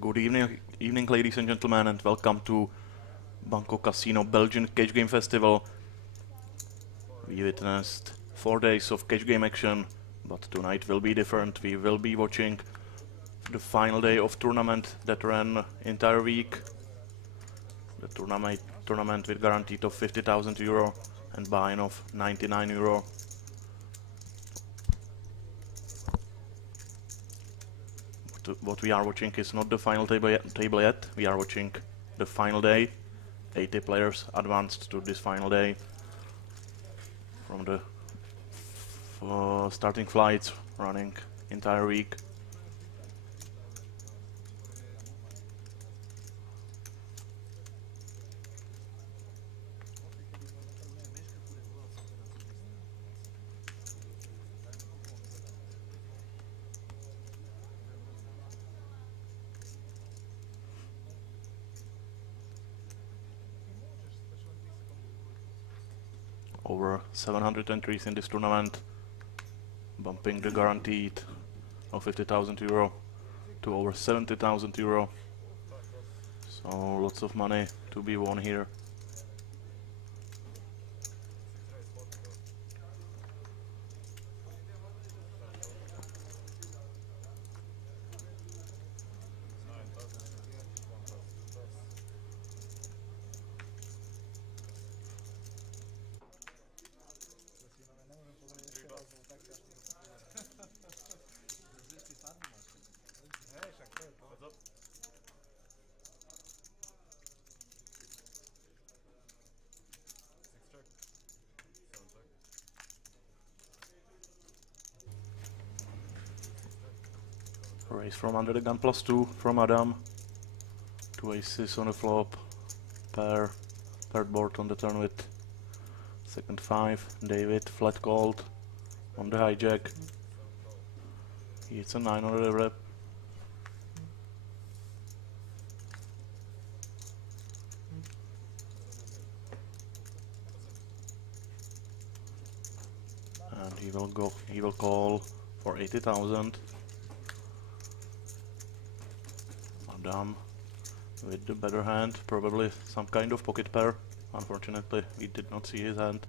Good evening, ladies and gentlemen, and welcome to Banco Casino Belgian Cash Game Festival. We witnessed 4 days of cash game action, but tonight will be different. We will be watching the final day of tournament that ran entire week. The tournament with guaranteed of 50,000 euro and buy-in of 99 euro. What we are watching is not the final table yet. We are watching the final day. 80 players advanced to this final day from the starting flights running entire week. Over 700 entries in this tournament, bumping the guaranteed of 50,000 euro to over 70,000 euro. So lots of money to be won here. Raise from under the gun +2 from Adam. 2 aces on the flop. Paired board on the turn with second 5. David flat called on the hijack. It's a 9 on the rep. And he will call for 80,000. Adam with the better hand, probably some kind of pocket pair. Unfortunately, we did not see his hand.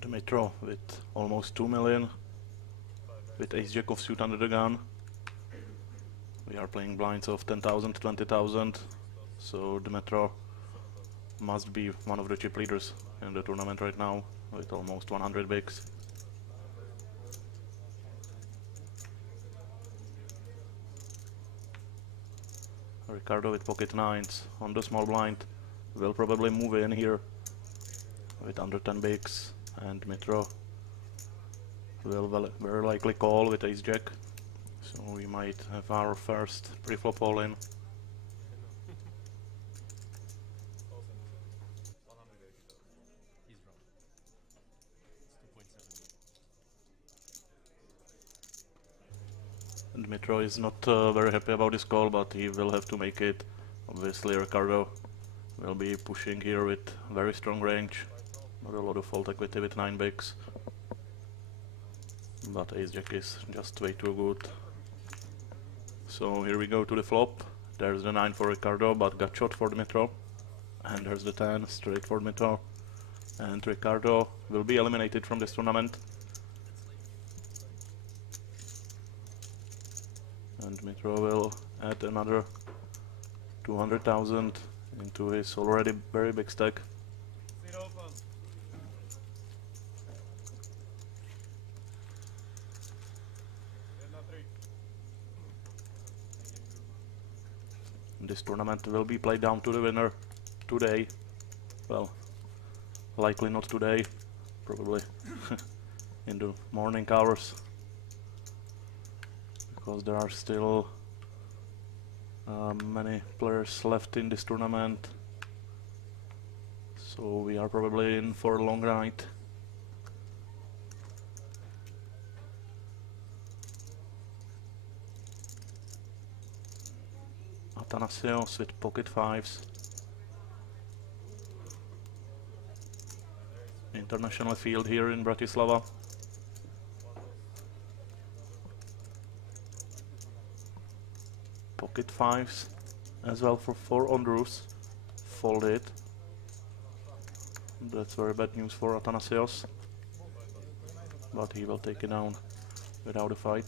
Dimitro with almost 2 million, with ace-jack of suit under the gun. We are playing blinds of 10,000, 20,000, so Dimitro must be one of the chip leaders in the tournament right now, with almost 100 bigs. Ricardo with pocket nines on the small blind will probably move in here with under 10 bigs. And Mitro will very likely call with ace-jack, so we might have our first pre-flop all-in. And Mitro is not very happy about this call, but he will have to make it. Obviously Ricardo will be pushing here with very strong range. Not a lot of fault equity with 9 bigs, but ace-jack is just way too good. So here we go to the flop. There's the 9 for Ricardo, but got shot for Dmitro. And there's the 10 straight for Dmitro. And Ricardo will be eliminated from this tournament. And Dmitro will add another 200,000 into his already very big stack. This tournament will be played down to the winner today. Well, likely not today, probably in the morning hours, because there are still many players left in this tournament, so we are probably in for a long night. Athanasios with pocket fives. International field here in Bratislava. Pocket fives as well for 4 on roofs. Folded. That's very bad news for Athanasios, but he will take it down without a fight.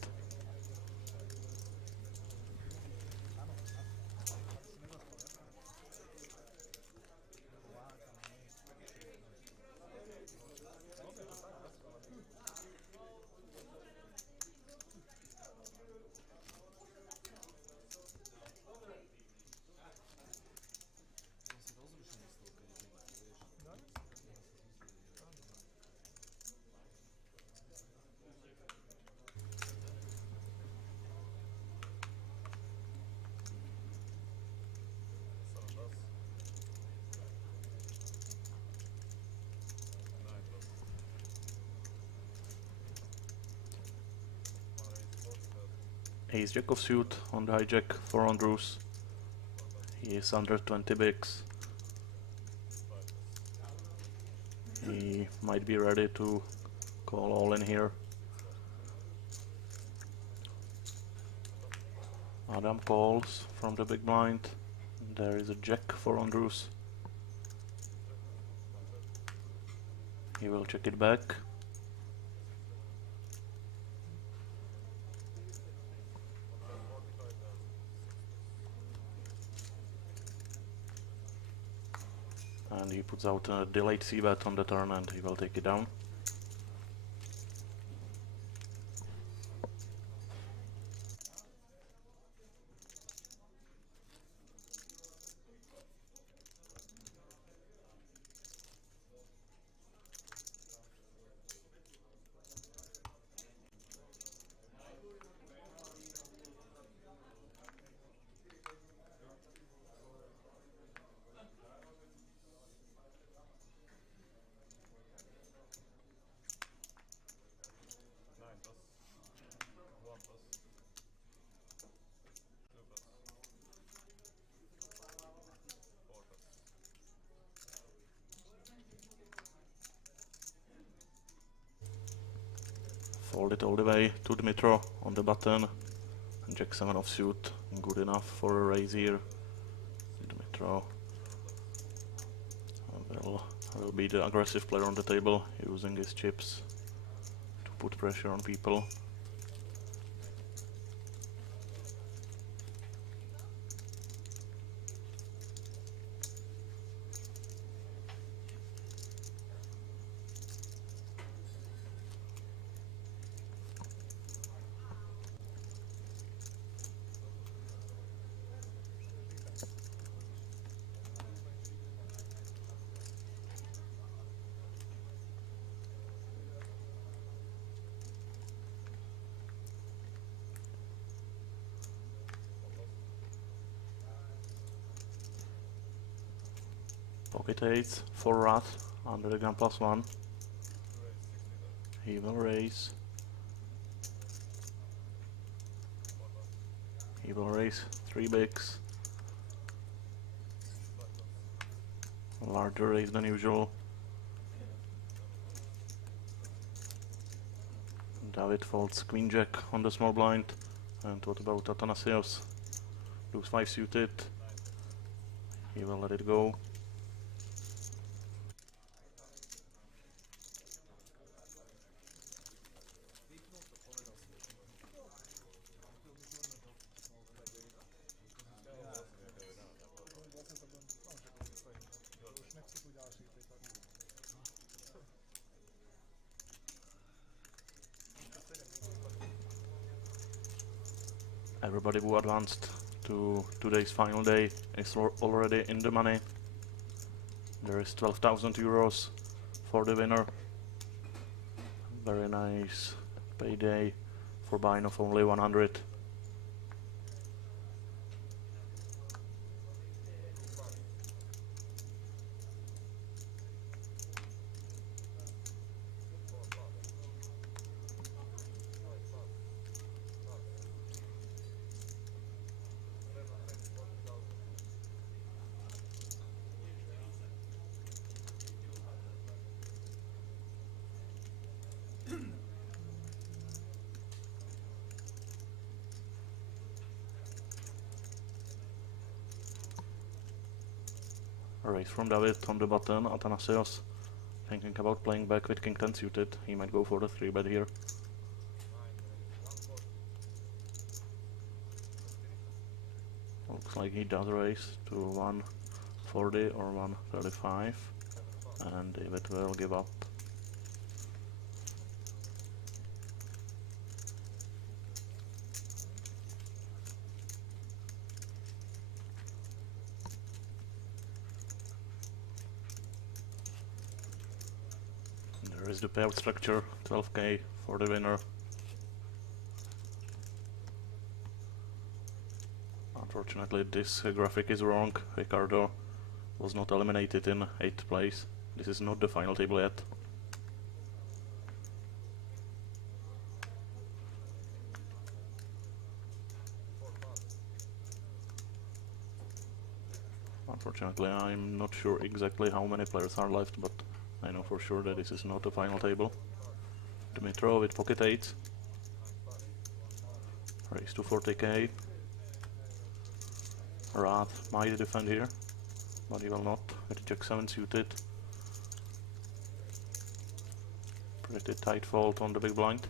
Ace jack of suit on the hijack, 4 on roofs. He is under 20 bigs. He might be ready to call all in here. Adam calls from the big blind. There is a jack, 4 on roofs. He will check it back. And he puts out a delayed c-bet on the turn and he will take it down. Fold it all the way to Dmitro on the button, and jack 7 offsuit, good enough for a raise here. Dmitro will be the aggressive player on the table, using his chips to put pressure on people. Pocket 8 for Rat under the gun +1. He will raise. He will raise 3 bigs. Larger raise than usual. David folds Queen Jack on the small blind. And what about Athanasios? Looks 5 suited. He will let it go. Everybody who advanced to today's final day is already in the money. There is 12,000 euros for the winner. Very nice payday for buying of only 100. Raise from David on the button. Athanasios thinking about playing back with King 10 suited. He might go for the 3-bet here. Looks like he does raise to 140 or 135, and David will give up. There is the payout structure, 12k for the winner. Unfortunately, this graphic is wrong. Ricardo was not eliminated in 8th place. This is not the final table yet. Unfortunately, I'm not sure exactly how many players are left, but I know for sure that this is not the final table. Dimitrov with pocket 8. Raise to 40k. Rad might defend here, but he will not, with Jack 7 suited. Pretty tight fold on the big blind.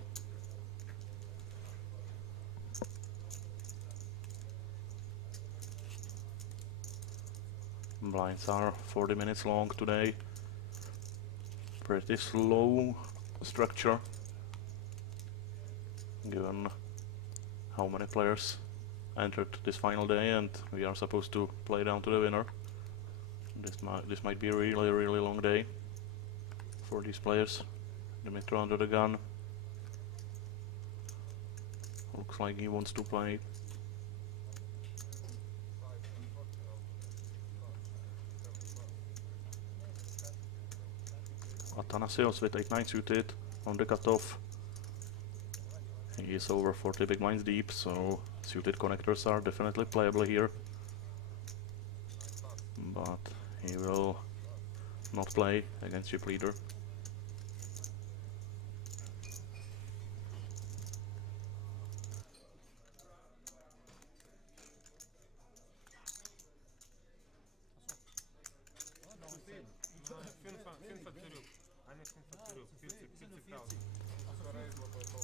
Blinds are 40 minutes long today. Pretty slow structure, given how many players entered this final day, and we are supposed to play down to the winner. This might be a really long day for these players. Dimitro under the gun. Looks like he wants to play. Athanasios with 8-9 suited on the cutoff. He is over 40 big blinds deep, so suited connectors are definitely playable here. But he will not play against chip leader.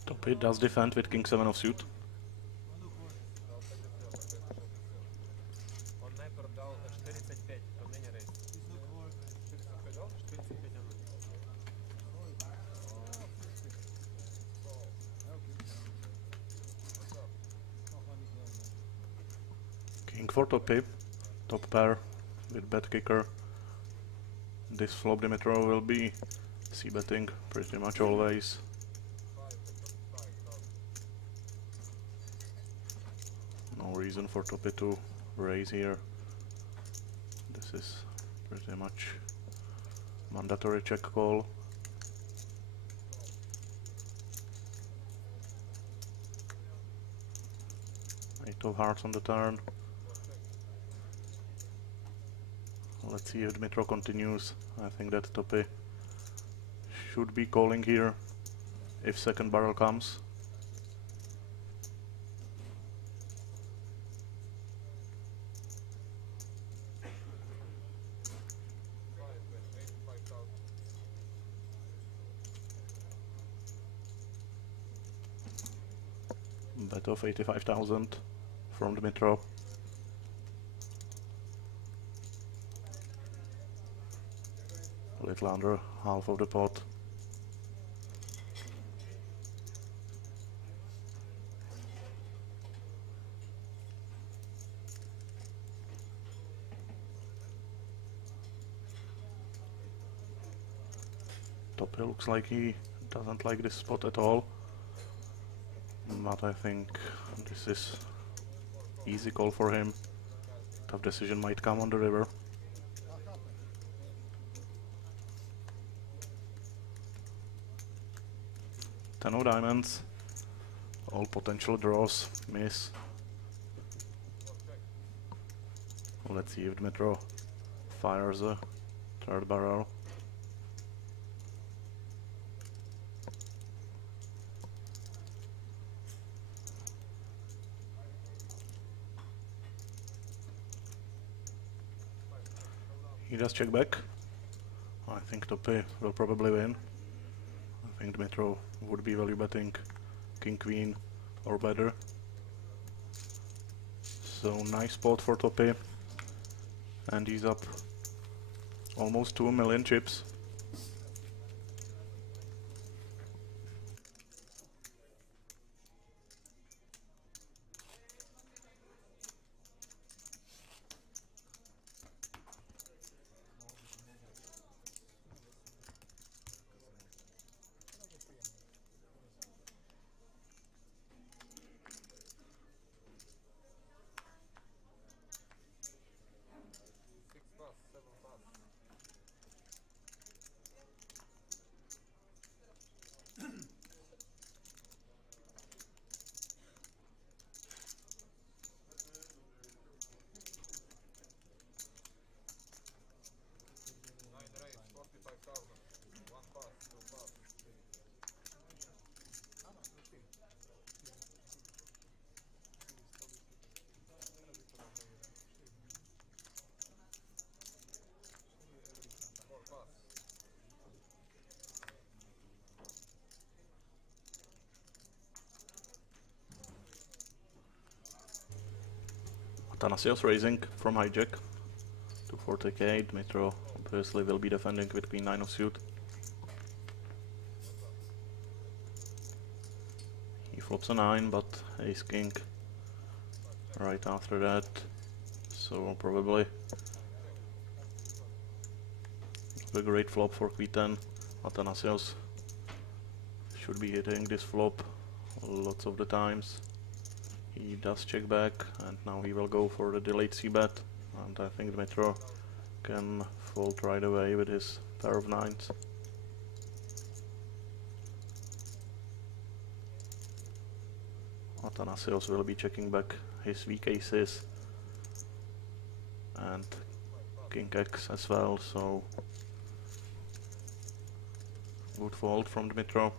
Topi does defend with King 7 of suit. King for Topi, top pair with bet kicker. This flop Dimitrov will be c-betting pretty much always. No reason for Topi to raise here. This is pretty much mandatory check call. Eight of hearts on the turn. Let's see if Dmitro continues. I think that Topi should be calling here if second barrel comes. Bet of 85,000 from Dmitro. A little under half of the pot. Topi looks like he doesn't like this spot at all. But I think this is easy call for him. Tough decision might come on the river. Ten of diamonds. All potential draws miss. Let's see if Dmitro fires a third barrel. He does check back. I think Topi will probably win. I think Dmitro would be value betting King Queen or better. So nice spot for Topi. And he's up almost 2 million chips. Athanasios raising from hijack to 40k. Dmitro obviously will be defending with Queen 9 of suit. He flops a 9, but Ace King right after that. So probably a great flop for Queen 10. Athanasios should be hitting this flop lots of the times. He does check back, and now he will go for the delayed c-bet, and I think Dmitro can fold right away with his pair of 9s. Athanasios will be checking back his weak aces and King X as well, so good fold from Dmitro.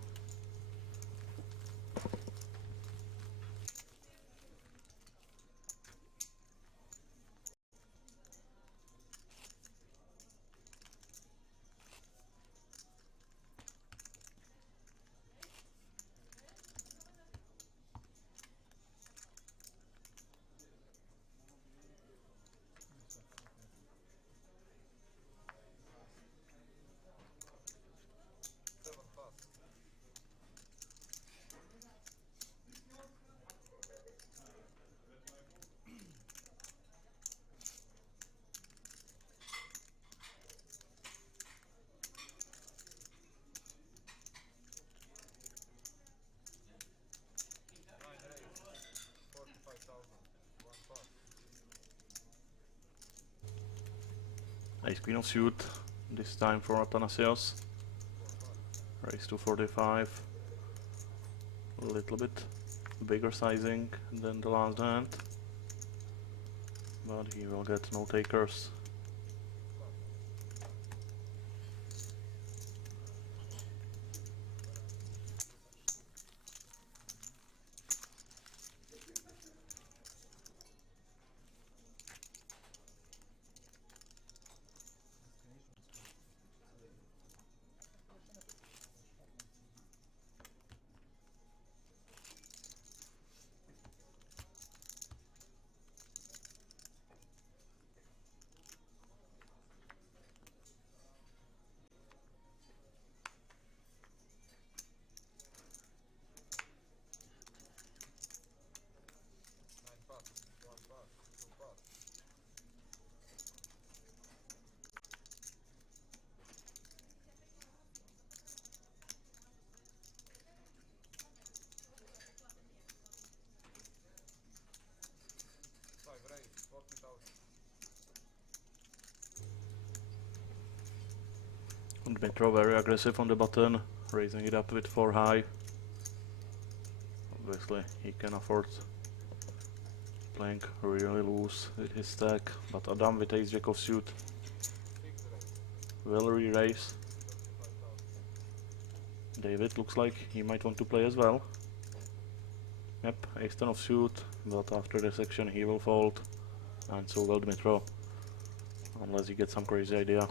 Ace Queen of suit, this time for Athanasios. Raise to 45. A little bit bigger sizing than the last hand, but he will get no takers. Dmitro very aggressive on the button, raising it up with 4 high. Obviously he can afford playing really loose with his stack, but Adam with ace jack offsuit will re-raise. David looks like he might want to play as well. Yep, ace 10 offsuit, but after this action he will fold, and so will Dmitro, unless he gets some crazy idea.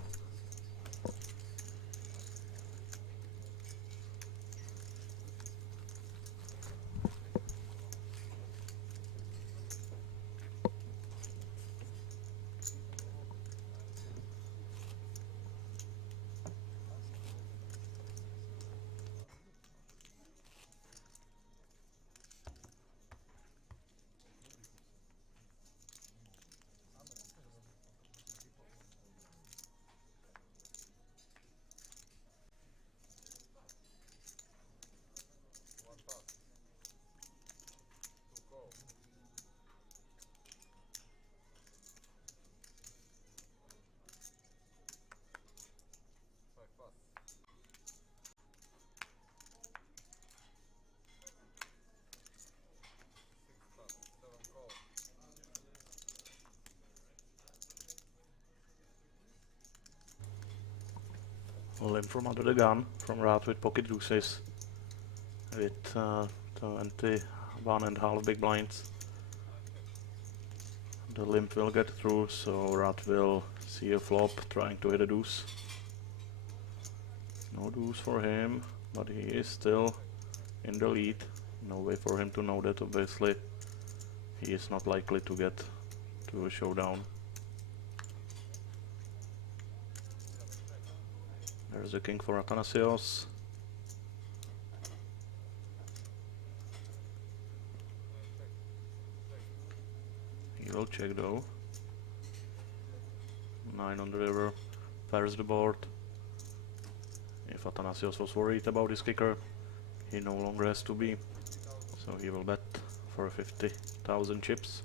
Limp from under the gun, from Rat with pocket deuces, with 21.5 big blinds. The limp will get through, so Rat will see a flop, trying to hit a deuce. No deuce for him, but he is still in the lead. No way for him to know that, obviously. He is not likely to get to a showdown. There's a king for Athanasios. He will check though. 9 on the river, pairs the board. If Athanasios was worried about his kicker, he no longer has to be. So he will bet for 50,000 chips.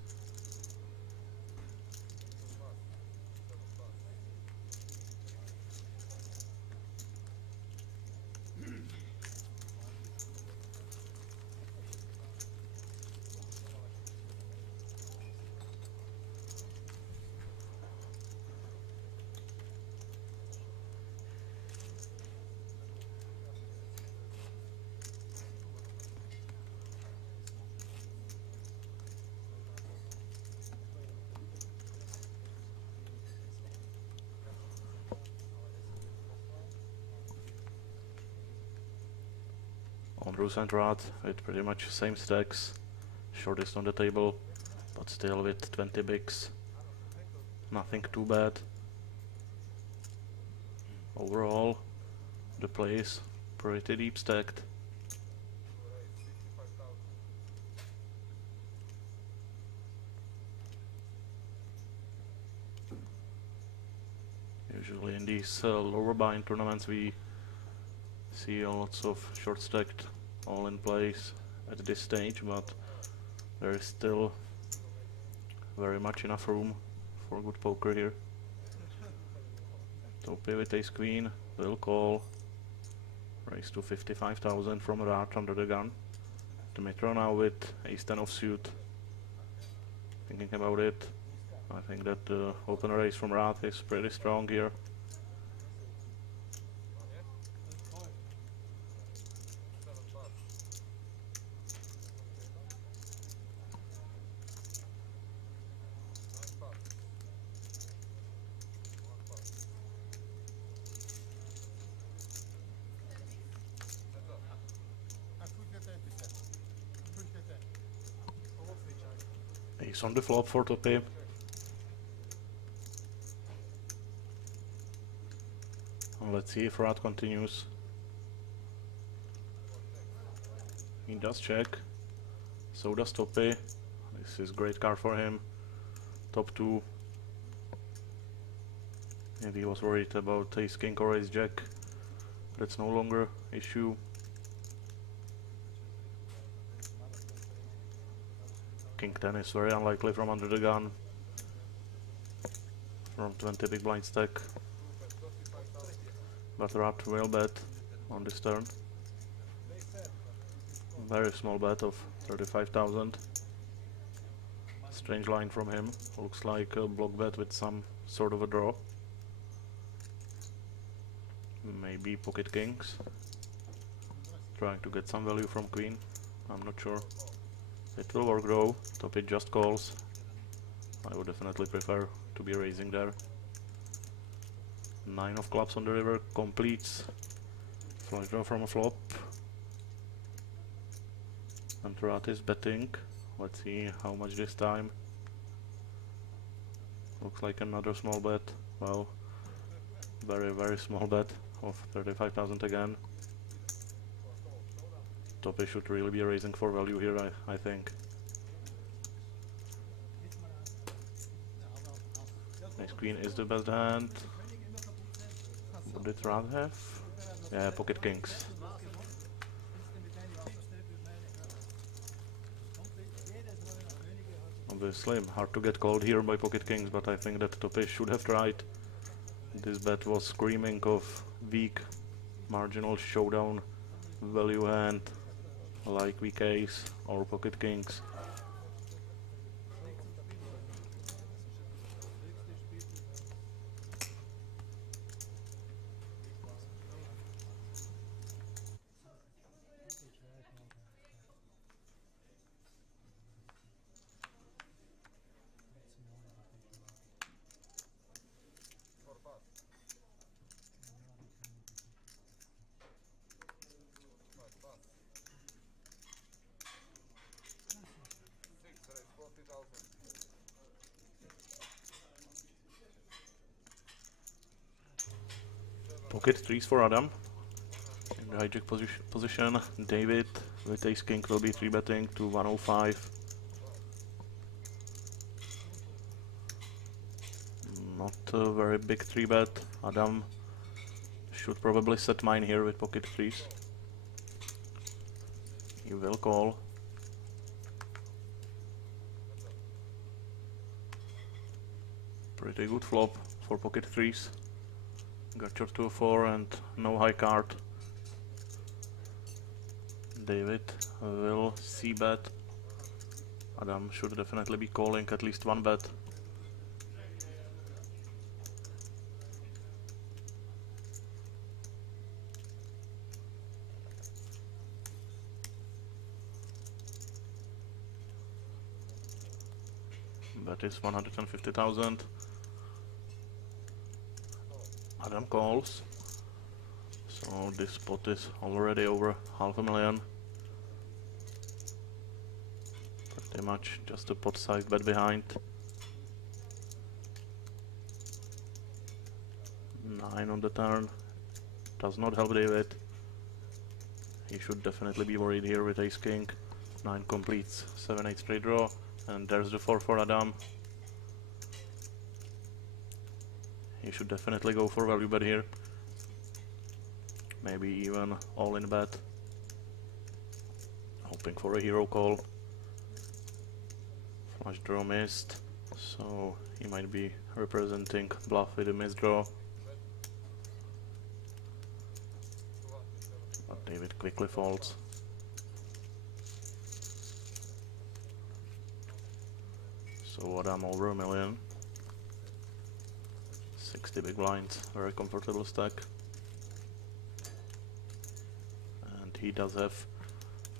Andrews and Rat with pretty much same stacks, shortest on the table, but still with 20 bigs. Nothing too bad. Overall, the play is pretty deep stacked. Usually in these lower bind tournaments we see lots of short stacked all in place at this stage, but there is still very much enough room for good poker here. Topi with ace queen will call, raise to 55,000 from Rat under the gun. Dmitro now with ace 10 offsuit. Thinking about it, I think that the open raise from Rat is pretty strong here. Ace on the flop for Topi. And let's see if Rat continues. He does check. So does Topi. This is great card for him. Top 2. Maybe he was worried about ace king or ace jack. That's no longer issue. King 10 is very unlikely from under the gun. From 20 big blind stack. but Rat will bet on this turn. Very small bet of 35,000. Strange line from him. Looks like a block bet with some sort of a draw. Maybe pocket kings. Trying to get some value from queen. I'm not sure. It will work though. Top it just calls. I would definitely prefer to be raising there. 9 of clubs on the river completes. Flush draw from a flop. And Rat is betting. Let's see how much this time. Looks like another small bet. Well, very small bet of 35,000 again. Topi should really be raising for value here, I think. Ace queen is the best hand. What did Rat have? Yeah, pocket kings. Obviously, hard to get called here by pocket kings, but I think that Topi should have tried. This bet was screaming of weak marginal showdown value hand, like weak ace or pocket kings. Pocket threes for Adam. In the hijack position, David with ace king will be 3-betting to 105. Not a very big 3-bet. Adam should probably set mine here with pocket threes. He will call. Pretty good flop for pocket threes. Gotcha to 4 and no high card. David will c-bet. Adam should definitely be calling at least one bet. Bet is 150,000. Adam calls. So this pot is already over 500,000. Pretty much just a pot size bet behind. 9 on the turn. Does not help David. He should definitely be worried here with ace king. 9 completes. 7-8 straight draw. And there's the 4 for Adam. He should definitely go for value bet here. Maybe even all in bet. Hoping for a hero call. Flush draw missed. So he might be representing bluff with a misdraw. But David quickly folds. So Adam over 1 million. 60 big blinds, very comfortable stack. And he does have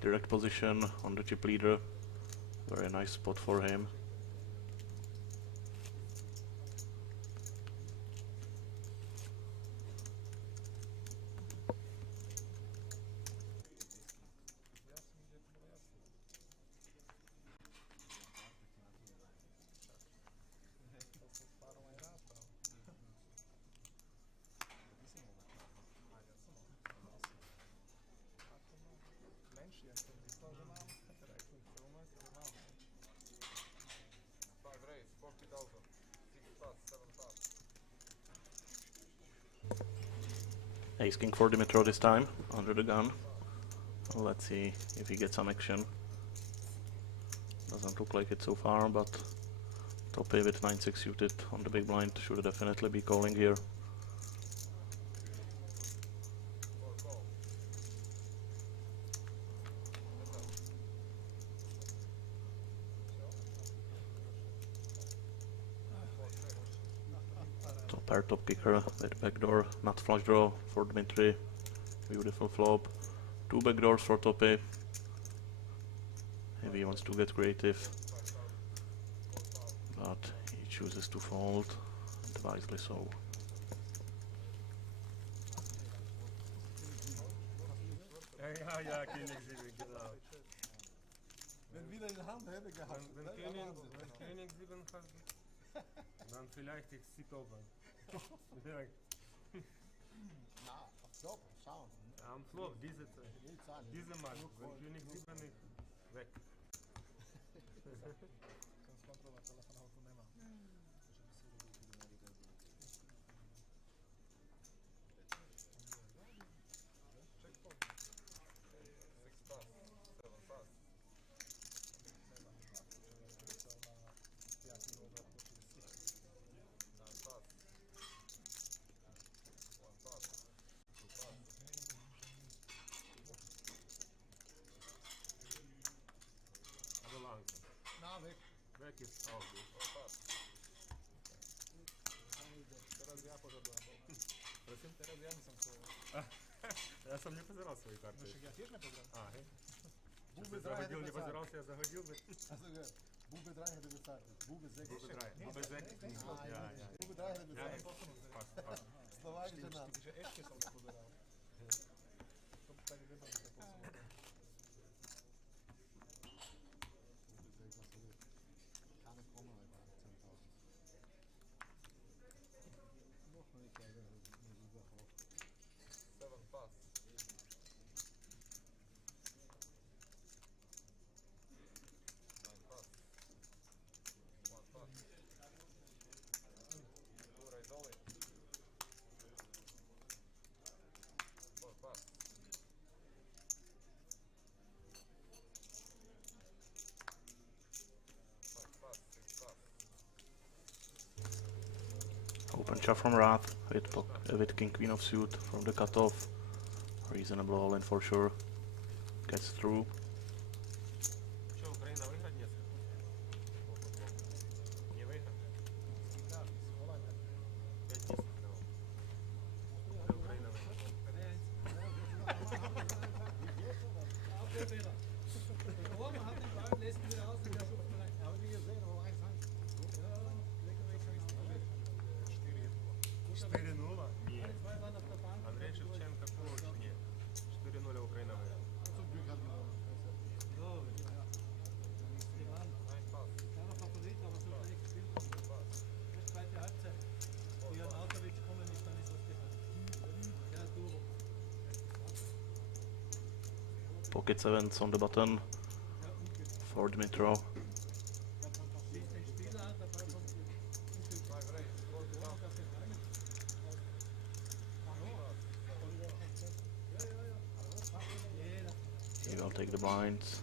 direct position on the chip leader. Very nice spot for him. Ace king for Dimitro this time, under the gun. Let's see if he gets some action. Doesn't look like it so far, but Topi with 9-6 suited on the big blind should definitely be calling here. Pair top kicker with backdoor, not flush draw for Dmitry. Beautiful flop. 2 backdoors for Topi. Maybe he wants to get creative, but he chooses to fold, and wisely so. Ja, König 7, genau. Wenn wir in der Hand hätte gehabt, Wenn König 7 hast, dann vielleicht ich sit over. Na, auf Flop, schauen. Am Flop, diese Mal, wenn König 7 ist, weg. Sam zkontroloval telefon, ho tu nemám. Aber langsam. Na, weg. Weg ist auch gut. Teraz ja požadujem. Prosím? Teraz ja som svoj. Я сам не позирал свои карты. No však ja tiež nepozeral. А, хе? Bube Загодил, не 3, позирался, я загодил. Bube 3, Bube 6. Bube 3, Bube 6. Ja. Bube 3, Ja, pas. Slovák žena. Že ešte som nepozeral. To tak nebudem sa posunúť. Keine Komme, aber 10.000. Noch mal nicht, aber nicht überhaupt. 7 pass. Open shove from Rath with king queen of suit from the cutoff. Reasonable all in for sure. Gets through. Что, Украина выиграть нет? Не выиграть? 5-10 давал. Украина выиграть. Morgen hat den Ball, lässt ihn wieder aus und der schupft rein. Aber wie gesehen, aber 1-1. 4-0? Нет. 2 waren auf der Bank. Андрей Шевченко коуч? Нет. 4-0 Украина выиграет. Zum Glück hat man So, ja. Kleiner Favorit, aber so leicht gespielt. Die zweite Halbzeit. Wo Jan Autovic kommen ist, dann ist was gefallen. Ja, Turbo. Pocket sevens on the button for Dmitro. Siehst den Spieler an, der Ball kommt. He will take the blinds.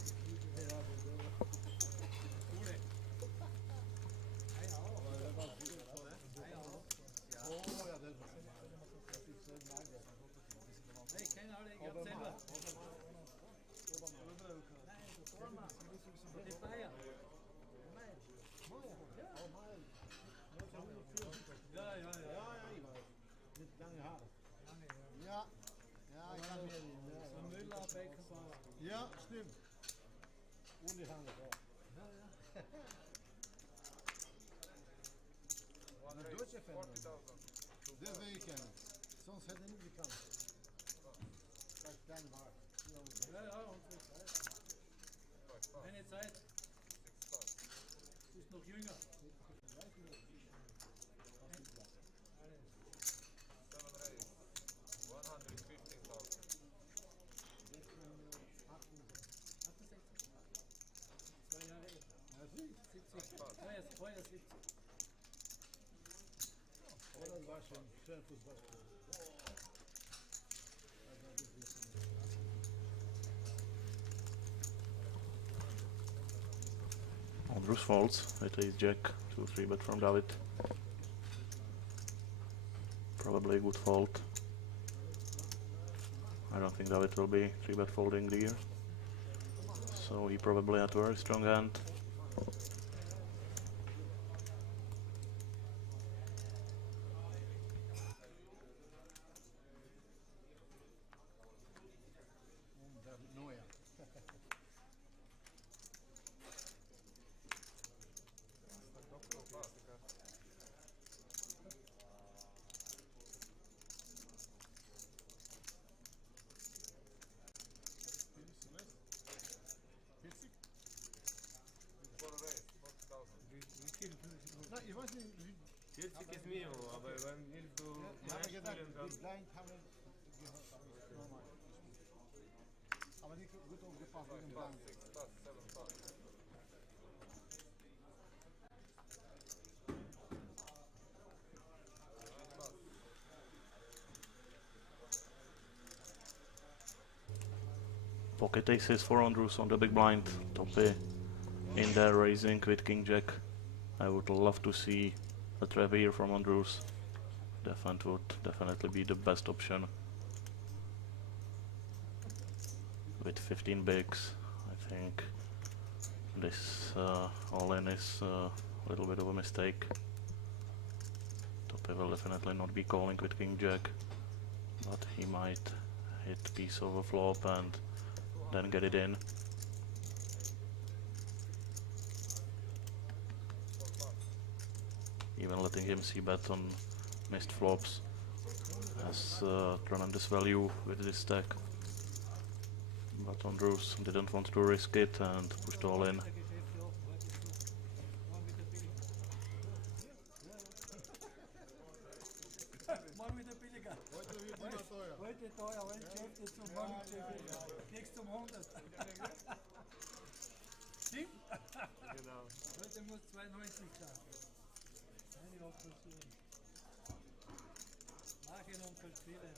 Hey, keine Ahnung, ich hab selber. Die Bayern. Ja, ja, ja. Mit lange Haare. Ja, ja, ich kann mir den. So Müller, Beckenbauer. Ja, stimmt. Ohne Haare. Ein deutscher Fan. Der will ich kennen. Sonst hätte er nicht gekannt. Das kleine Haar. Ja, ja, unsere Zeit. Meine Zeit. Du bist noch jünger. 2 Jahre älter. 70. Vorher 70. Das war schon schön Fußball. Andrews folds with ace jack, 2-3 bet from David. Probably a good fold. I don't think David will be 3 bet folding here. So he probably had a very strong hand. Wie viel? Na, ich weiß nicht, wie... 40 ist Minimum, aber wenn willst du Ja, mehr aber gesagt, spielen, dann... die Blind haben normal gespielt. Aber nicht gut aufgepasst mit dem Blind. 6 pass, 7 pass. Pocket aces for Andrews on the big blind. Toppy in there raising with king jack. I would love to see a trap here from Andrews. Defend would definitely be the best option. With 15 bigs, I think this all-in is a little bit of a mistake. Toppy will definitely not be calling with king jack, but he might hit piece of a flop and then get it in. Even letting him see bet on missed flops has tremendous value with this stack. But Andrews didn't want to risk it and pushed all in. Morgen wieder billiger. Heute wird immer teuer. Heute teuer, heute Geschäfte zum morgen billiger. Kriegst zum 100. Stimmt? Genau. Heute muss 92 sein. Keine Option. Machen und verspielen.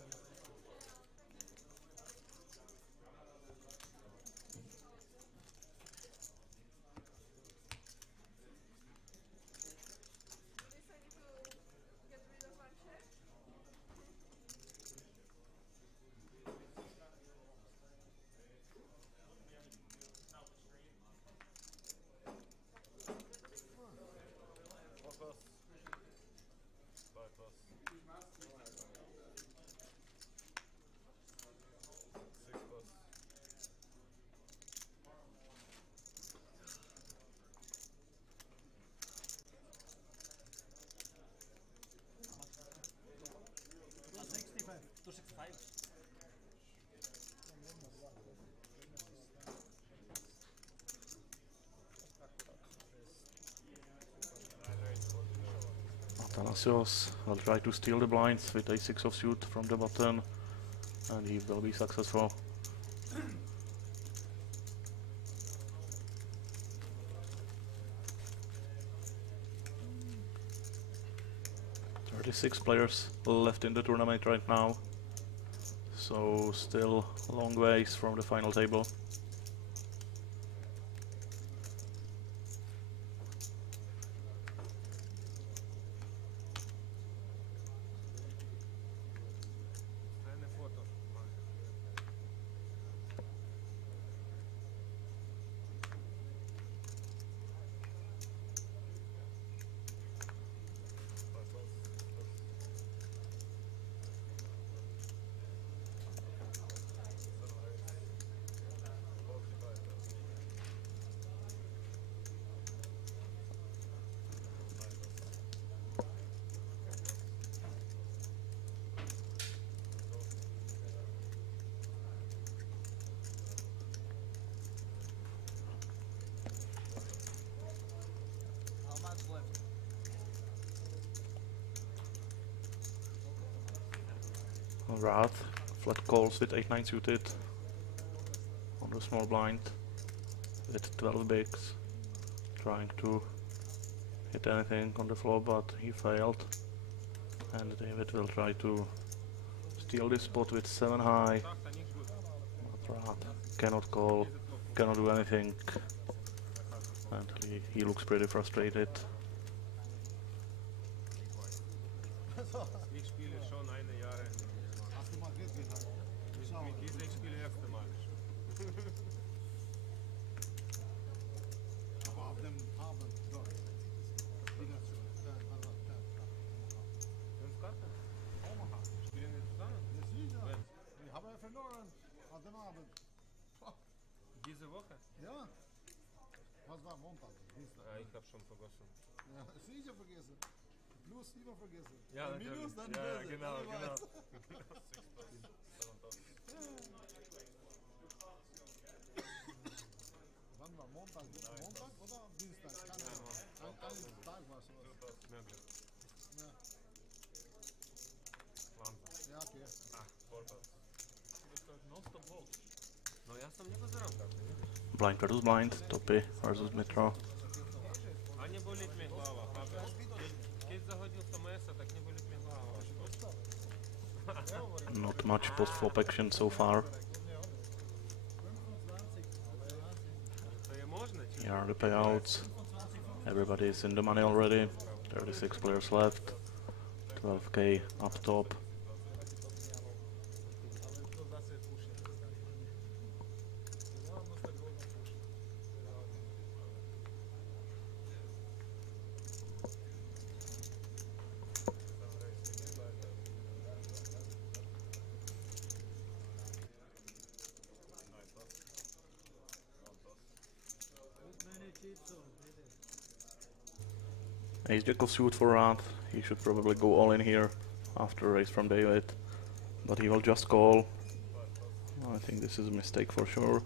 Athanasios will try to steal the blinds with a6 of suit from the button, and he will be successful. Six players left in the tournament right now, so still a long ways from the final table. Eine Foto. Wrath, flat calls with 8-9 suited on the small blind with 12 bigs, trying to hit anything on the floor, but he failed. And David will try to steal this spot with 7 high, but Wrath cannot call, cannot do anything, and he looks pretty frustrated. Ich spiele schon eine Jahre. Hast du mal Geld gehabt? Schau. Mit dieser ich spiele erste Mal. Aber auf dem Abend dort. Wieder zu. Fünf Karten? Omaha. Spielen wir zusammen? Das ist ja. Wenn? Wir haben verloren. Auf dem Abend. Diese Woche? Ja. Was war Montag? Dienstag. Ja, ich habe schon vergessen. Ja, sicher vergessen. Plus immer vergessen. Ja, Und Minus dann ja, böse. genau, Ich weiß. genau. Wann war Montag? Montag oder Dienstag? Keine Ahnung. An ja som nepozerám karty, vidíš? Blind versus blind, Topi versus Mitra. A nebolieť mi hlava, chápeš? Keď zahodil som mesa, tak nebolieť mi hlava. Not much post-flop action so far. To je možné, či? Here are the payouts. Everybody is in the money already. 36 players left. 12k up top. Ace Jack of suit for Rat. He should probably go all in here after a raise from David, but he will just call. I think this is a mistake for sure.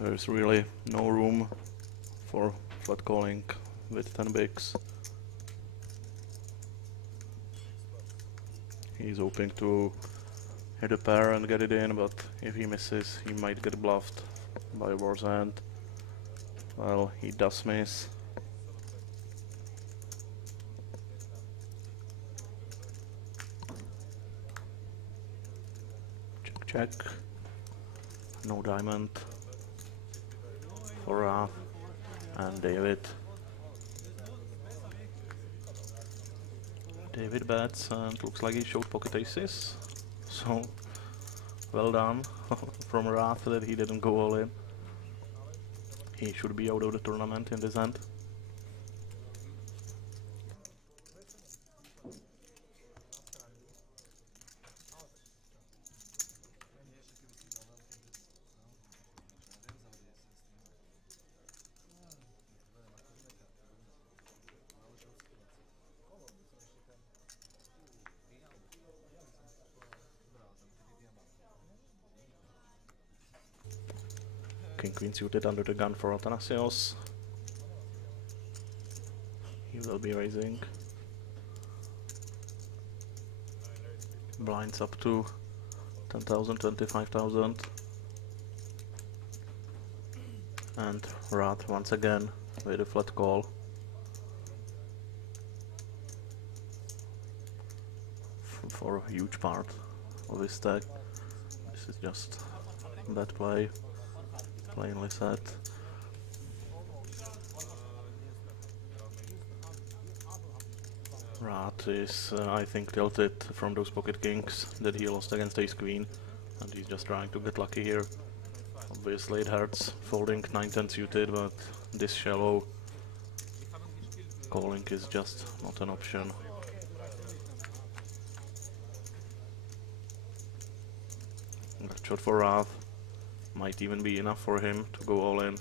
There is really no room for flat calling with 10 bigs. He's hoping to hit a pair and get it in, but if he misses, he might get bluffed by War's hand. Well, he does miss. Check. No diamond for Rath and David. David bets and looks like he showed pocket aces. So well done from Rath that he didn't go all in. He should be out of the tournament in this end. King Queen suited under the gun for Athanasios. He will be raising. Blinds up to 10,000, 25,000. And Rat once again with a flat call. For a huge part of his stack. This is just bad play. Plainly said. Rat is, I think, tilted from those pocket kings that he lost against ace queen, and he's just trying to get lucky here. Obviously it hurts folding 9-10 suited, but this shallow calling is just not an option. That shot for Rat might even be enough for him to go all in.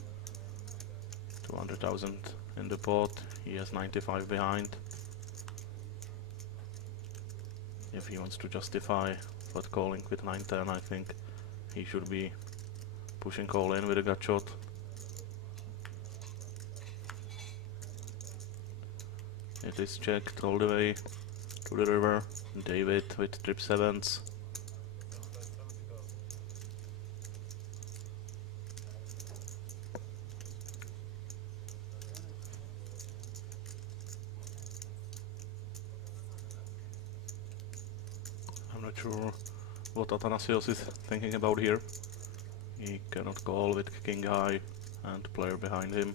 200,000 in the pot, he has 95 behind. If he wants to justify flat calling with 9-10, I think he should be pushing call in with a gut shot. It is checked all the way to the river. David with trip sevens. I'm not sure what Athanasios is thinking about here. He cannot call with king high and player behind him.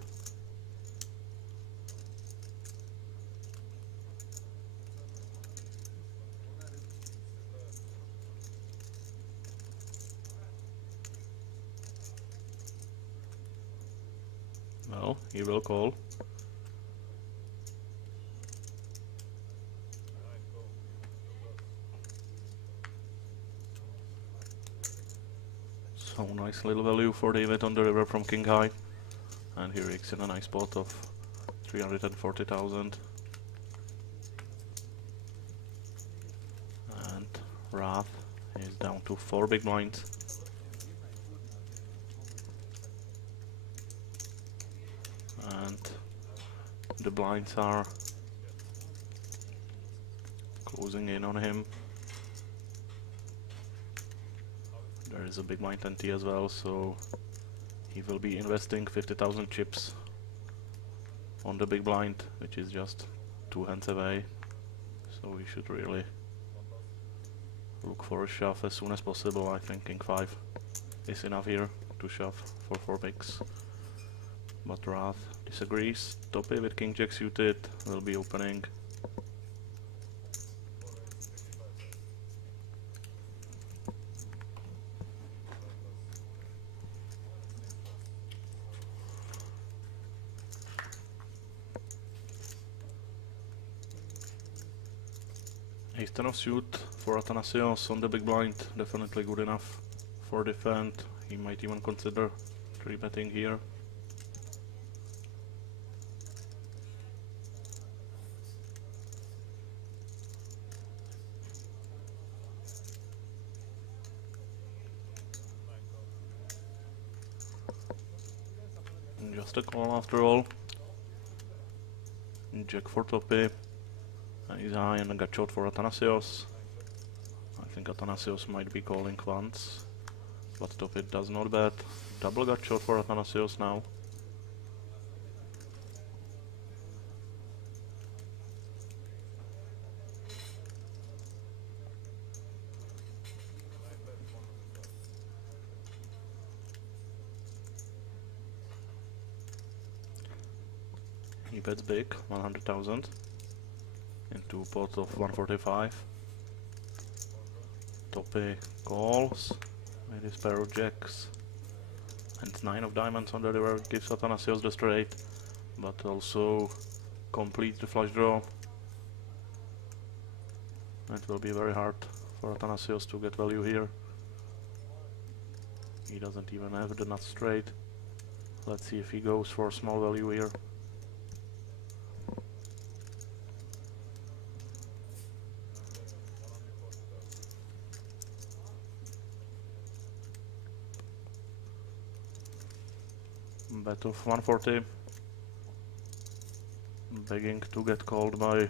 Well, he will call. So nice little value for David on the river from king high, and he rigs in a nice pot of 340,000. And Rath is down to 4 big blinds. And the blinds are closing in on him. There There is a big blind ante as well, so he will be investing 50,000 chips on the big blind, which is just 2 hands away. So we should really look for a shove as soon as possible. I think king 5 is enough here to shove for 4 bigs. But Rath disagrees. Topi with king jack suited will be opening. Ace 10 of suit for Athanasios on the big blind, definitely good enough for defend. He might even consider 3-betting here. Just a call after all. Jack for Topi. He's high and got shot for Athanasios. I think Athanasios might be calling once, but Topi does not bet. Double got shot for Athanasios now. He bets big, 100,000. Into pot of 145. Topi calls with his pair of jacks. And 9 of diamonds on the river gives Athanasios the straight, but also completes the flush draw. It will be very hard for Athanasios to get value here. He doesn't even have the nut straight. Let's see if he goes for small value here. Bet of 140, begging to get called by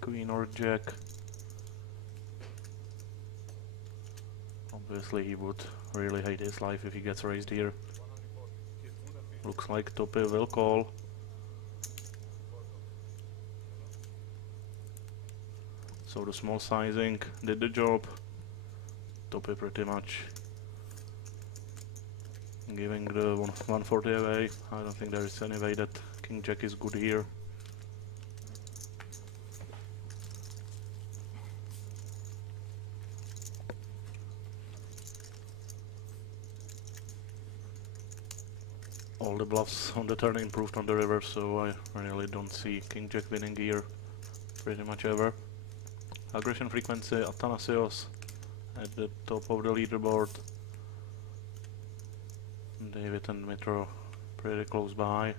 queen or jack. Obviously he would really hate his life if he gets raised here. Looks like Topi will call. So the small sizing did the job. Topi pretty much giving the 140 away. I don't think there is any way that king jack is good here. All the bluffs on the turn improved on the river, so I really don't see king jack winning here pretty much ever. Aggression frequency, Athanasios at the top of the leaderboard. David and Mitro pretty close by.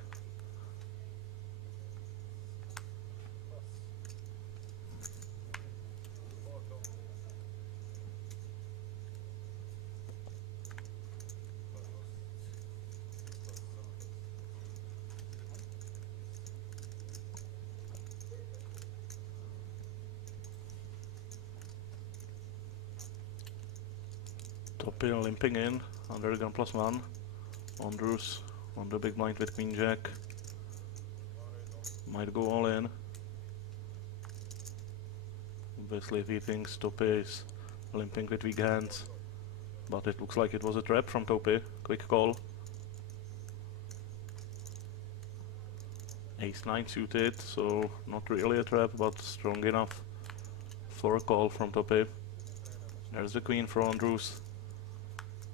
Topi limping in under gun +1. Andrews on the big blind with queen jack. Might go all in. Obviously he thinks Topi is limping with weak hands, but it looks like it was a trap from Topi. Quick call. Ace 9 suited, so not really a trap, but strong enough for a call from Topi. There's the queen for Andrews.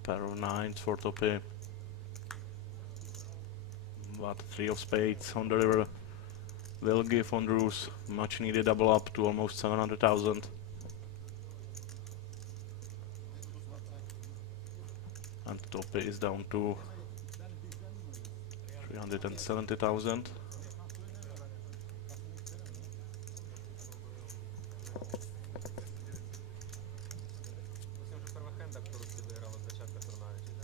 Pair of 9s for Topi. But 3 of spades on the river will give Andrews much needed double up to almost 700,000. And Topi is down to 370,000. Myslím, že prvá henda, ktorú si vyhral od začiatka turnaja, čiže?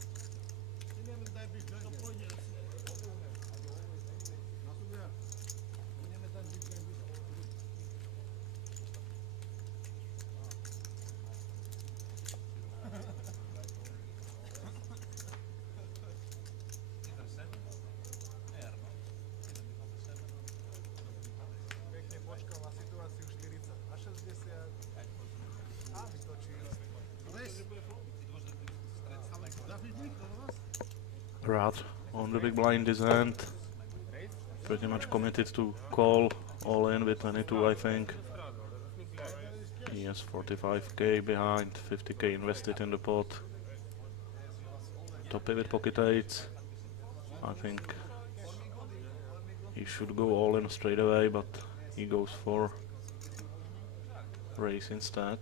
Rat on the big blind is hand. Pretty much committed to call all in with 22, I think. He has 45k behind, 50k invested in the pot. Toppy with pocket eights. I think he should go all in straight away, but he goes for raise instead.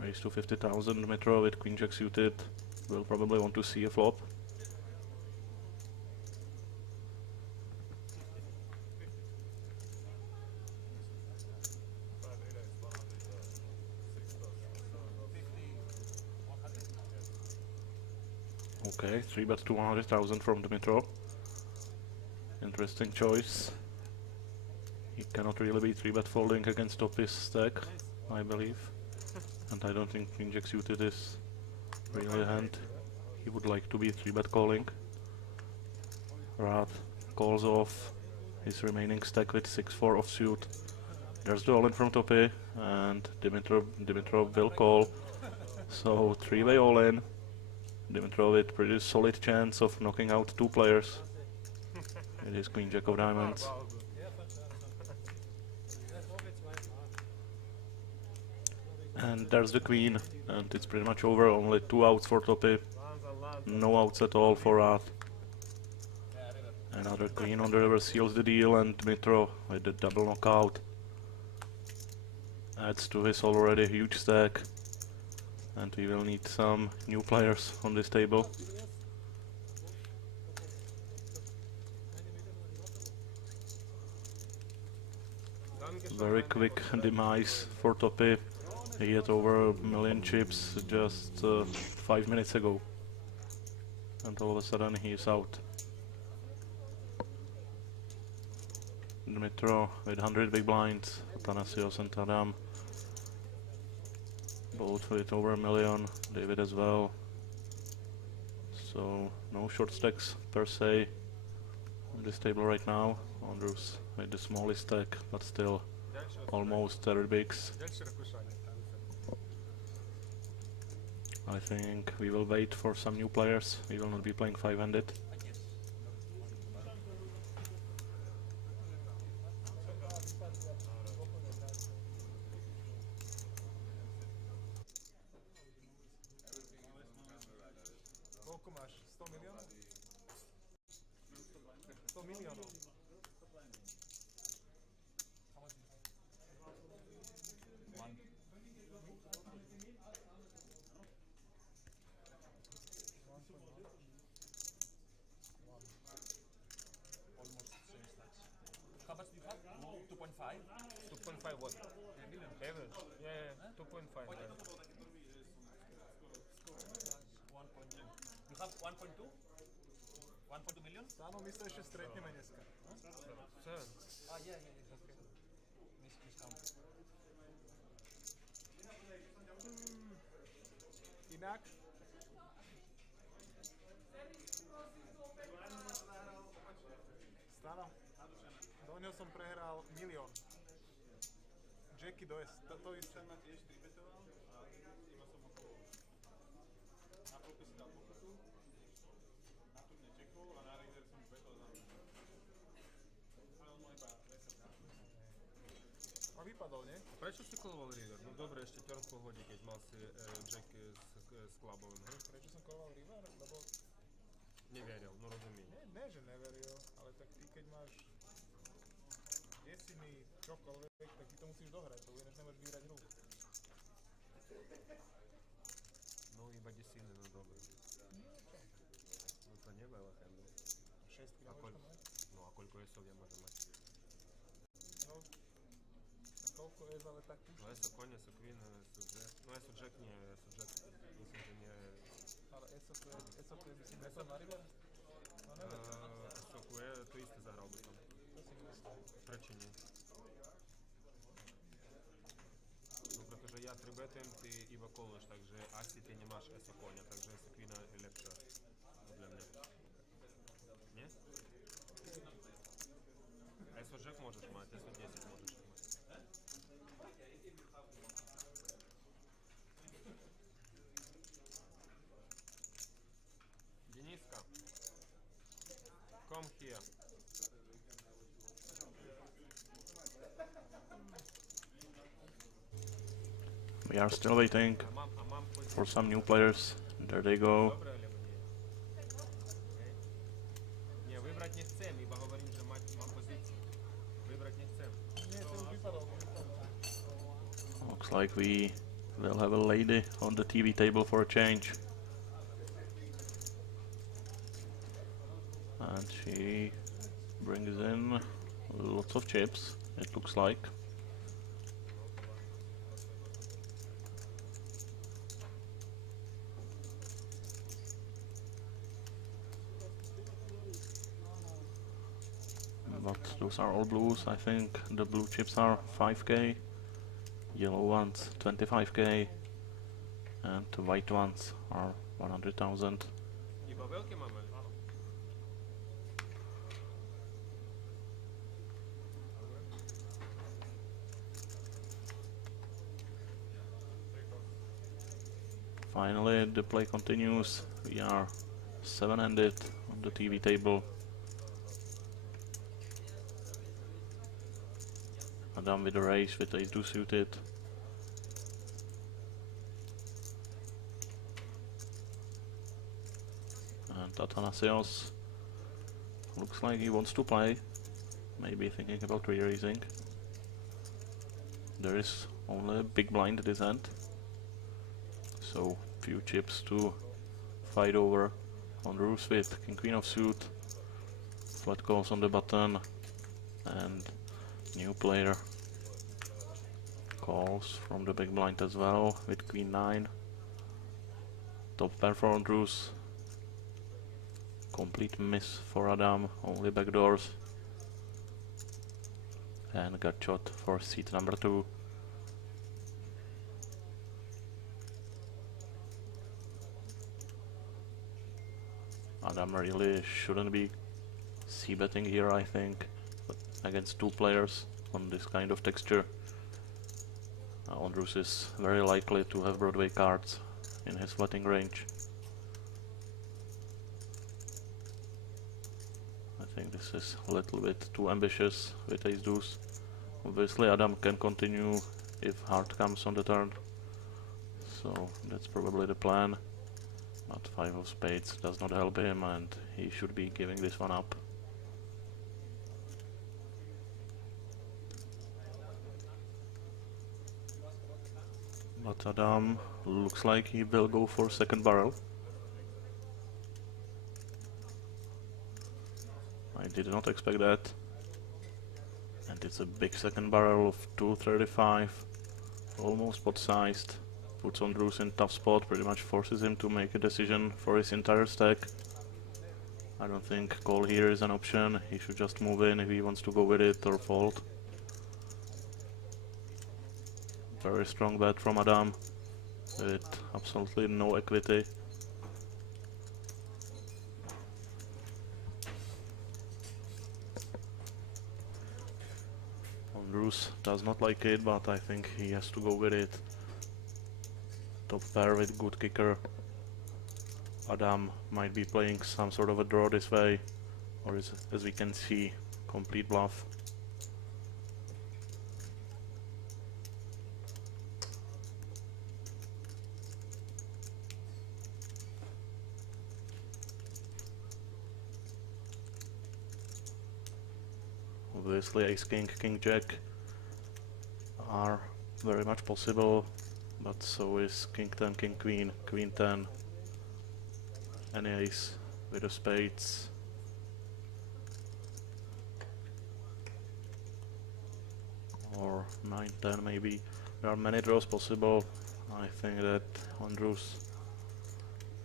Raise to 50,000. Dimitrov with queen jack suited will probably want to see a flop. Okay, 3-bet to 100,000 from Dimitrov. Interesting choice. He cannot really be 3-bet folding against Toppy's stack, I believe. And I don't think queen jack suited is really a hand he would like to be 3-bet calling. Rat calls off his remaining stack with 6-4 offsuit. There's the all-in from Toppy, and Dimitrov will call. So 3-way all-in. Dimitrov with pretty solid chance of knocking out 2 players. It is queen jack of diamonds. And there's the queen, and it's pretty much over. Only 2 outs for Toppy. No outs at all for Rat. Another queen on the river seals the deal, and Dimitrov with the double knockout adds to his already huge stack. And we will need some new players on this table. Very quick demise for Toppy. He had over 1 million chips just 5 minutes ago. And all of a sudden he is out. Dimitrov with 100 big blinds, Athanasios and Adam both with over 1 million, David as well. So no short stacks per se on this table right now. Andrews with the smallest stack, but still almost 30 bigs. I think we will wait for some new players. We will not be playing 5-handed. Koľko máš? 100 miliónov? 100 miliónov. How much do you have? 2.5? 2.5 what? Average? Yeah, 2.5. You have 1.2? 1.2 million? Áno, my sa ešte stretneme dneska. Sir. Yeah. Okay. Miscount. Inak? Stano? Do ňoho som prehral 1 milión. Jackie to isté. Ma tiež 3 betoval a iba som okolo. Na polke si dal pokutu, na turne čekol a na river som betol za mňa. Ale on mal iba 10 krát. A vypadol, nie? Prečo si koloval river? No dobre, ešte turn v pohode, keď mal si jack s klabovým, hej? Prečo som koloval river? Lebo... Neveril, no rozumiem. Ne, že neveril, ale tak ty keď máš desiny, čokoľvek, tak ty to musíš dohrať, to ináč nemáš vyhrať hru. No iba desiny, no dobre. No to neveľa handle. 6 A km koľko? No a koľko esov ja môžem mať? No, a koľko je, ale tak No eso koň, eso queen, eso jack. No eso jack nie, eso jack. Myslím, že nie je... ale ESO je by si beton na river? No never. Eso QE, to isté zahral by som. To si myslím. Prečo nie? No pretože ja 3-betujem, ty iba koluješ, takže asi ty nemáš eso konia, takže eso queen je lepšia podľa mňa. Nie? Eso jack môžeš mať, eso 10 môžeš mať. Niska. Come here. We are still waiting А мам for some new players. There they go. Добре, Оля, мені? Окей. Ні, вибрати не chcем, ибо говорим же мам позицію. Вибрати не chcem. Nie, to už vypadalo. Looks like we will have a lady on the TV table for a change. And she brings in lots of chips, it looks like. But those are all blues. I think the blue chips are 5k, yellow ones 25k, and the white ones are 100,000. Ибо великі мами? Finally, the play continues. We are 7-handed on the TV table. Adam with the race with ace-2 suited. And Athanasios looks like he wants to play. Maybe thinking about re-raising. There is only a big blind at his end. So few chips to fight over. On Roos with king queen of suit. Flat calls on the button. And new player calls from the big blind as well with queen 9. Top pair for Andrews. Complete miss for Adam, only backdoors. And got shot for seat number 2. Adam really shouldn't be c-betting here, I think, but against 2 players on this kind of texture. Andrews is very likely to have Broadway cards in his flatting range. I think this is a little bit too ambitious with ace-deuce. Obviously Adam can continue if heart comes on the turn, so that's probably the plan. But 5 of spades does not help him and he should be giving this one up. But Adam looks like he will go for second barrel. I did not expect that. And it's a big second barrel of 235, almost pot-sized. Puts Andrews in tough spot, pretty much forces him to make a decision for his entire stack. I don't think call here is an option, he should just move in if he wants to go with it or fold. Very strong bet from Adam, with absolutely no equity. Andrews does not like it, but I think he has to go with it. Top pair with good kicker. Adam might be playing some sort of a draw this way, or is, as we can see, complete bluff. Obviously ace king, king jack are very much possible, but so is king 10, king queen, queen 10, any ace with the spades. Or 9, 10 maybe. There are many draws possible. I think that Andrews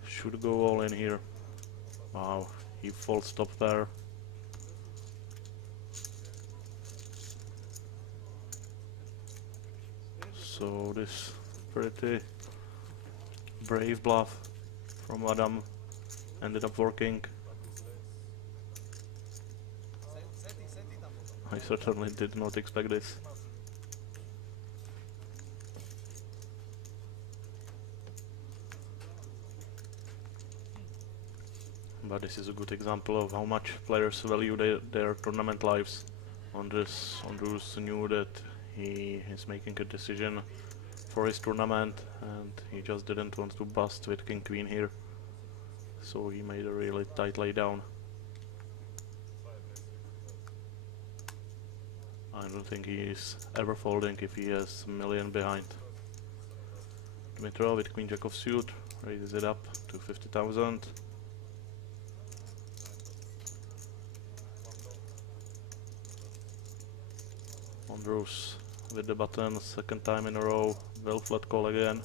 should go all in here. Wow, he folds top pair. So this pretty brave bluff from Adam ended up working. I certainly did not expect this. But this is a good example of how much players value their tournament lives. Andrus knew that he is making a decision for his tournament and he just didn't want to bust with King Queen here. So he made a really tight laydown. I don't think he is ever folding if he has a million behind. Dmitro with Queen Jack of suit raises it up to 50,000. Andrus with the button, second time in a row, will flat call again.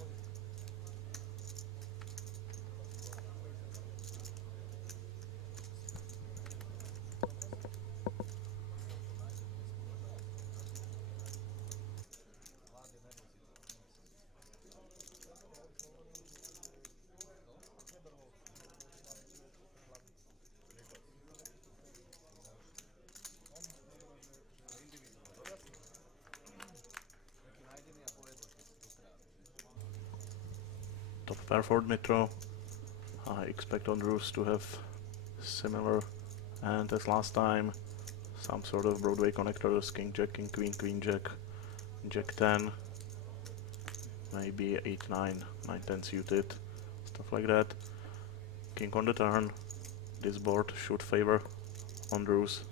Top pair for Dmitro. I expect Andrus to have similar hand as last time. Some sort of Broadway connectors, King Jack, King Queen, Queen Jack, Jack 10, maybe 8, 9, 9, 10 suited, stuff like that. King on the turn. This board should favor Andrus.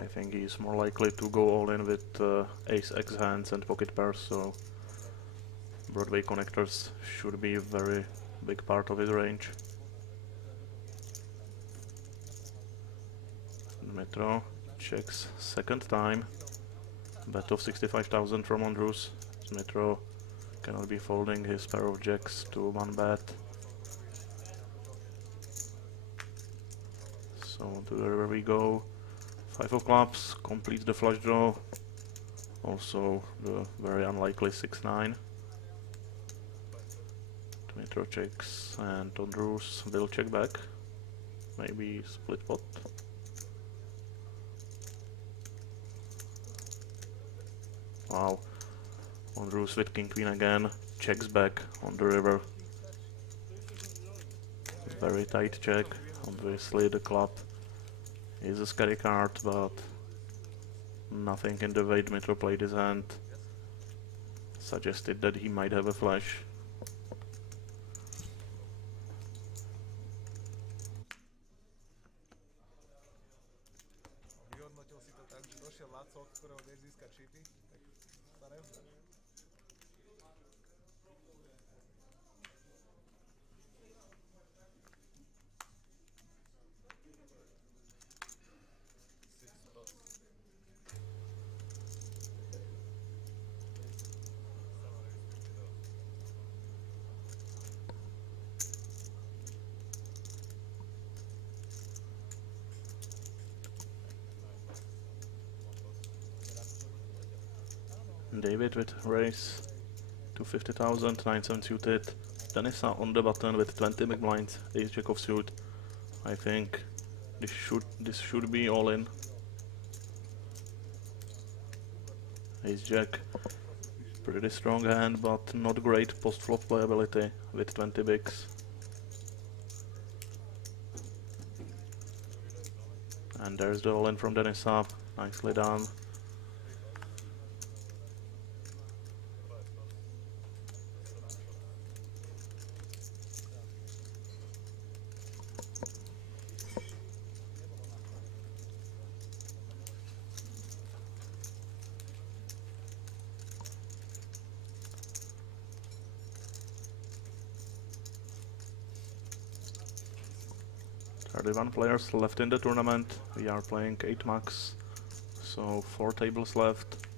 I think he's more likely to go all in with ace-x hands and pocket pairs, so Broadway connectors should be a very big part of his range. Dmitro checks second time. Bet of 65,000 from Andrus. Dmitro cannot be folding his pair of jacks to one bet. So to the river we go. 5 of clubs completes the flush draw. Also the very unlikely 6-9. Dmitro checks and Andrus will check back. Maybe split pot. Wow. Andrus with King Queen again. Checks back on the river. Very tight check. Obviously the club is a scary card, but nothing in the way Dmitro played his hand suggested that he might have a flush. Vyhodnotil si to tak, že došiel Laco, od ktorého vieš získať šipy, tak sa nevzdáš. David with raise to 50,000, 9-7 suited. Denisa on the button with 20 big blinds, ace jack of suit. I think this should be all in. Ace jack, pretty strong hand, but not great post flop playability with 20 bigs. And there's the all in from Denisa, nicely done. One players left in the tournament. We are playing 8 max, so 4 tables left.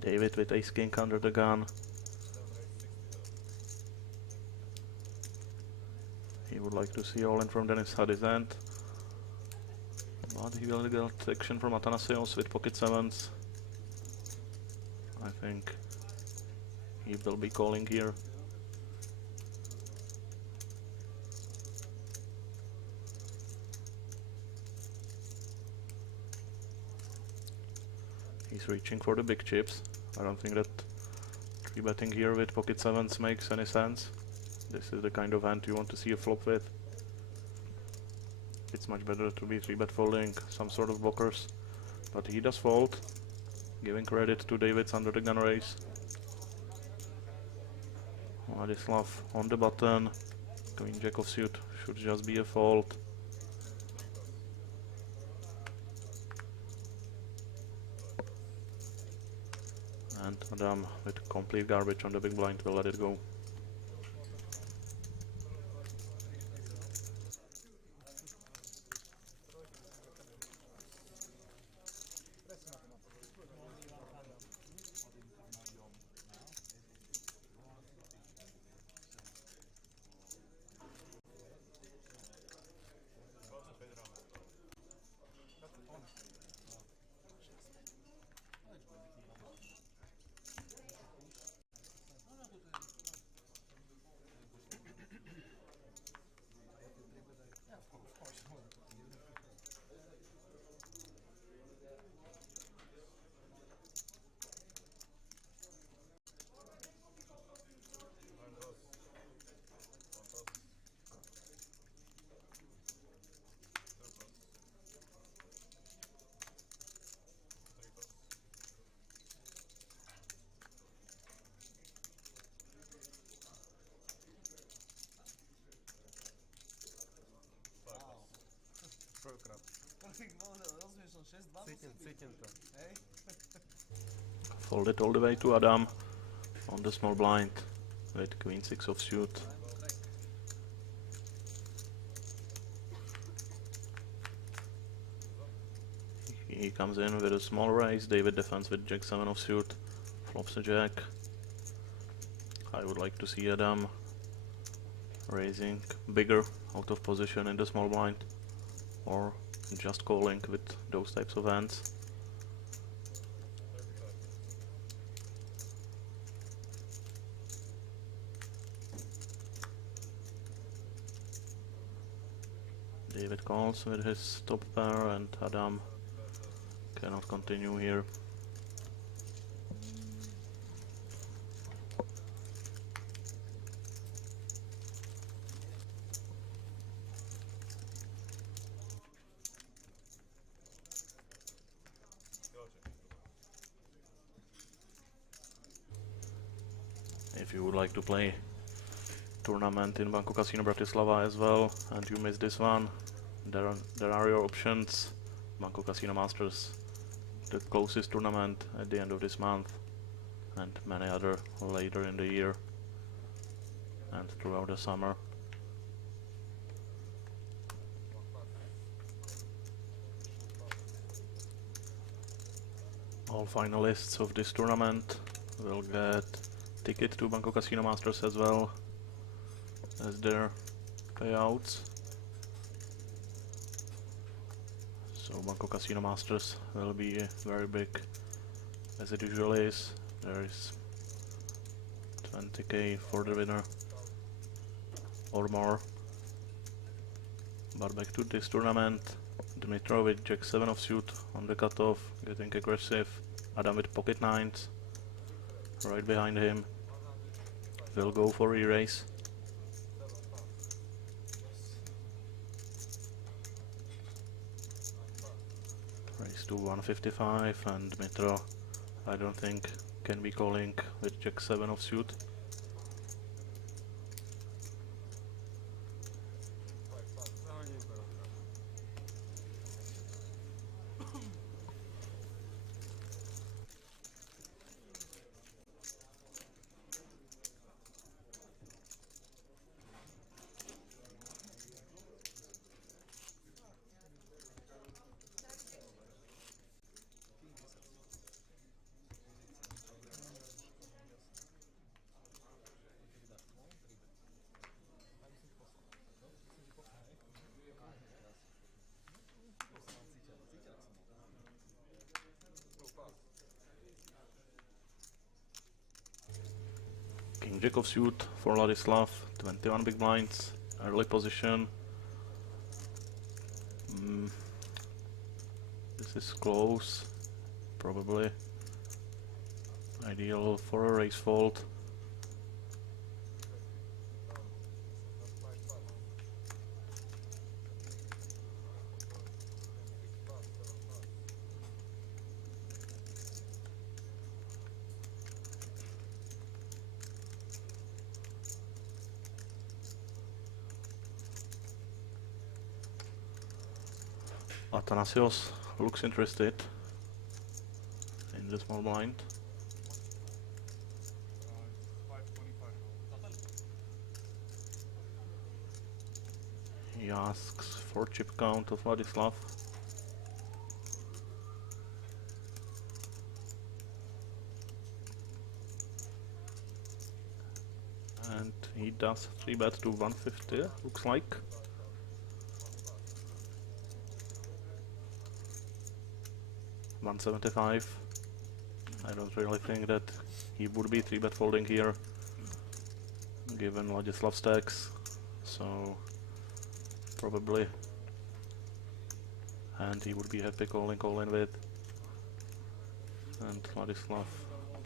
David with ace king under the gun. He would like to see all in from Dennis Huddy's end. But he will get action from Athanasios with pocket sevens. I think he will be calling here. He's reaching for the big chips. I don't think that 3-betting here with pocket sevens makes any sense. This is the kind of hand you want to see a flop with. It's much better to be 3-bet folding some sort of blockers. But he does fold, giving credit to David's under the gun raise. Vladislav on the button. Queen jack of suit should just be a fold. And Adam with complete garbage on the big blind will let it go. Prvýkrát. Rozmýšľam 6-2 Cítim to. Hej? Folded all the way to Adam on the small blind with queen 6 of suit. He comes in with a small raise. David defends with jack 7 of suit, flops a jack. I would like to see Adam raising bigger out of position in the small blind, or just calling with those types of hands. David calls with his top pair and Adam cannot continue here. If you would like to play tournament in Banco Casino Bratislava as well and you missed this one, there are your options. Banco Casino Masters, the closest tournament at the end of this month, and many other later in the year and throughout the summer. All finalists of this tournament will get ticket to Banco Casino Masters as well as their payouts. So Banco Casino Masters will be very big as it usually is. There is 20k for the winner or more. But back to this tournament, Dmitro with jack 7 of suit on the cutoff, getting aggressive. Adam with pocket 9s right behind him will go for e-raise. Raise to 155, and Dmitro, I don't think, can be calling with jack 7 of suit. King jack of suit for Ladislav, 21 big blinds, early position. This is close, probably ideal for a raise fold. Athanasios looks interested in the small blind. 525. He asks for chip count of Vladislav. And he does 3-bet to 150, looks like. $175. I don't really think that he would be 3-bet folding here, given Vladislav's stacks, so probably, and he would be happy calling all in with, and Vladislav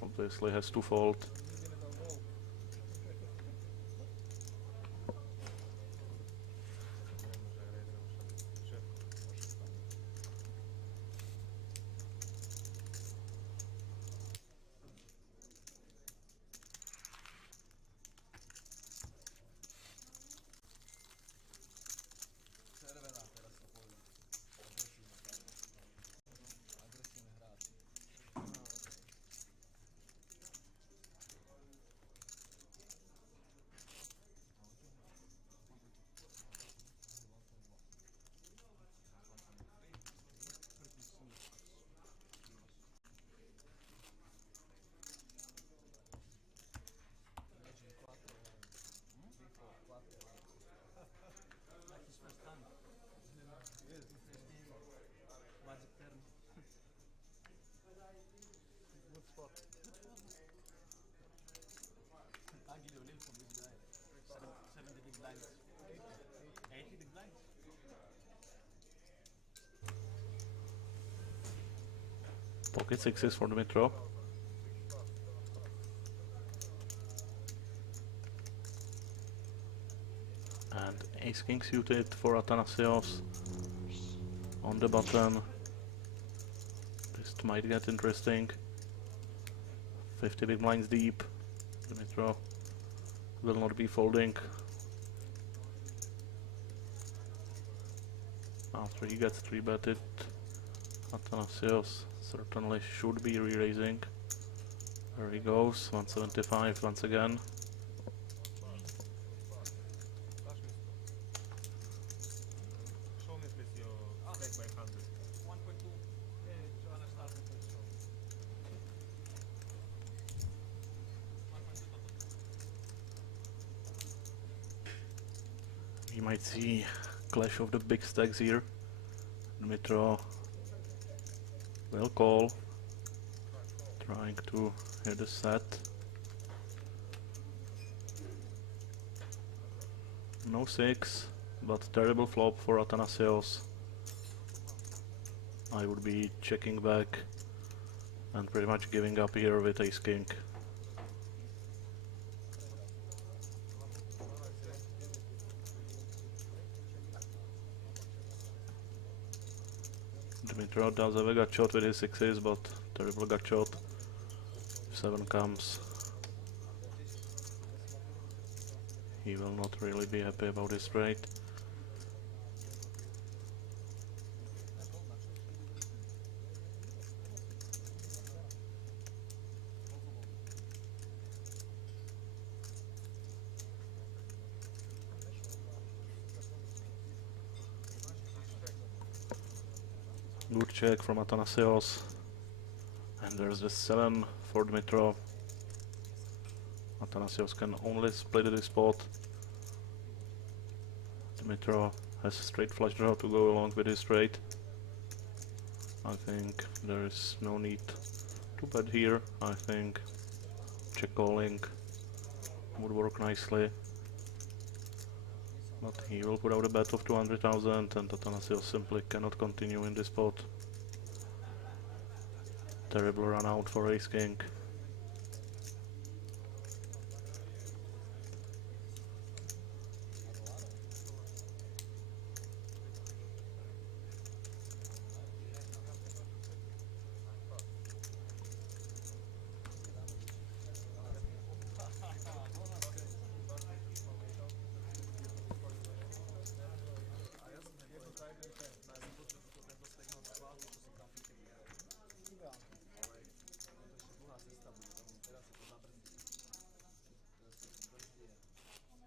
obviously has to fold. Like his first time. Yes. Magic turn. Good spot. I'll give you a little from big blind. 70 big blinds. 80 big blinds. Pocket sixes for Dmitro. And ace king suited for Athanasios on the button. This might get interesting. 50 big blinds deep. Dmitro will not be folding after he gets 3-betted. Athanasios certainly should be re-raising. There he goes, 175 once again. Show me please your stack by 100. 1.2. Yeah, Joanna started with show. 1.2 total. We might see clash of the big stacks here. Dmitro will call, trying to hit the set. No 6, but terrible flop for Athanasios. I would be checking back and pretty much giving up here with ace king. Dmitro does have a gut shot with his 6s, but terrible gut shot. If 7 comes, he will not really be happy about his trade. Good check from Athanasios, and there's the 7 for Dmitro. Athanasios can only split this spot. Dmitro has a straight flush draw to go along with his straight. I think there is no need to bet here. I think check calling would work nicely. But he will put out a bet of 200,000 and Athanasios simply cannot continue in this spot. Terrible run out for ace king.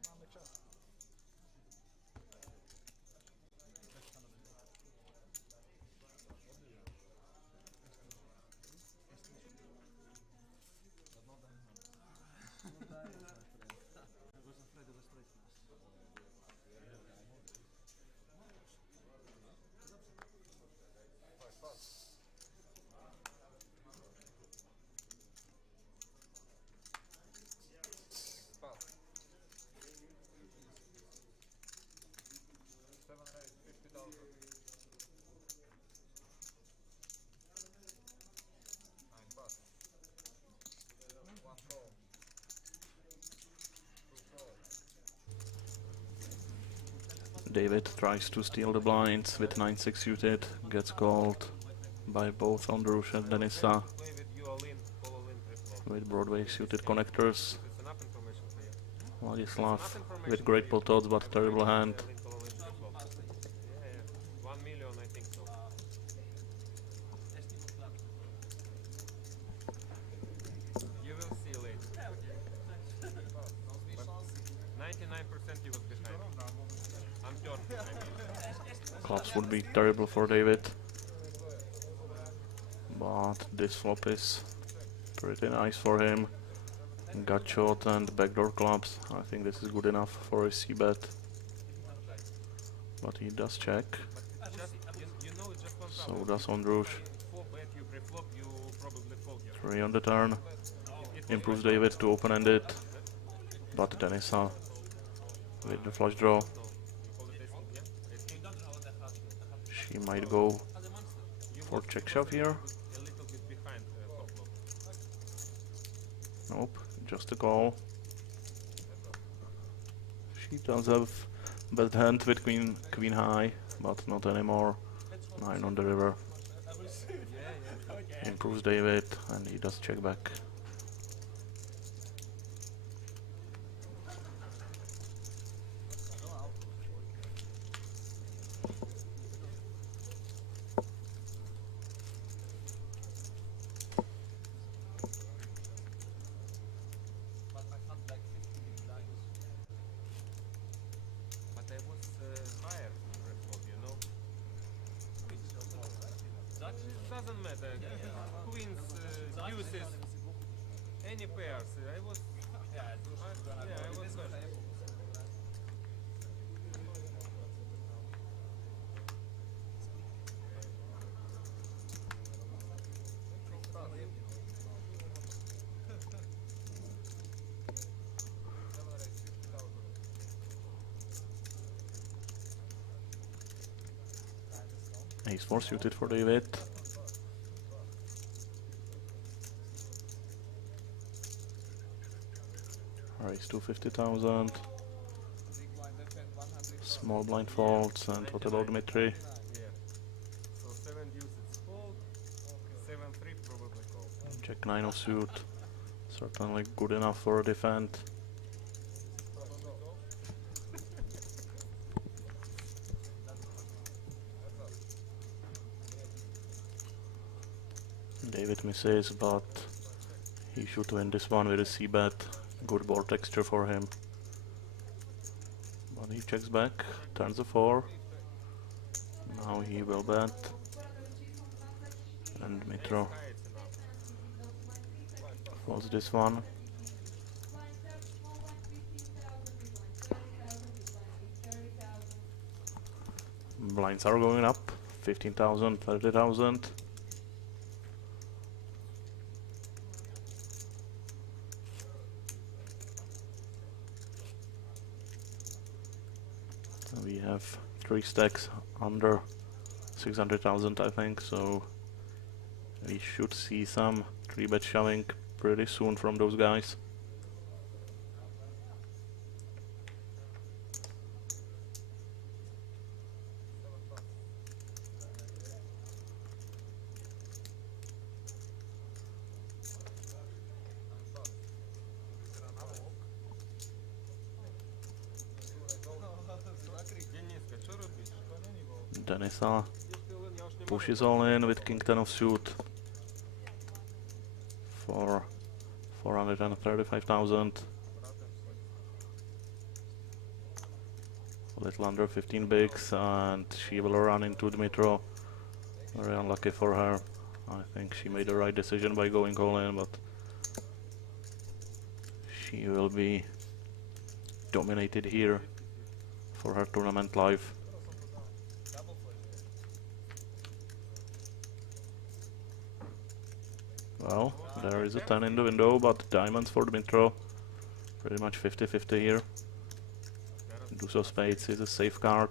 Máme čas. David tries to steal the blinds with 9-6 suited, gets called by both Ondrush and Denisa Play with you all in, call all in pre-flop. with Broadway suited connectors. It's enough information for you. Vladislav with great pot odds but terrible hand. Call all in pre-flop. Yeah, yeah. 1 million, I think so. You will see later. But 99% he was behind. I'm turned, I mean. Clubs would be terrible for David. But this flop is pretty nice for him. Gut shot and backdoor clubs. I think this is good enough for a c-bet. But he does check. But just, you know, just one So problem. does Ondrush. 4 bet you pre-flop, you probably fold your 3 on the turn. Improves David to open-end it. But Denisa with the flush draw. No, you call it ace king, yeah? Ace king. She might go You for was check shove here. a little bit behind top flop. Nope, just a call. She does have bad hand with queen high, but not anymore. 9 on the river. Improves David and he does check back. But I was higher pre-flop, you know? It doesn't matter. Queens, deuces, any pairs. I was... yeah, I was better. Ace 4 suited for David. Raise to 50,000. Small blind folds and what about Dmitry? Yeah. So 7 deuce it's fold. 7-3 probably call. Jack 9 of suit. Certainly good enough for a defend. David misses, but he should win this one with a c-bet. Good board texture for him. But he checks back, turns a 4. Now he will bet. And Mitro High it's enough. folds this one. Blinds are going up. 15,000, 30,000. We have 3 stacks under 600,000, I think, so We should see some 3-bet shoving pretty soon from those guys. Deniska, čo robíš? Denisa Ty len, ja už nemôžem. pushes all in with king 10 of suit for 435,000. A little under 15 bigs, and she will run into Dmitro. Very unlucky for her. I think she made the right decision by going all in, but she will be dominated here for her tournament life. Well, there is a 10 in the window, but diamonds for Dmitro. Pretty much 50-50 here. Deuce of spades is a safe card.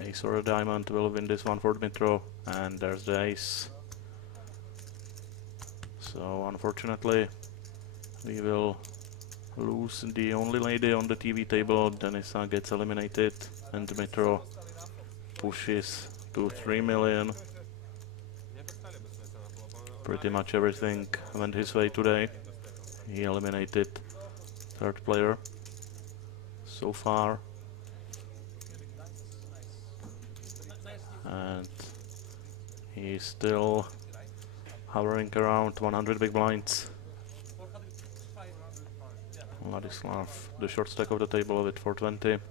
Ace or a diamond will win this one for Dmitro, and there's the ace. So unfortunately we will lose the only lady on the TV table. Denisa gets eliminated, and Dmitro pushes to 3 million. Pretty much everything went his way today. He eliminated third player so far, and he's still hovering around 100 big blinds. Vladislav, the short stack of the table with 420.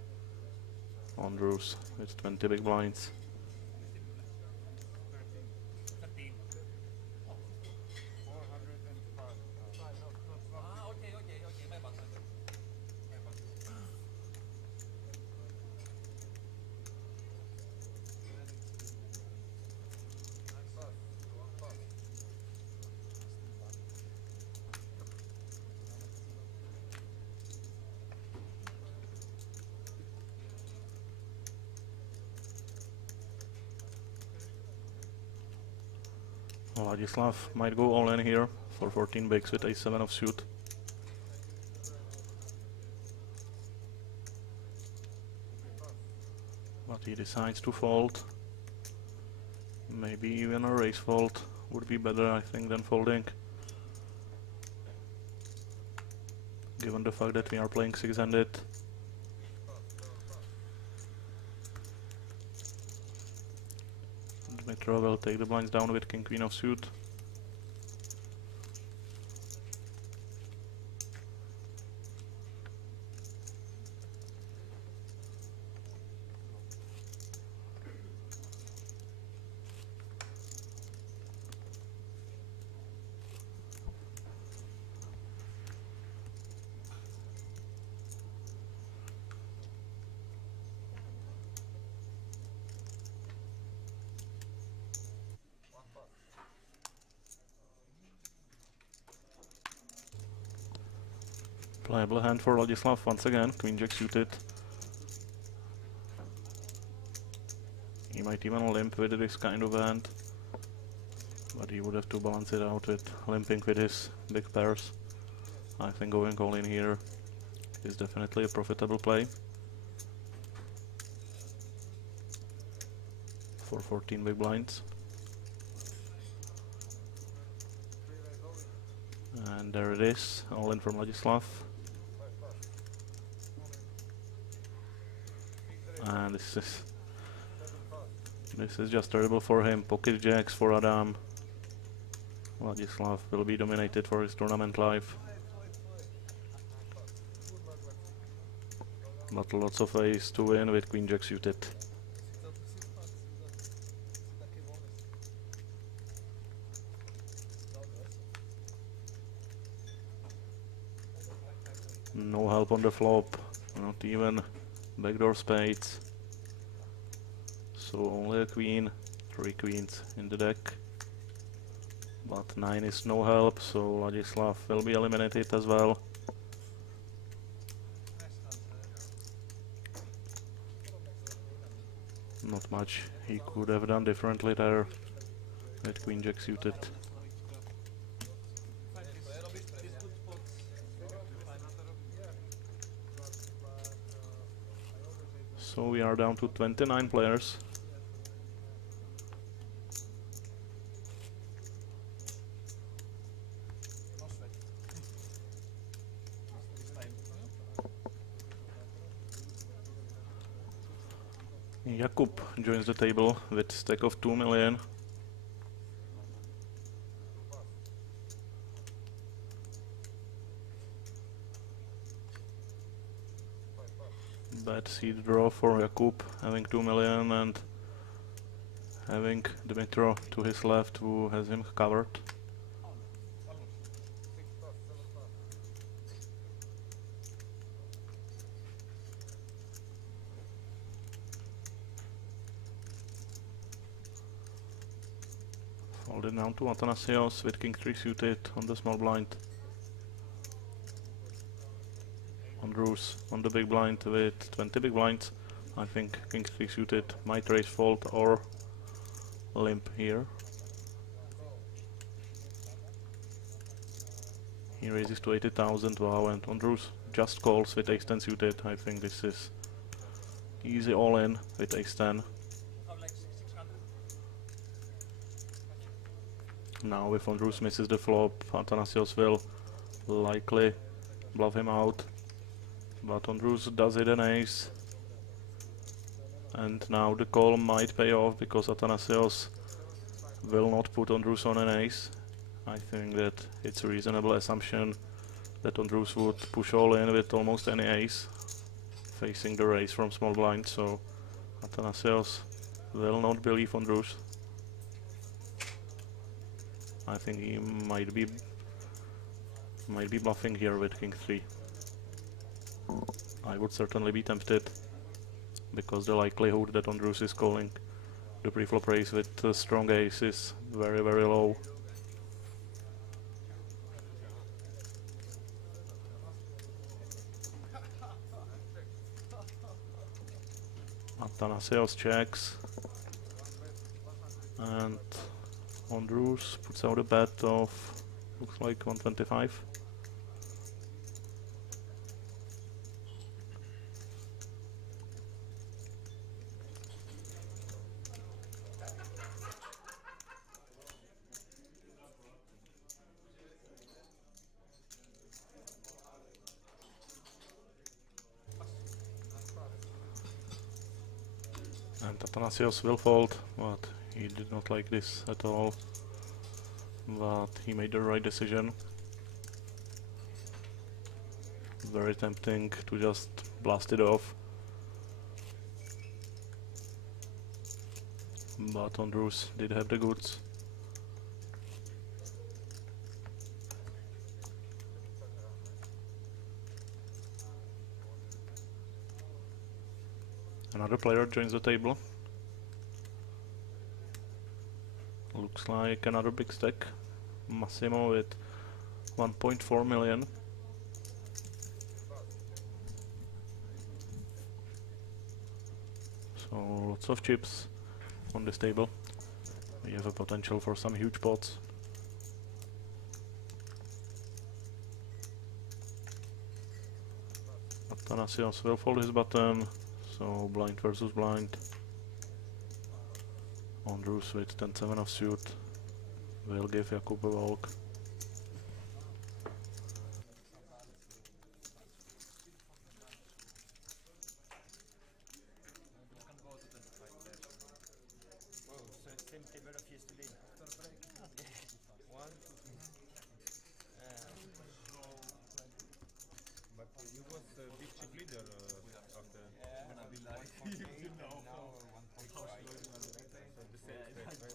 Andrews with 20 big blinds. Vladislav might go all in here for 14 bigs with a7 of suit. But he decides to fold. Maybe even a raise fold would be better, I think, than folding. Given the fact that we are playing six-handed. Dmitro will take the blinds down with king queen of suit. Playable hand for Ladislav once again, queen jack suited. He might even limp with this kind of hand, but he would have to balance it out with limping with his big pairs. I think going all in here is definitely a profitable play for 14 big blinds. And there it is, all in from Ladislav. And this is just terrible for him. Pocket jacks for Adam. Ladislav will be dominated for his tournament life. But lots of ways to win with queen jack suited. No help on the flop, not even backdoor spades. So only a queen, 3 queens in the deck. But 9 is no help, so Ladislav will be eliminated as well. Not much he could have done differently there. with queen jack suited. So we are down to 29 players. Jakub joins the table with stack of 2 million. Bad seed draw for Jakub, having 2 million and having Dimitro to his left who has him covered. Folded down to Athanasios with king 3 suited on the small blind. Andrews on the big blind with 20 big blinds. I think king 3 suited might raise fold or limp here. He raises to 80,000, wow, and Andrews just calls with ace 10 suited. I think this is easy all in with ace 10. Now if Andrews misses the flop, Athanasios will likely bluff him out. But Andrews does hit an ace. And now the call might pay off because Athanasios will not put Andrews on an ace. I think that it's a reasonable assumption that Andrews would push all in with almost any ace, facing the raise from small blind, so Athanasios will not believe Andrews. I think he might be bluffing here with king 3. I would certainly be tempted, because the likelihood that Andrews is calling the preflop raise with a strong ace is very, very low. Athanasios checks, and Andrews puts out a bet of, looks like 125. And Athanasios will fold, but he did not like this at all. But he made the right decision. Very tempting to just blast it off. But Andrews did have the goods. Another player joins the table. Looks like another big stack. Massimo with 1.4 million. So lots of chips on this table. We have a potential for some huge pots. Athanasios will fold his button, so blind versus blind. Andrews with 10-7 of suit will give Jakub a walk. But you was a big chip leader after. So the same state, right?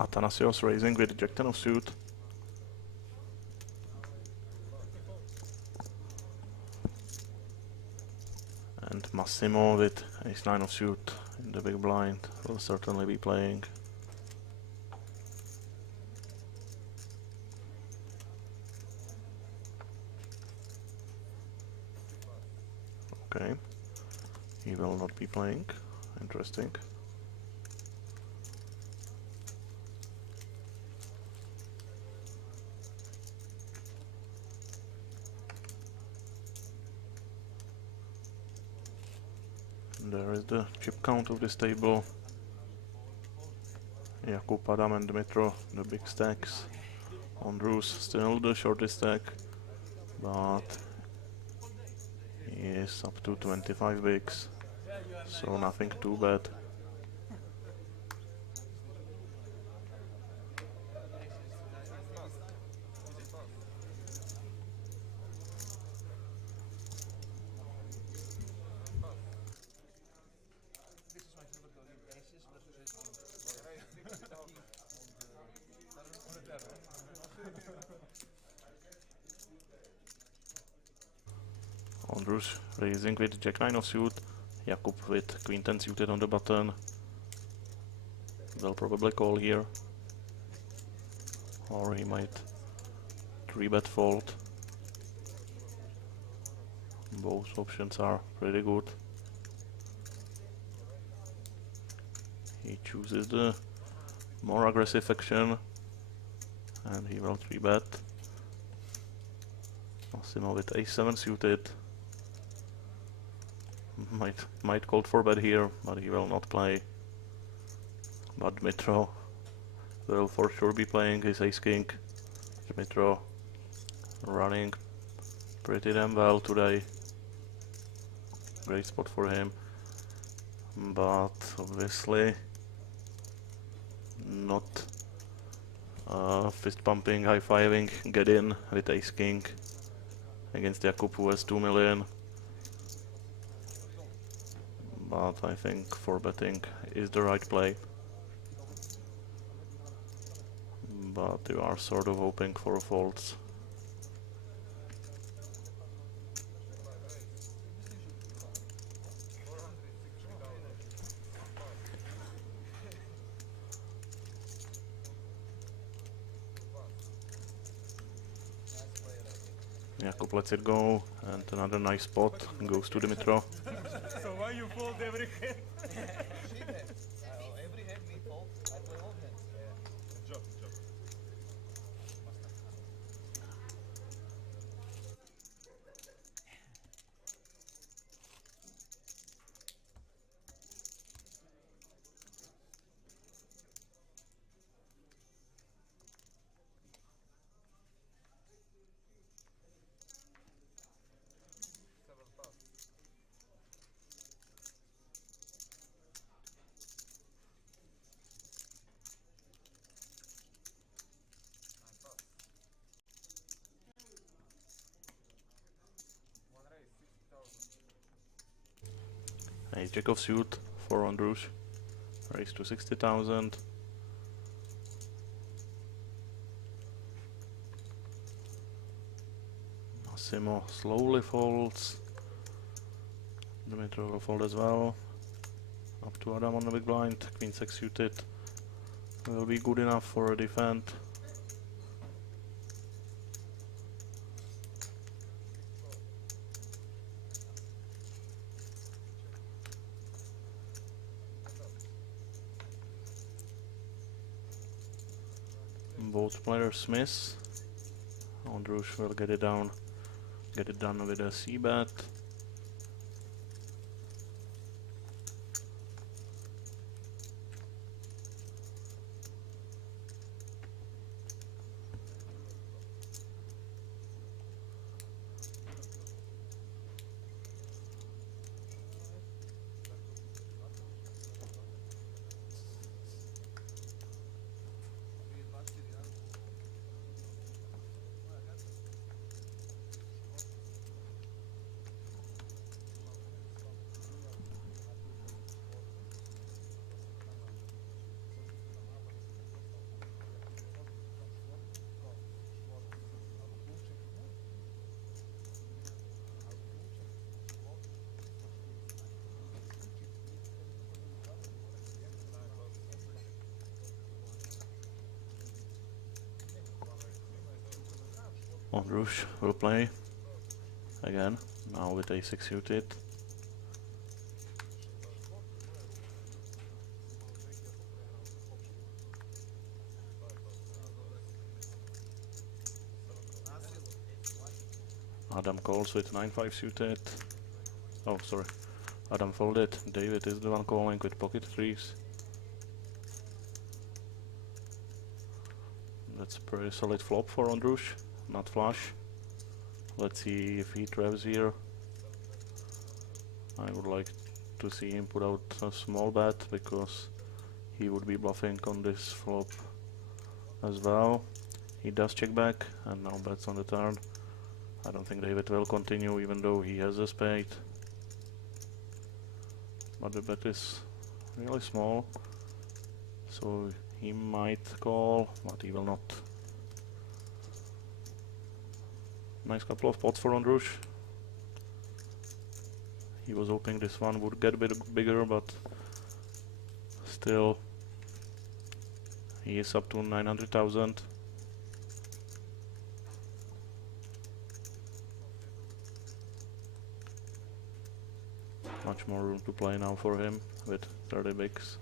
Athanasios raising with Jack 10 of suit. And Massimo with Ace 9 of suit in the big blind will certainly be playing. Okay, he will not be playing. Interesting. There is the chip count of this table. Jakub, Adam and Dmitro, the big stacks. Ondrus still the shortest stack, but he is up to 25 bigs, so nothing too bad. Ondrus raising with Jack 9 of suit, Jakub with Queen 10 suited on the button. Will probably call here, or he might 3-bet fold. Both options are pretty good. He chooses the more aggressive action, and he will 3-bet. Massimo with Ace 7 suited. Might call for bet here, but he will not play. But Dmitro will for sure be playing his Ace King. Dmitro running pretty damn well today. Great spot for him, but obviously not fist pumping, high fiving, get in with Ace King against Jakub, who has 2 million. But I think 4-betting is the right play. But you are sort of hoping for folds. Jakub lets it go, and another nice spot goes to Dmitro. So why you fold every hand? Every hand we fold, I play all hands. Job. Ace Jack of suit for Ondrus, raise to 60,000. Massimo slowly folds. Dmitro will fold as well. Up to Adam on the big blind. Queen 6 suited will be good enough for a defend. Both players miss. Ondrus will get it done with a c-bet. Ondrush will play again, now with a6 suited. Adam calls with 9-5 suited. Oh, sorry. Adam folded. David is the one calling with pocket threes. That's a pretty solid flop for Ondrush, not flush. Let's see if he traps here. I would like to see him put out a small bet because he would be bluffing on this flop as well. He does check back and now bets on the turn. I don't think David will continue even though he has a spade. But the bet is really small, so he might call, but he will not. Nice couple of pots for Ondrush. He was hoping this one would get a bit bigger, but still he is up to 900,000. Much more room to play now for him with 30 bigs.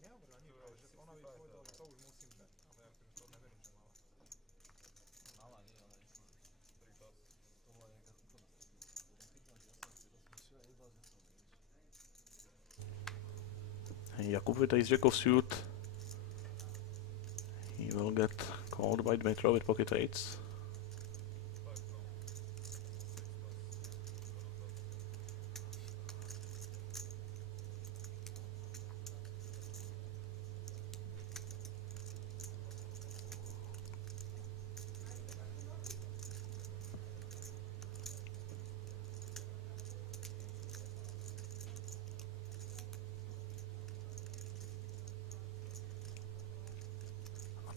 Nehovorila nič, ale že ona by povedala, že to už musím dať. Ale ja to neverím, že mala. Mala, nie, ale išla. To bola nejaká úplná stupňa. Potom chytila, že ja som musila iba, že som, vieš. Jakub with ace jack of suit. He will get called by Dmitro with pocket eights.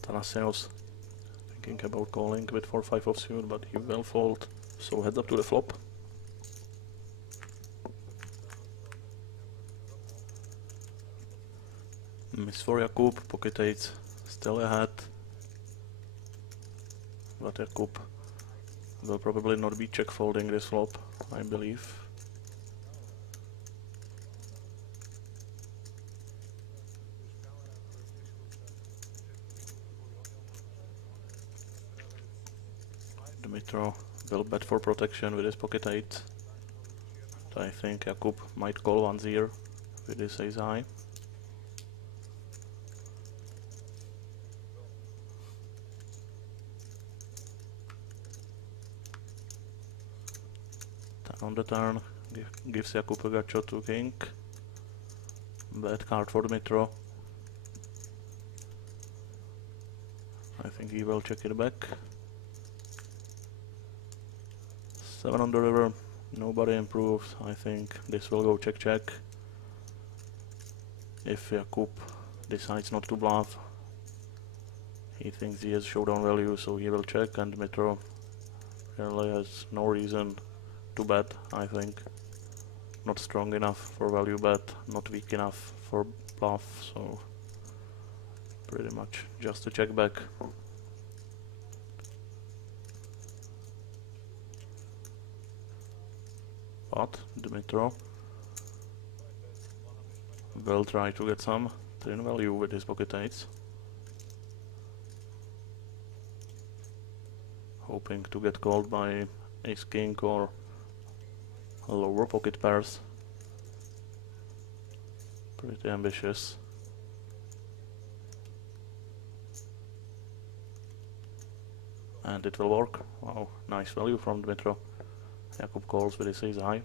Athanasios thinking about calling with 4-5 offsuit, but he will fold, so heads up to the flop. Miss for Jakub, pocket 8 still ahead, but Jakub will probably not be check folding this flop, I believe. Dmitro will bet for protection with his pocket 8. But I think Jakub might call 1-0 with his ace high. On the turn, gives Jakub a gacho to king. Bad card for Dmitro. I think he will check it back. 7 on the river, nobody improves. I think this will go check check. If Jakub decides not to bluff, he thinks he has showdown value, so he will check, and Dmitro really has no reason to bet, I think. Not strong enough for value bet, not weak enough for bluff, so pretty much just to check back. But Dmitro will try to get some thin value with his pocket eights, hoping to get called by ace king or lower pocket pairs. Pretty ambitious. And it will work. Wow, nice value from Dmitro. Jakub calls with his ace high.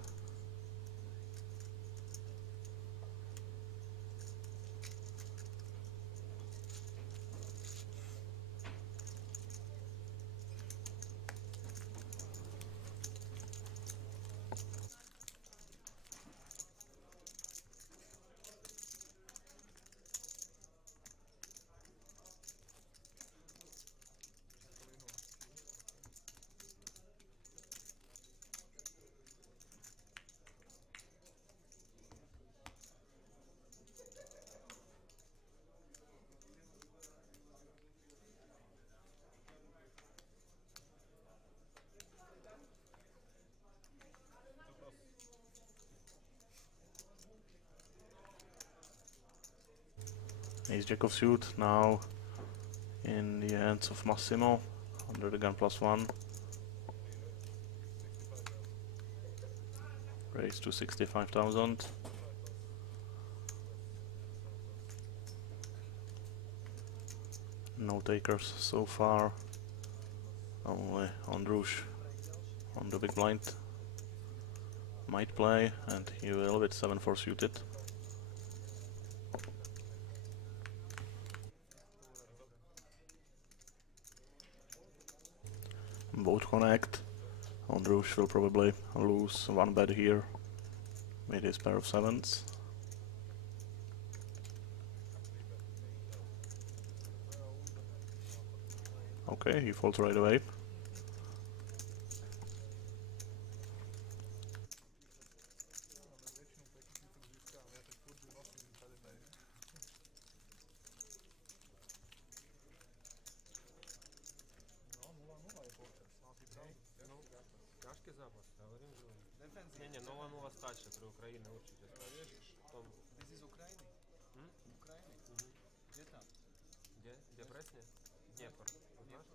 Ace jack of suit now in the hands of Massimo, under the gun +1. Raise to 65,000. No takers so far, only Andrush on the big blind. Might play, and he will with 7-4 suited. Both connect. Andrush will probably lose one bet here with his pair of sevens. Okay, he folds right away. Тяжкий запас, говорим же. Не, 0-0 стача при Украине určite stача. This is Ukraine? Ukraine? Kde tam? Где presne? Dnepr. Poznáš?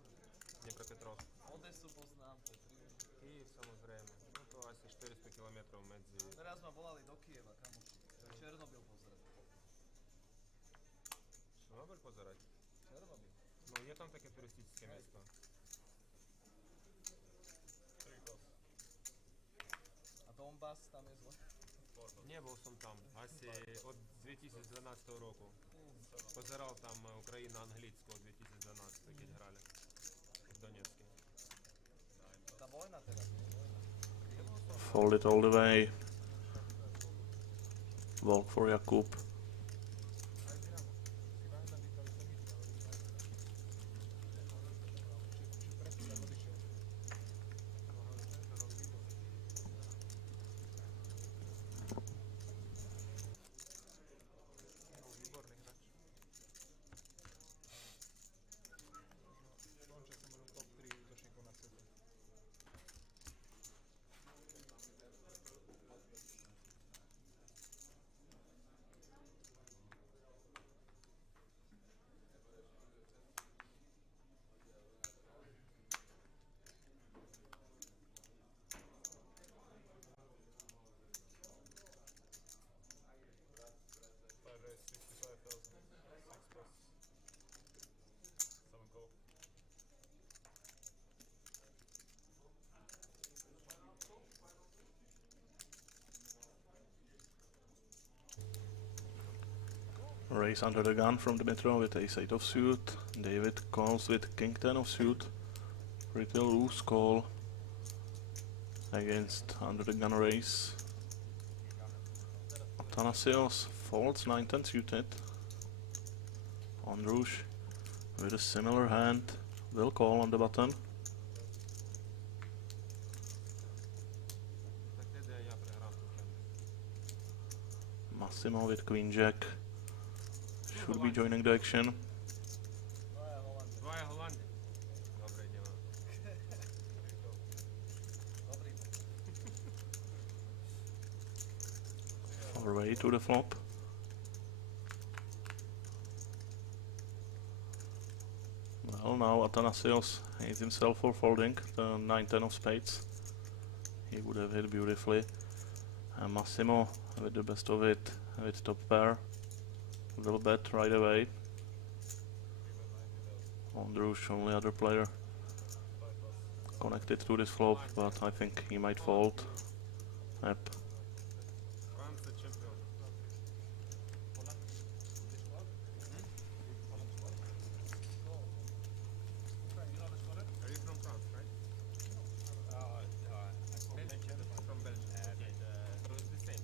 Dnepropetrovsk. Odesu poznám, to je 3. Kyiv samozrejme. No to asi 400 km medzi... Teraz ma volali do Kieva, kamoši. Černobyl pozerať. Černobyl pozerať? Černobyl. No je tam také turistické miesto. A Donbass tam je zle? Nebol som tam. Asi od 2012 roku. Pozeral tam Ukrajina-Anglicko od 2012, keď hrali v Donetsku. Tá vojna teraz, nie vojna. Fold it all the way. Walk for Jakub. Raise under the gun from Dmitro with ace-8 of suit. David calls with king-10 of suit. Pretty loose call against under the gun raise. Athanasios folds 9-10 suited. Andrush with a similar hand will call on the button. Massimo with queen-jack should be joining the action. Dvaja Holandia. Dobre, ideme. Our way to the flop. Well, now Athanasios hates himself for folding the 9-10 of spades. He would have hit beautifully. And Massimo with the best of it with top pair will bet right away. Andrush, only other player connected to this flop, but I think he might fold. Yep. France champion. Are you from France, right? Belgium. From Belgium. So it's the same.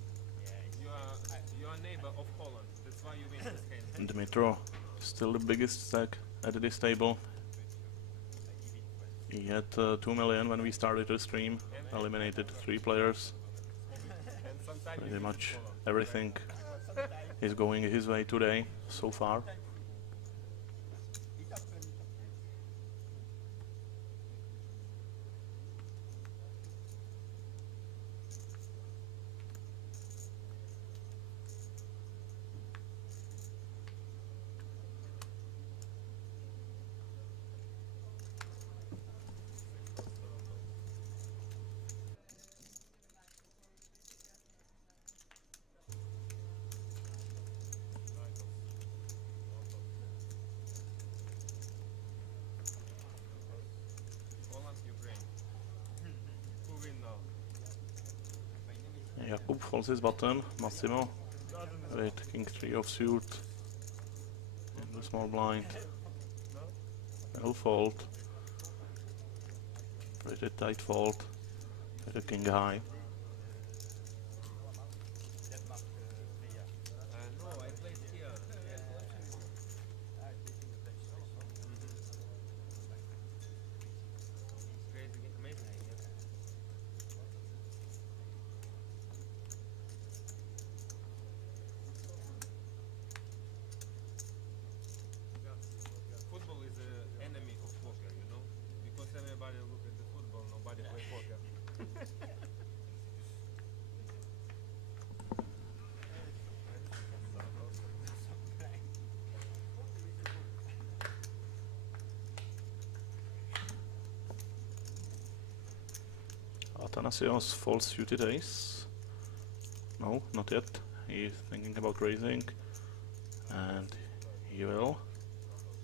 You are neighbor of Holland. That's why you win this game. Dmitro, still the biggest stack at this table. He had 2 million when we started the stream, eliminated 3 players. And sometimes you Pretty win much Holland. everything is going his way today, so far. Jakub folds his button, Massimo with king 3 offsuit in the small blind. Will fold. Pretty tight fold with a king high. No, I played here. Crazy, amazing. Football is an enemy of poker, you know? Because everybody look at the football, nobody play poker. Athanasios folds suited ace. No, not yet. He is thinking about raising, and he will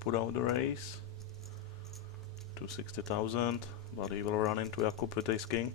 put out the raise to 60,000, but he will run into Jakub with ace king.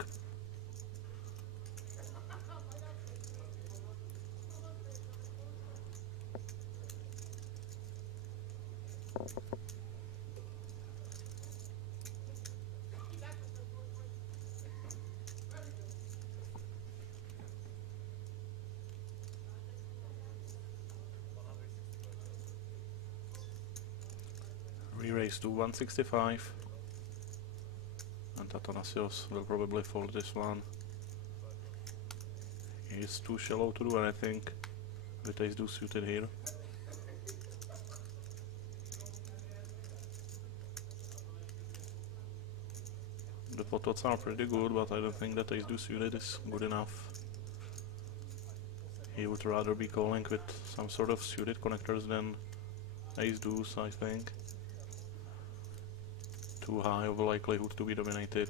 Re-raise to 165, and Athanasios will probably fold this one. He is too shallow to do anything with ace deuce suited here. The potots are pretty good, but I don't think that ace deuce suited is good enough. He would rather be calling with some sort of suited connectors than ace deuce, I think. Too high of a likelihood to be dominated.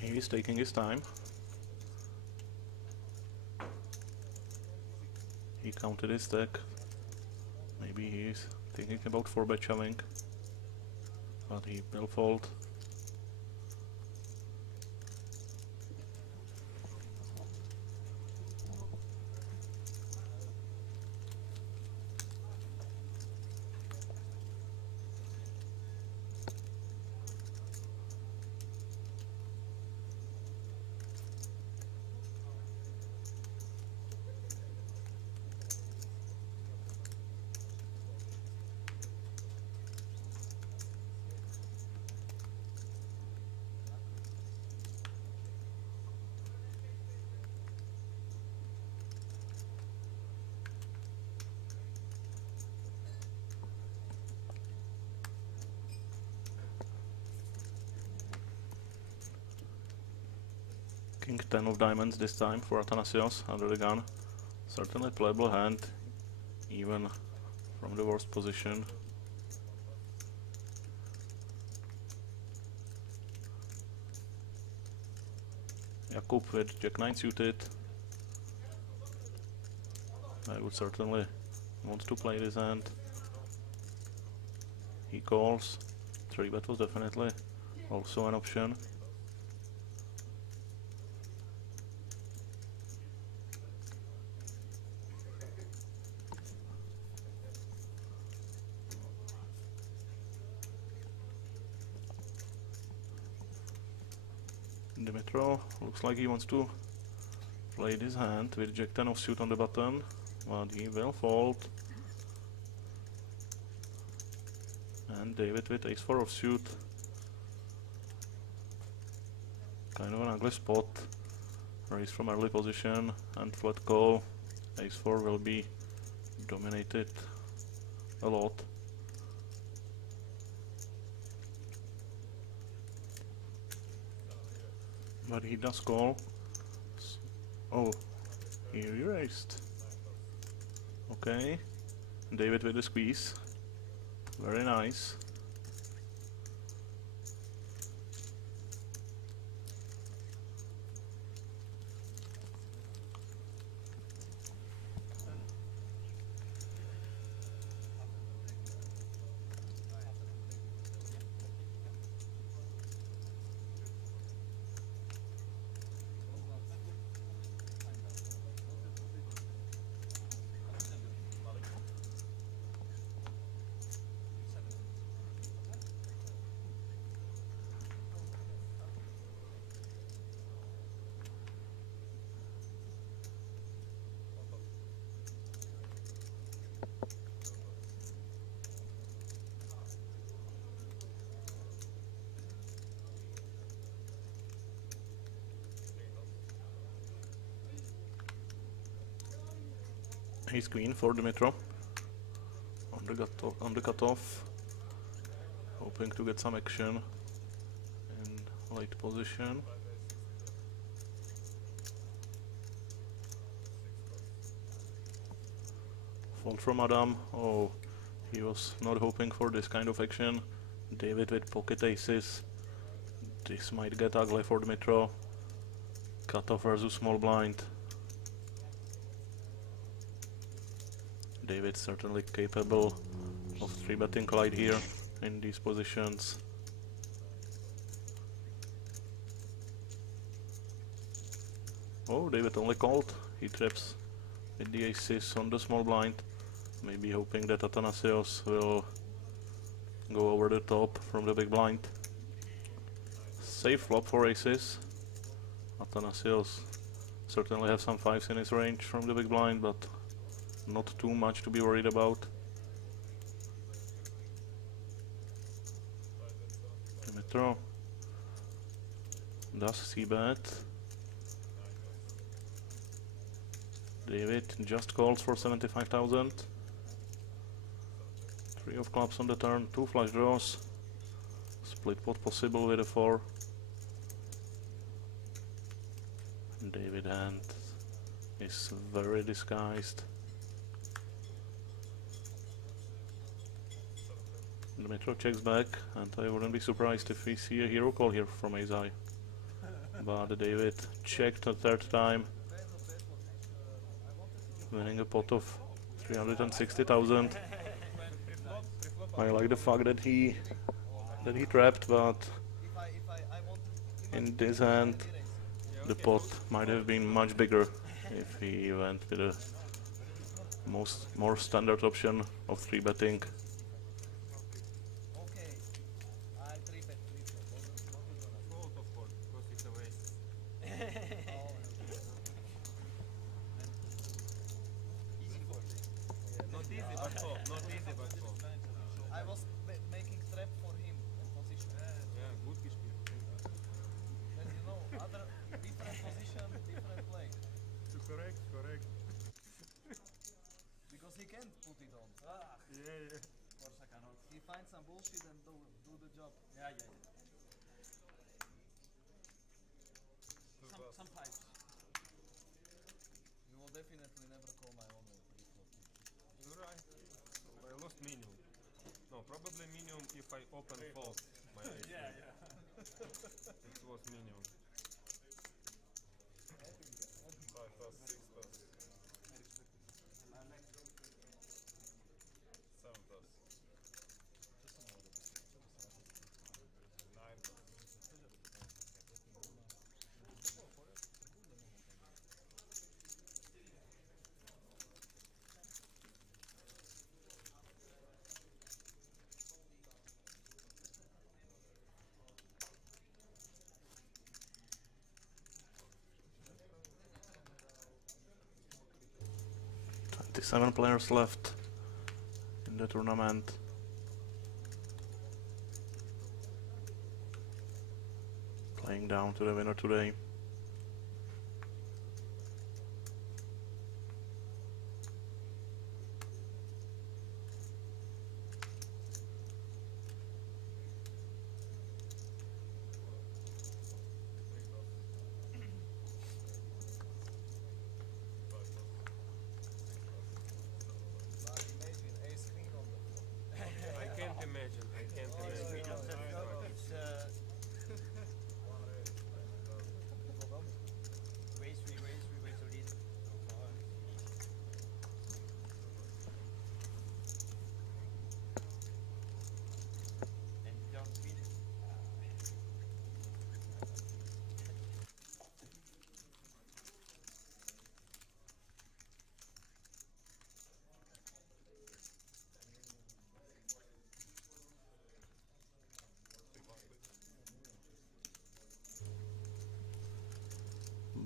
He is taking his time. He counted his stack. Maybe he is thinking about 4-bet shoving, but he will fold. King 10 of diamonds this time for Athanasios under the gun. Certainly playable hand, even from the worst position. Jakub with Jack 9 suited. I would certainly want to play this hand. He calls. 3-bet was definitely also an option. Dimitro looks like he wants to play this hand with Jack 10 offsuit on the button, but he will fold. And David with ace 4 offsuit. Kind of an ugly spot. Raise from early position and flat call. Ace-4 will be dominated a lot. But he does call. Oh, he erased. Okay, David with the squeeze. Very nice. Ace Queen for Dmitro on the cutoff, hoping to get some action in late position. Fold from Adam. Oh, he was not hoping for this kind of action. David with pocket aces. This might get ugly for Dmitro. Cutoff versus small blind. David certainly capable of 3-betting Clyde here in these positions. Oh, David only called. He traps with the aces on the small blind. Maybe hoping that Athanasios will go over the top from the big blind. Safe flop for aces. Athanasios certainly has some fives in his range from the big blind, but not too much to be worried about. Dmitro does c-bet. David just calls for 75,000. 3 of clubs on the turn, 2 flush draws. Split pot possible with a 4. David hand is very disguised. Dmitro checks back, and I wouldn't be surprised if we see a hero call here from Ace-High. But David checked a third time, winning a pot of 360,000. I like the fact that he trapped, but in this hand the pot might have been much bigger if he went with a more standard option of 3-betting. Fold, of course, because it's a waste. Not easy, but fold. Not easy, but fold. I was making trap for him in position. Yeah, good gespielt. Then you know, other different position, different play. Correct, correct. Because he can't put it on. Yeah, yeah. Course I cannot. He finds some bullshit and do the job. Yeah. Some pipes. You will definitely never call my own pre-flop. You're right. I lost minimum. No, probably minimum if I open fold. My ace. Yeah. It was minimum. 5 plus, 6 plus, 7 plus, 9 plus. Seven players left in the tournament. Playing down to the winner today.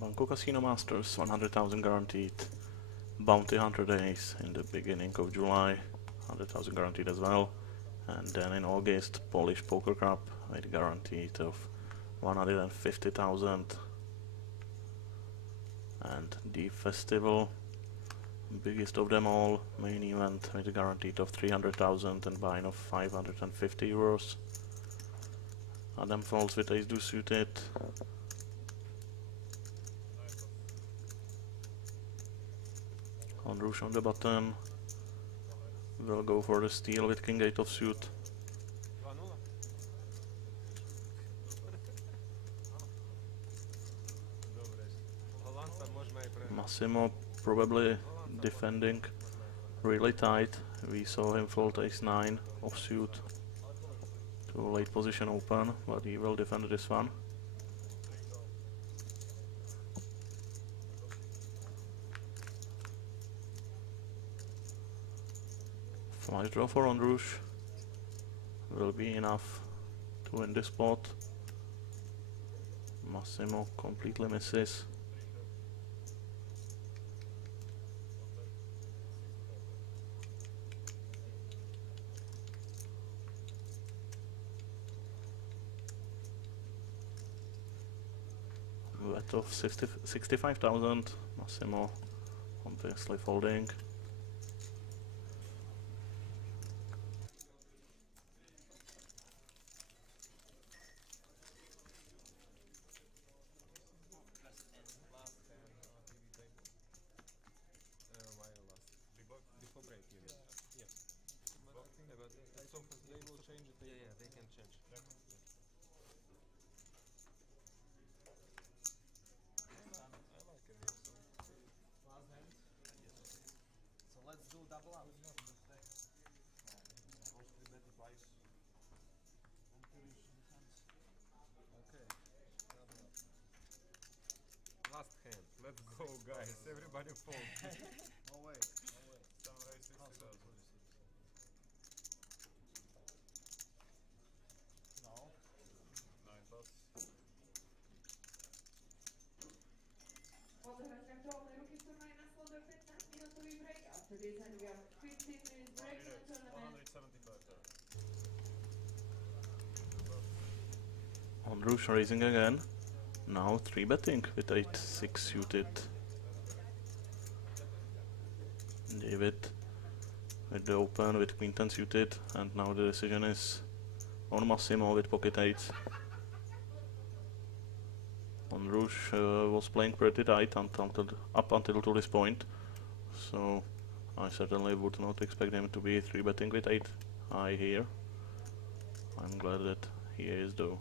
Banco Casino Masters, 100,000 guaranteed. Bounty Hunter Days in the beginning of July, 100,000 guaranteed as well. And then in August, Polish Poker Cup with guaranteed of 150,000. And the festival, biggest of them all, main event with a guaranteed of 300,000 and buy-in of 550 euros. Adam falls with ace deuce suited. On Rouge on the button. We'll go for the steal with king 8 of suit. 2-0. Dobre. Holandca môžeme aj prehrať. Massimo probably defending really tight. We saw him fold ace 9 of suit to late position open, but he will defend this one. Flush draw for on Rouge will be enough to win this spot. Massimo completely misses. Bet of 65,000. Massimo obviously folding. Before break, you mean? Yes. But I think but so they will change it. Yeah, they can change. Yeah. I like it. Last hand. So let's do double up. Okay. Double up. Last hand. Let's go, guys. Everybody fold. No way. No way. Samurai 60,000. No. 9 plus. Volné ruky v turnaji nasleduje 15-minutový break. After this and we have 15 minutes break in the tournament. 175,000. On Rouge raising again. Now 3 betting with 8-6 suited. David with the open with queen 10 suited, and now the decision is on Massimo with pocket 8. On Rouge was playing pretty tight up until to this point, so I certainly would not expect him to be 3 betting with 8 high here. I'm glad that he is though.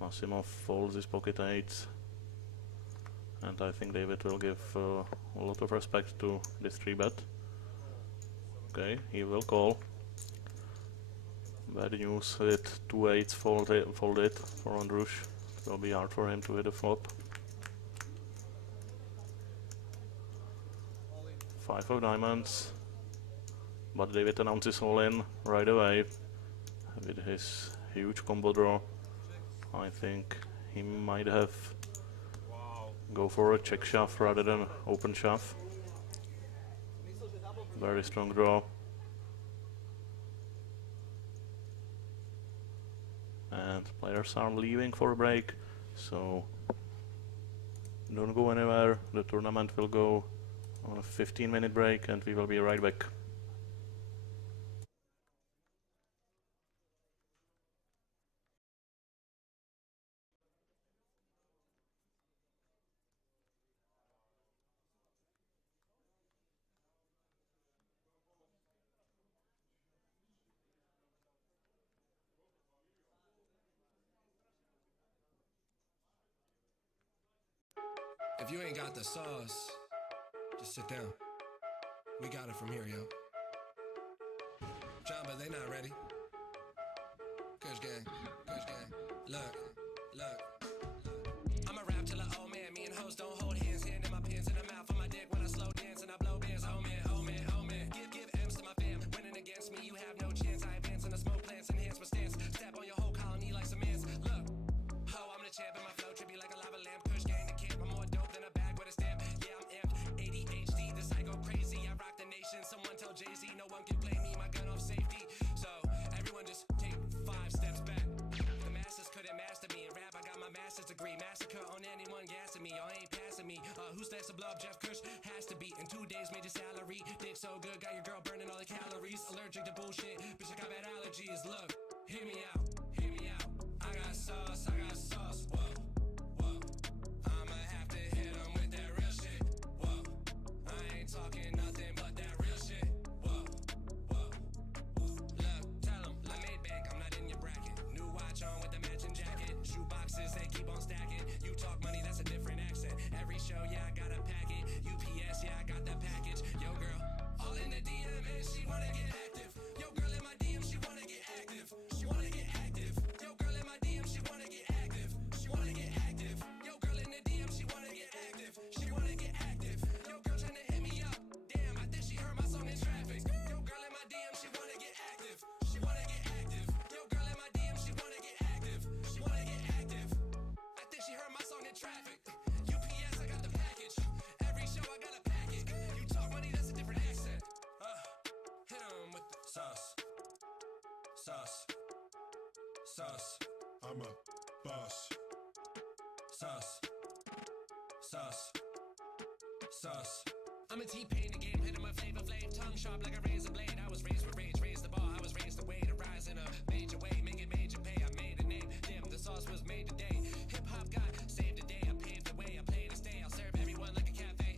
Massimo folds his pocket 8s, and I think David will give a lot of respect to this 3 bet. Okay, he will call. Bad news with 2 8s folded for on Rouge. It will be hard for him to hit a flop. 5 of diamonds, but David announces all in right away with his huge combo draw. I think he might have go for a check shove rather than open shove. Very strong draw. And players are leaving for a break, so don't go anywhere. The tournament will go on a 15-minute break and we will be right back. If you ain't got the sauce, just sit down. We got it from here, yo. John, but they not ready. Kush gang, Kush gang. Look. I'ma rap till an old man. Me and hoes don't hold hands. Hand in my pants in the mouth on my dick when I slow dance and I blow bands. Oh man. Give M's to my fam. Winning against me, you have no chance. I advance in the smoke plants, enhance my stance. Step on your whole colony like some ants. Look, ho, I'm the champ and my flow trip be like a lava lamp. Kush gang, the camp. I'm more dope than on anyone gassing me. Y'all ain't passing me. Who's next to blow up? Jeff Kush has to be. In 2 days, major salary. Dick so good, got your girl burning all the calories. Allergic to bullshit, bitch, I got bad allergies. Look, hear me out, hear me out. I got sauce, I got sauce. Whoa, whoa. I'ma have to hit 'em with that real shit. Whoa, I ain't talking nothing but that real shit. Whoa, whoa. Look, tell 'em, I made bank, I'm not in your bracket. New watch on with the matching jacket. Shoe boxes, they keep on stacking. You talk money, that's a different accent. Every show, yeah, I got a packet. UPS, yeah, I got that package. Yo, girl, all in the DM and she wanna get active. Yo, girl, in my DM, she wanna get active. She wanna get active. Yo, girl, in my DM, she wanna get active. She wanna get active. Yo, girl, in the DM, she wanna get active. She wanna get active. Yo, girl, tryna hit me up. Damn, I think she heard my song in traffic. Yo, girl, in my DM, she wanna get active. She wanna get active. Yo, girl, in my DM, she wanna get active. She wanna get active. I think she heard my song in traffic. UPS, I got the package. Every show, I got a package. You talk money, that's a different accent. Hit 'em with the sauce. Sauce. Sauce. I'm a boss. Sauce. Sauce. Sauce. I'm a T-Pain, the game, hit him with flavor flav. Tongue sharp like a razor blade. I was raised with rage, raised the bar. I was raised the way to rise in a major way. Make it major pay, I made a name. Damn, the sauce was made today. Hip-hop God saved the day. I paved the way, I play to stay. I'll serve everyone like a cafe.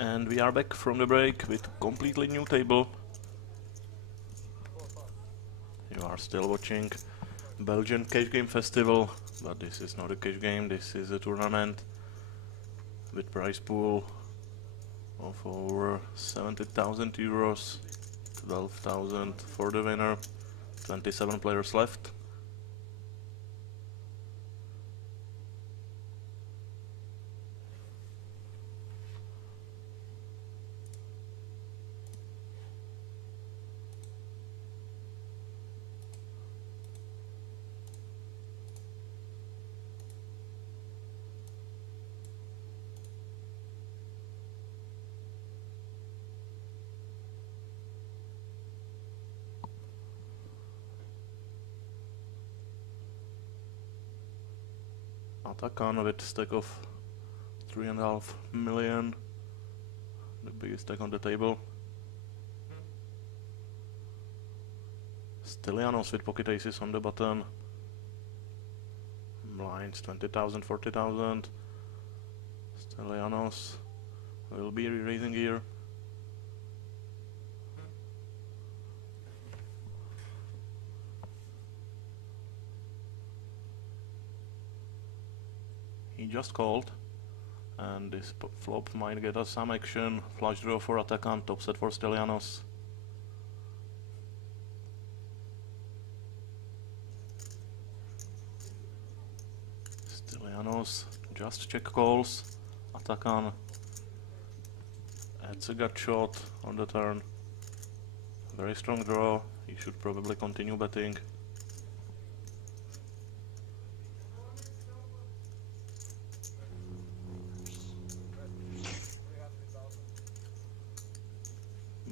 And we are back from the break with completely new table. You are still watching Belgian Cash Game Festival, but this is not a cash game, this is a tournament with prize pool of over 70,000 euros, 12,000 for the winner, 27 players left. Atakan with stack of 3.5 million, the biggest stack on the table. Stylianos with pocket aces on the button. Blinds 20,000, 40,000. Stylianos will be raising here. He just called, and this flop might get us some action. Flush draw for Atakan, top set for Stylianos. Stylianos just check calls. Atakan adds a gut shot on the turn. Very strong draw, he should probably continue betting.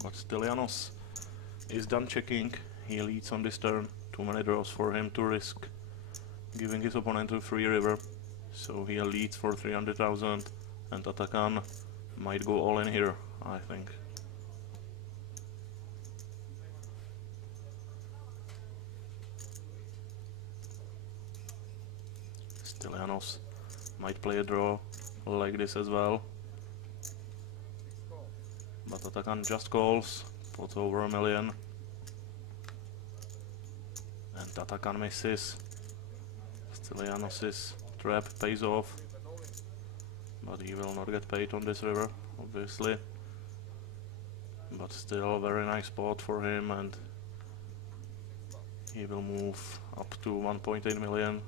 But Stylianos is done checking, he leads on this turn, too many draws for him to risk giving his opponent a free river, so he leads for 300,000 and Atakan might go all in here, I think. Stylianos might play a draw like this as well. But Atakan just calls, puts over 1 million. And Atakan misses. Stylianos' trap pays off. But he will not get paid on this river, obviously. But still a very nice spot for him, and he will move up to 1.8 million.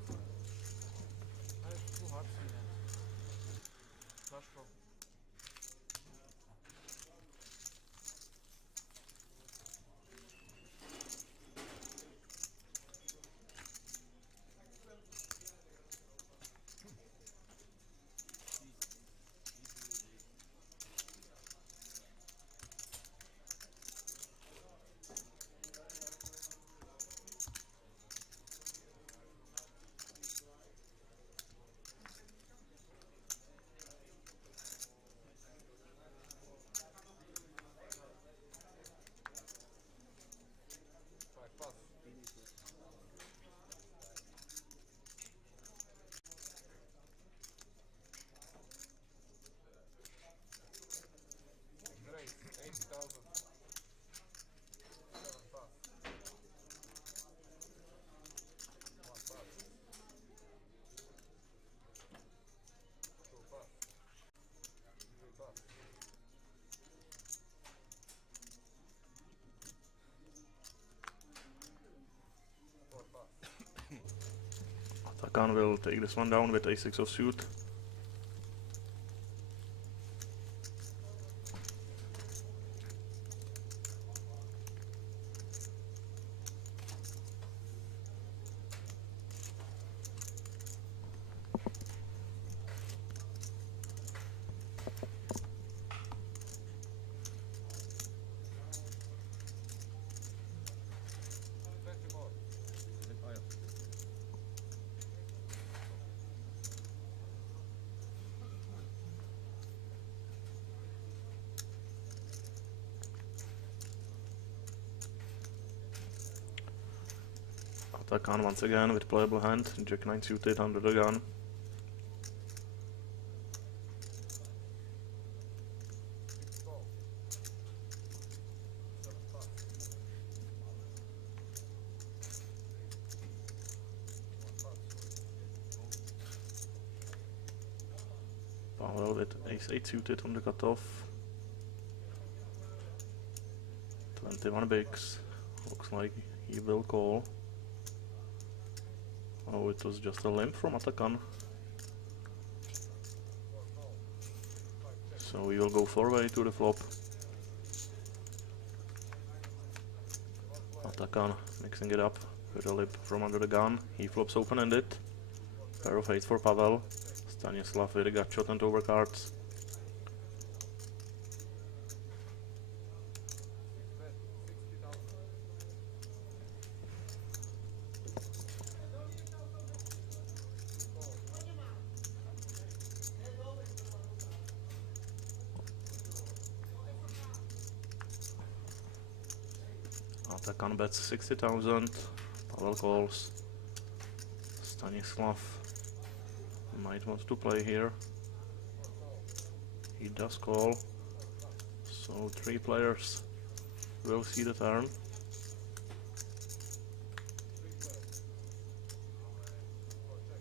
Atakan will take this one down with a6 of suit. Atakan once again with playable hand, Jack 9 suited under the gun. Pavel with ace-8 suited on the cutoff. 21 bigs. Looks like he will call. Oh, it was just a limp from Atakan. So we will go 4-way to the flop. Atakan mixing it up with a limp from under the gun. He flops open-ended. Pair of 8 for Pavel. Stanislav with a gut shot and overcards. Atakan bets 60,000. Pavel calls. Stanislav might want to play here. He does call. So 3 players will see the turn.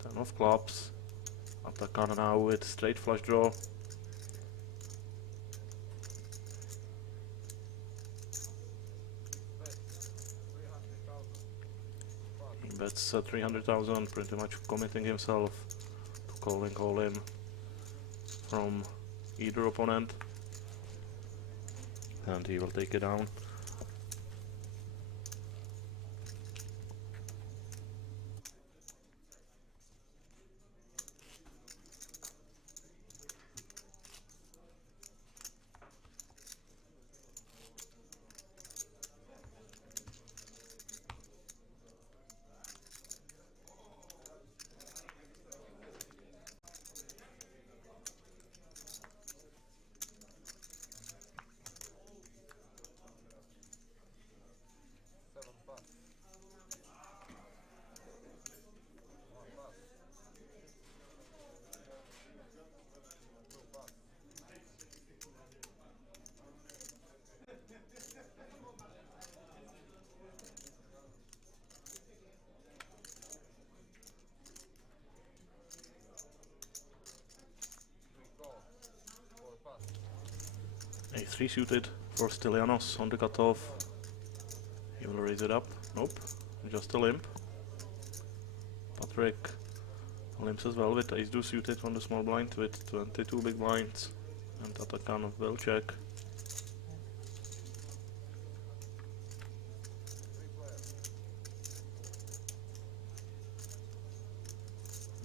Ten of clubs. Atakan now with straight flush draw. He bets 300,000, pretty much committing himself to calling all in from either opponent, and he will take it down. A3 suited for Stylianos on the cutoff. He will raise it up. Nope, just a limp. Patrick limps as well with ace-2 suited on the small blind with 22 big blinds, and Atakan will check.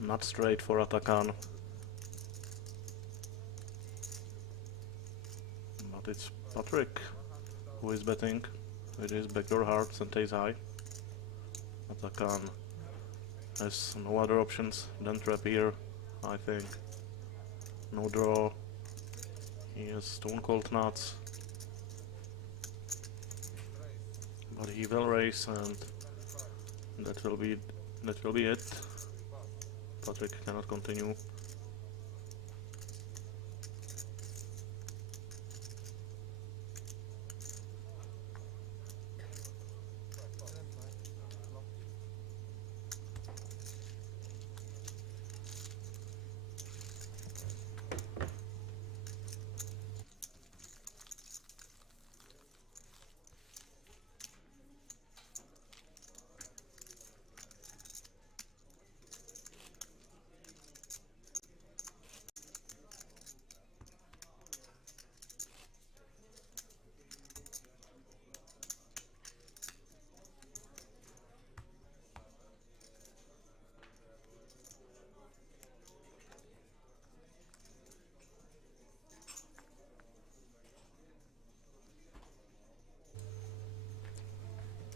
Not straight for Atakan. But it's Patrick who is betting with his backdoor hearts and ace high. Atakan has no other options than trap here, I think. No draw. He has stone cold nuts. But he will raise, and that will be it. Patrick cannot continue.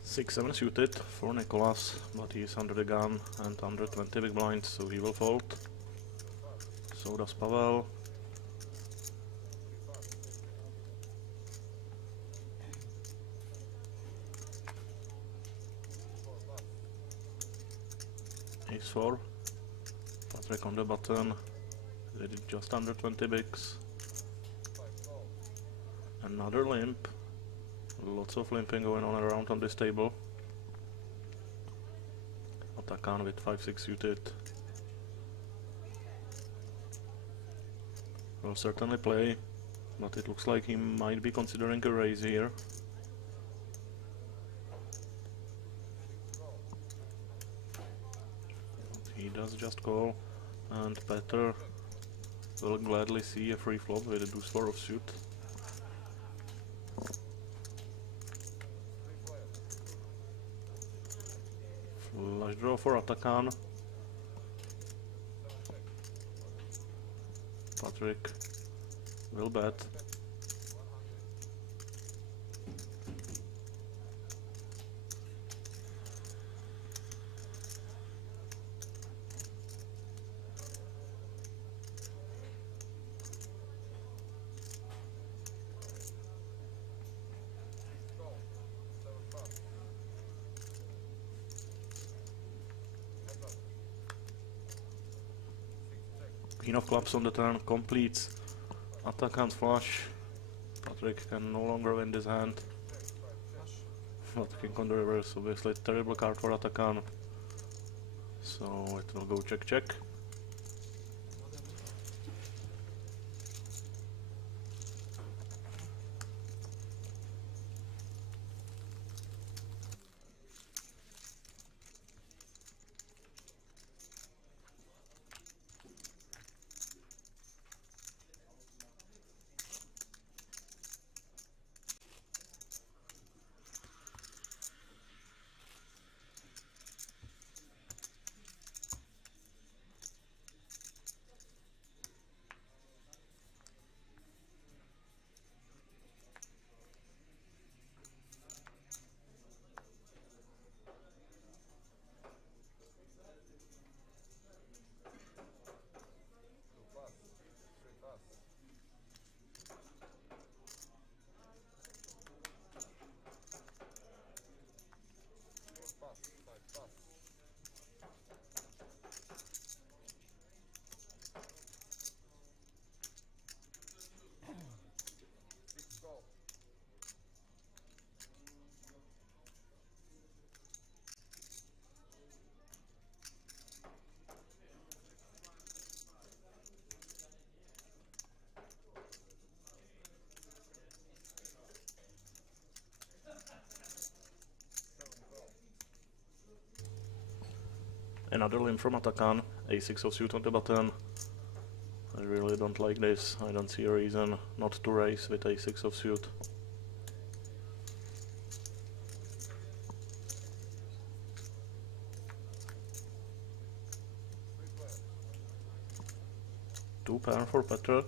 Six, 7 suited for Nicholas, but he is under the gun and under 20 big blinds, so he will fold. So does Pavel. Ace 4. Patrick on the button. Did it just under 20 bigs. Another limp. Lots of limping going on around on this table. Atakan with 5-6 suited. will certainly play, but it looks like he might be considering a raise here. He does just call, and Petr will gladly see a free flop with a deuce 4 offsuit. Flush draw for Atakan. Patrick will bet. Queen of clubs on the turn completes Atakan's flush. Patrick can no longer win this hand. But king on the reverse, obviously terrible card for Atakan. So it will go check check. Another limb from Atakan, a6 of suit on the button. I really don't like this, I don't see a reason not to raise with a6 of suit. Two pair for Petr.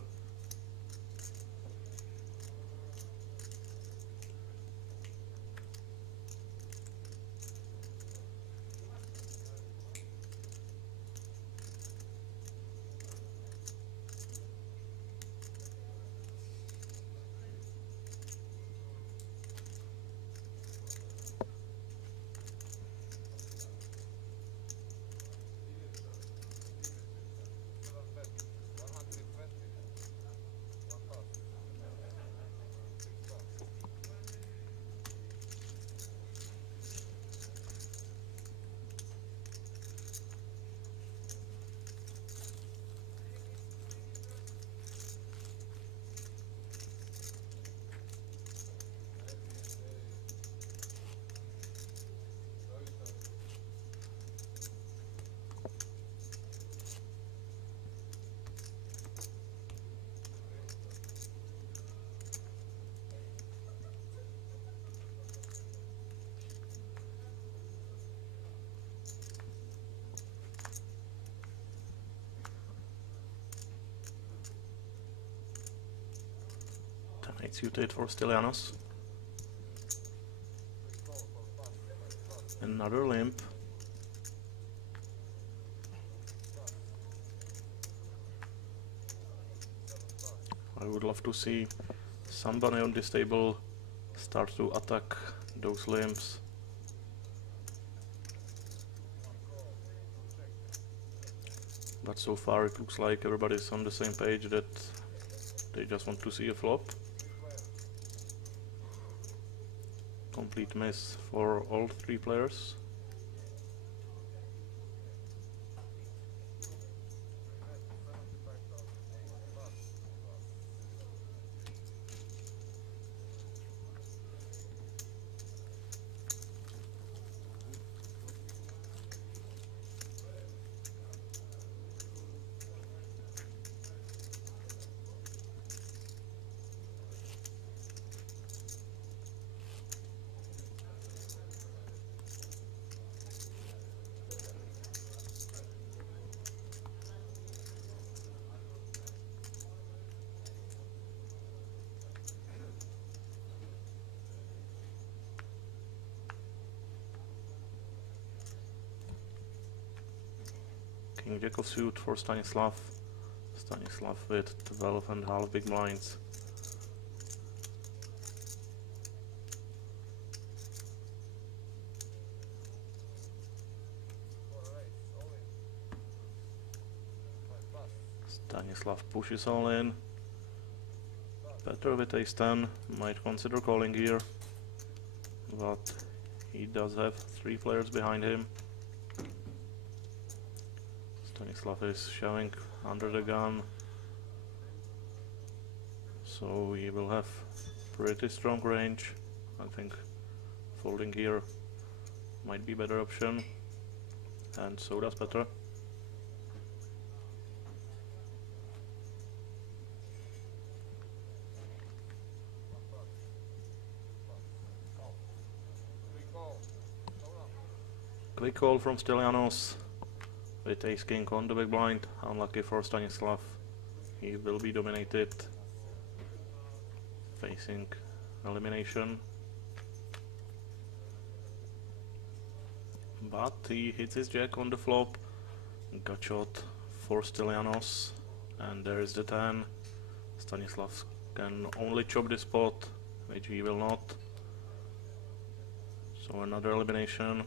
It's suited for Stylianos. Another limp. I would love to see somebody on this table start to attack those limps. But so far it looks like everybody's on the same page that they just want to see a flop. Complete miss for all three players. King Jack of suit for Stanislav. Stanislav with 12.5 big blinds. Stanislav pushes all in. Petr with ace 10 might consider calling here, but he does have 3 players behind him. Stanislav is shoving under the gun, so he will have pretty strong range. I think folding here might be better option, and so does Petr. Quick call from Stylianos with ace king on the big blind. Unlucky for Stanislav. He will be dominated, facing elimination. But he hits his jack on the flop. Gut shot for Stylianos, and there is the 10. Stanislav can only chop this pot, which he will not. So another elimination,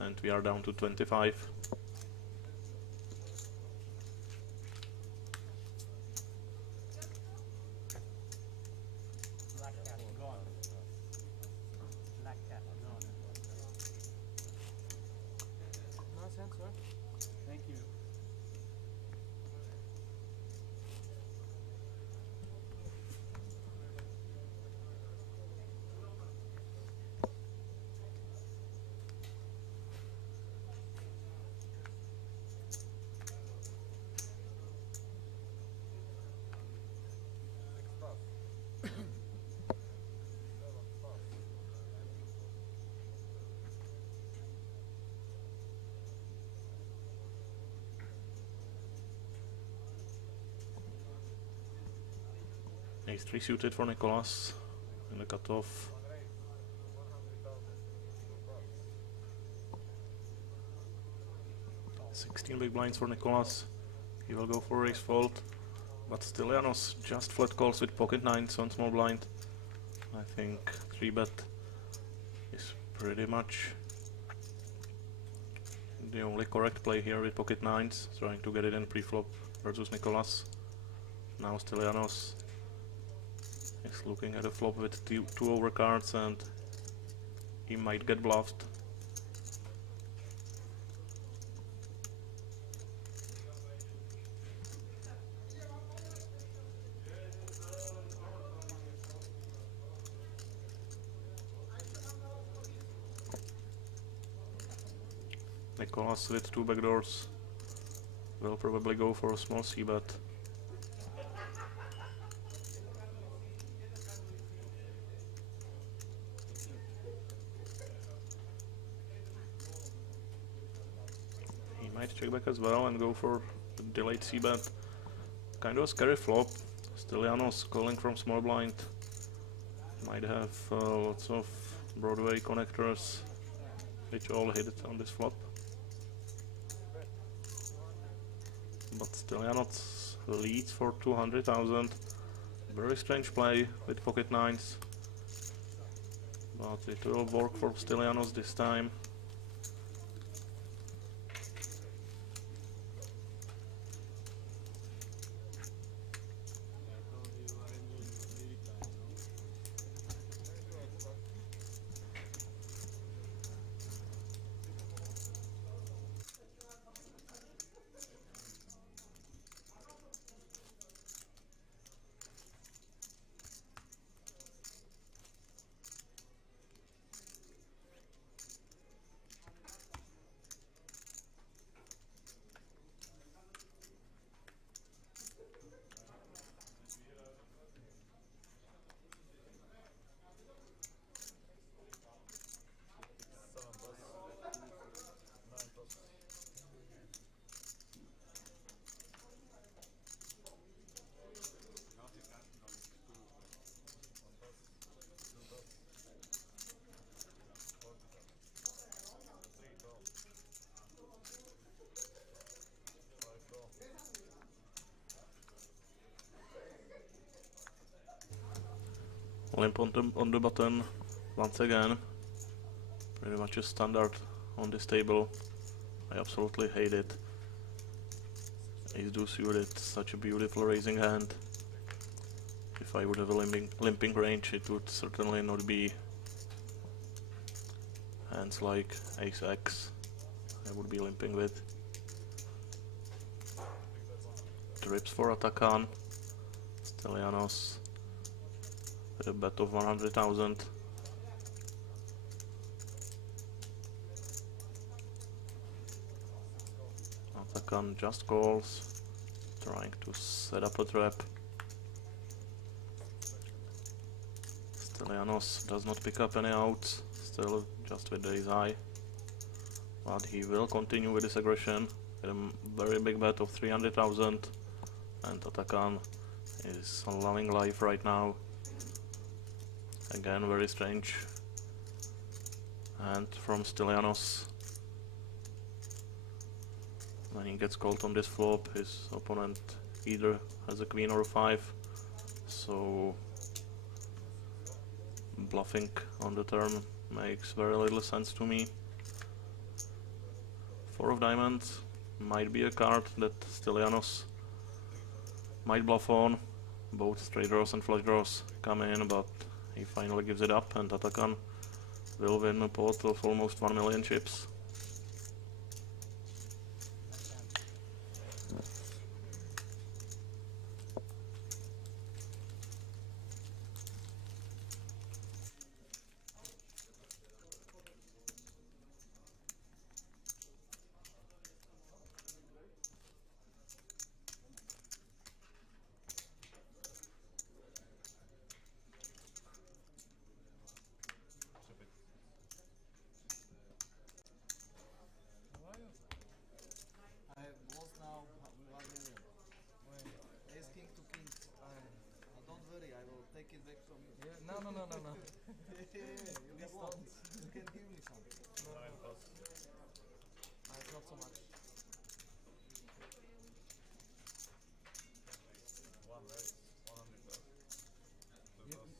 and we are down to 25. Black cat gone. Black cat gone. Nice answer. Thank you. Ace 3 suited for Nicolas in the cutoff. $16 big blinds for Nicolas. He will go for ace fold, but Stylianos just flat calls with pocket nines on small blind. I think 3-bet is pretty much the only correct play here with pocket nines, trying to get it in pre-flop versus Nicolas. Now Stylianos is looking at a flop with two overcards, and he might get bluffed. Nicolas with 2 backdoors will probably go for a small c-bet. He might check back as well and go for a delayed c-bet. Kind of a scary flop. Stylianos calling from small blind. Might have lots of Broadway connectors, which all hit on this flop. But Stylianos leads for 200,000. Very strange play with pocket nines, but it will work for Stylianos this time. Limp on the button once again. Pretty much a standard on this table. I absolutely hate it. Ace deuce suited, such a beautiful raising hand. If I would have a limping range, it would certainly not be hands like ace x I would be limping with. Trips for Atakan. Stelianos with a bet of 100,000. Atakan just calls, trying to set up a trap. Stelianos does not pick up any outs, still just with the ace high. But he will continue with his aggression with a very big bet of 300,000. And Atakan is loving life right now. Again, very strange. And from Stelianos. When he gets called on this flop, his opponent either has a queen or a 5. So bluffing on the turn makes very little sense to me. 4 of diamonds might be a card that Stelianos might bluff on. Both straight draws and flush draws come in, but he finally gives it up, and Atakan will win a pot of almost 1 million chips. I lost now 1 million. Ace king to king. Don't worry, I will take it back from you. Yeah, no. Yeah, you get lost. You can give me some. It's not so much.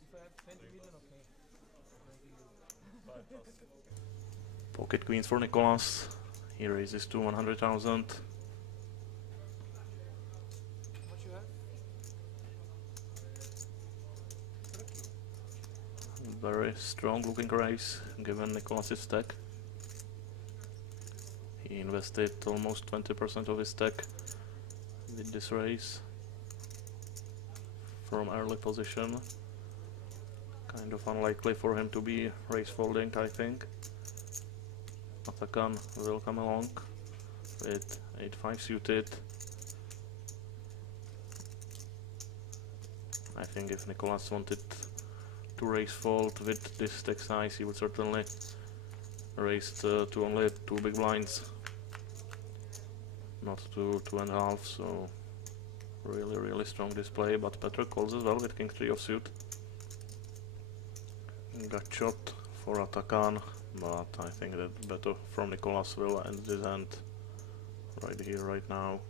If I have 20 million, okay. Pocket queens for Nicolas. He raises to 100,000. How much you have? Very strong looking raise given Nicolas's stack. He invested almost 20% of his stack with this raise from early position. Kind of unlikely for him to be raise folding, I think. Atakan will come along with 8-5 suited. I think if Nicolas wanted to raise fold with this stack size, he would certainly raise to only 2 big blinds, not to 2.5, so really strong display, but Petr calls as well with king 3 offsuit. Got shot for Atakan, but I think that better from Nicolas will end this hand right here, right now.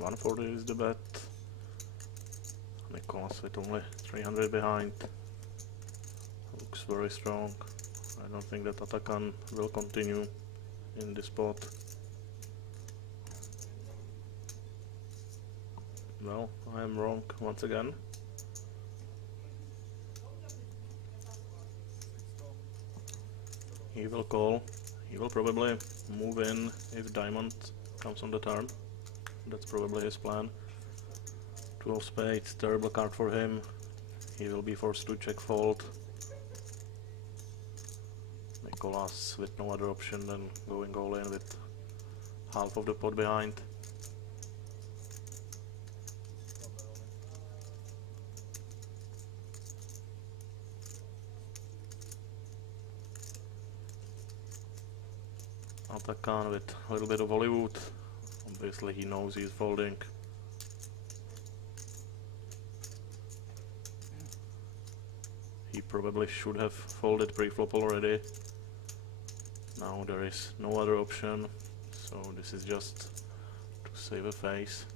$140 is the bet. Nicolas with only 300 behind. Looks very strong. I don't think that Atakan will continue in this spot. Well, I am wrong once again. He will call. He will probably move in if diamond comes on the turn. That's probably his plan. 2 of spades, terrible card for him. He will be forced to check fold. Nicolas with no other option than going all in with half of the pot behind. Atakan with a little bit of Hollywood. Obviously he knows he's folding. He probably should have folded pre-flop already. Now there is no other option, so this is just to save a face.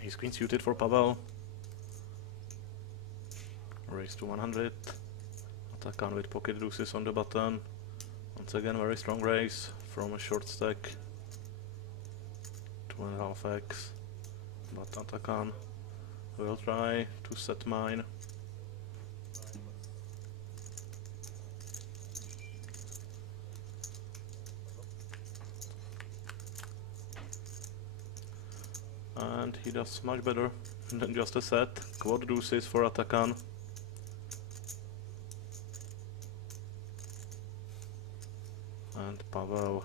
He's queen suited for Pavel. Raise to 100. Atakan with pocket deuces on the button. Once again very strong raise from a short stack. 2.5x. But Atakan will try to set mine. And he does much better than just a set. Quad deuces for Atakan. And Pavel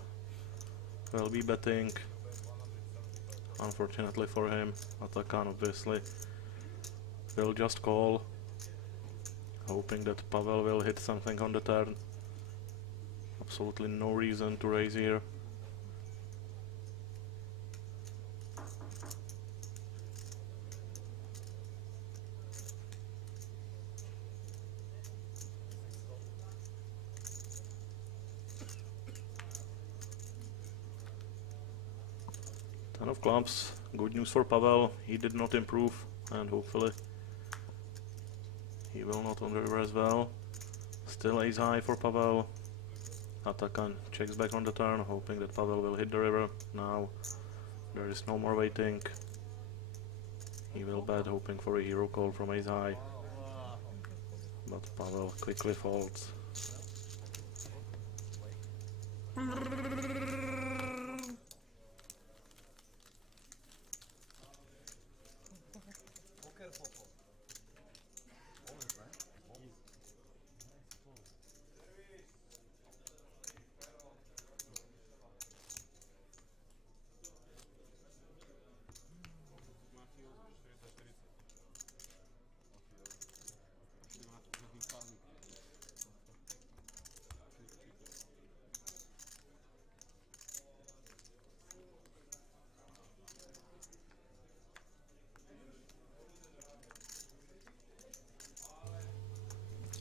will be betting. Unfortunately for him, Atakan obviously will just call, hoping that Pavel will hit something on the turn. Absolutely no reason to raise here. Ten of clubs, good news for Pavel, he did not improve and hopefully he will not on the river as well. Still ace high for Pavel. Atakan checks back on the turn, hoping that Pavel will hit the river. Now there is no more waiting. He will bet, hoping for a hero call from ace high. But Pavel quickly folds.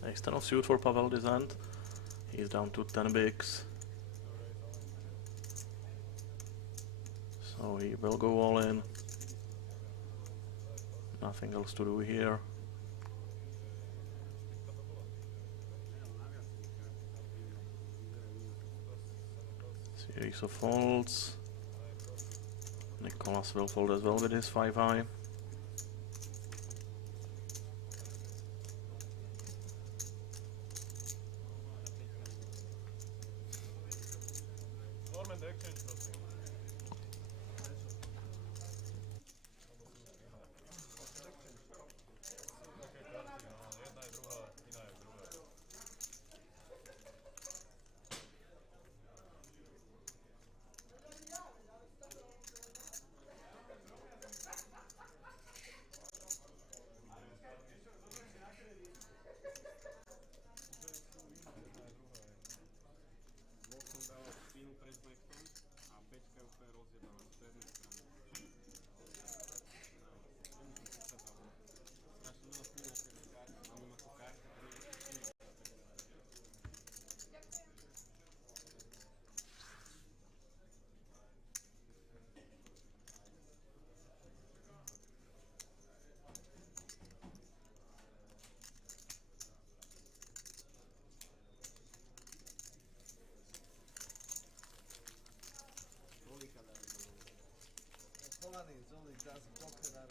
Ace 10 of suit for Pavel this hand. He's down to 10 bigs. So he will go all in. Nothing else to do here. Series of folds. Nicholas will fold as well with his 5 high. does poker are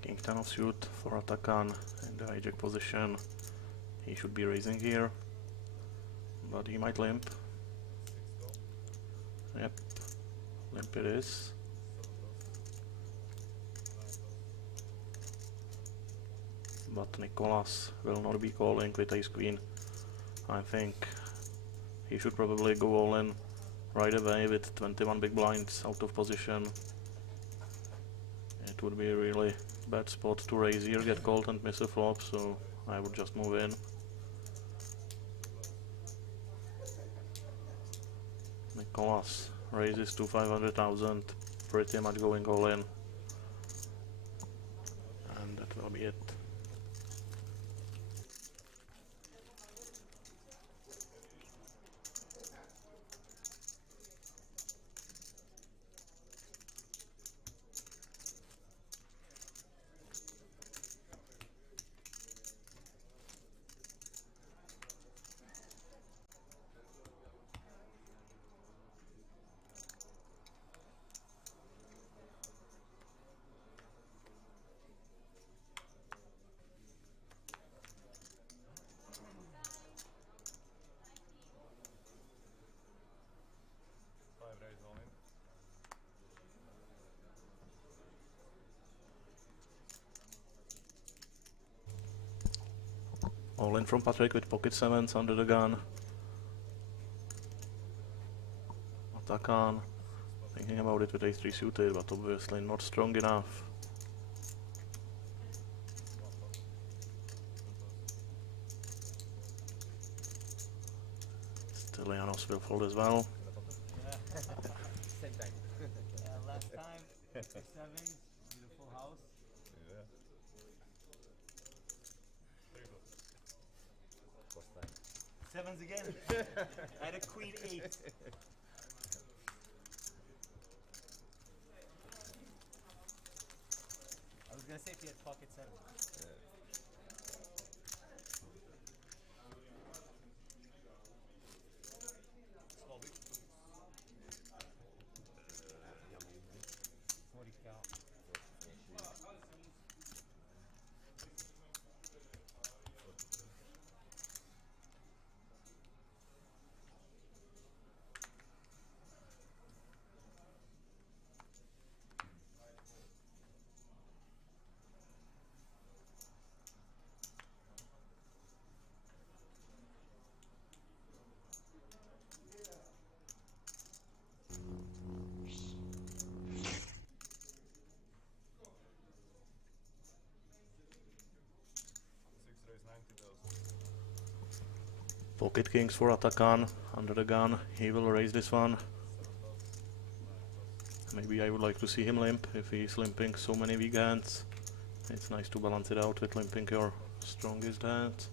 King 10 of suit for Atakan in the hijack position. He should be raising here, but he might limp. Yep, limp it is. But Nicholas will not be calling with ace queen. I think he should probably go all in right away with 21 big blinds out of position. It would be a really bad spot to raise here, get called and miss a flop, so I would just move in. Nicholas raises to 500,000, pretty much going all in. And that will be it. All in from Patrick with pocket sevens under the gun. Atakan thinking about it with ace 3 suited, but obviously not strong enough. Still Janos will fold as well. same time. Last time, sevens, beautiful house. First time. Sevens again. I had a queen 8. I was gonna say if you had pocket 7. Small bit. 40 cal. Pocket kings for Atakan under the gun. He will raise this one. Maybe I would like to see him limp if he is limping so many weak hands. It's nice to balance it out with limping your strongest hands.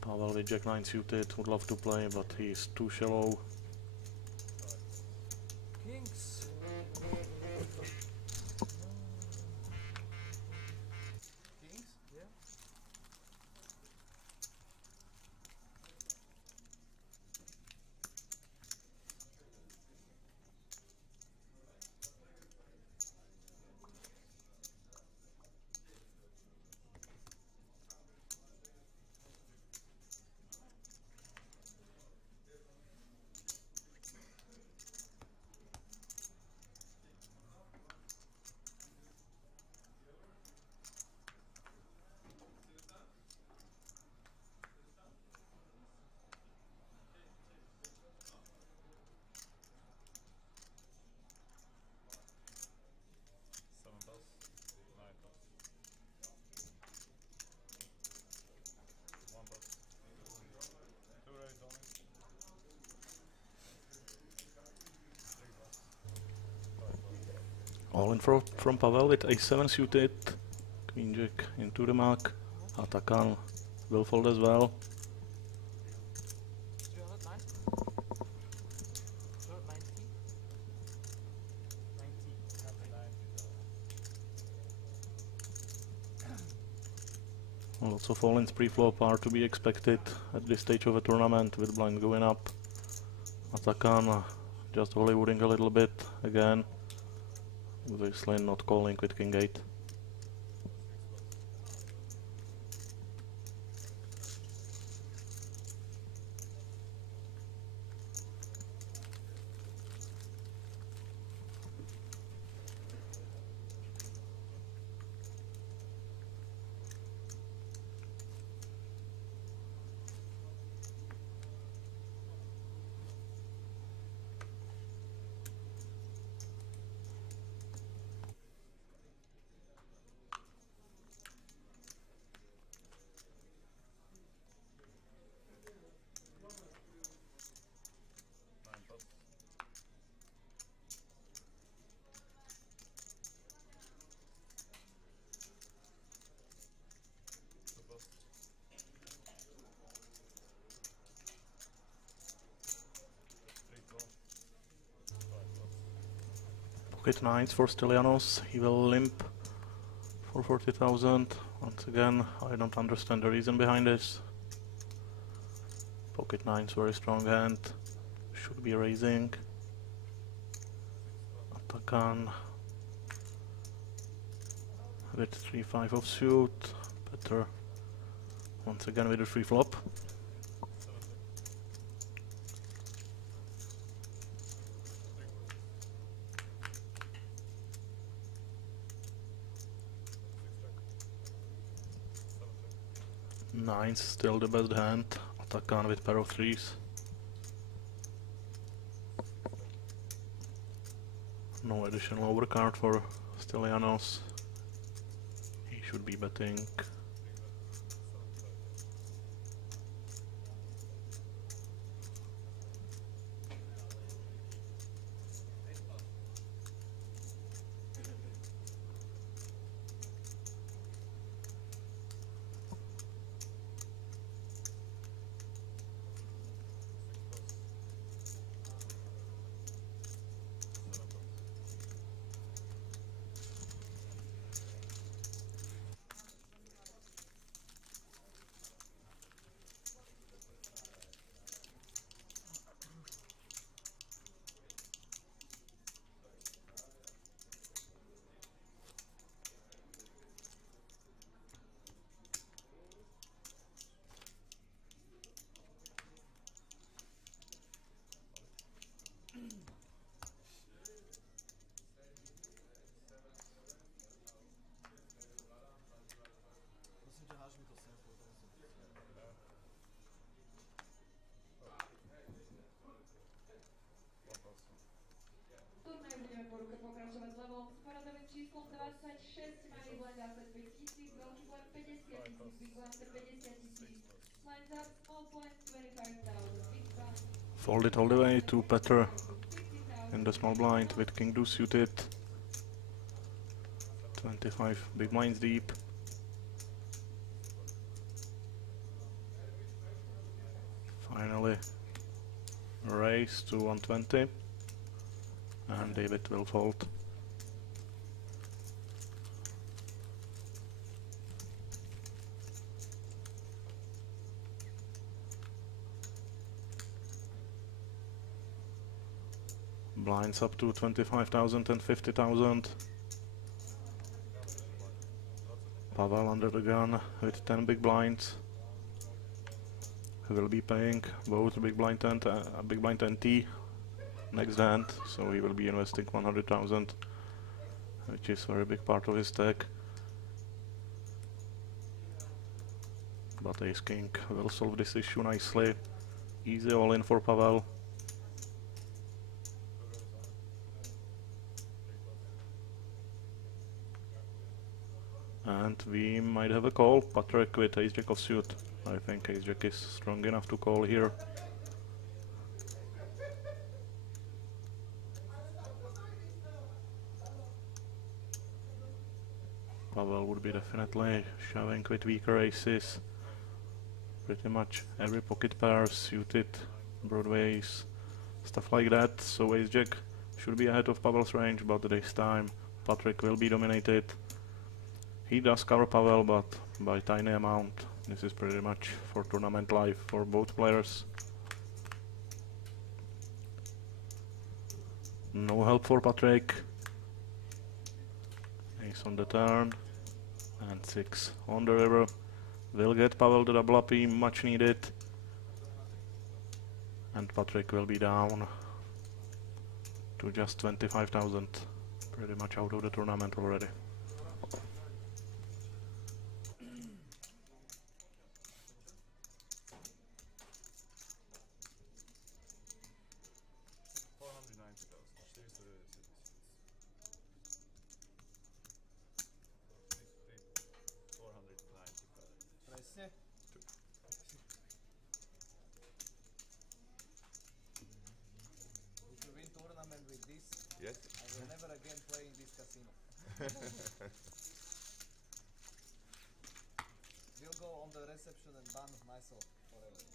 Pavel with Jack 9 suited would love to play, but he is too shallow. Kings. Kings? Yeah. All in from Pavel with a7 suited. Queen jack into the mug. Atakan will fold as well. 390. 90. Lots of all-ins pre-flop are to be expected at this stage of a tournament with blind going up. Atakan just Hollywooding a little bit again. Obviously not calling with king 8. Pocket nines for Stylianos. He will limp for 40,000. Once again, I don't understand the reason behind this. Pocket nines, very strong hand. Should be raising. Atakan with 3-5 offsuit. Better once again with the free flop. Nines still the best hand. Atakan with pair of threes. No additional overcard for Stylianos. He should be betting. Prosím ťa, háž mi to sem. Turnaj budeme po ruke pokračovať s levom s poradovým číslom 26, malý blind asset 5000, veľký blind 50 000, big blind 50 000, lines up, small blind 25,000, big blind. Fold it all the way to Petr in the small blind with king deuce suited. 25 big blinds deep. Finally raise to 120 and David will fold. Blinds up to 25,000 and 50,000. Pavel under the gun with 10 big blinds. He will be paying both big blind and T next hand, so he will be investing 100,000, which is a very big part of his stack. But Ace King will solve this issue nicely. Easy all in for Pavel. And we might have a call. Patrick with Ace Jack offsuit. I think Ace Jack is strong enough to call here. Pavel would be definitely shoving with weaker aces. Pretty much every pocket pair suited, broadways, stuff like that. So ace jack should be ahead of Pavel's range, but this time Patrick will be dominated. He does cover Pavel, but by tiny amount. This is pretty much for tournament life for both players. No help for Patrick. Ace on the turn and 6 on the river. Will get Pavel the double up, much needed. And Patrick will be down to just 25,000. Pretty much out of the tournament already. Presne. If you win tournament with this, Yes. I will never again play in this casino. We'll go on the reception and ban myself forever.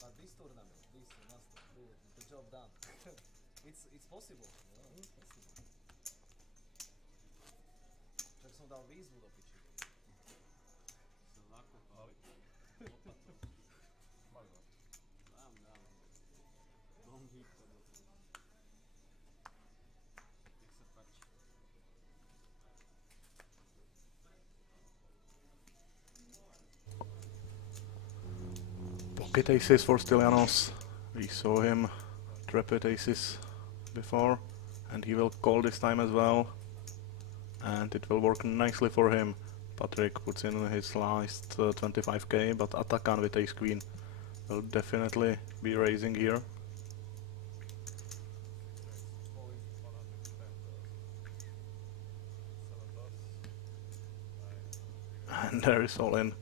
But this tournament, this you must do the job done. It's possible. Yeah, it's possible. Však som dal výzvu do piči. Som nakopal. Dám. Bombík to do toho. Nech sa páči. Pocket aces for Stylianos. We saw him trap with aces before, and he will call this time as well. And it will work nicely for him. Patrick puts in his last 25k, but Atakan with ace queen will definitely be raising here. And there is all in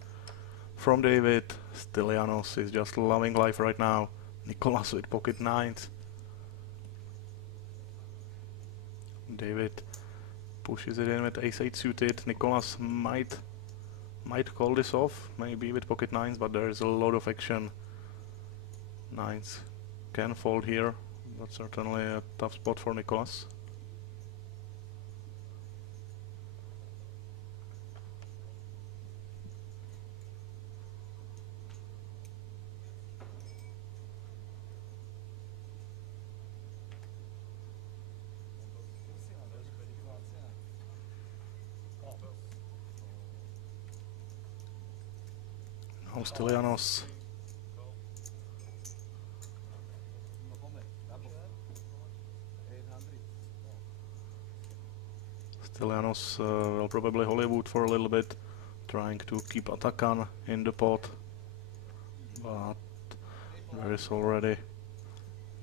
from David. Stylianos is just loving life right now. Nicolas with pocket nines. David pushes it in with ace-8 suited. Nicolas might call this off, maybe with pocket nines, but there is a lot of action. Nines can fold here, but certainly a tough spot for Nicolas. Now Stylianos will probably Hollywood for a little bit, trying to keep Atakan in the pot, but there is already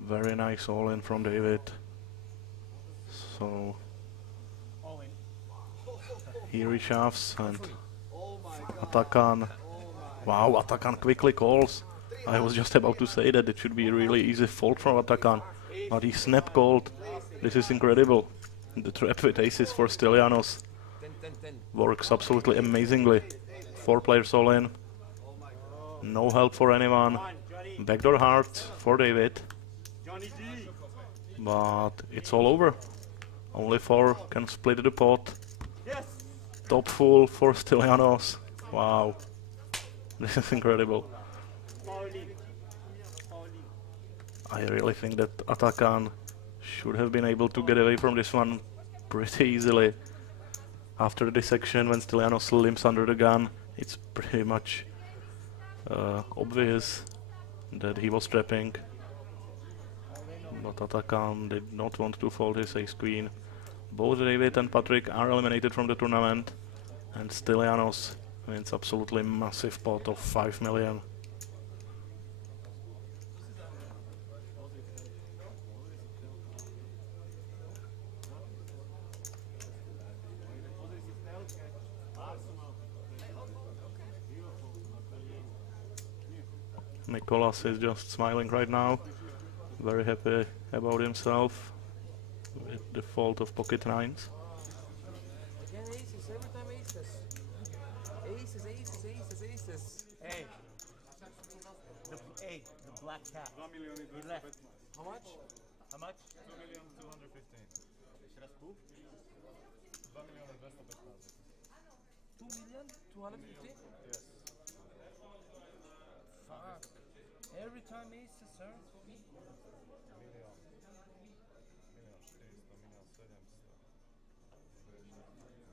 very nice all-in from David, so he reshoves and Atakan, wow, Atakan quickly calls. I was just about to say that it should be a really easy fold from Atakan, but he snap called. This is incredible. The trap with aces for Stylianos works absolutely amazingly. 4 players all in. No help for anyone. Backdoor hearts for David. But it's all over. Only 4 can split the pot. Top full for Stylianos. Wow. This is incredible. I really think that Atakan should have been able to get away from this one pretty easily. After this action, when Stylianos limps under the gun, it's pretty much obvious that he was trapping. But Atakan did not want to fold his ace-queen. Both David and Patrick are eliminated from the tournament, and Stylianos wins absolutely massive pot of 5 million. Nicolas is just smiling right now, very happy about himself with the fault of pocket nines. Again aces, every time aces. Aces, aces, aces, aces. Hey, the black cat. 2 milióny He 215. left. How much? How much? 2 milión 215. Ešte raz tu? 2 milióny 215. 2 million? 250? Yes. Fuck. Every time aces, sir. Milión. Milión 400, milión 700.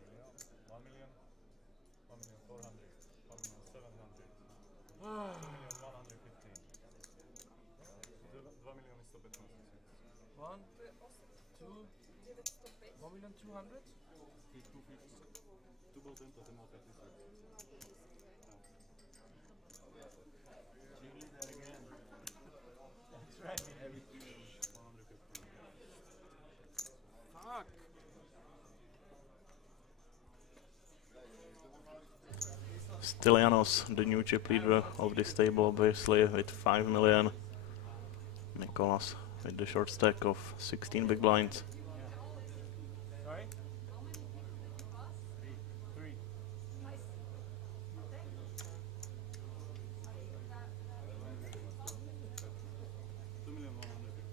Milión. 1 million. 1 million 400. 1 million 700. 2 milión 115. 2 milióny 115. 1, 2, 1 million 200? Tu bol tento, ten mal 5000. Cheerleader again. That's right. 115. Fuck. Stylianos, the new chip leader of this table, obviously with 5 million. Nicolas with the short stack of 16 big blinds. Sorry? Three. 2 million 115.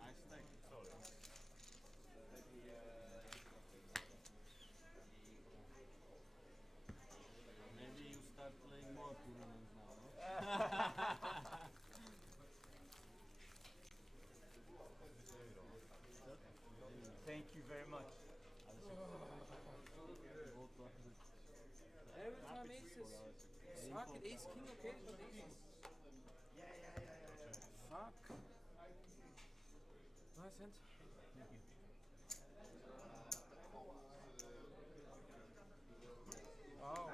Nice stack. Maybe you start playing more tournaments now, no? Thank you very much. Every time aces. Suck it, ace king, okay? But aces. Fuck. Nice hand. Wow.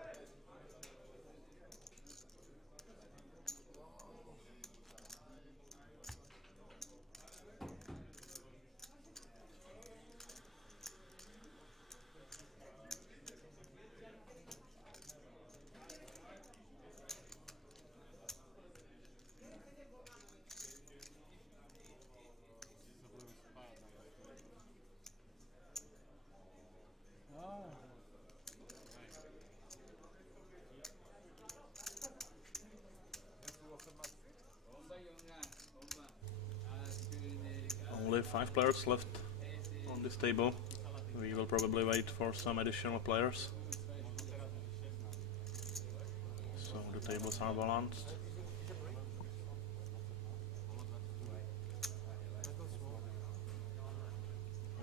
Only 5 players left on this table. We will probably wait for some additional players. So the tables are balanced.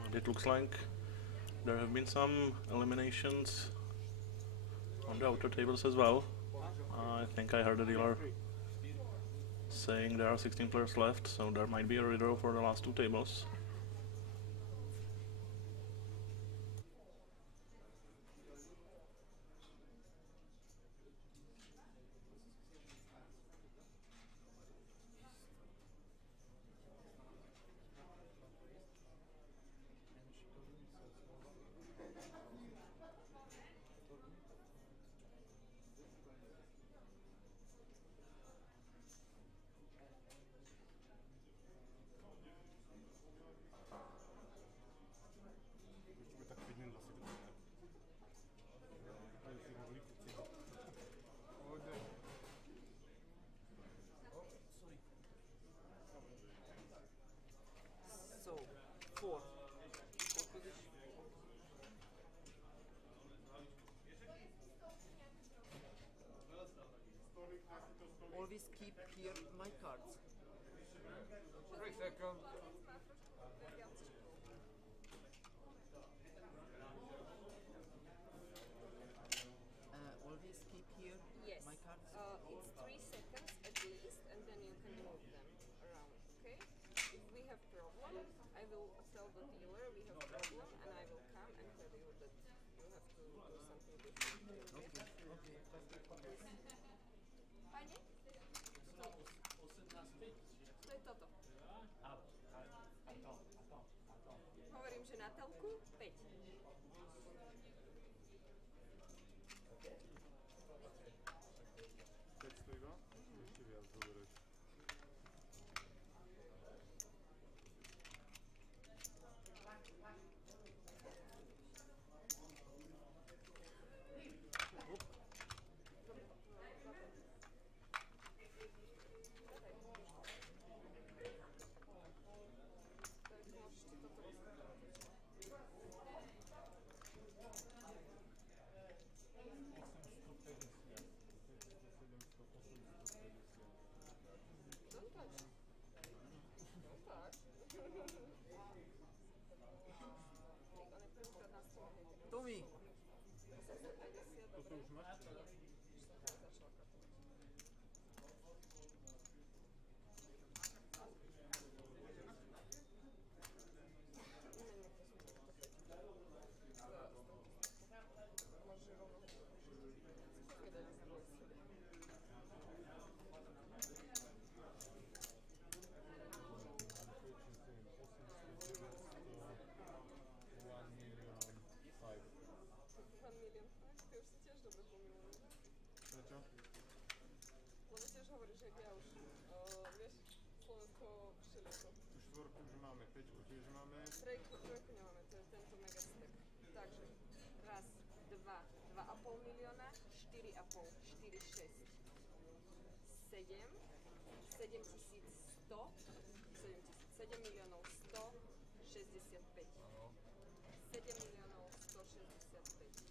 And it looks like there have been some eliminations on the outer tables as well. I think I heard the dealer saying there are 16 players left, so there might be a redraw for the last 2 tables. Už tak vidím zase to. To je si ho líku cíl. So, 4. 4 position. Always keep here my cards. 3 seconds. Always keep here Yes. my cards. It's 3 seconds at least, and then you can move them around. Okay? If we have problem, I will tell the dealer we have problem, and I will come and tell you that you have to do something different. Okay? Okay. much? Prečo? Lebo tiež hovoríš, že ja už, vieš, Slovensko všelijako. Tú štvorku už máme, peťku tiež máme. Trojku nemáme, to je tento megastack. Takže raz, dva, 2,5 milióna, 4,5, 4, 6, 7, 7 miliónov 165. 7 miliónov 165. 7 miliónov 165.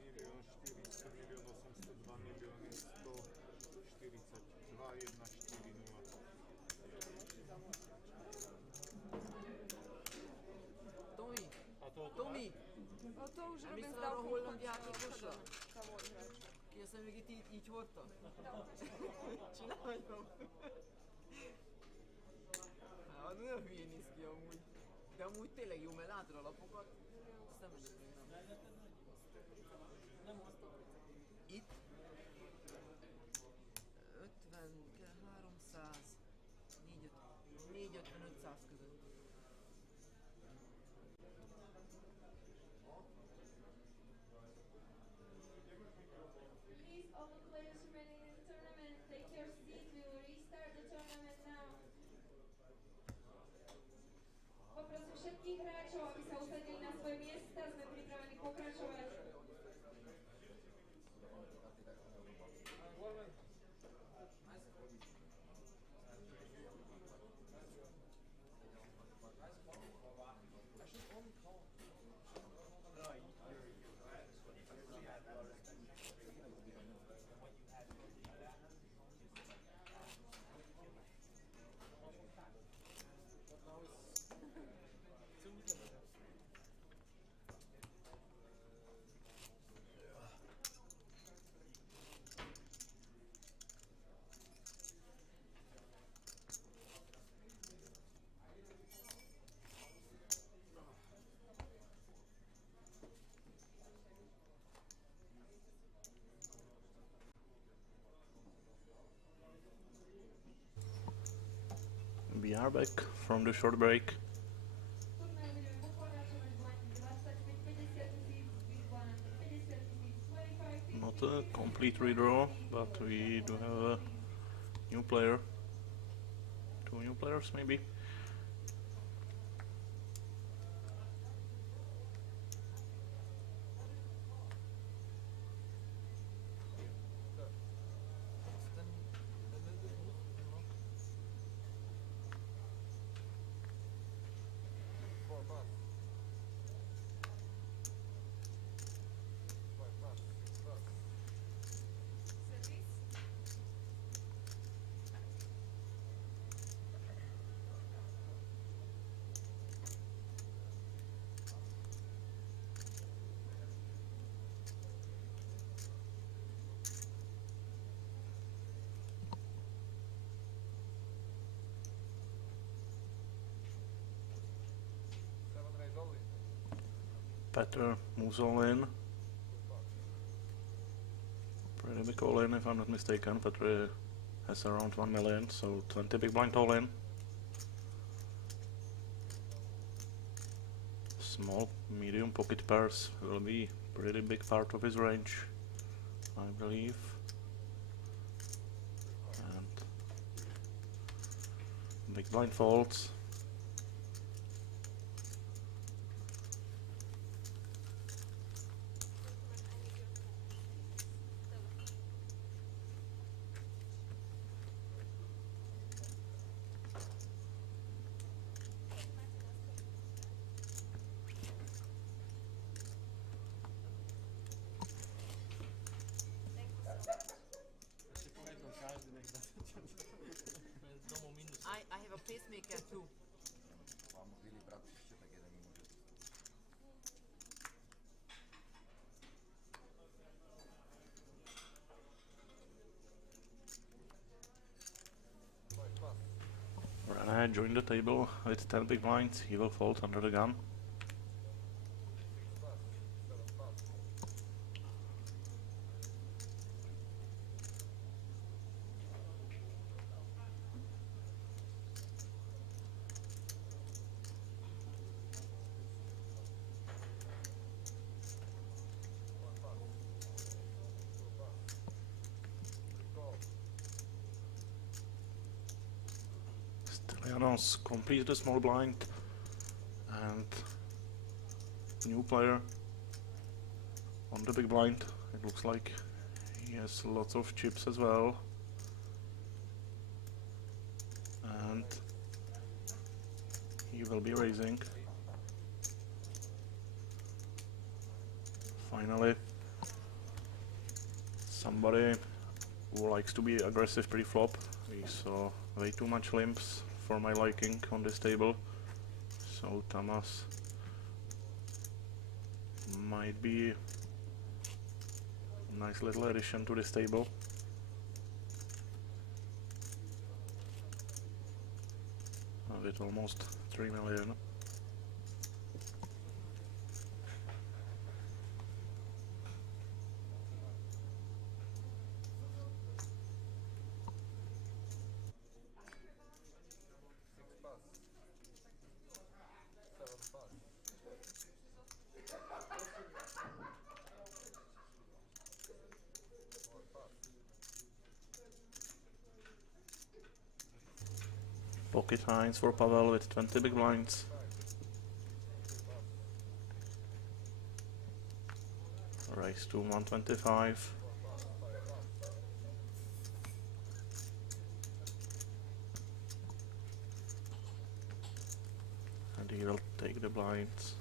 Milión 400 milión 802 milióny 142 140. Tomi, A to Tomi, No to už a robím mi s sa arra dávkou holland játékosra? Távolhráčok. Kérdezem még itt így hordta? Csináljam. Hát nagyon hülyén néz ki amúgy. De amúgy tényleg jó, mert látod a lapokat. Azt nem megyek még nem. Itt 50, 300, 450-500 között. Please, all the players remaining in the tournament, take your seats. We will restart the tournament now. Poprosím všetkých hráčov, aby sa usadili na svoje miesta. Sme pripravení pokračovať. We are back from the short break. Turnaj budeme pokračovať v line 25-50 tisíc, big one 50 tisíc, 25 Not a complete redraw, but we do have a new player. Two new players maybe. Petter moves all in. Pretty big all in if I'm not mistaken. Petter has around 1 million, so 20 big blind all in. Small, medium pocket pairs will be pretty big part of his range, I believe. And big blind folds. I have a pacemaker too. René joined the table with 10 big blinds. He will fold under the gun. Stylianos completes the small blind, and new player on the big blind. It looks like he has lots of chips as well, and he will be raising. Finally, somebody who likes to be aggressive pre-flop. We saw way too much limps for my liking on this table, so Tamas might be a nice little addition to this table. With almost 3 million. Pocket nines for Pavel with 20 big blinds. Raise to 125. And he will take the blinds.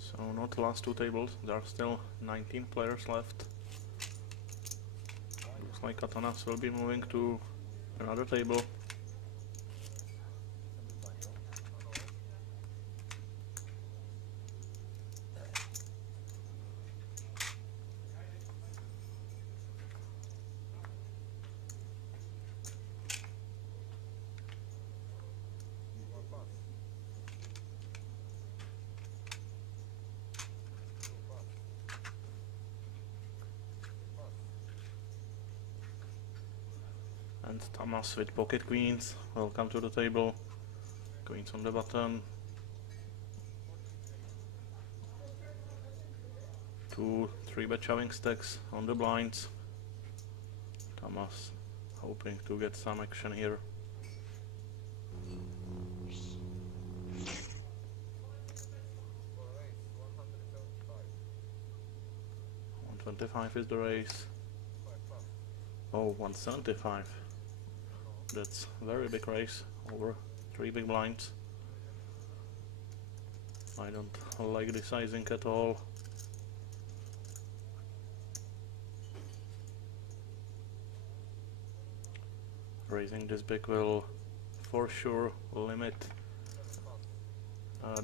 So not the last two tables, there are still 19 players left. Looks like Katanas will be moving to another table. And Tamas with pocket queens, welcome to the table. Queens on the button. 2 3-bet shoving stacks on the blinds. Tamas hoping to get some action here. $125 is the raise. Oh, 175. That's very big raise, over 3 big blinds. I don't like the sizing at all. Raising this big will for sure limit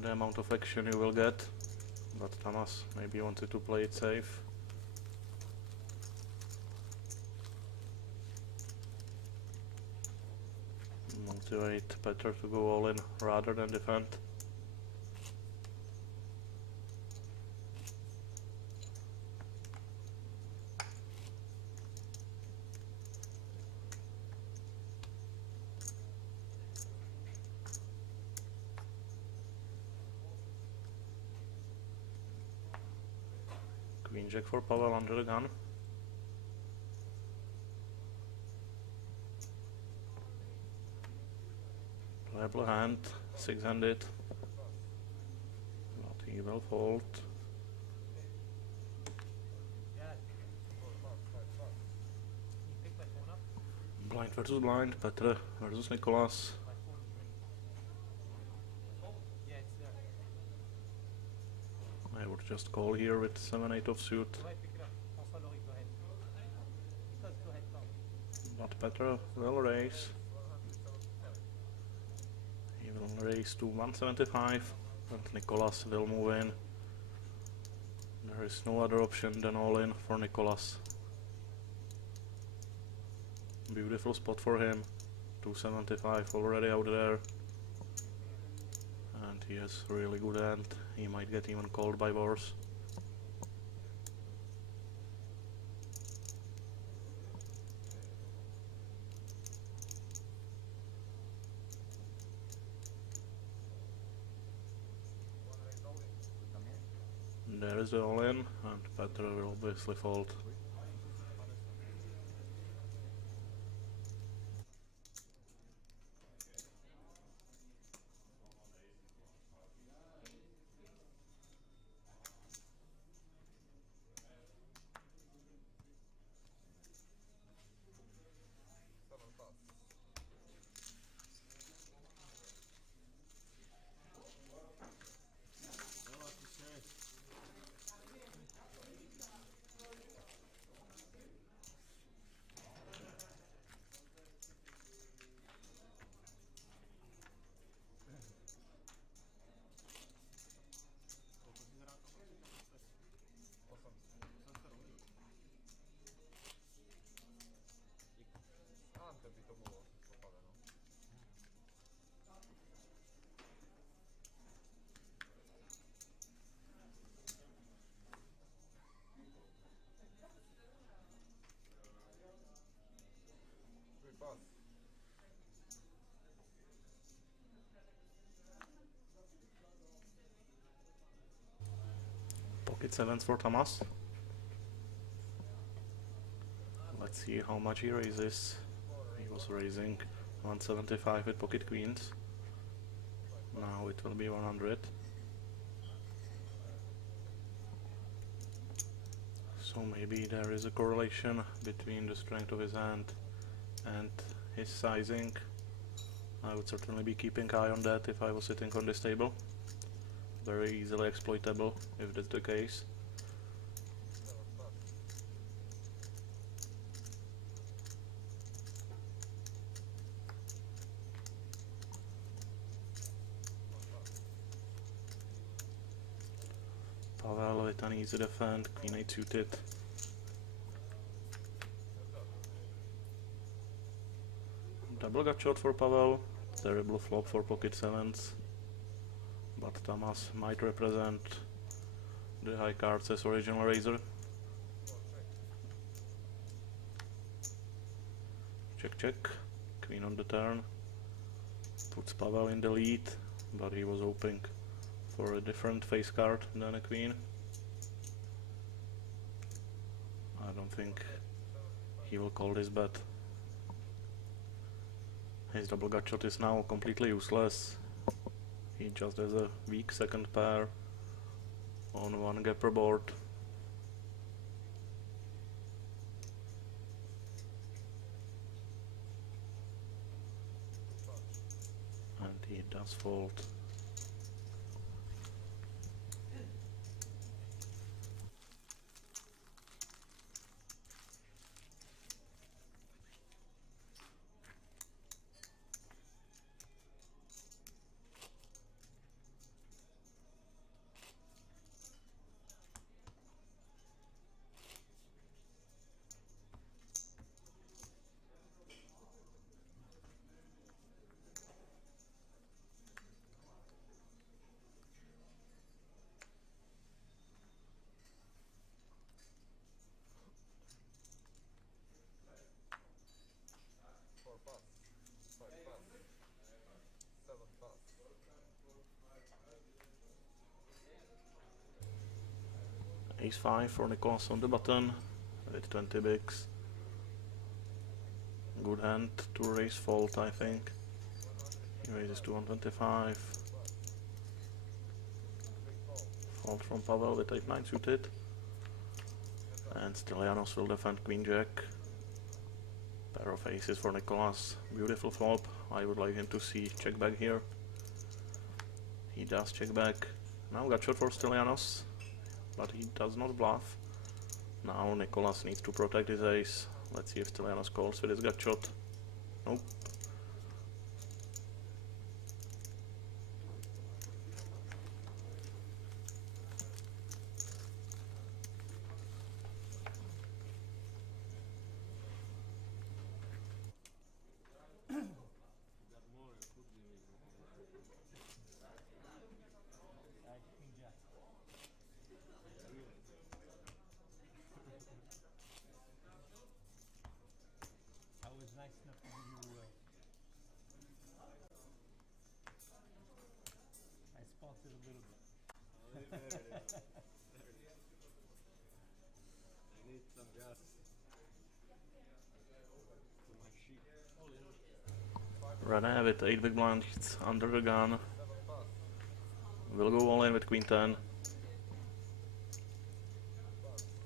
the amount of action you will get, but Tamas maybe wanted to play it safe. Motivate better to go all in rather than defend. Queen Jack for Pavel under the gun. Playable hand, 6-handed, but he will fold. Blind versus blind, Petr versus Nicolas. would just call here with 7-8 offsuit. Go ahead, pick it up. François Laurie, go ahead. Nicholas, go ahead, go. But Petr will raise. He will raise to 175 and Nicholas will move in. There is no other option than all in for Nicholas. Beautiful spot for him. 275 already out there. And he has really good hand. He might get even called by Boris. There is the all-in, and Petr will obviously fold. Pocket sevens for Thomas. Let's see how much he raises. He was raising 175 with pocket queens. Now it will be 100. So maybe there is a correlation between the strength of his hand and his sizing. I would certainly be keeping eye on that if I was sitting on this table. Very easily exploitable if that's the case. Pavel with an easy defend, queen 8 suited. Double gut shot for Pavel, terrible flop for pocket sevens. But Thomas might represent the high cards as original raiser. Check check, queen on the turn. Puts Pavel in the lead, but he was hoping for a different face card than a queen. I don't think he will call this bet. His double gut shot is now completely useless. He just has a weak second pair on one gapper board. And he does fold. Ace 5 for Nicholas on the button with 20 bigs. Good hand to raise fault, I think. He raises to 125. Fault from Pavel with 8-9 suited. And still Janos will defend Queen Jack. Pair of aces for Nicholas. Beautiful flop. I would like him to see check back here. He does check back. Now gut shot for still Janos. but he does not bluff. Now Nicholas needs to protect his ace. Let's see if Stylianos calls with his gut shot. Nope. I was nice enough to give you I sponsored a little bit. I need some gas for my sheep. René with 8 big blinds under the gun. Will go all in with queen 10.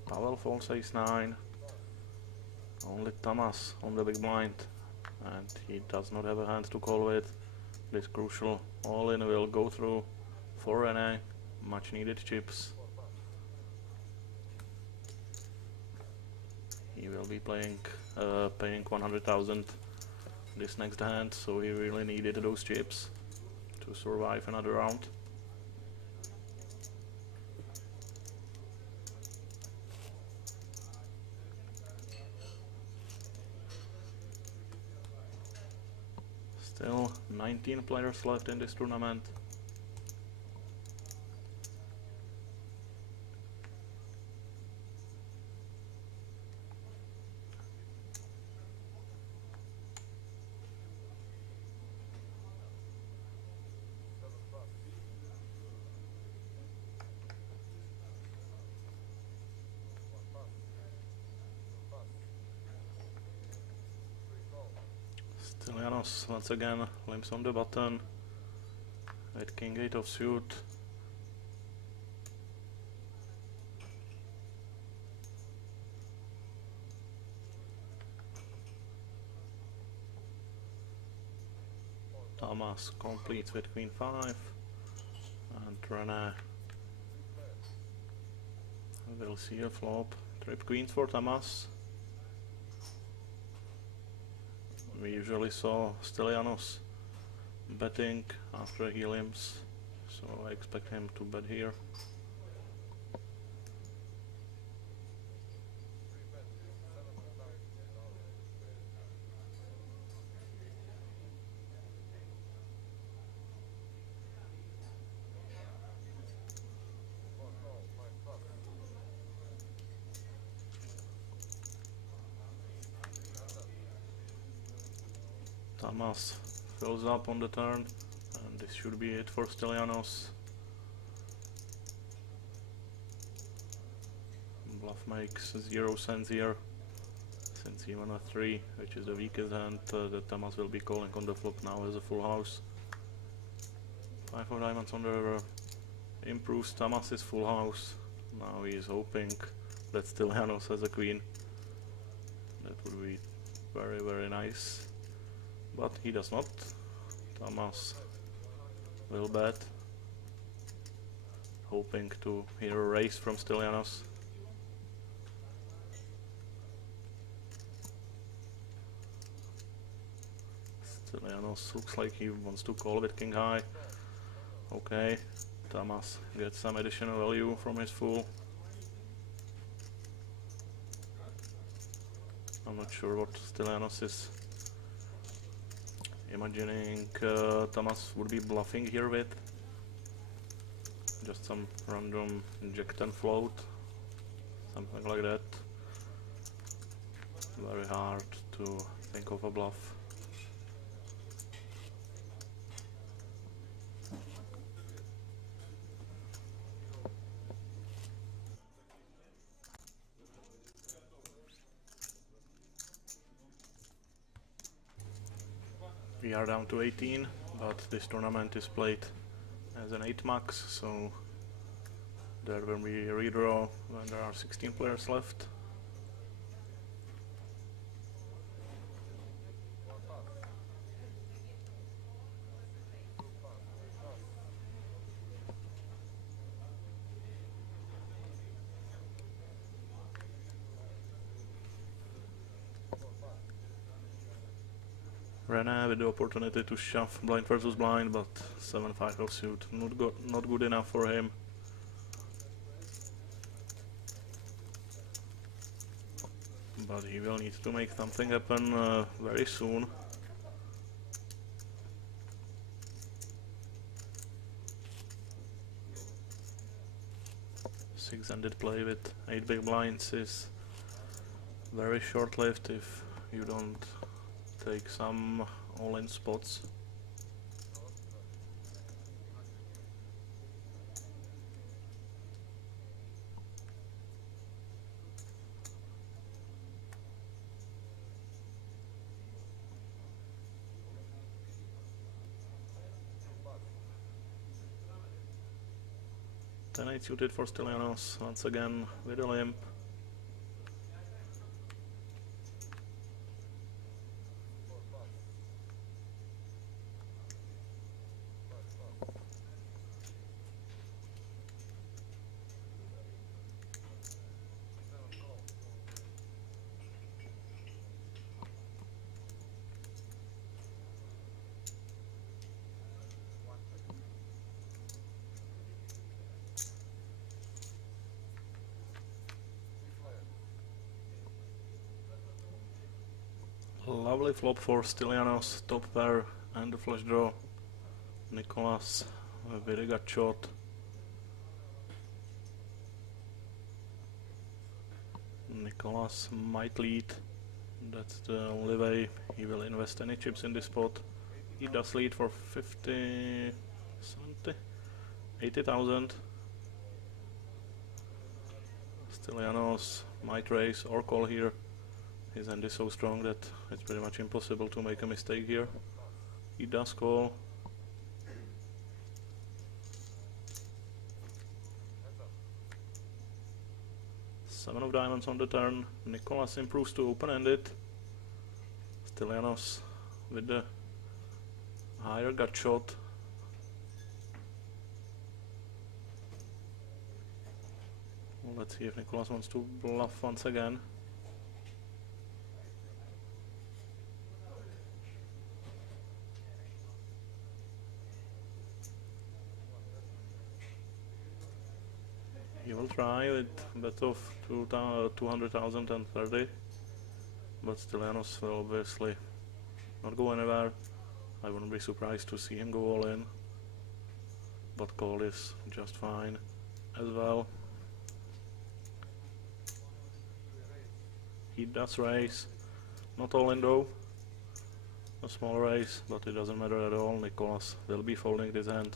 Pavel folds ace 9. Only Thomas on the big blind. And he does not have a hand to call with. This crucial all in will go through for René. Much needed chips. He will be paying 100,000 this next hand, so he really needed those chips to survive another round. Still 19 players left in this tournament. Stylianos once again limps on the button with king 8 of suit. Thomas completes with queen 5 and René will see a flop. Trip queens for Thomas. We usually saw Stylianos betting after he limps, so I expect him to bet here. Thomas fills up on the turn, and this should be it for Stylianos. Bluff makes 0 cents here, since he won a 3, which is the weakest hand that Thomas will be calling on the flop now as a full house. 5 of diamonds on the river improves Thomas's full house. Now he is hoping that Stylianos has a queen. That would be very, very nice. But he does not. Thomas will bet, hoping to hear a raise from Stylianos. Stylianos looks like he wants to call with king high. Okay, Thomas gets some additional value from his full. I'm not sure what Stylianos is imagining Thomas would be bluffing here with. Just some random jack 10 float, something like that. Very hard to think of a bluff. We are down to 18, but this tournament is played as an 8 max, so there will be a redraw when there are 16 players left. Rene with the opportunity to shove blind versus blind, but 7-5 offsuit, not good enough for him. But he will need to make something happen very soon. Six-handed play with 8 big blinds is very short-lived if you don't take some all-in spots. Ten 8 suited for Stylianos once again with a limp. Lovely flop for Stylianos, top pair and the flush draw. Nicolas with a gut shot. Nicolas might lead. That's the only way he will invest any chips in this spot. He does lead for 50, 70, 80,000. Stylianos might raise or call here. His hand is so strong that it's pretty much impossible to make a mistake here. He does call. Seven of diamonds on the turn. Nicolas improves to open-ended. Stylianos with the higher gut shot. Well, let's see if Nicolas wants to bluff once again. He will try with bet of 200,000 and 30, but Stylianos will obviously not go anywhere. I wouldn't be surprised to see him go all in, but call is just fine as well. He does raise, not all in though, a small raise, but it doesn't matter at all. Nicolas will be folding this hand.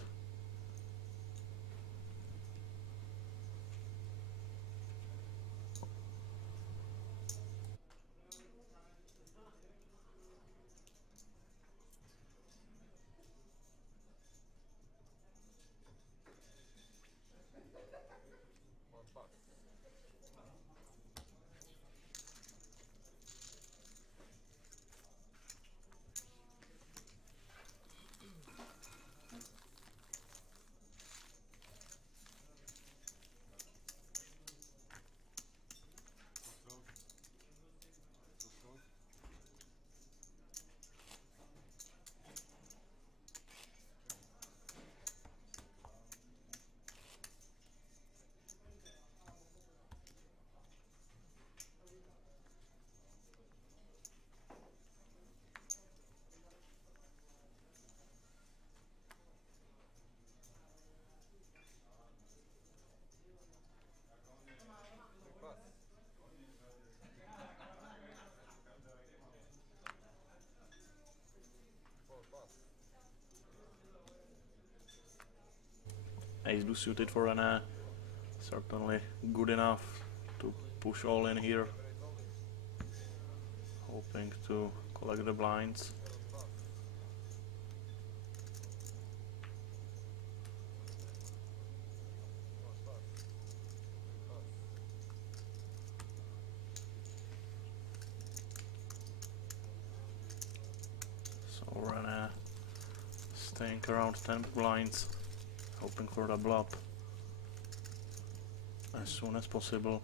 Ace do suited for Rene, certainly good enough to push all in here, hoping to collect the blinds. So Rene staying around 10 blinds, hoping for the blob as soon as possible.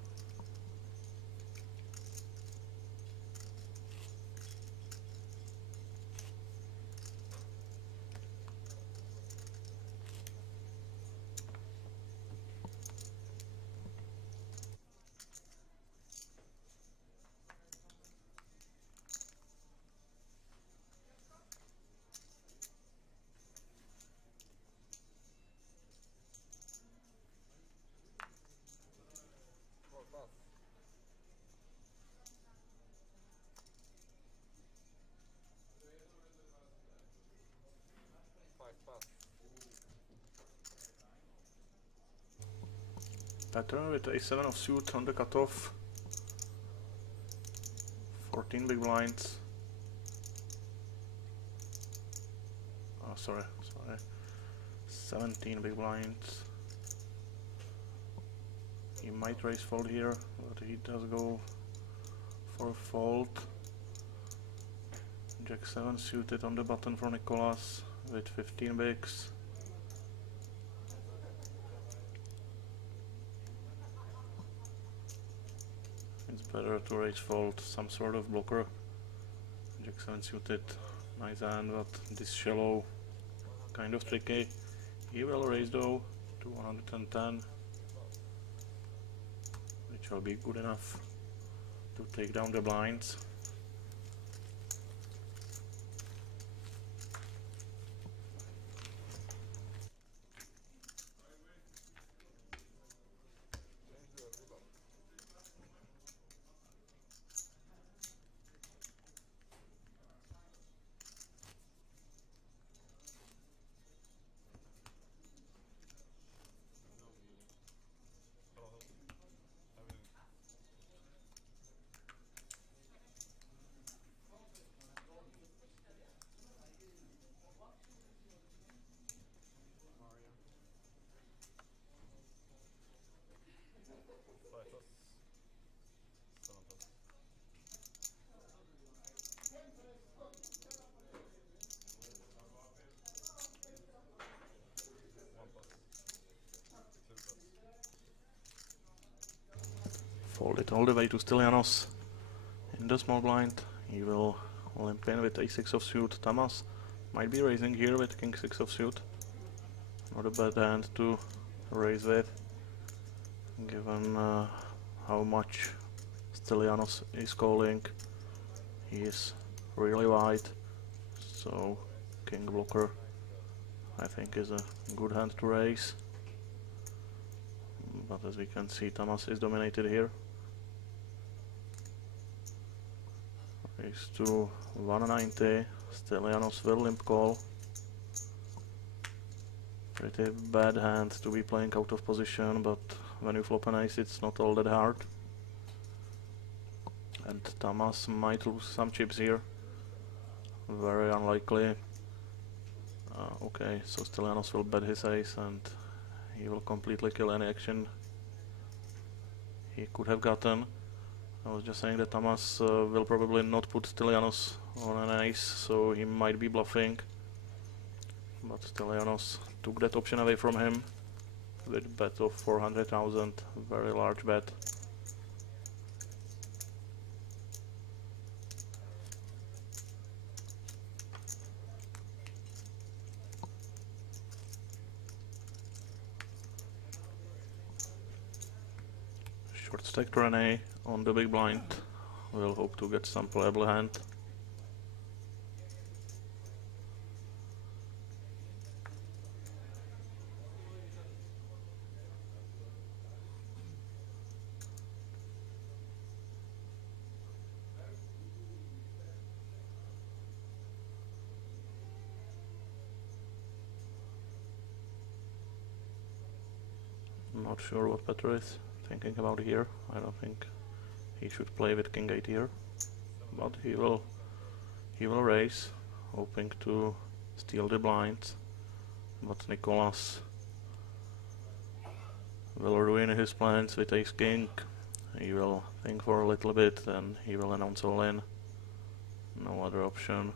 Pattern with a7 of suit on the cutoff. 14 big blinds. Oh, sorry. 17 big blinds. He might raise fold here, but he does go for a fold. Jack 7 suited on the button for Nicolas with 15 bigs. It's better to raise fold some sort of blocker. Jack 7 suited, nice hand, but this shallow, kind of tricky. He will raise though to 110, which will be good enough to take down the blinds. Fold it all the way to Stylianos in the small blind. He will limp in with a6 of suit. Tamas might be raising here with king 6 of suit. Not a bad hand to raise with, given how much Stylianos is calling. He is really wide, so king blocker I think is a good hand to raise. But as we can see, Tamas is dominated here. Raise to 190, Stylianos will limp call. Pretty bad hand to be playing out of position, but when you flop an ace it's not all that hard. And Tamas might lose some chips here. Very unlikely. Okay, so Stylianos will bet his ace and he will completely kill any action he could have gotten. I was just saying that Tamas will probably not put Stylianos on an ace, so he might be bluffing. But Stylianos took that option away from him with bet of 400,000, very large bet. Short stack to Rene on the big blind. We'll hope to get some playable hand. Not sure what Petr is thinking about here. I don't think he should play with king 8 here, but he will raise, hoping to steal the blinds. But Nicolas will ruin his plans with ace king. He will think for a little bit and he will announce all in. No other option.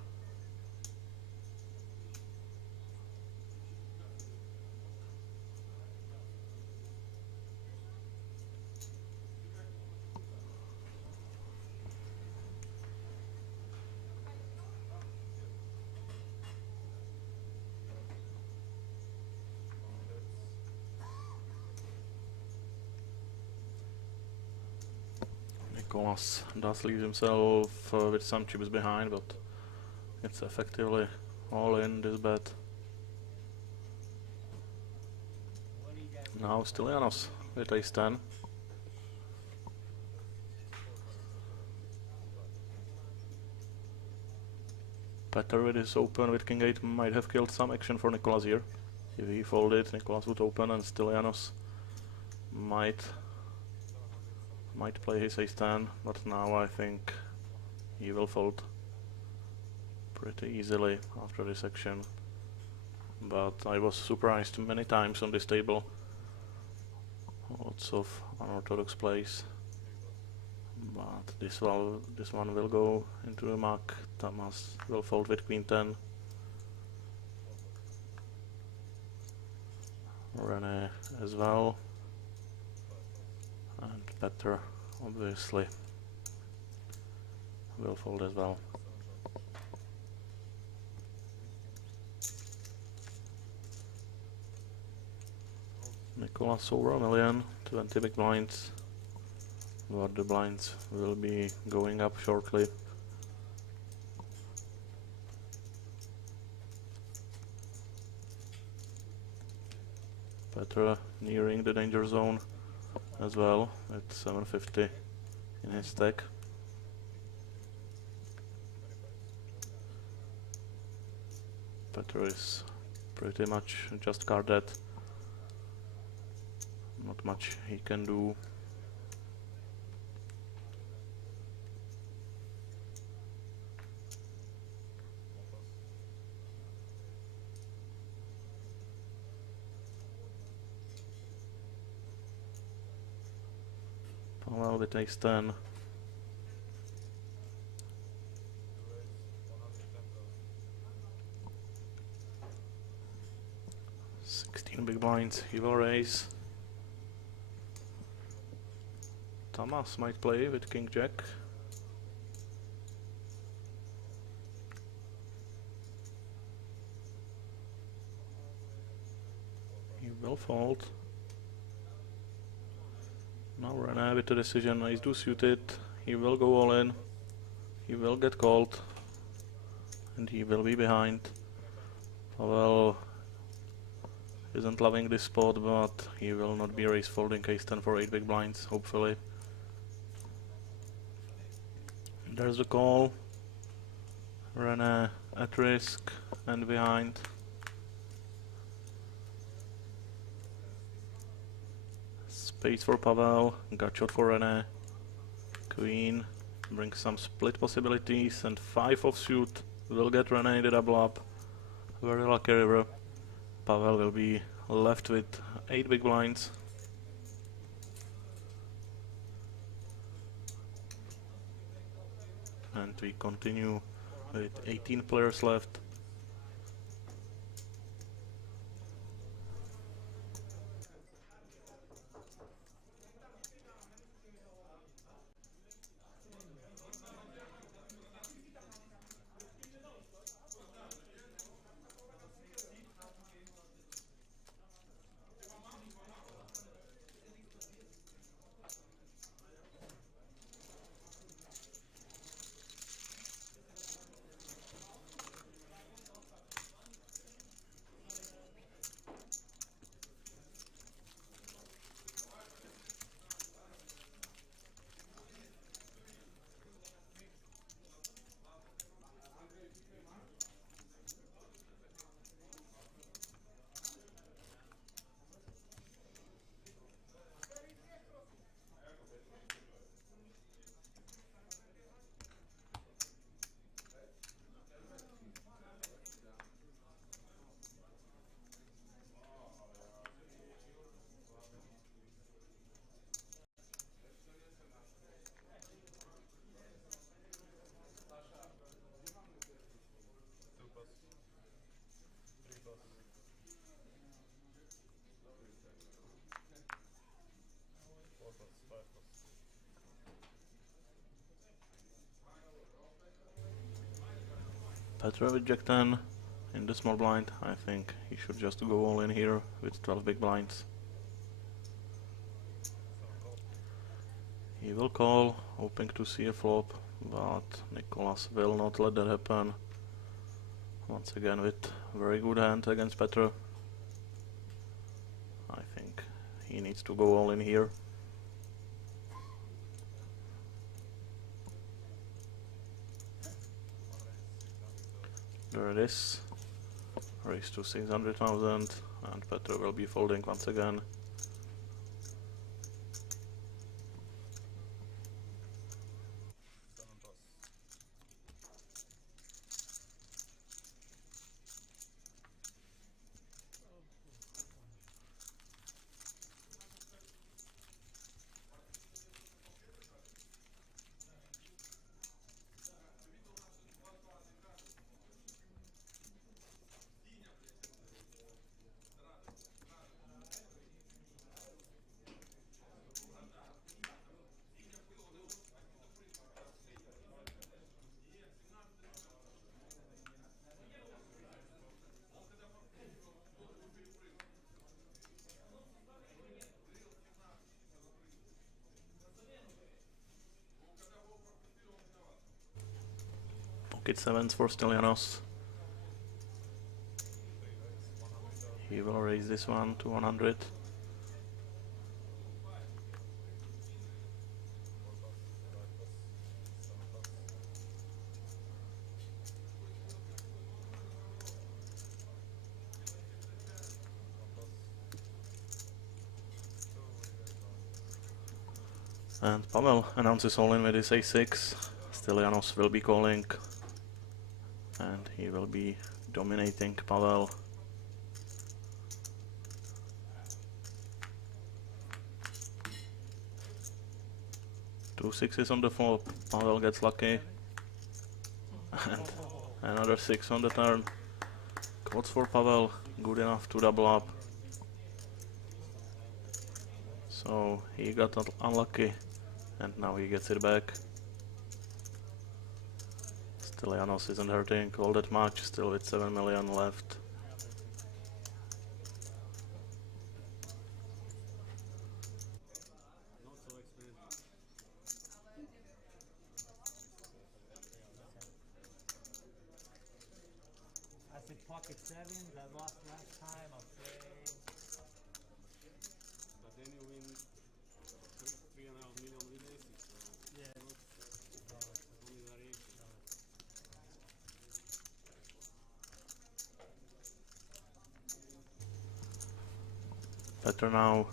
Nicolas does leave himself with some chips behind, but it's effectively all in this bet. Now Stylianos with ace 10. Petr with his open with king 8 might have killed some action for Nicolas here. If he folded, Nicolas would open and Stylianos might play his ace-10, but now I think he will fold pretty easily after this action. But I was surprised many times on this table. Lots of unorthodox plays. But this one will go into the muck. Thomas will fold with queen 10. Rene as well. And Petr obviously will fold as well. Nicolas over a million, 20 big blinds. But the blinds will be going up shortly. Petr nearing the danger zone as well at 750 in his stack. Petr is pretty much just carded. Not much he can do. Pavel with ace-10. Big blinds, he will raise. Thomas might play with king jack. He will fold. Now Rene with the decision, ace 2 suited. He will go all in. He will get called. And he will be behind. Pavel isn't loving this spot, but he will not be raise folding ace 10 for 8 big blinds, hopefully. There's the call. Rene at risk and behind. Spades for Pavel, gut shot for Rene. Queen brings some split possibilities, and 5 offsuit will get Rene the double up. Very lucky river. Pavel will be left with 8 big blinds. And we continue with 18 players left. Petr with jack 10 in the small blind. I think he should just go all in here with 12 big blinds. He will call, hoping to see a flop, but Nicolas will not let that happen. Once again with very good hand against Petr. I think he needs to go all in here. There it is. Raise to 600,000 and Petr will be folding once again. pocket sevens for Stylianos. He will raise this one to 100. And Pavel announces all in with his a6. Stylianos will be calling, and he will be dominating Pavel. Two sixes on the flop. Pavel gets lucky, and another 6 on the turn. Quads for Pavel, good enough to double up. So he got unlucky, and now he gets it back. Stylianos isn't hurting all that much, still with 7 million left. I said pocket sevens. I lost last time. I'm afraid. But then you win 3.5 million with aces. So Yeah, it looks. only variation. Better now,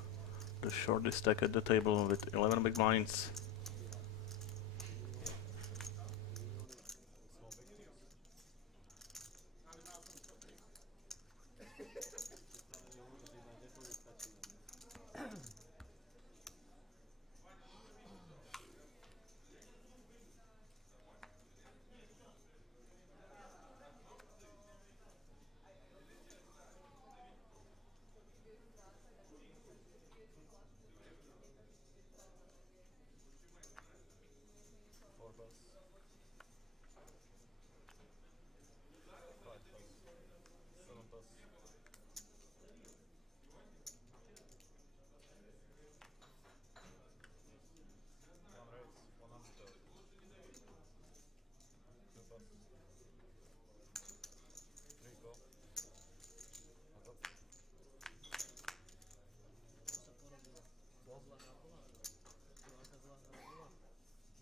the shortest stack at the table with 11 big blinds.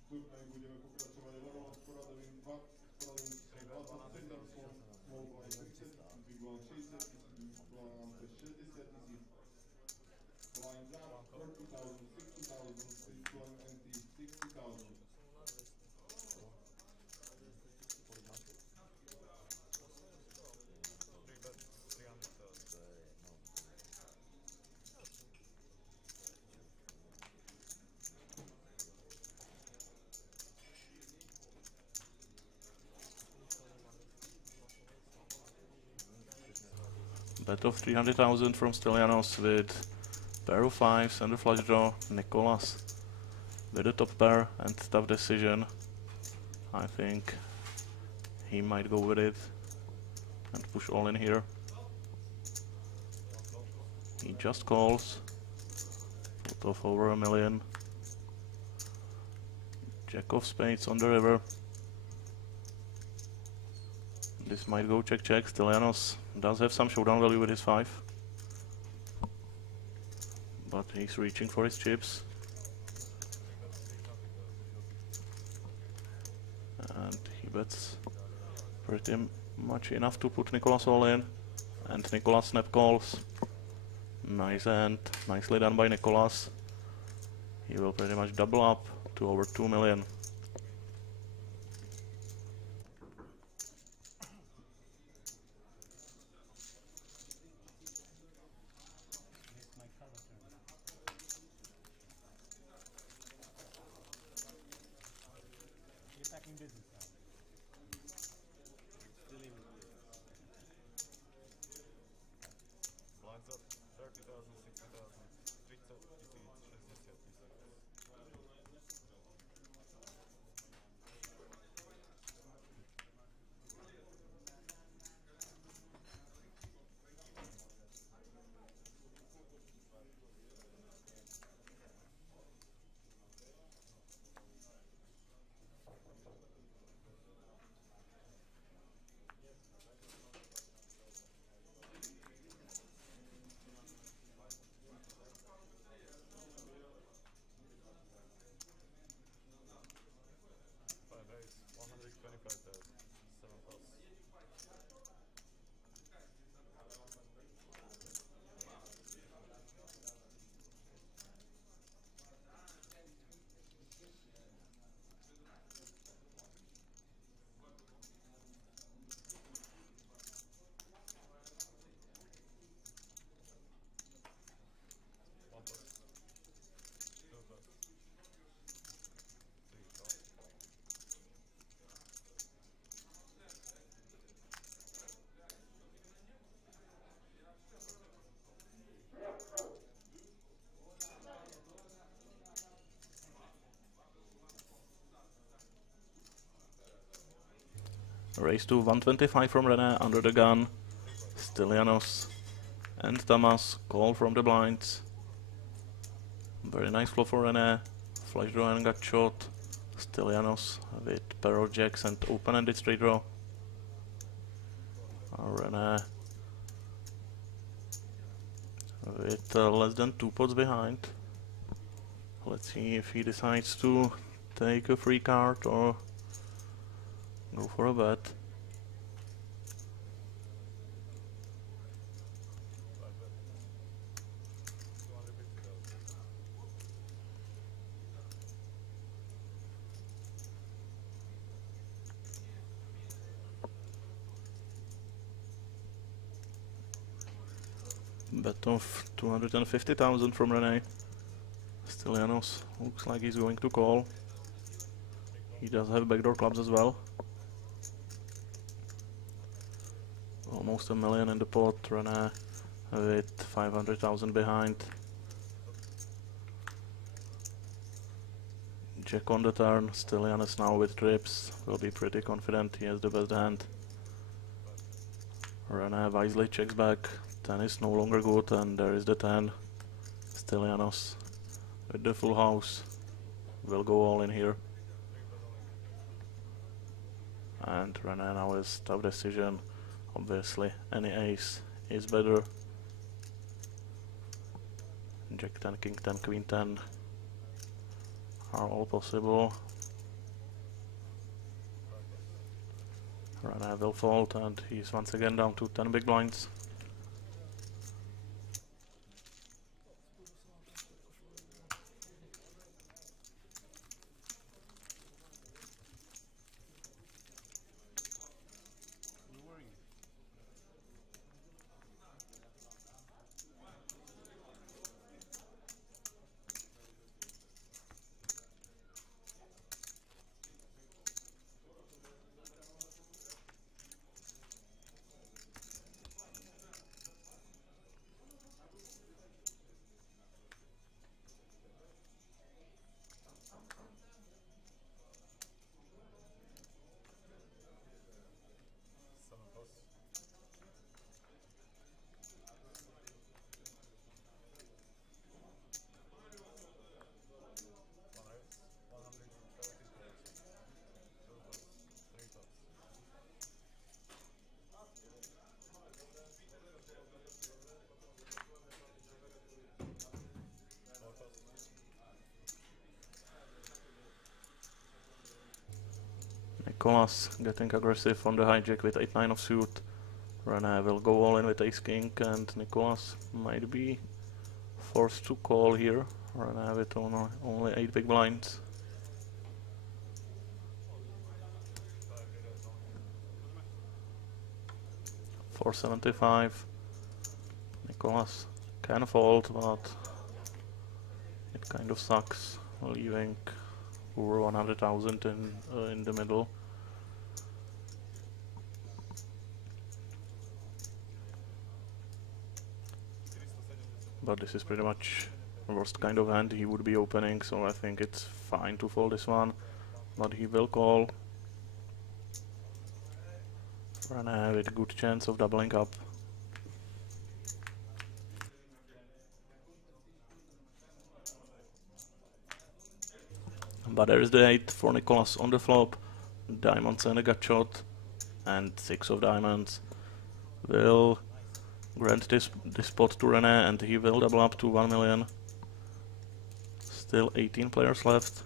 Turnaji budeme pokračovat jednou s poradovým 27 small blind 30 000, big blind 60 000, big blind 60 000, blinds up 40,000, 60,000, big blind empty 60,000. Bet of 300,000 from Stylianos with pair of fives and a flush draw. Nicolas with the top pair and tough decision. I think he might go with it and push all in here. He just calls. Put off over 1 million. Jack of spades on the river. This might go check check. Stylianos does have some showdown value with his 5. But he's reaching for his chips. And he bets pretty much enough to put Nicolas all in. And Nicolas snap calls. Nice hand. Nicely done by Nicolas. He will pretty much double up to over 2 million. Raise to 125 from René, under the gun. Still Janos and Tamas call from the blinds. Very nice flop for René. Flush draw and got shot. Still Janos with pair of jacks and open-ended straight draw. René with less than 2 pots behind. Let's see if he decides to take a free card or go for a bet. Bet of 250,000 from René. Still Janos looks like he's going to call. He does have backdoor clubs as well. Almost a million in the pot. René with 500,000 behind. Jack on the turn. Still Janos now with trips. Will be pretty confident he has the best hand. René wisely checks back. 10 is no longer good, and there is the 10. Still Janos with the full house. Will go all in here. And René now is tough decision. Obviously, any ace is better. Jack 10, King 10, Queen 10 are all possible. René will fold, and he's once again down to 10 big blinds. Nicolas getting aggressive on the hijack with 8-9 of suit. René will go all in with ace-king, and Nicolas might be forced to call here. René with only 8 big blinds. $475. Nicolas can fold, but it kind of sucks, leaving over 100,000 in the middle. But this is pretty much the worst kind of hand he would be opening, so I think it's fine to fold this one. But he will call. René with a good chance of doubling up. But there is the 8 for Nicolas on the flop. Diamonds and a gut shot, and 6 of diamonds will grant this pot to René, and he will double up to 1 million. Still 18 players left.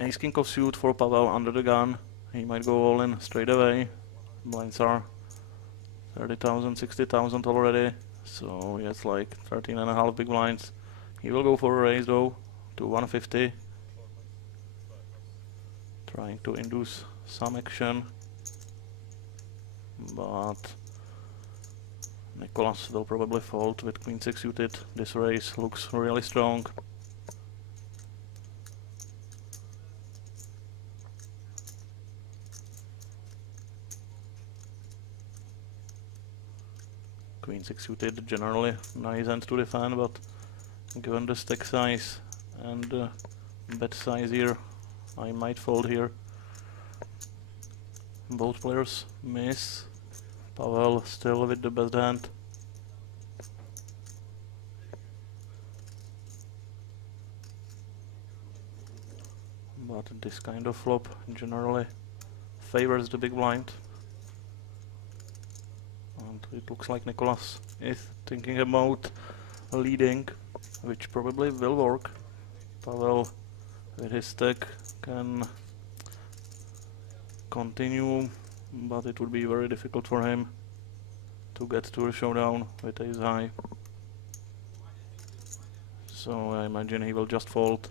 Ace king of suit for Pavel under the gun. He might go all in straight away. Blinds are 30,000, 60,000 already. So he has like 13.5 big blinds. He will go for a raise though to 150. Trying to induce some action. But Nicholas will probably fold with queen 6 suited. This raise looks really strong. Queen 6 suited, generally nice hand to defend, but given the stack size and bet size here, I might fold here. Both players miss. Pavel still with the best hand. But this kind of flop generally favors the big blind. And it looks like Nicholas is thinking about leading, which probably will work. Pavel with his stack can continue, but it would be very difficult for him to get to a showdown with ace high. So I imagine he will just fold.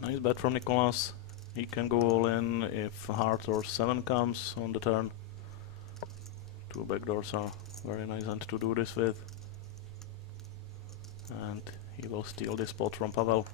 Nice bet from Nicholas. He can go all in if heart or 7 comes on the turn. Two backdoors are very nice hand to do this with. And he will steal this spot from Pavel.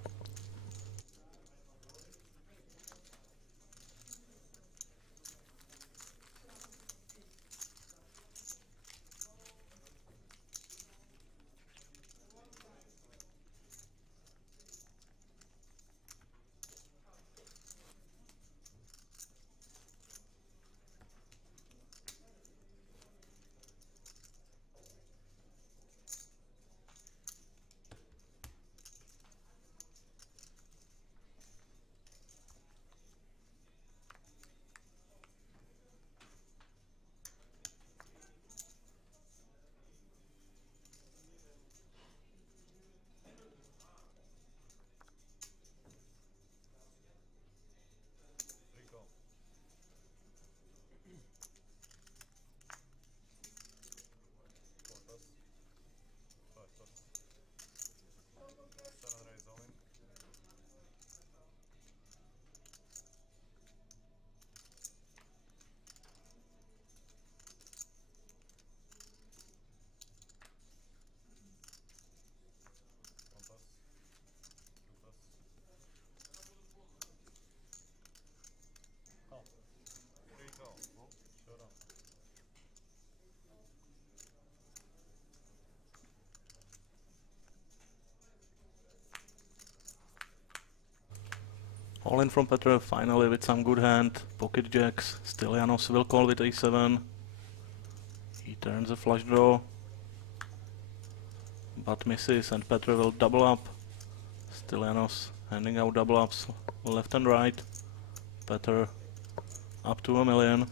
All in from Petr finally with some good hand. Pocket jacks. Still Janos will call with a7. He turns a flush draw, but misses, and Petr will double up. Still Janos handing out double ups left and right. Petr up to $1 million.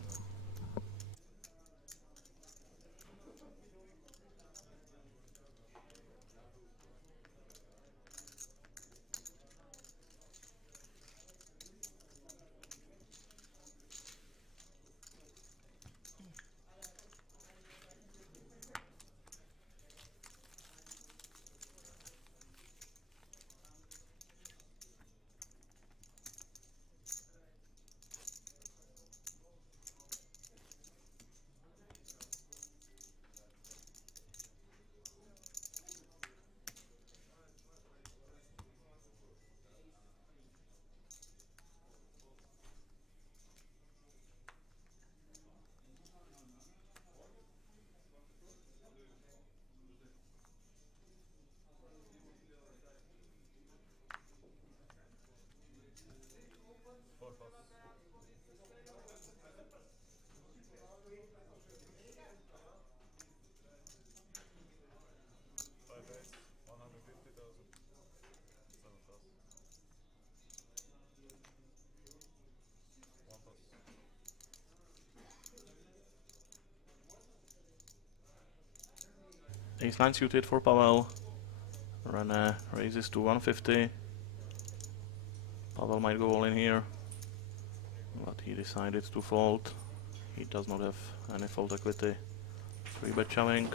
Ace 9 suited for Pavel. René raises to 150. Pavel might go all in here, but he decided to fold. He does not have any fold equity. 3-bet shoving.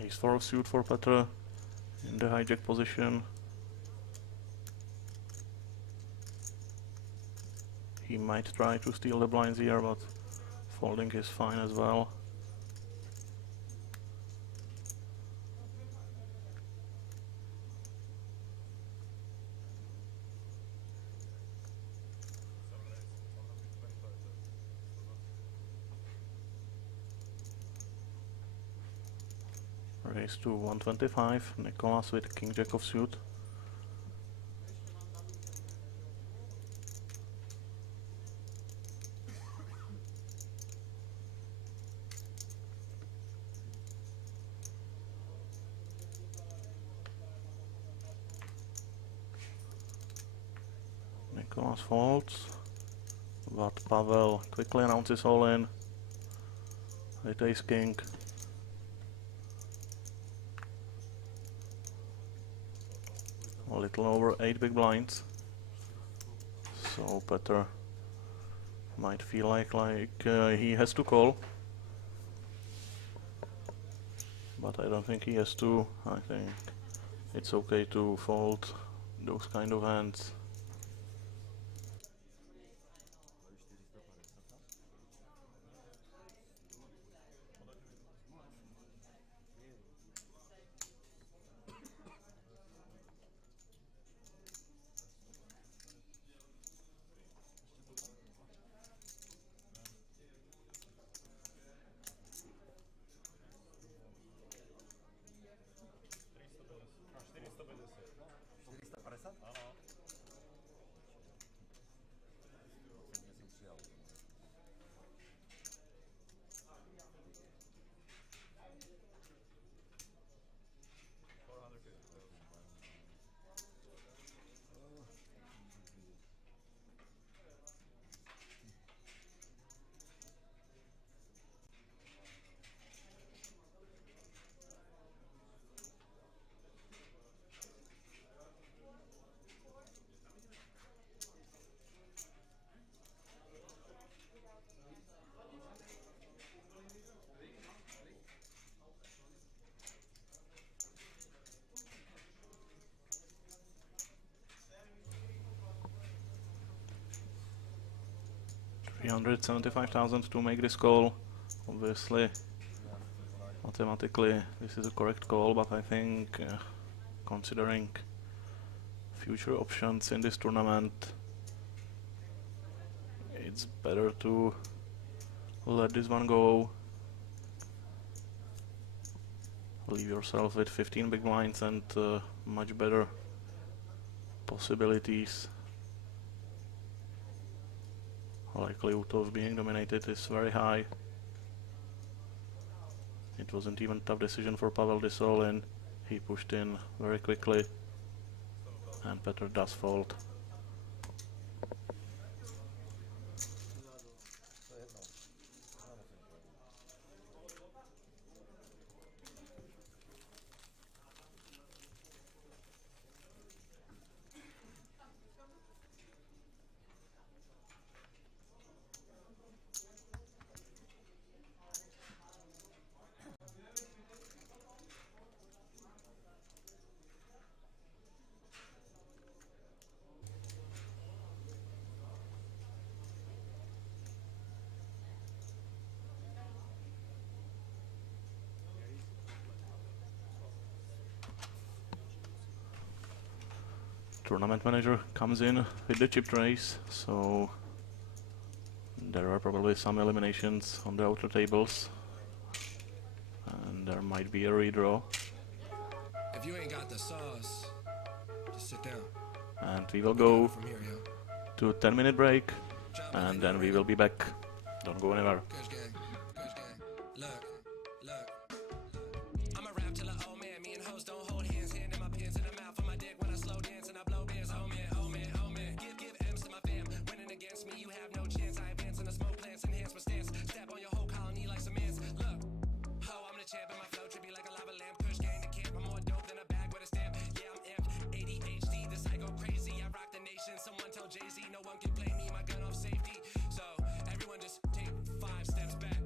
Ace 4 suit for Petr in the hijack position. He might try to steal the blinds here, but folding is fine as well. Raise to 125, Nicholas with King Jack of suit. Nicholas folds, but Pavel quickly announces all in with Ace King. A little over 8 big blinds, so Petr might feel like he has to call, but I don't think he has to. I think it's okay to fold those kind of hands. $375,000 to make this call. Obviously, mathematically, this is a correct call, but I think, considering future options in this tournament, it's better to let this one go. Leave yourself with 15 big blinds and much better possibilities. Likelihood of being dominated is very high. It wasn't even a tough decision for Pavel this all in. He pushed in very quickly, and Petr does fold. Tournament manager comes in with the chip trays, so there are probably some eliminations on the outer tables, and there might be a redraw. If you ain't got the sauce, just sit down. And we will go to a 10-minute break, and then we will be back. Don't go anywhere. Cash game, cash game. Look, look. I'm a rap till a old man. Me and hoes don't hold hands. Hand in my pants in the mouth of my dick when I slow dance and I blow bands. Oh man, oh man, oh man. Give M's to my fam. Winning against me, you have no chance. I advance in the smoke plants, enhance my stance. Step on your whole colony like some ants. Look, ho, I'm the champ and my flow trippy like a lava lamp. Kush gang to camp. I'm more dope than a bag with a stamp. Yeah, I'm amped. ADHD, this I go crazy. I rock the nation. Someone tell Jay-Z, no one can play me. My gun off safety. So everyone just take 5 steps back.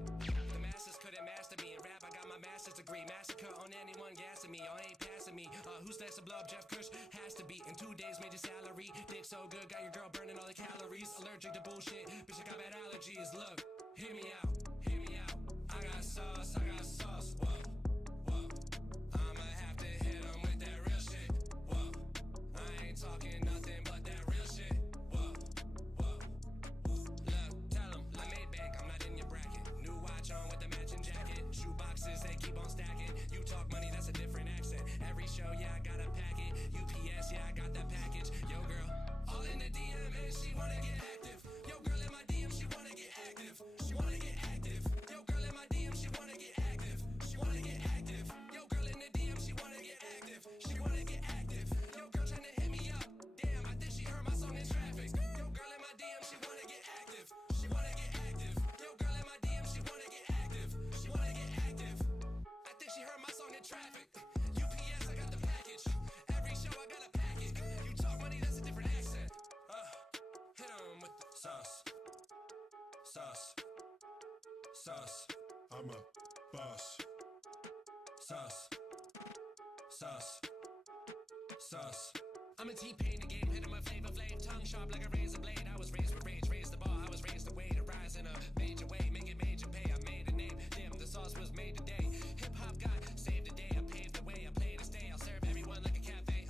The masses couldn't master me. In rap, I got my master's degree. Massacre on anyone gassing me. Y'all ain't passing me. Who's next to blow up? Jeff Kush has to be. In 2 days, made your salary. Dick so good, got your girl burning all the calories. Allergic to bullshit. Bitch, I got bad allergies. Look, hear me out. Hear me out. I got sauce. I got sauce. Whoa, whoa. I'ma have to hit 'em with that real shit. Whoa. I ain't talking nothing but that real shit. Whoa, whoa. Look, tell 'em I made bank. I'm not in your bracket. New watch on with the matching jacket. Shoe boxes, they keep on stacking. You talk money, that's a different accent. Every show, yeah, I got a packet. UPS, yeah, I got that package. Yo, girl, all in the DM and she wanna get active. Yo, girl in my DM, she wanna get active. She wanna get active. Yo, girl in my DM, she wanna get active. She wanna get active. Yo, girl in the DM, she wanna get active. She wanna get active. Yo, girl tryna hit me up. Damn, I think she heard my song in traffic. Yo, girl in my DM, she wanna get active. She wanna get active. Yo, girl in my DM, she wanna get active. She wanna get active. I think she heard my song in traffic. UPS, I got the package. Every show I got a package. You talk money, that's a different accent. Hit 'em with the sauce. Sauce. Sauce. I'm a boss. Sauce. Sauce. Sauce. I'm a T-Pain, the game hit him a flavor flame. Tongue sharp like a razor blade. I was raised with rage, raised the bar. I was raised the way to rise in a major way. Make it major pay. I made a name. Damn, the sauce was made today. Hip-hop God saved the day. I paved the way. I play to stay. I'll serve everyone like a cafe.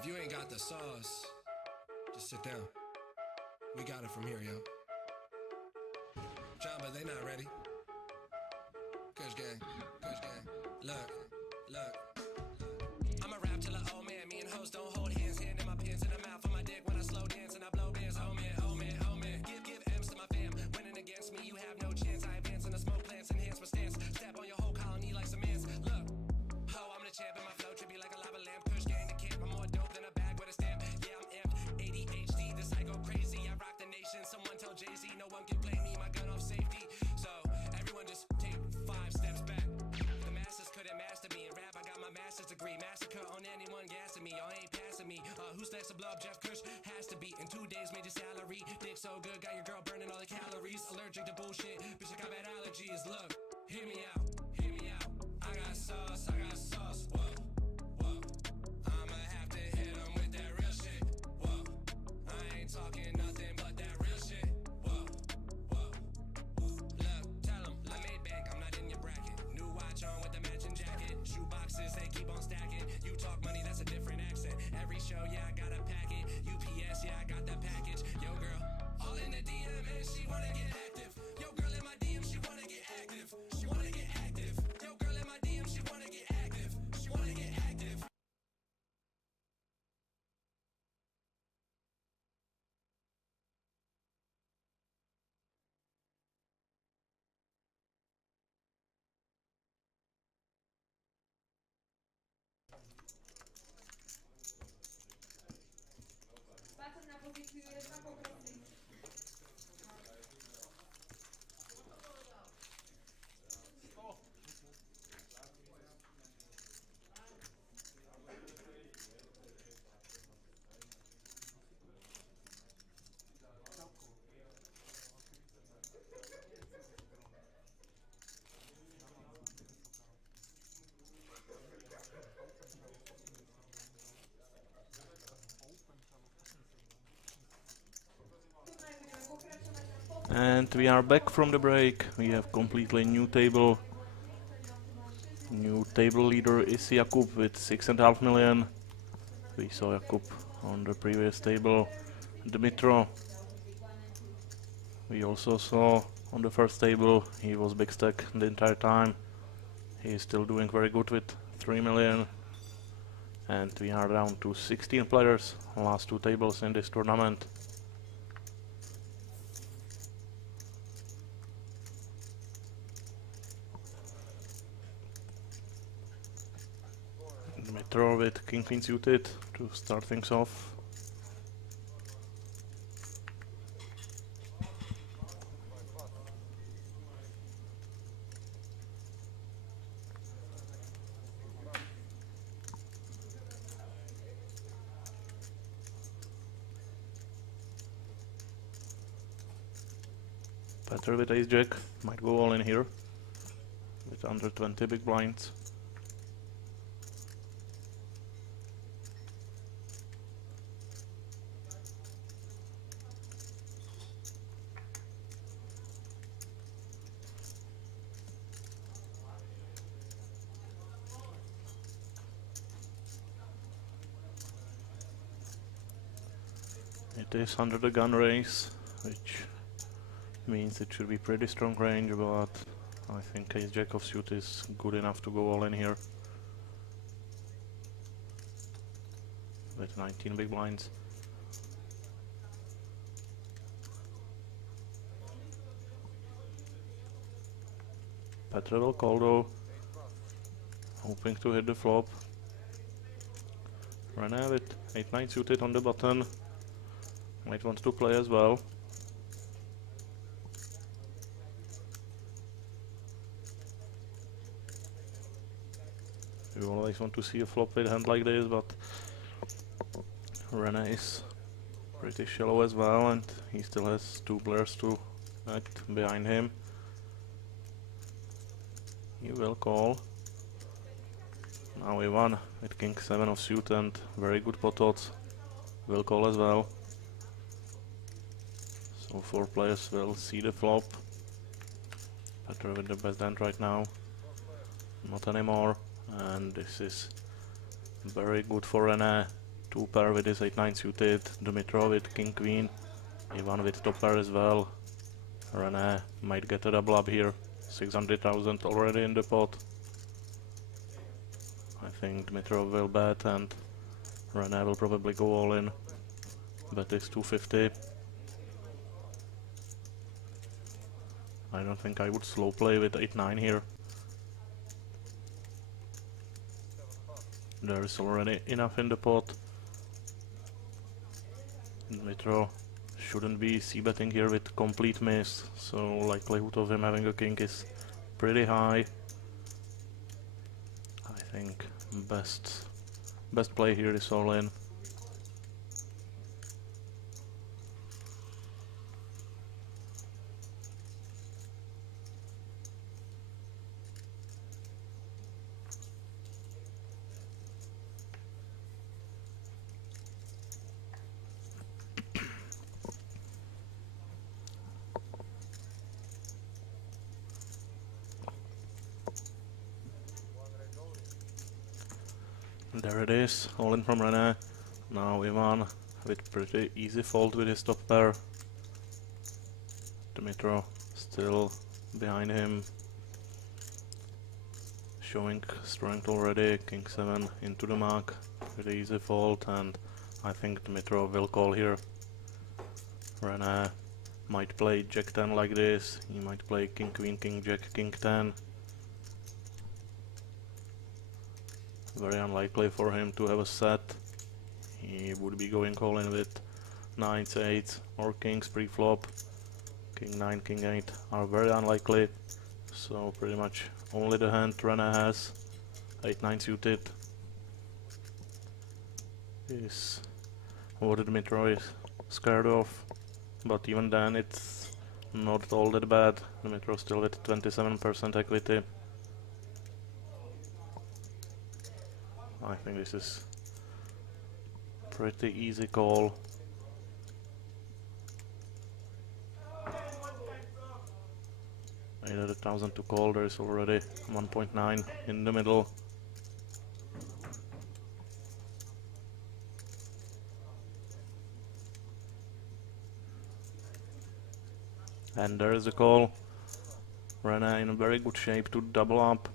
If you ain't got the sauce, just sit down. We got it from here, yo. John, but they not ready. Kush gang, Kush gang. Look, look. I'ma rap till an old man. Me and hoes don't hold hands. Hand in my pants in the mouth of my dick when I slow dance and I blow bands. Oh man, oh man, oh man. Give M's to my fam. Winning against me, you have no chance. I advance in the smoke plants, enhance my stance. Step on your whole colony like some ants. Look, ho, I'm the champ and my flow trippy like a lava lamp. Kush gang the camp. I'm more dope than a bag with a stamp. Yeah, I'm amped. ADHD, this I go crazy. I rock the nation. Someone tell Jay-Z, no one can blame me. My gun off safety. So everyone just take 5 steps back. The masses couldn't master me. In rap, I got my master's degree. Massacre on anyone gassing me. Y'all ain't passing me. Who's next to blow up? Jeff Kush has to be. In 2 days, made your salary. Dick so good, got your girl burning all the calories. Allergic to bullshit. Bitch, I got bad allergies. Look, hear me out. Hear me out. I got sauce. I got sauce. Whoa, whoa. I'ma have to hit 'em with that real shit. Whoa. I ain't talking nothing but that real shit. Whoa, whoa. Look, tell 'em I made bank. I'm not in your bracket. New watch on with the matching jacket. Shoe boxes, they keep on stacking. You talk money, that's a different accent. Every show, yeah, I got a packet. UPS, yeah, I got that package. Yo, girl, all in the DM and she wanna get active. Yo, girl in my DM, she wanna get active. She wanna get active. Yo, girl in my DM, she wanna get active. She wanna get active. Button na pozíciu 1 poprosím. Turnaj budeme pokračovať na posledný. And we are back from the break. We have completely new table. New table leader is Jakub with 6.5 million. We saw Jakub on the previous table. Dmitro. We also saw on the first table he was big stack the entire time. He is still doing very good with 3 million. And we are down to 16 players. Last 2 tables in this tournament. Dmitro with king queen suited to start things off. Petr with ace jack might go all in here with under 20 big blinds. It is under the gun race, which means it should be pretty strong range, but I think ace jack of suit is good enough to go all in here with 19 big blinds. Petr will call though, hoping to hit the flop. René with 8-9 suited on the button, might want to play as well. You always want to see a flop with a hand like this, but René is pretty shallow as well, and he still has 2 players to act behind him. He will call. Now we won with king 7 of suit and very good pot odds. Will call as well. So 4 players will see the flop. Petr with the best hand right now. Not anymore. And this is very good for René. Two pair with his 8-9 suited, Dimitrov with king queen, Ivan with top pair as well. Rene might get a double up here, 600,000 already in the pot. I think Dimitrov will bet and Rene will probably go all in. Bet is 250. I don't think I would slow play with 8-9 here. There is already enough in the pot. Dimitrov shouldn't be c-betting here with complete miss, so likelihood of him having a king is pretty high. I think best play here is all in. There it is, all in from Rene. Now Ivan with pretty easy fold with his top pair. Dimitrov still behind him, showing strength already. King 7 into the mark, pretty easy fold, and I think Dimitrov will call here. Rene might play Jack 10 like this, he might play King Queen, King Jack, King 10. Very unlikely for him to have a set. He would be going all in with 9s, 8s or kings pre-flop. King 9, King 8 are very unlikely, so pretty much only the hand Rene has, 8-9 suited, is what Dimitrov is scared of, but even then it's not all that bad. Dimitrov still with 27% equity. I think this is pretty easy call. Either 1,000 to call, there is already 1.9 in the middle. And there is a call. Rene in a very good shape to double up.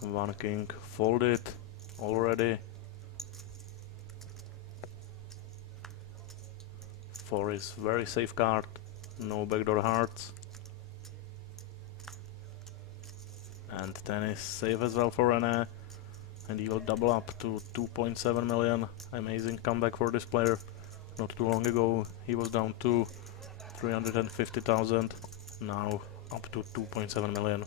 One king folded already. 4 is very safe card, no backdoor hearts. And 10 is safe as well for Rene. And he will double up to 2.7 million. Amazing comeback for this player. Not too long ago he was down to 350,000, now up to 2.7 million.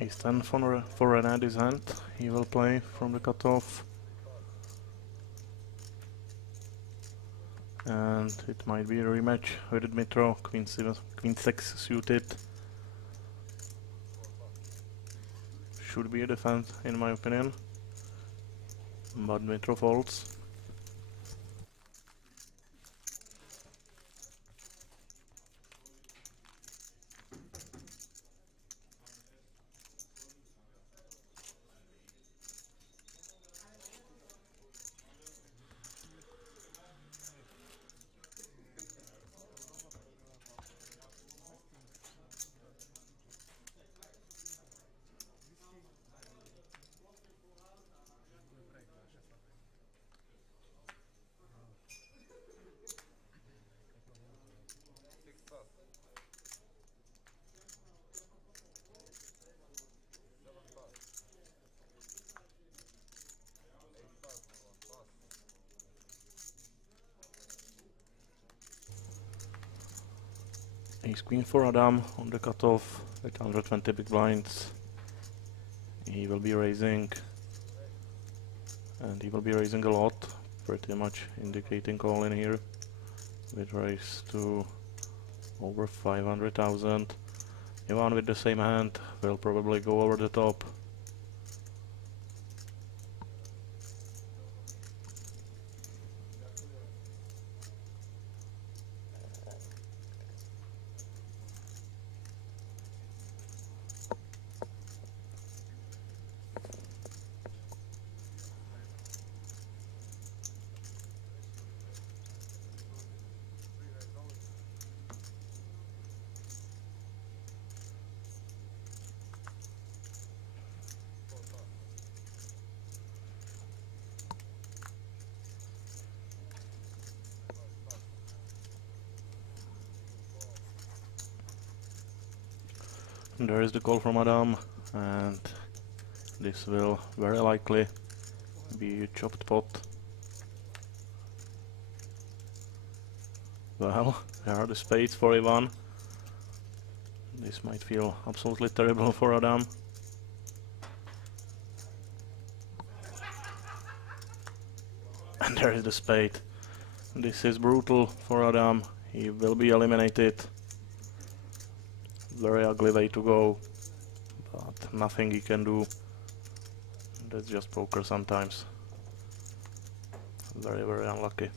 Ace 10 for Rene's hand, he will play from the cutoff. And it might be a rematch with Dimitrov, Queen 6 suited. Should be a defense in my opinion, but Dimitrov folds. Ace Queen for Adam on the cutoff with 120 big blinds. He will be raising, and he will be raising a lot, pretty much indicating call in here with raise to over 500,000. Ivan with the same hand will probably go over the top. There is the call from Adam, and this will very likely be a chopped pot. Well, there are the spades for Ivan. This might feel absolutely terrible for Adam. And there is the spade. This is brutal for Adam. He will be eliminated. Very ugly way to go, but nothing he can do. That's just poker sometimes. Very, very unlucky.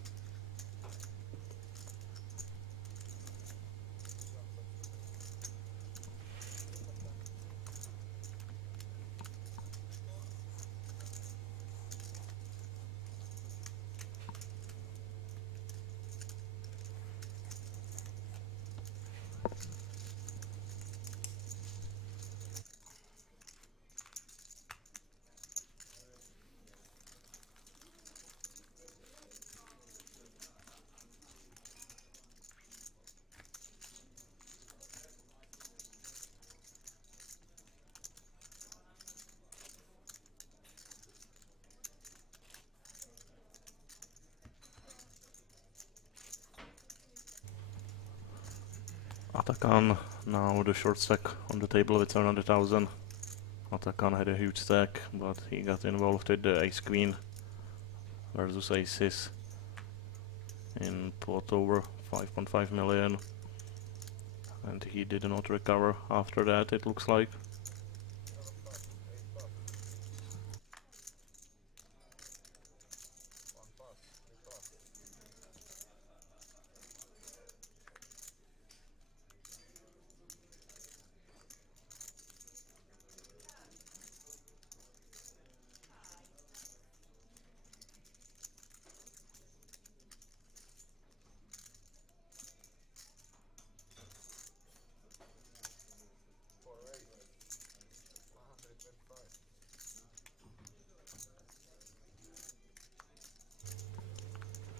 Atakan now the short stack on the table with 700,000. Atakan had a huge stack, but he got involved with the ace queen versus aces in pot over 5.5 million, and he did not recover after that, it looks like.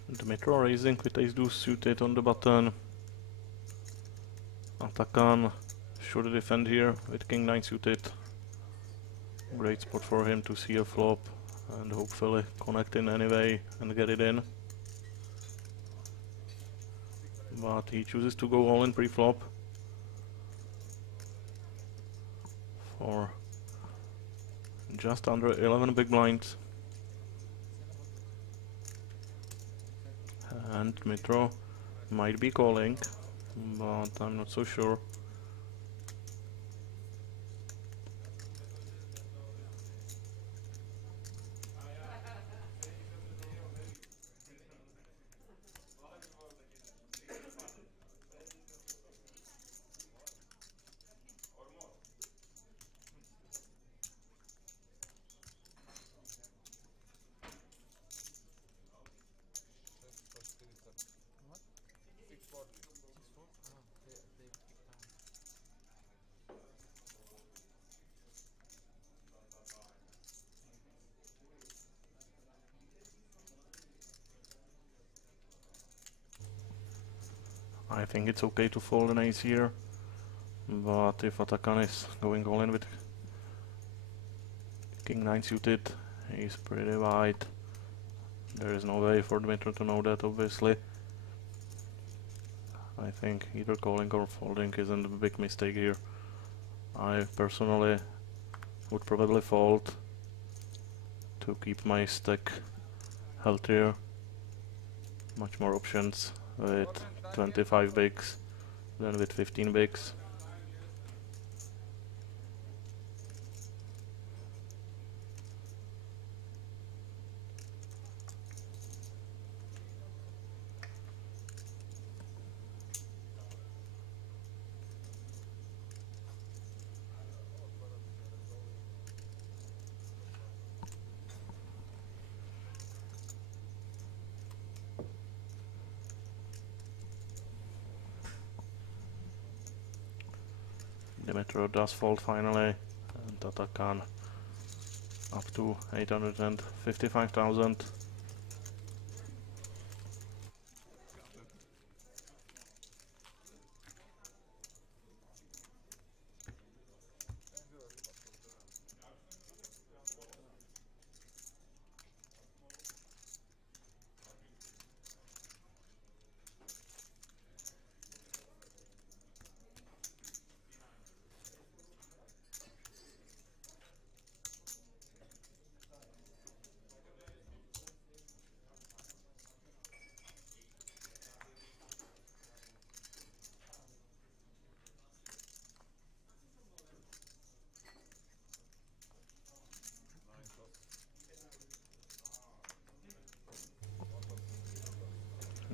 Dmitro raising with ace deuce suited on the button. Atakan should defend here with king 9 suited. Great spot for him to see a flop and hopefully connect in anyway and get it in. But he chooses to go all in pre-flop for just under 11 big blinds. And Dmitro might be calling, but I'm not so sure. I think it's okay to fold an ace here, but if Atakan is going all in with king 9 suited, he's pretty wide. There is no way for Dmitro to know that, obviously. I think either calling or folding isn't a big mistake here. I personally would probably fold to keep my stack healthier. Much more options with 25 bigs than with 15 bigs. Dimitro does fold finally, and Atakan up to 855,000.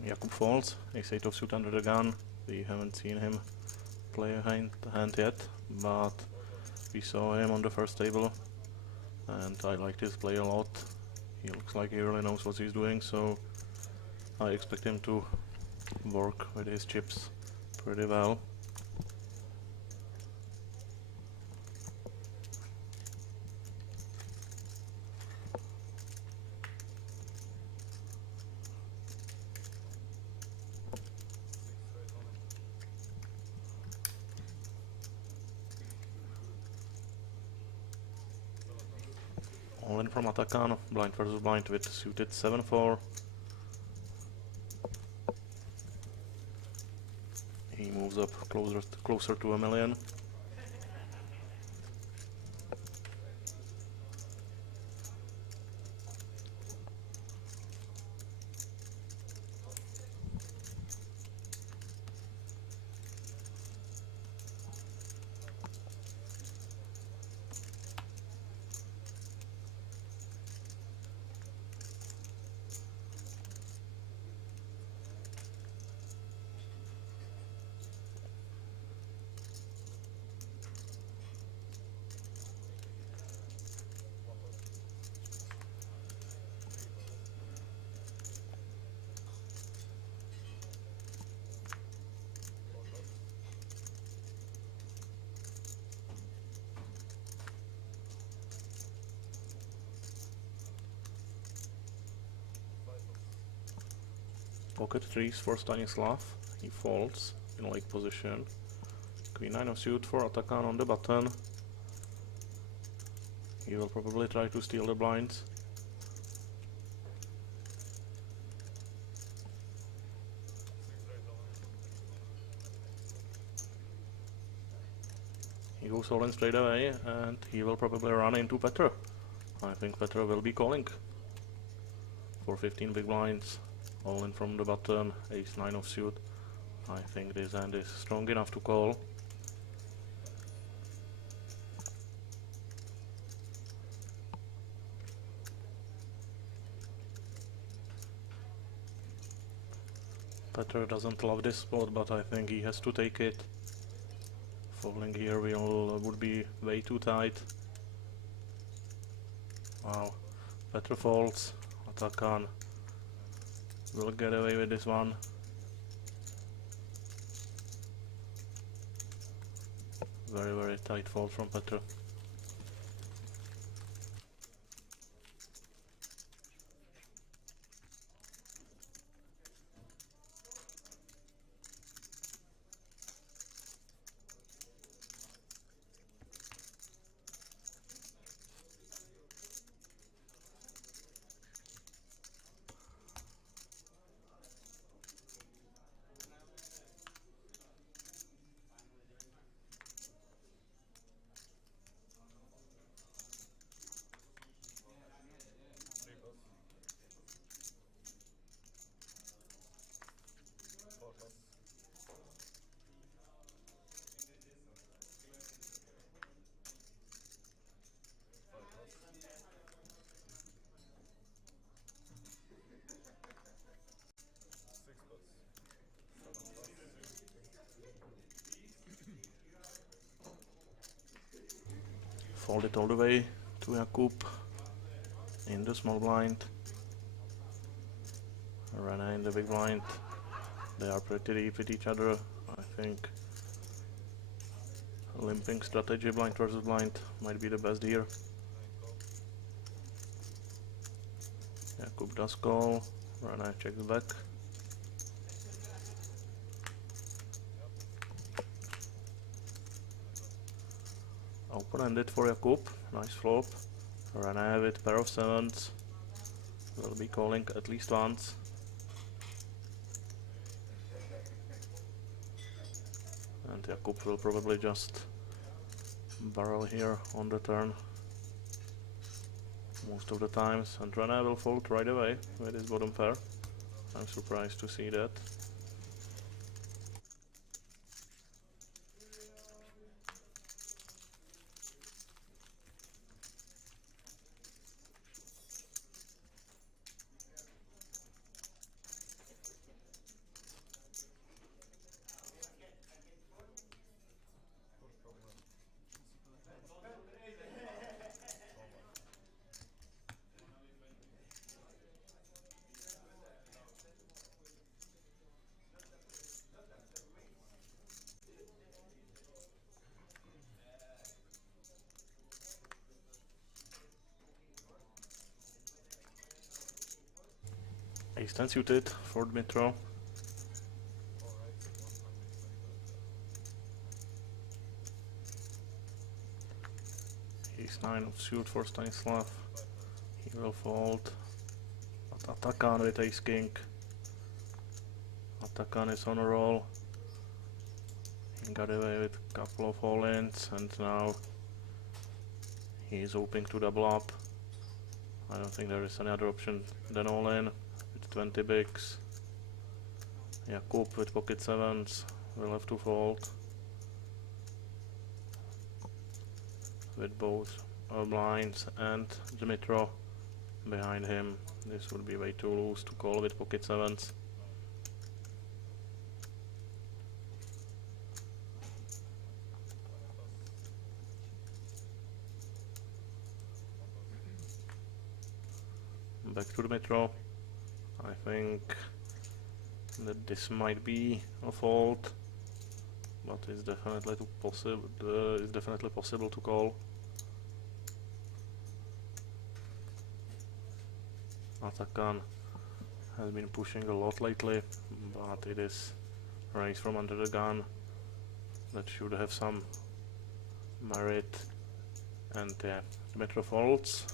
Jakub folds, ace-8 of suit under the gun. We haven't seen him play a hand yet, but we saw him on the first table, and I liked his play a lot. He looks like he really knows what he's doing, so I expect him to work with his chips pretty well. All in from Atakan, blind versus blind with suited 7-4. He moves up closer to a million. Pocket threes for Stanislav. He folds in late position. Queen 9 of suit for Atakan on the button. He will probably try to steal the blinds. He goes all in straight away, and he will probably run into Petr. I think Petr will be calling for 15 big blinds. All in from the button, ace 9 of suit. I think this hand is strong enough to call. Petr doesn't love this spot, but I think he has to take it. Folding here would be way too tight. Wow, Petr folds, Atakan will get away with this one. Very tight fold from Petr. fold it all the way to Jakub in the small blind. Rene in the big blind. They are pretty deep with each other. I think limping strategy, blind versus blind, might be the best here. Jakub does call. Rene checks back. Open-ended for Jakub. Nice flop. Rene with pair of sevens. Will be calling at least once. And Jakub will probably just barrel here on the turn most of the times, and Rene will fold right away with his bottom pair. I'm surprised to see that. Ace-10 suited for Dmitro. Ace-9 of suit for Stanislav. He will fold. But Atakan with Ace-King. Atakan is on a roll. He got away with a couple of all-ins, and now he is hoping to double up. I don't think there is any other option than all-in. 20 bigs. Jakub with pocket sevens will have to fold with both blinds, and Dmitro behind him. This would be way too loose to call with pocket sevens. Back to Dmitro. I think that this might be a fold, but it's definitely possible to call. Atakan has been pushing a lot lately, but it is raise from under the gun that should have some merit, and yeah, Dmitro folds.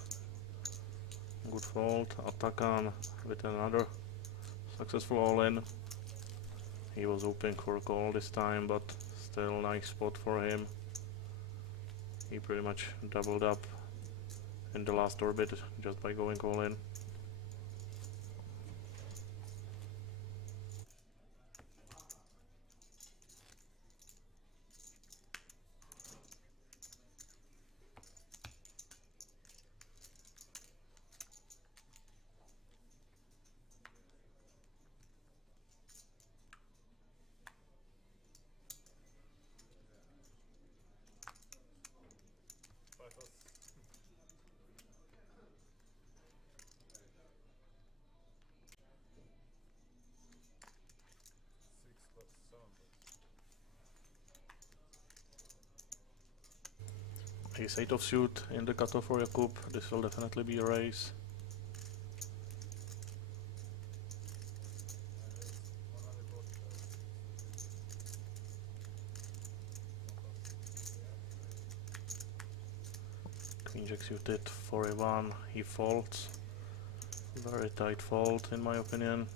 Good fold. Atakan with another successful all-in. He was hoping for a call this time, but still nice spot for him. He pretty much doubled up in the last orbit just by going all-in. Ace-8 of suit in the cutoff for Jakub. This will definitely be a raise. Queen Jack suited for a 1. He folds. Very tight fold in my opinion.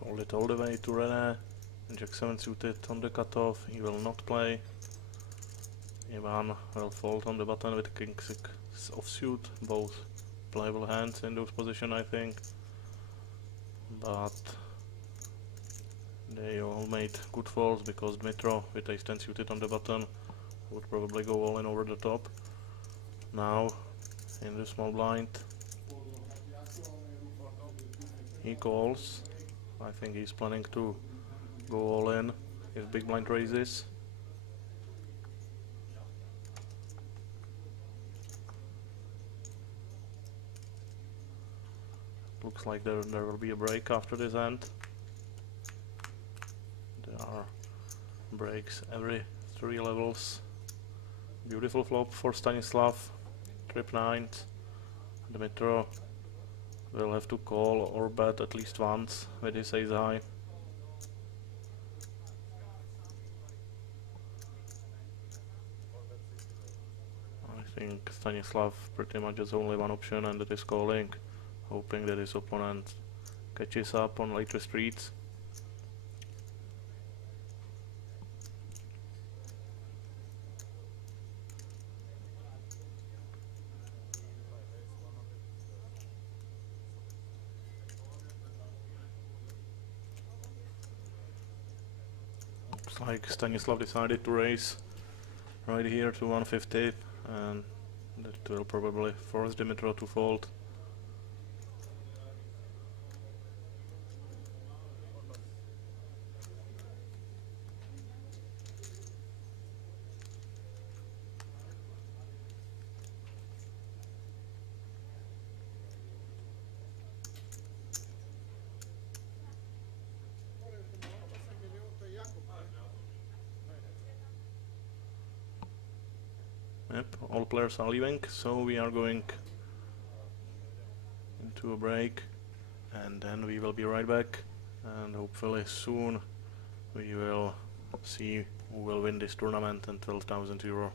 Fold it all the way to René. Jack 7 suited on the cutoff, he will not play. Ivan will fold on the button with King 6 offsuit, both playable hands in those positions I think. But they all made good folds because Dmitro with Ace 10 suited on the button would probably go all in over the top. Now in the small blind he calls. I think he's planning to go all in if big blind raises. Looks like there will be a break after this hand. There are breaks every 3 levels. Beautiful flop for Stanislav. Trip 9. Dmitro will have to call or bet at least once with his ace high. I think Stanislav pretty much has only one option and that is calling, hoping that his opponent catches up on later streets. Looks like Stanislav decided to raise right here to 150 and that will probably force Dmitro to fold. Yep, all players are leaving, so we are going into a break and then we will be right back and hopefully soon we will see who will win this tournament and 12,000 euro.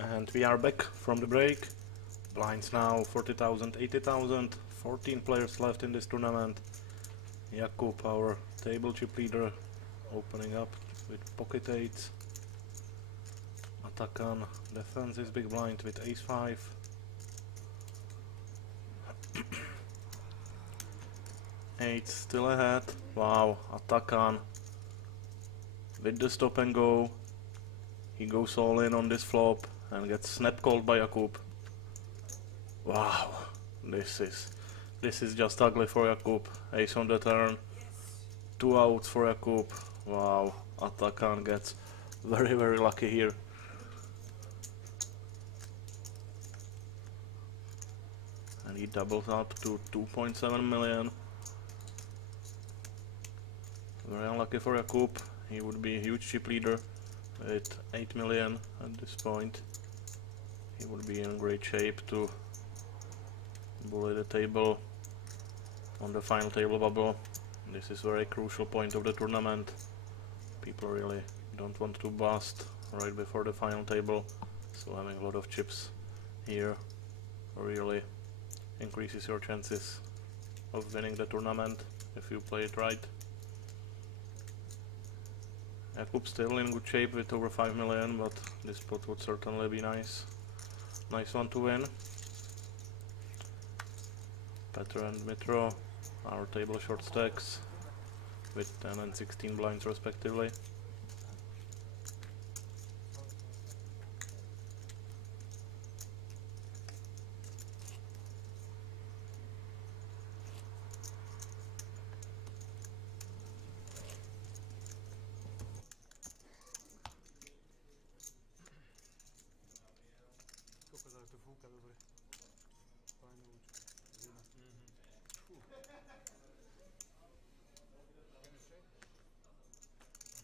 And we are back from the break. Blinds now 40,000, 80,000. 14 players left in this tournament. Jakub, our table chip leader, opening up with pocket eights. Atakan defends his big blind with ace 5. Eight still ahead. Wow, Atakan with the stop and go. He goes all in on this flop and gets snap called by Jakub. Wow, this is just ugly for Jakub. Ace on the turn. 2 outs for Jakub. Wow, Atakan gets very lucky here. And he doubles up to 2.7 million. Very unlucky for Jakub. He would be a huge chip leader with 8 million at this point. He would be in great shape to bully the table on the final table bubble. This is a very crucial point of the tournament. People really don't want to bust right before the final table, so having a lot of chips here really increases your chances of winning the tournament if you play it right. Jakub still in good shape with over 5 million, but this spot would certainly be nice one to win. Petr and Dmitro, our table short stacks with 10 and 16 blinds respectively. Ukázali to fúka dobre. Fajnúčko.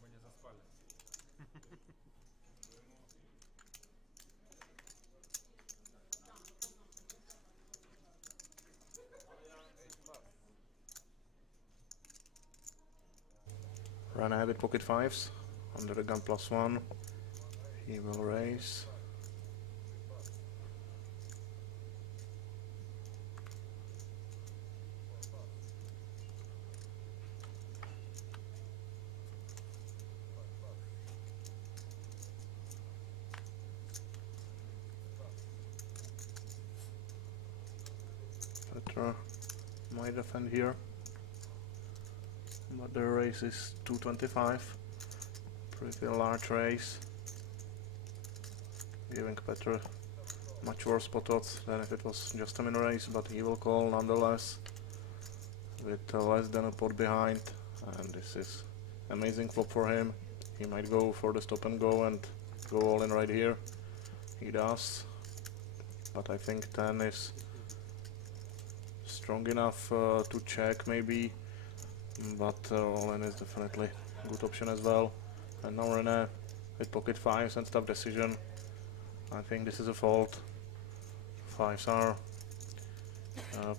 Nebo nezaspali. Run ahead with pocket fives, under the gun +1, he will raise. Petr might defend here, but the raise is 225, pretty large raise, giving Petr much worse spot odds than if it was just a min raise, but he will call nonetheless with less than a pot behind, and this is amazing flop for him. He might go for the stop and go and go all in right here. He does, but I think 10 is strong enough to check maybe, but all in is definitely a good option as well. And now René with pocket fives and tough decision. I think this is a fault. Fives are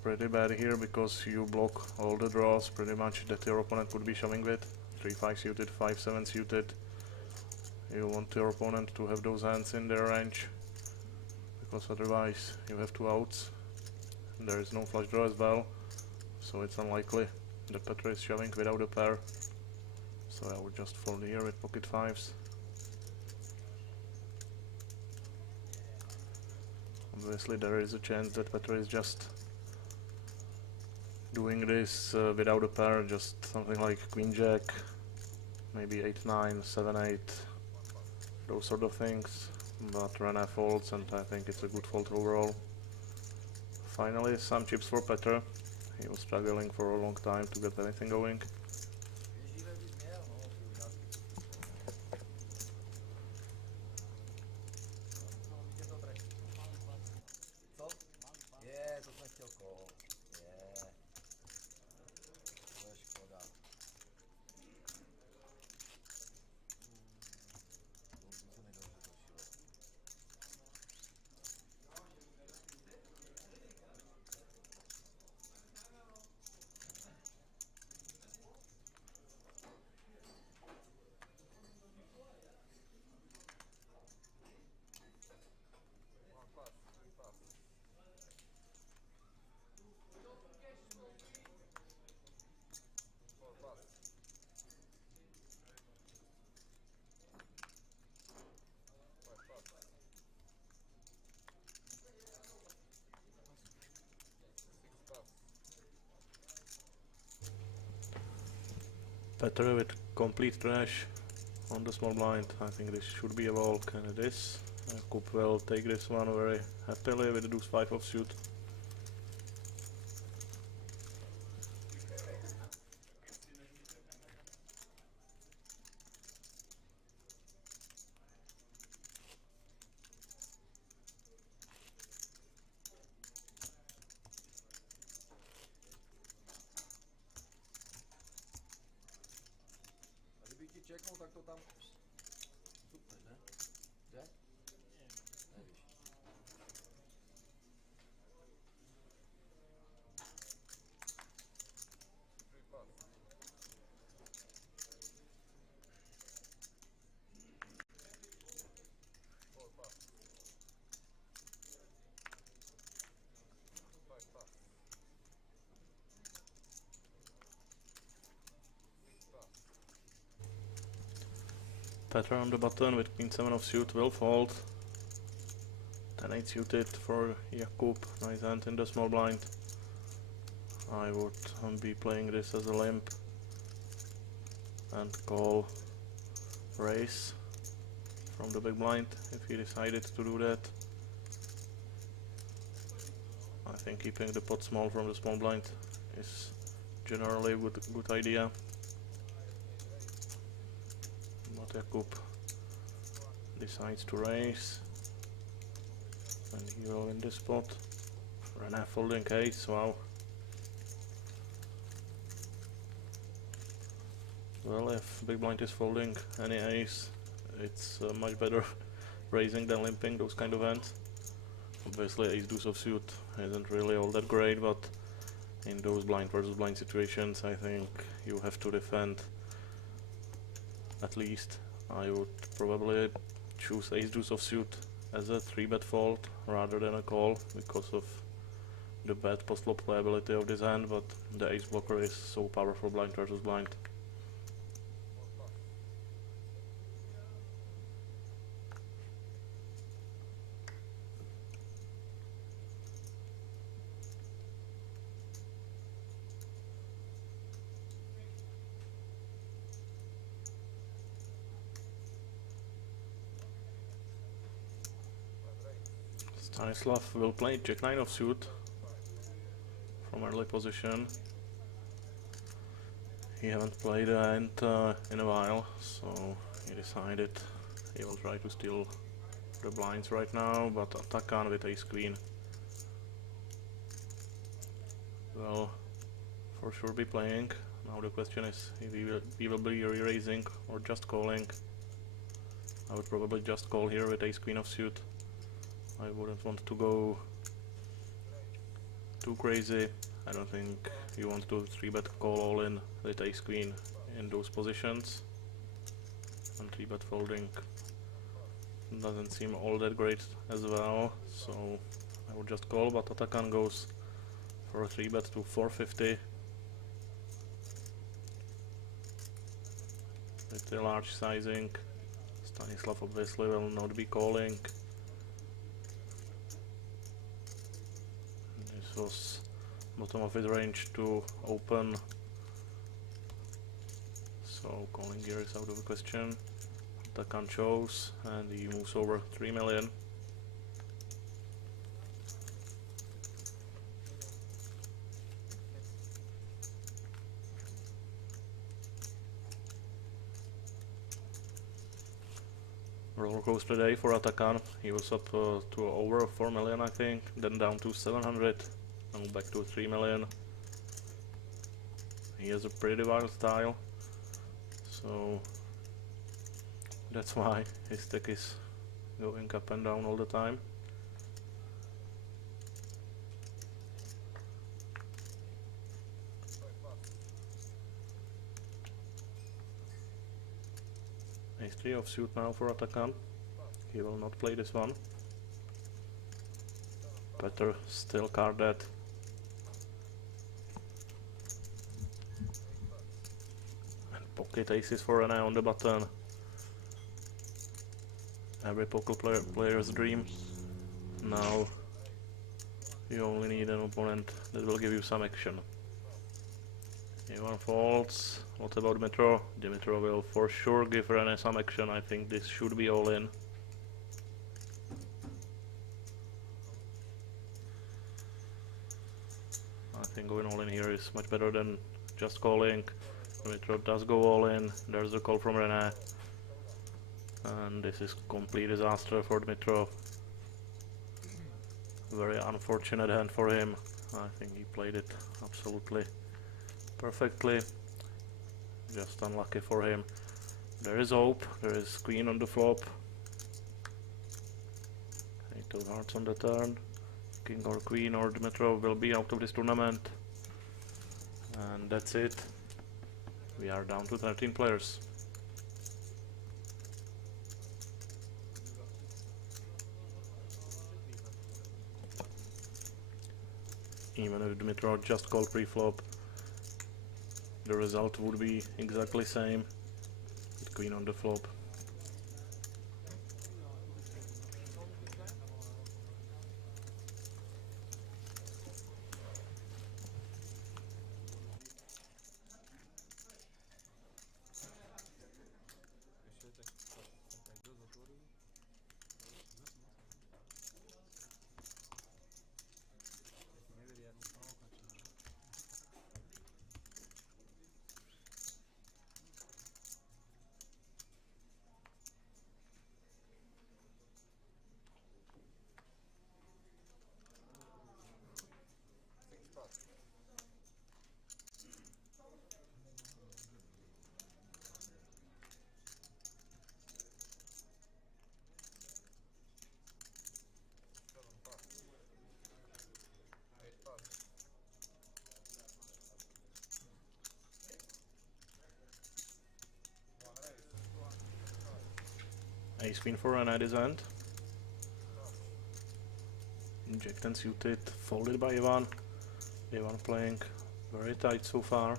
pretty bad here because you block all the draws pretty much that your opponent would be shoving with. 3-5 suited, 5-7 suited. You want your opponent to have those hands in their range, because otherwise you have 2 outs. There is no flush draw as well, so it's unlikely that Petr is shoving without a pair. So I would just fold here with pocket fives. Obviously there is a chance that Petr is just doing this without a pair, just something like Queen Jack, maybe 8-9, 7-8, those sort of things. But René folds, and I think it's a good fold overall. Finally, some chips for Petr. He was struggling for a long time to get anything going. Better with complete trash on the small blind. I think this should be a walk, and it is. Kup will take this one very happily with the deuce 5 offsuit. A kdyby ti čeknul, tak to tam supneš, ne? Že? Nevíš. Petter on the button with queen 7 offsuit will fold. 10-8 suited for Jakub. Nice hand in the small blind. I would be playing this as a limp and call raise from the big blind if he decided to do that. I think keeping the pot small from the small blind is generally a good idea. But Jakub decides to raise, and he will win this spot for an F folding ace. Wow. Well, if big blind is folding any ace, it's much better raising than limping those kind of hands. Obviously ace deuce of suit isn't really all that great, but in those blind versus blind situations I think you have to defend. At least I would probably choose ace deuce of suit as a 3-bet fold rather than a call because of the bad post-flop playability of this hand, but the ace blocker is so powerful blind versus blind. Stanislav will play jack 9 of suit from early position. He haven't played a hand in a while, so he decided he will try to steal the blinds right now, but Atakan with ace queen will for sure be playing. Now the question is if he will be re-raising or just calling. I would probably just call here with ace queen of suit. I wouldn't want to go too crazy. I don't think you want to 3-bet call all in with ace queen in those positions. And 3-bet folding doesn't seem all that great as well, so I would just call, but Atakan goes for a 3-bet to 450 with the large sizing. Stanislav obviously will not be calling. This was bottom of his range to open, so calling here is out of the question. Atakan chose and he moves over 3 million. Roller coaster day for Atakan. He was up to over 4 million I think, then down to 700, now back to 3 million. He has a pretty wild style, so that's why his stack is going up and down all the time. Ace 3 offsuit now for Atakan. He will not play this one. Better still card that. And pocket aces for an eye on the button. Every poker player's dream. Now you only need an opponent that will give you some action. He one folds, What about Dmitro? Dmitro will for sure give Rene some action. I think this should be all in. I think going all in here is much better than just calling. Dmitro does go all in. There's a call from Rene. And this is complete disaster for Dmitro. Very unfortunate hand for him. I think he played it absolutely perfectly. Just unlucky for him. There is hope. There is queen on the flop. 8 of hearts on the turn. King or queen or Dmitro will be out of this tournament. And that's it. We are down to 13 players. Even if Dmitro just called pre-flop, the result would be exactly same. With queen on the flop. Ace queen for an his hand. Jack 10 suited, folded by Ivan. Ivan playing very tight so far.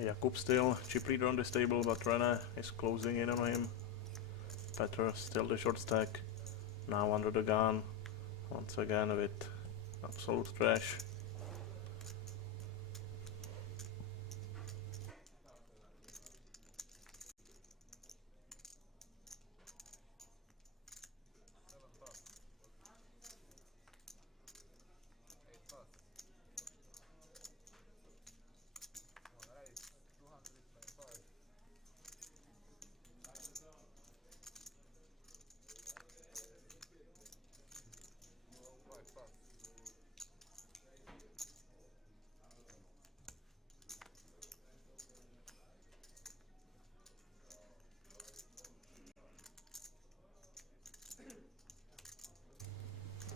Jakub still chip leader on this table, but Rene is closing in on him. Petr still the short stack, now under the gun, once again with absolute trash.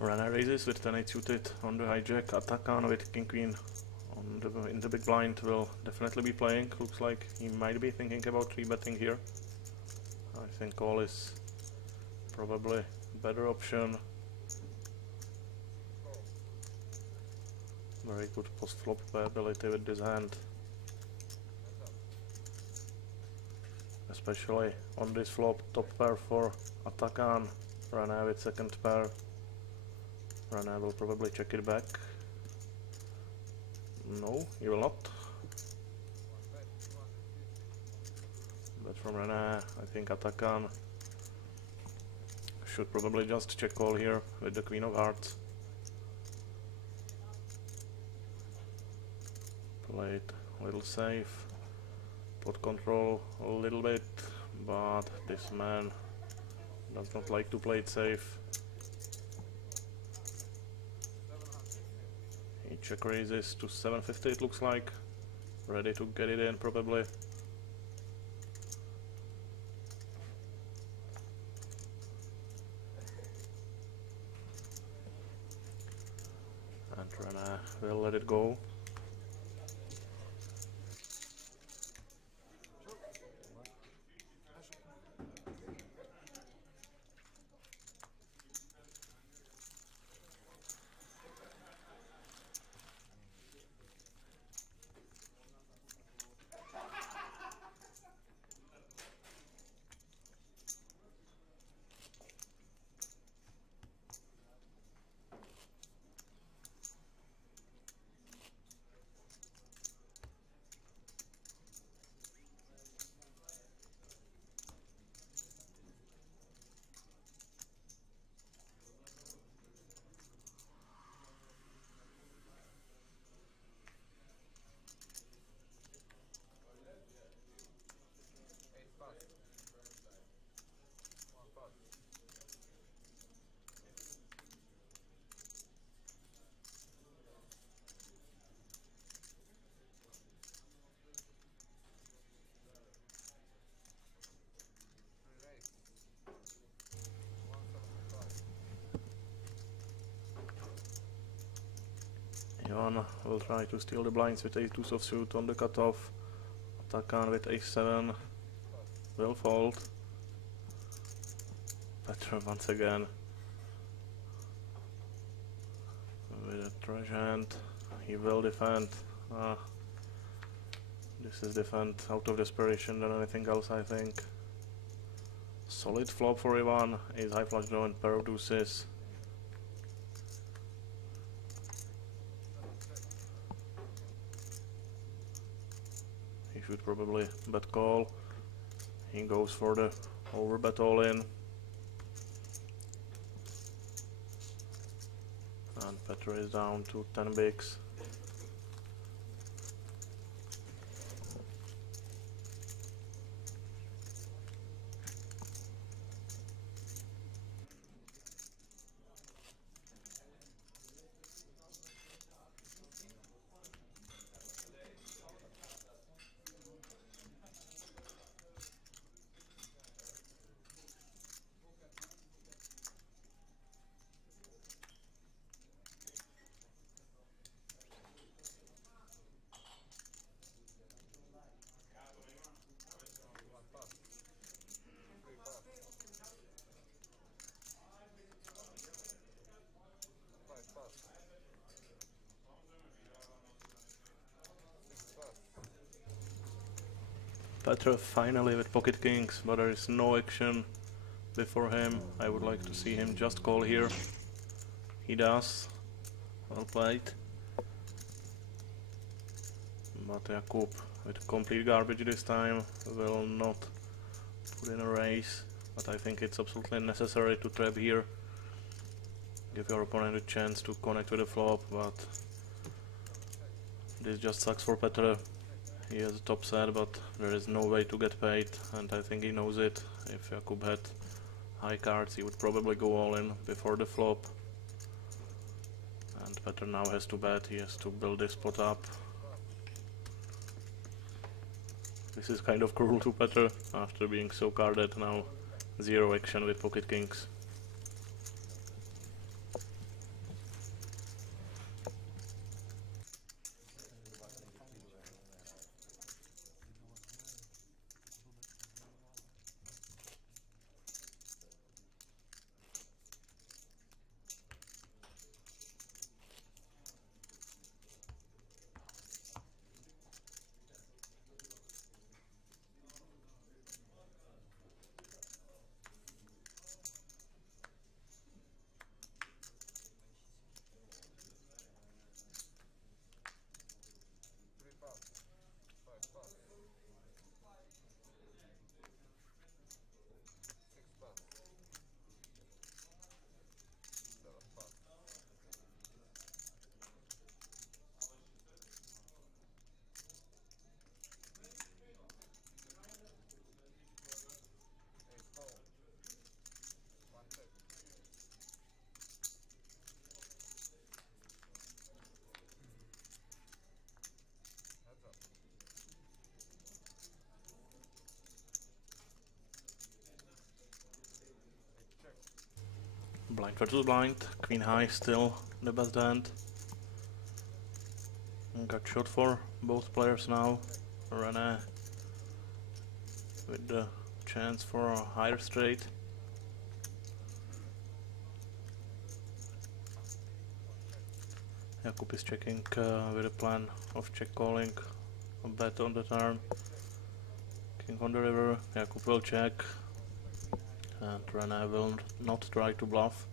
Rene raises with 10-8 suited on the hijack. Atakan with king queen on in the big blind will definitely be playing. Looks like he might be thinking about 3-betting here. I think call is probably better option. Very good post-flop ability with this hand. Especially on this flop, top pair for Atakan. Rene with second pair. Rene will probably check it back. No, he will not. But from Rene, I think Atakan should probably just check call here with the queen of hearts. Played a little safe. Pot control a little bit, but this man does not like to play it safe. He check raises to 750 it looks like. Ready to get it in probably. And Rene will let it go. Ivan will try to steal the blinds with ace-deuce of suit on the cutoff. Atakan with ace-7 will fold. Petr once again with a trash hand. He will defend. This is defend out of desperation than anything else, I think. Solid flop for Ivan. Ace high flush draw and pair of deuces. He should probably bet call. He goes for the overbet all in. And Petr is down to 10 bigs. Petr finally with pocket kings, but there is no action before him. I would like to see him just call here. He does. Well played. But Jakub with complete garbage this time will not put in a raise. But I think it's absolutely necessary to trap here. Give your opponent a chance to connect with the flop, but this just sucks for Petr. He has a top set, but there is no way to get paid, and I think he knows it. If Jakub had high cards, he would probably go all in before the flop. And Petr now has to bet, he has to build this pot up. This is kind of cruel to Petr, after being so carded, now zero action with pocket kings. Blind versus blind, queen high still the best hand. Got shot for both players now. Rene with the chance for a higher straight. Jakub is checking with a plan of check calling a bet on the turn. King on the river, Jakub will check. And Rene will not try to bluff.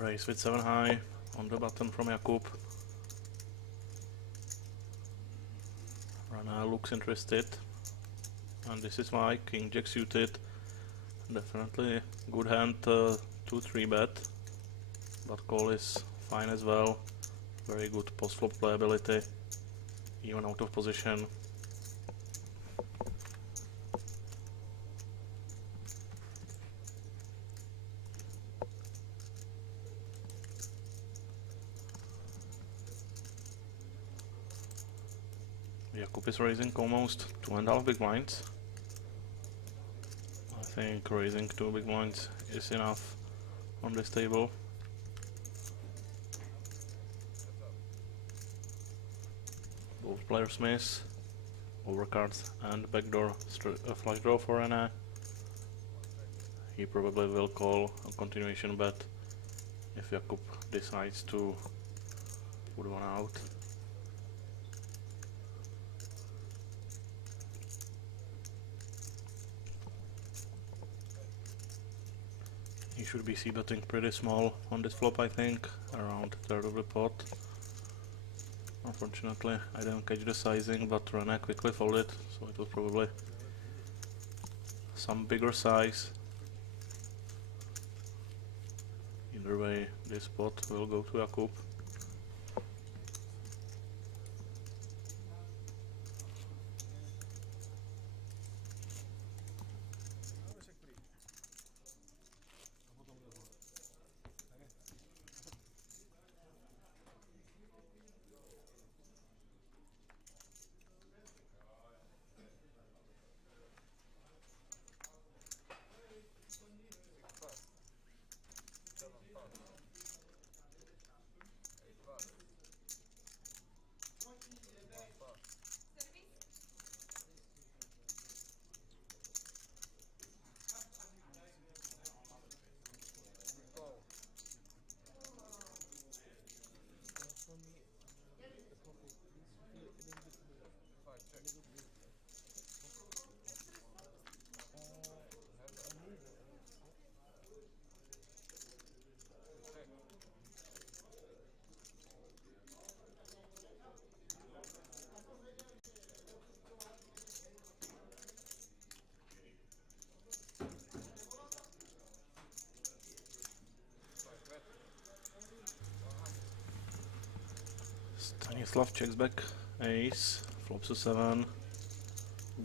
Raise with 7 high on the button from Jakub. Rana looks interested, and this is why King Jack suited. Definitely good hand to 3 bet, but call is fine as well. Very good post flop playability, even out of position. Jakub is raising almost 2.5 big blinds. I think raising 2 big blinds is enough on this table. Both players miss. Overcards and backdoor flush draw for Rene. He probably will call a continuation bet if Jakub decides to put one out. He should be c-betting pretty small on this flop, I think, around third of the pot. Unfortunately, I didn't catch the sizing, but Rene quickly folded, so it was probably some bigger size. Either way, this pot will go to Jakub. Stanislav checks back ace, flops a 7,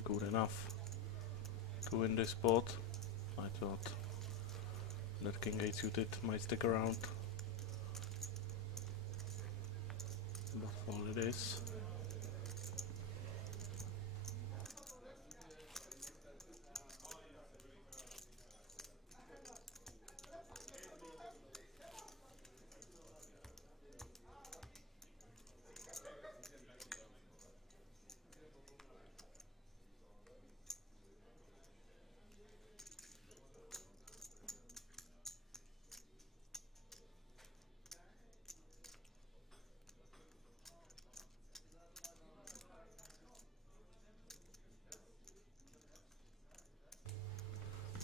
good enough to win this spot. I thought that King 8 suited might stick around, but fold it is.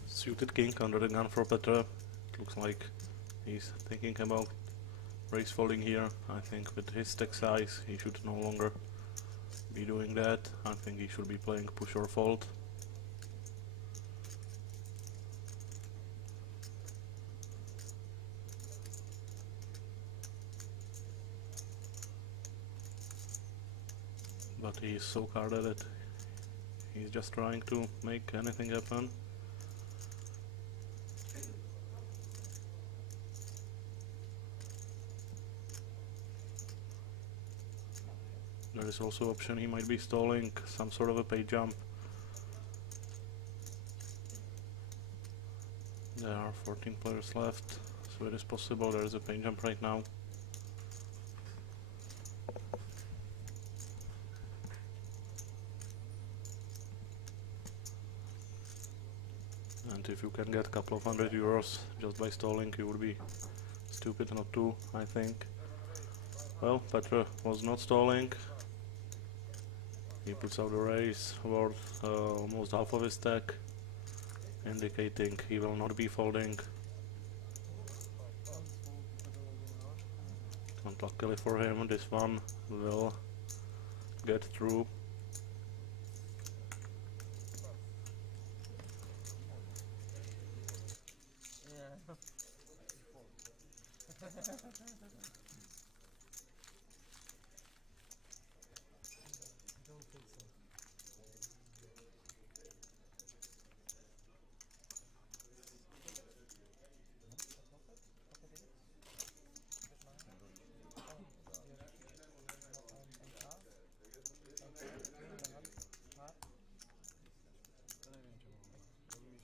Suited king under the gun for Petr. It looks like he's thinking about raise folding here. I think with his stack size he should no longer be doing that. I think he should be playing push or fold. But he is so carded that he's just trying to make anything happen. There is also option he might be stalling some sort of a pay jump. There are 14 players left, so it is possible there is a pay jump right now. And if you can get a couple of €100 just by stalling, you would be stupid not to, I think. Well, Petr was not stalling. He puts out a raise worth almost half of his stack, indicating he will not be folding. And luckily for him, this one will get through. Yeah. Don't think so.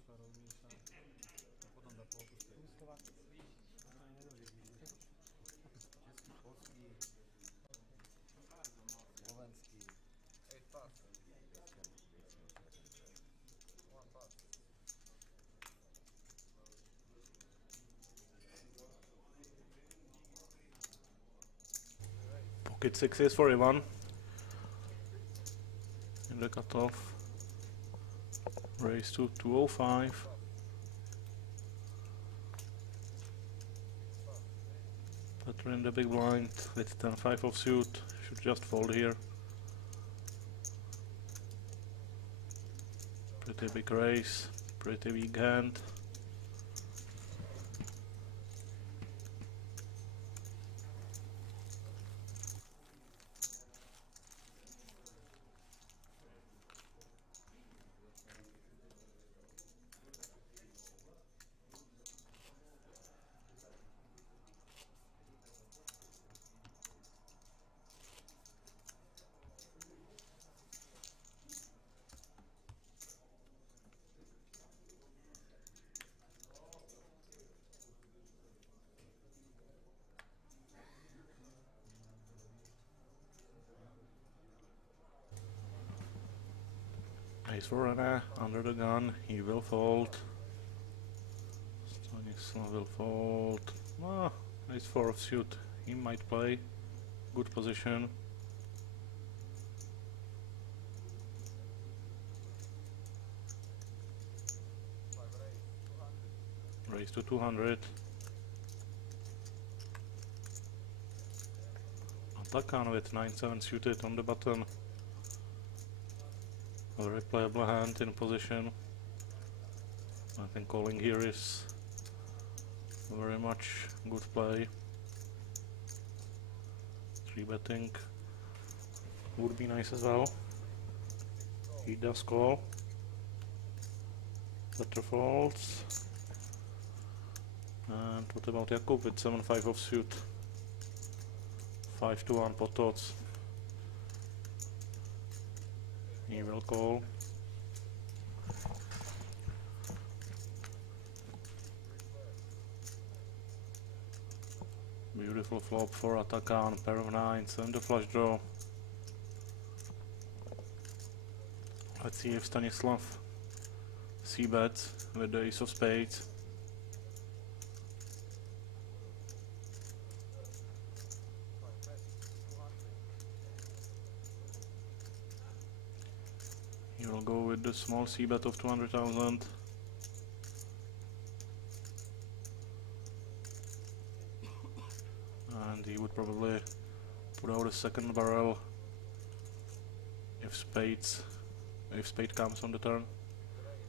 Rozmýšľa a potom dá polku späť. Český, polský, slovenský. 8 pass. One pass. Pocket sixes for Ivan. In the cutoff. Raise to 205. Better in the big blind with 10-5 of suit. Should just fold here. Pretty big raise. Pretty weak hand. Ace for Rene, under the gun, he will fold. Stanislav will fold. Ah, ace 4 of suit, he might play. Good position. Raise to 200. Takan with 9-7 suited on the button. A very playable hand in position. I think calling here is very much good play. 3-betting would be nice as well. He does call. Better folds. And what about Jakub with 7-5 of suit? 5-1 pot odds. He will call. Beautiful flop for Atakan, pair of nines and the flush draw. Let's see if Stanislav c-bets with the ace of spades. He will go with the small c-bet of 200,000. And he would probably put out a second barrel if spade comes on the turn.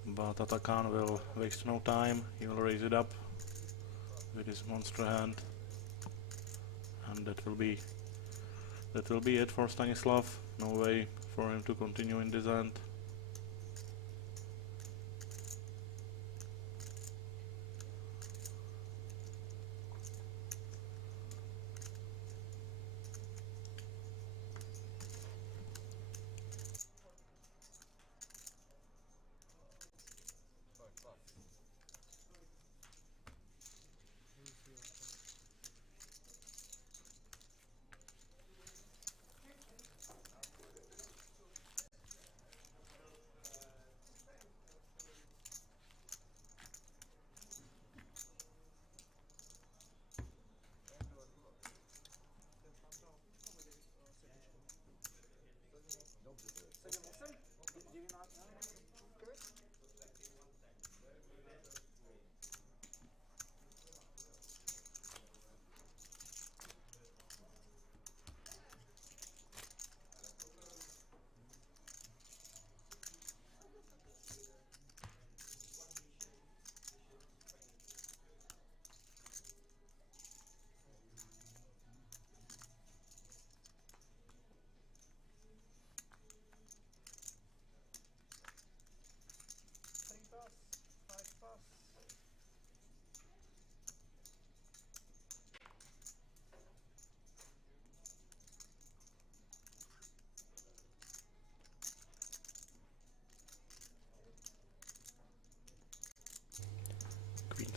But Atakan will waste no time, he will raise it up with his monster hand. And that will be it for Stanislav. No way for him to continue in this hand.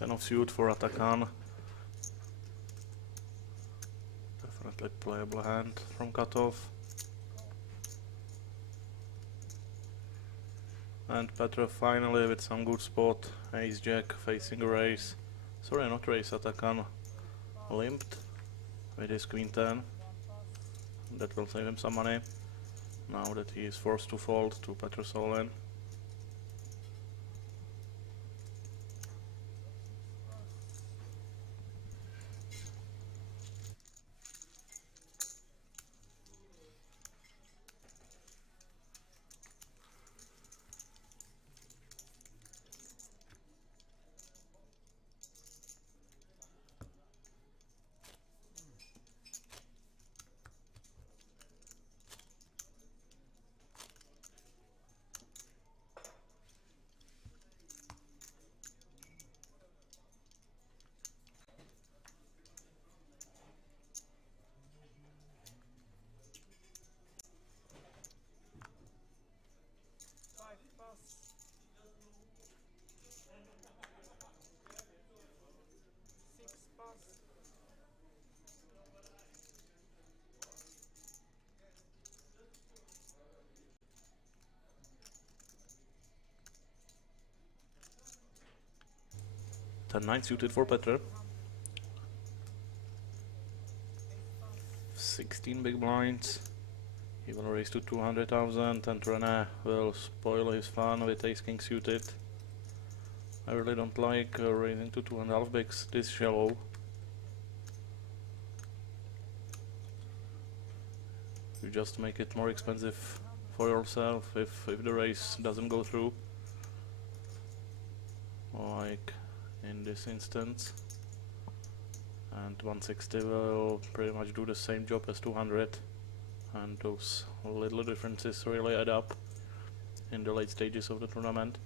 10 of suit for Atakan. Definitely playable hand from cutoff. And Petr finally with some good spot. Ace Jack facing a race. Sorry, not race, Atakan limped with his Queen 10. That will save him some money. Now that he is forced to fold to Petr's all-in. Ten 9 suited for Petr. 16 big blinds. He will raise to 200,000 and René will spoil his fun with ace king suited. I really don't like raising to 2.5 bigs this shallow. You just make it more expensive for yourself if the race doesn't go through. Like in this instance. And 160 will pretty much do the same job as 200. And those little differences really add up in the late stages of the tournament.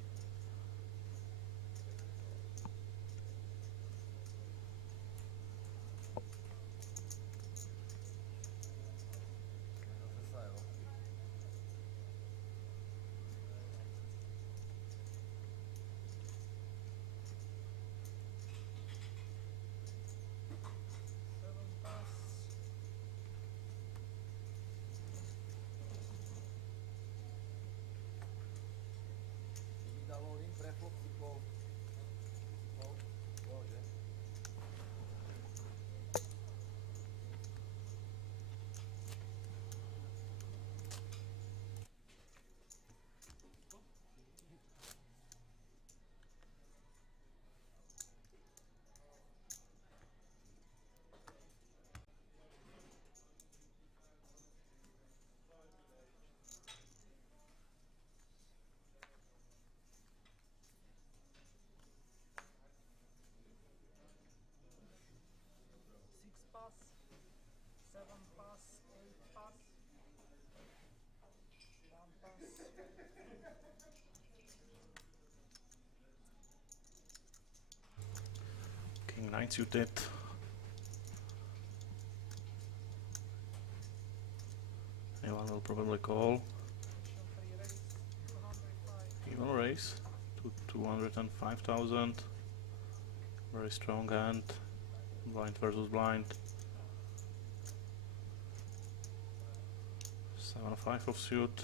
King 9 suited. Ivan will probably call. He will raise to 205,000. Very strong hand. Blind versus blind. 7-5 of suit.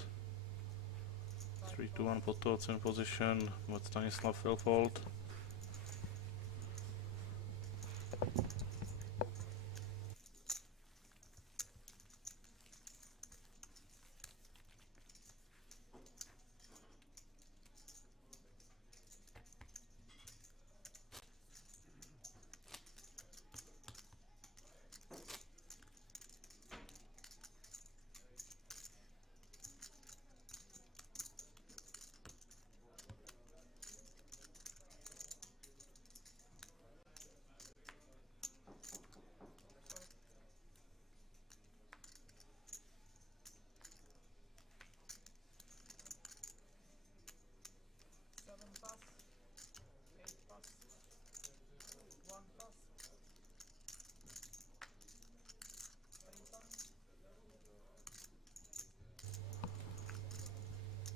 3-1 pot odds in position, but Stanislav will fold.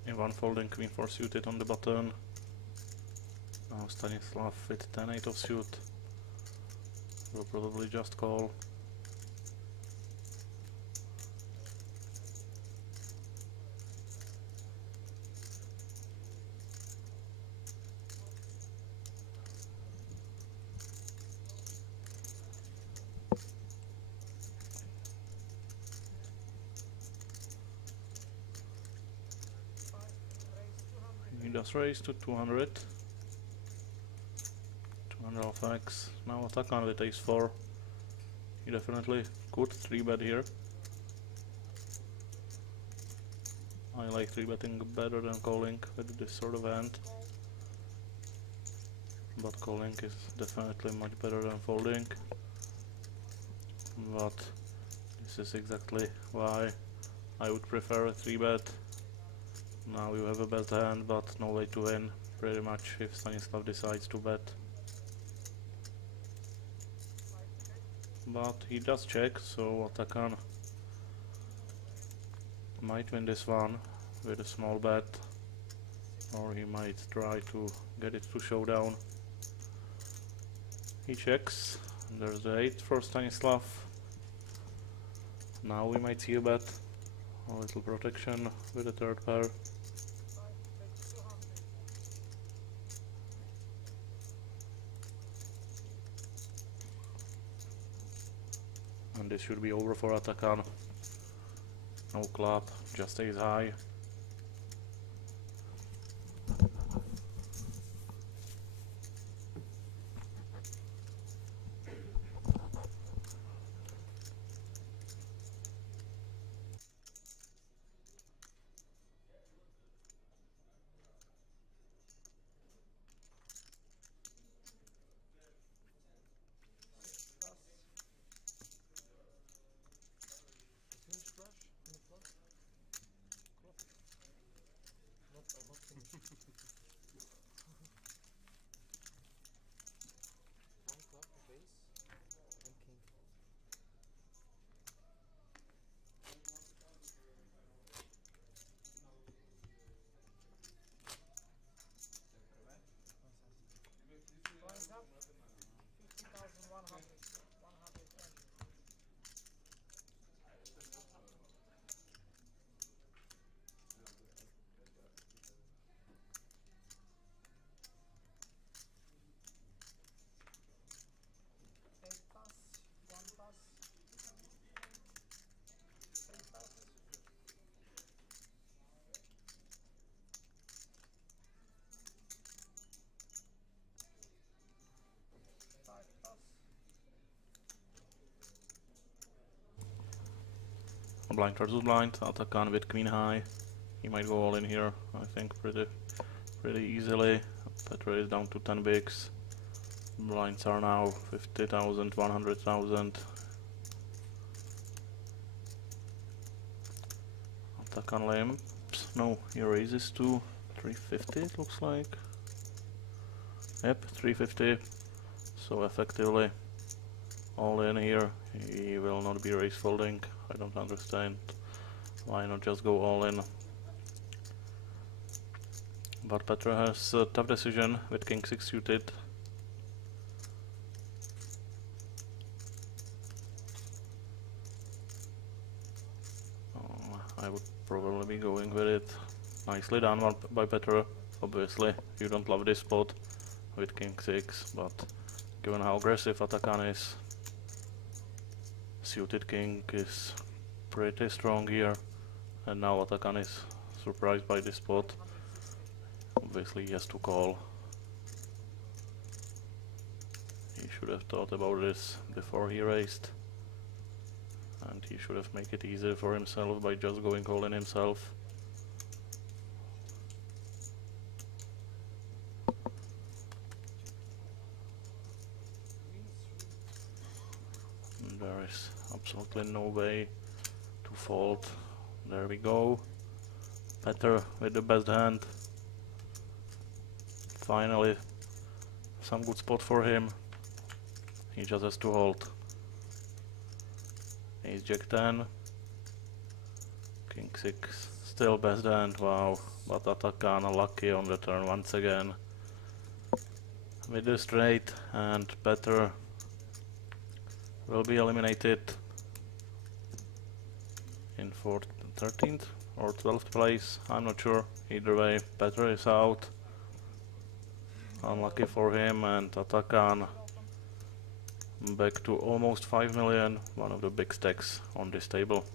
Ivan folding Queen 4 suited on the button. Now Stanislav with 10-8 offsuit will probably just call. He does raise to 200. 200 off X. Now Atakan with ace 4. He definitely could 3-bet here. I like 3-betting better than calling with this sort of hand. But calling is definitely much better than folding. But this is exactly why I would prefer a 3-bet. Now you have a best hand, but no way to win, pretty much, if Stanislav decides to bet. But he does check, so Atakan might win this one with a small bet, or he might try to get it to showdown. He checks, and there's the 8 for Stanislav. Now we might see a bet, a little protection with the third pair. And this should be over for Atakan. No club, just stays high. Blind versus blind, Atakan with queen high. He might go all in here, I think, pretty easily. Petr is down to 10 bigs. Blinds are now 50,000, 100,000. Atakan limps. No, he raises to 350, it looks like. Yep, 350. So effectively, all in here. He will not be raise folding. I don't understand why not just go all in. But Petr has a tough decision with king 6 suited. I would probably be going with it. Nicely done by Petr. Obviously, you don't love this spot with king 6, but given how aggressive Atakan is, suited king is pretty strong here, and now Atakan is surprised by this spot. Obviously he has to call. He should have thought about this before he raised, and he should have made it easier for himself by just going all in himself. There is absolutely no way to fold. There we go. Petr with the best hand. Finally, some good spot for him. He just has to hold. Ace Jack 10. King 6. Still best hand, wow. But Atakan lucky on the turn once again. with the straight, and Petr will be eliminated in 13th or 12th place, I'm not sure. Either way, Petr is out. Unlucky for him, and Atakan back to almost 5 million, one of the big stacks on this table.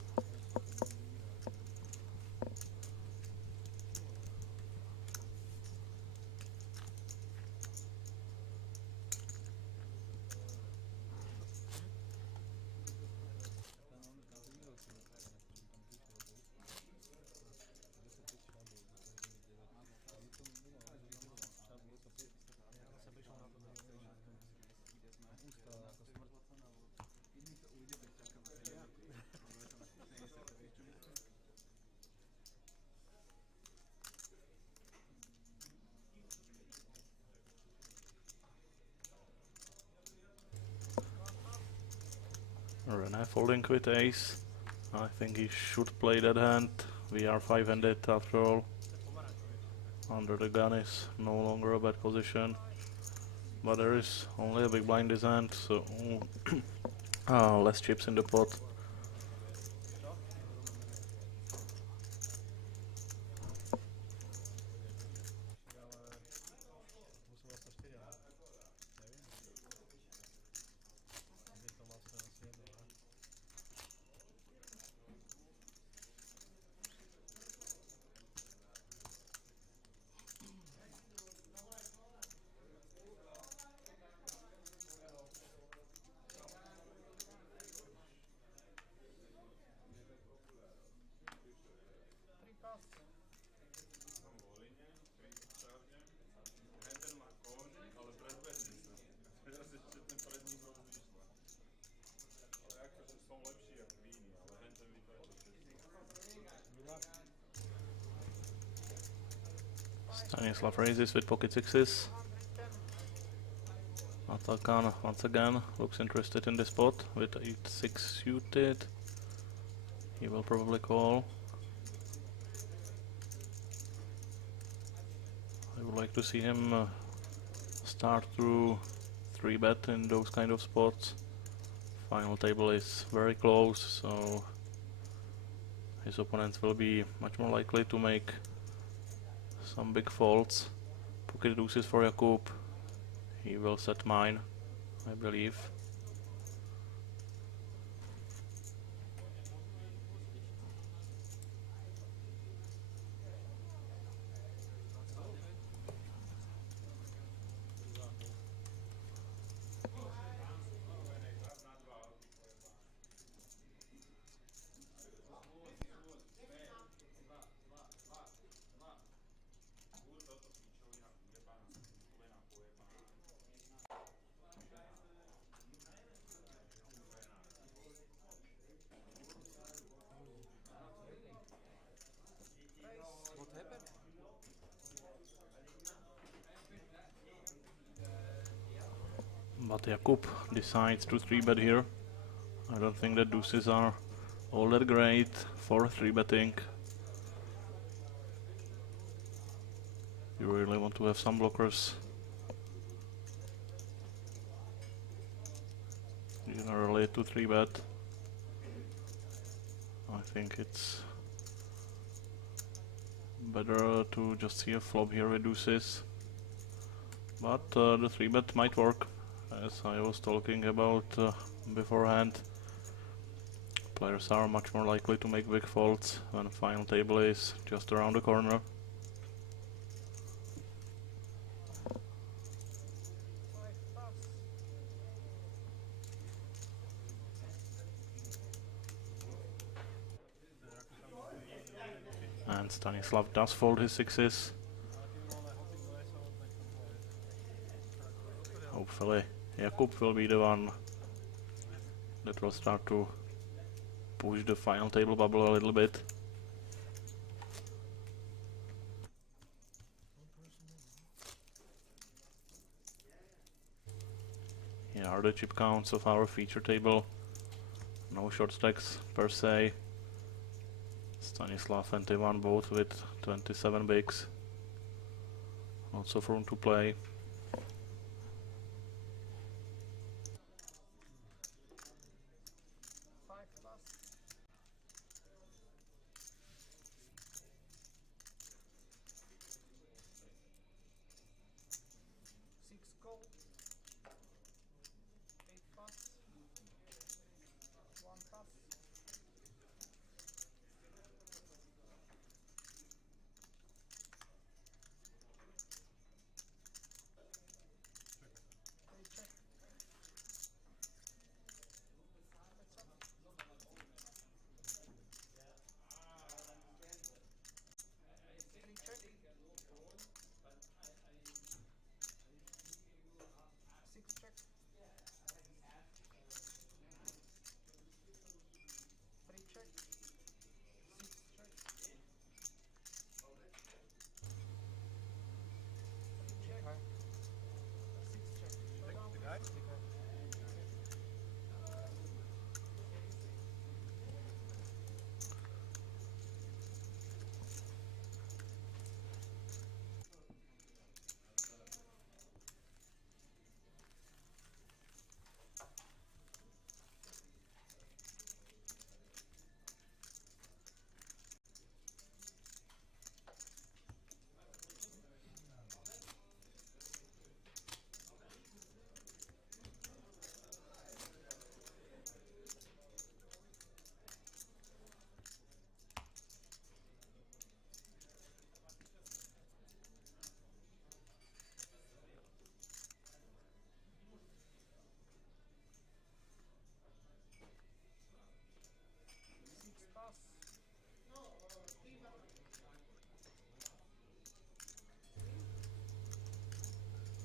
Rene folding with ace. I think he should play that hand. We are 5-handed after all. Under the gun is no longer a bad position. But there is only a big blind this hand, so less chips in the pot. Stanislav raises with pocket sixes. Atakan once again looks interested in the spot with 8-6 suited. He will probably call. I would like to see him start to 3-bet in those kind of spots. Final table is very close, so his opponents will be much more likely to make some big faults. Pocket deuces for Jakub. He will set mine, I believe. But Jakub decides to 3-bet here. I don't think that deuces are all that great for 3-betting. You really want to have some blockers. Generally to 3-bet. I think it's better to just see a flop here with deuces. But the 3-bet might work, as I was talking about beforehand. Players are much more likely to make big faults when the final table is just around the corner. And Stanislav does fold his sixes. Hopefully Jakub will be the one that will start to push the final table bubble a little bit. Here are the chip counts of our feature table. No short stacks per se. Stanislav and Ivan both with 27 bigs. Lots of room to play.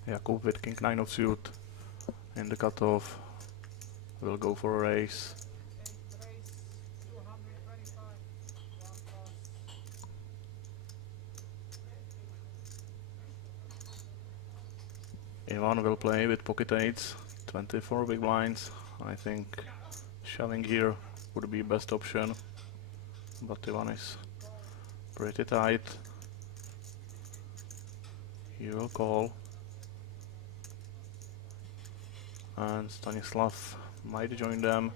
Jakub with king 9 of suit in the cutoff will go for a raise. Race 225. One pass. Ivan will play with pocket eights, 24 big blinds. I think shoving here would be best option, but Ivan is pretty tight. He will call, and Stanislav might join them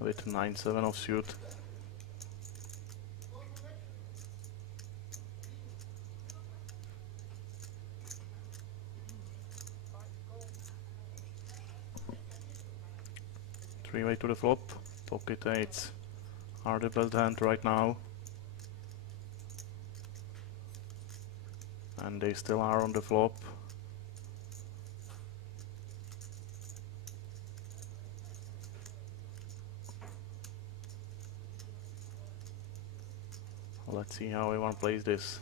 with 9-7 of suit. Three-way to the flop, pocket eights are the best hand right now. And they still are on the flop. Let's see how Ivan plays this.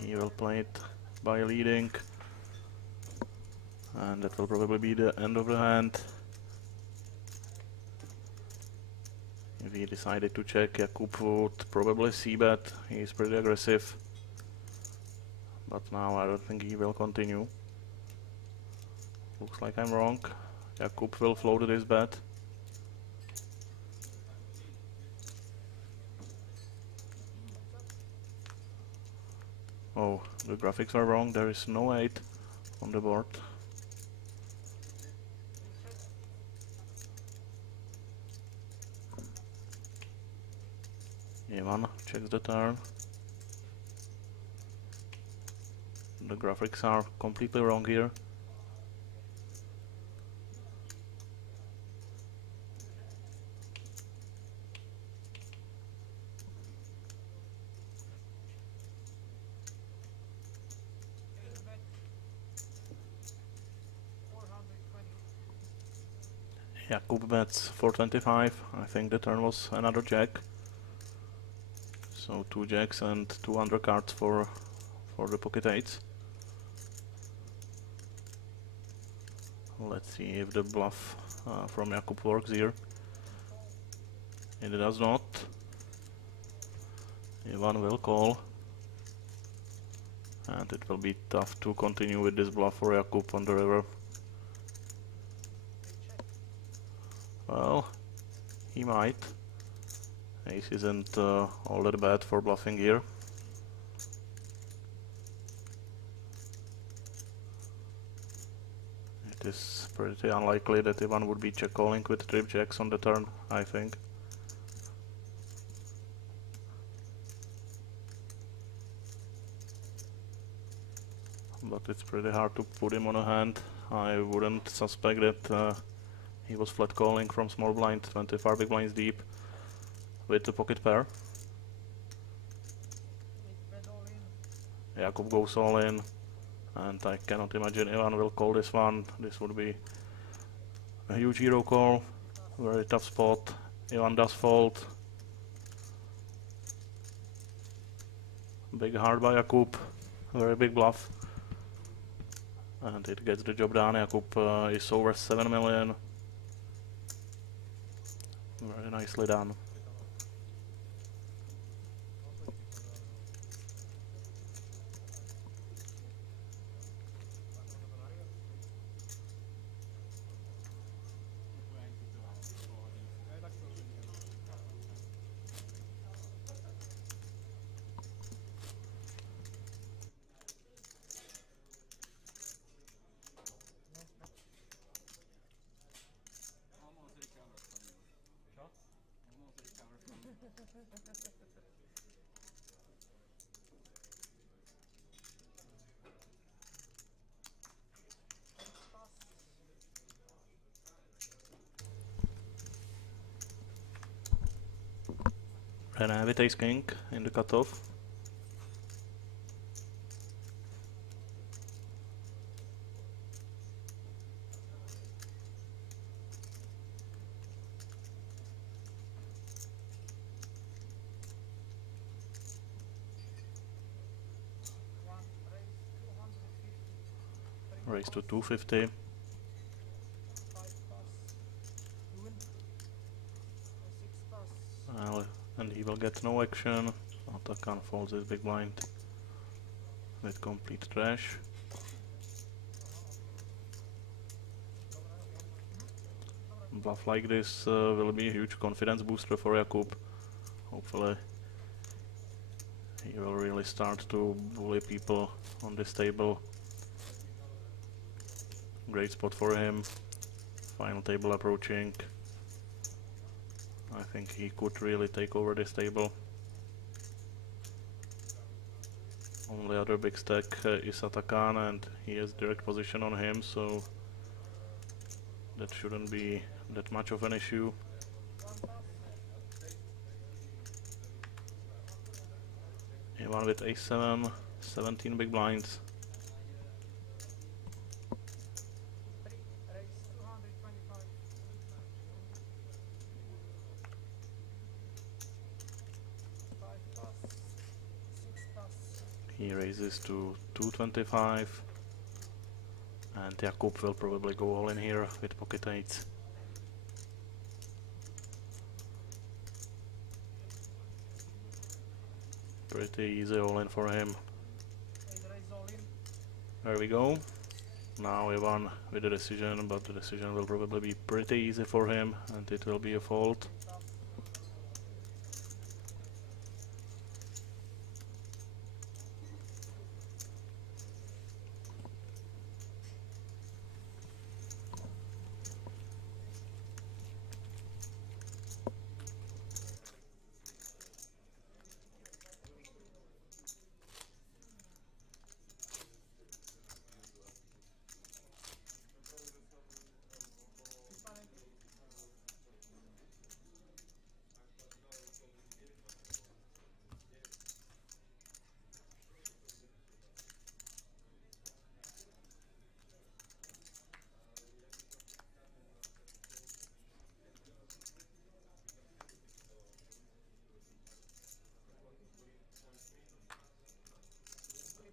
He will play it by leading, and that will probably be the end of the hand. If he decided to check, Jakub would probably c-bet. He is pretty aggressive, but now I don't think he will continue. Looks like I'm wrong. Jakub will float this bet. Oh, the graphics are wrong. There is no 8 on the board. Ivan checks the turn. The graphics are completely wrong here. Jakub bets 425. I think the turn was another jack. So 2 jacks and 2 undercards for the pocket eights. Let's see if the bluff from Jakub works here. It does not. Ivan will call. And it will be tough to continue with this bluff for Jakub on the river. Well, he might. Ace isn't all that bad for bluffing here. It is pretty unlikely that Ivan would be check calling with trip jacks on the turn, I think. But it's pretty hard to put him on a hand. I wouldn't suspect that he was flat calling from small blind, 25 big blinds deep with the pocket pair. Jakub goes all in, and I cannot imagine Ivan will call this one. This would be a huge hero call, very tough spot. Ivan does fold. Big hard by Jakub, very big bluff. And it gets the job done. Jakub is over 7 million. Very nicely done. René with ace king in the cutoff. Raise to 250. 5 pass. You win. 6 pass. Well, and he will get no action. Atakan folds his big blind with complete trash. Bluff like this will be a huge confidence booster for Jakub. Hopefully he will really start to bully people on this table. Great spot for him. Final table approaching. I think he could really take over this table. Only other big stack is Atakan, and he has direct position on him, so that shouldn't be that much of an issue. A1 with A7, 17 big blinds. Raise 225. 5 pass. 6 pass. He raises to 225, and Jakub will probably go all in here with pocket eights. Pretty easy all in for him. Raise all in. There we go. Now we won with the decision, but the decision will probably be pretty easy for him, and it will be a fault.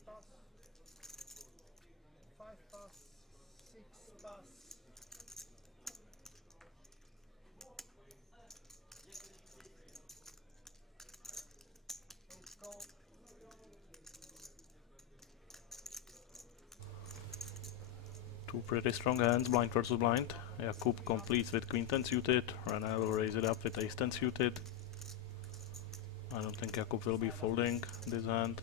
Pass. 5 pass. 6 pass. Let's go. Two pretty strong hands, blind versus blind. Jakub completes with queen 10 suited. Rene will raise it up with ace 10 suited. I don't think Jakub will be folding this hand.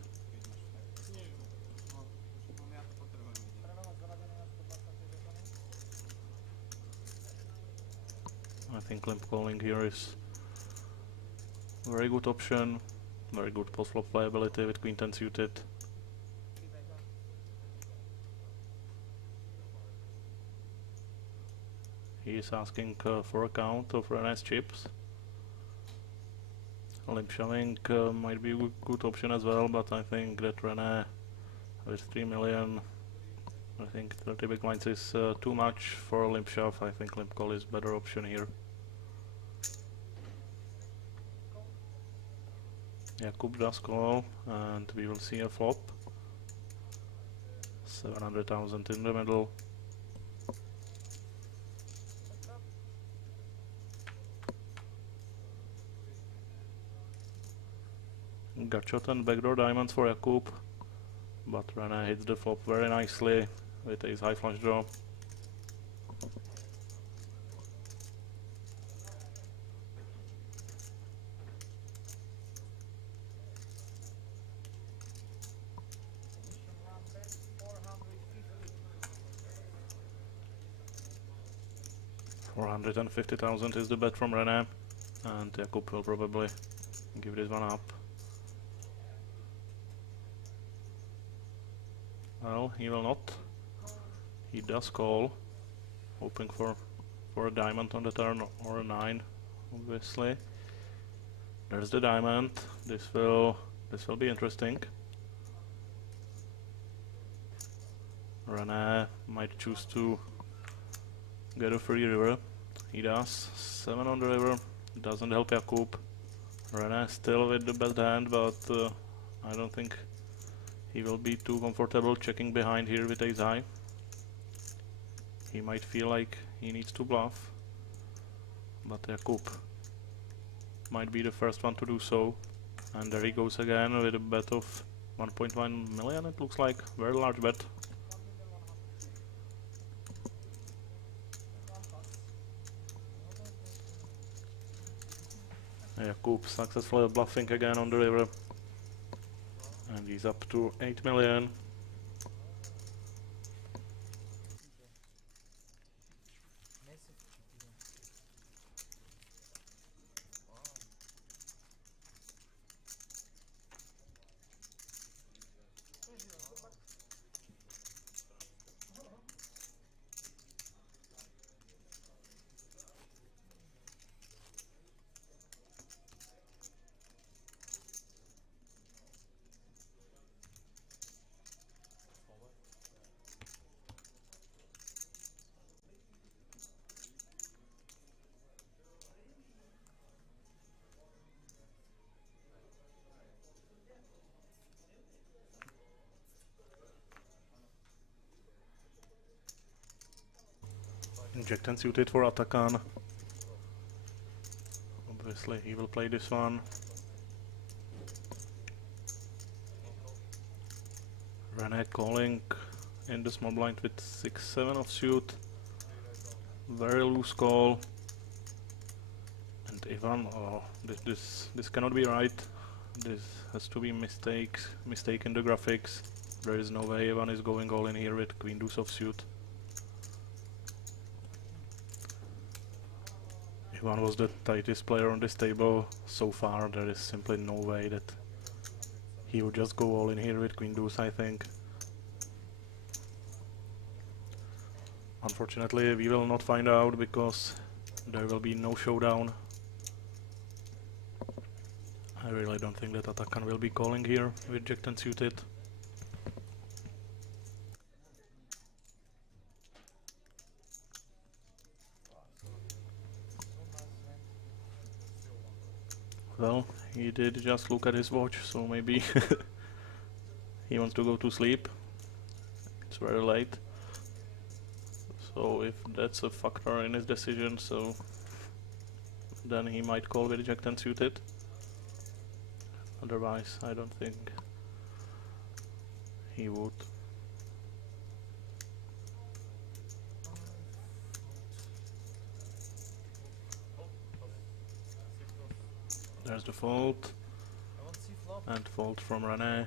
I think limp calling here is a very good option. Very good post-flop playability with queen 10 suited. He is asking for a count of Rene's chips. Limp shoving might be a good option as well, but I think that Rene with 3 million, I think 30 big blinds is too much for a limp shove. I think limp call is better option here. Jakub does call, and we will see a flop. 700,000 in the middle. Gutshot and backdoor diamonds for Jakub, but Rene hits the flop very nicely with his high flush draw. $450,000 is the bet from Rene, and Jakub will probably give this one up. Well, he will not. He does call, hoping for a diamond on the turn or a 9, obviously. There's the diamond. This will be interesting. Rene might choose to get a free river. He does. 7 on the river. Doesn't help Jakub. Rene still with the best hand, but I don't think he will be too comfortable checking behind here with ace high. He might feel like he needs to bluff, but Jakub might be the first one to do so. And there he goes again with a bet of 1.1 million, it looks like. Very large bet. Jakub successfully bluffing again on the river. And he's up to 8 million. Massive chip here. Wow. Inject and suited for Atakan. Obviously he will play this one. Rene calling in the small blind with 6-7 offsuit. Very loose call. And Ivan, oh, this cannot be right. This has to be mistake in the graphics. There is no way Ivan is going all in here with queen deuce offsuit. Ivan was the tightest player on this table so far. There is simply no way that he would just go all in here with queen deuce, I think. Unfortunately, we will not find out because there will be no showdown. I really don't think that Atakan will be calling here with jack 10 suited. Well, he did just look at his watch, so maybe he wants to go to sleep. It's very late. So if that's a factor in his decision, so then he might call with jack 10 suited. Otherwise, I don't think he would. There's the fault, and fault from Rene.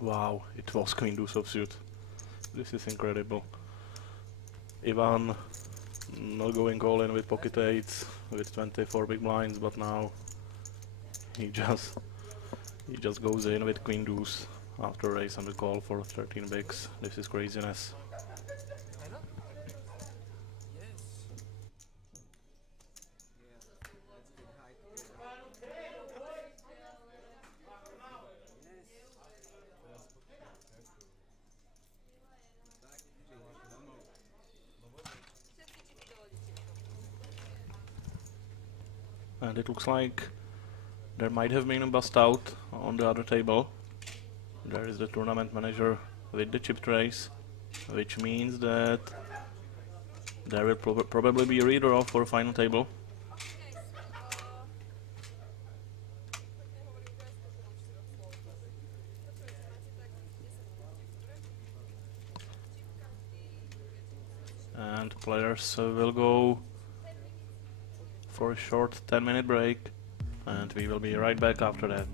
Wow, it was queen deuce offsuit. This is incredible. Ivan not going all in with pocket eights with 24 big blinds, but now he just goes in with queen deuce after raise and the call for 13 bigs. This is craziness. And it looks like there might have been a bust out on the other table. There is the tournament manager with the chip trays, which means that there will probably be a redraw for a final table. And players will go for a short 10-minute break, and we will be right back after that.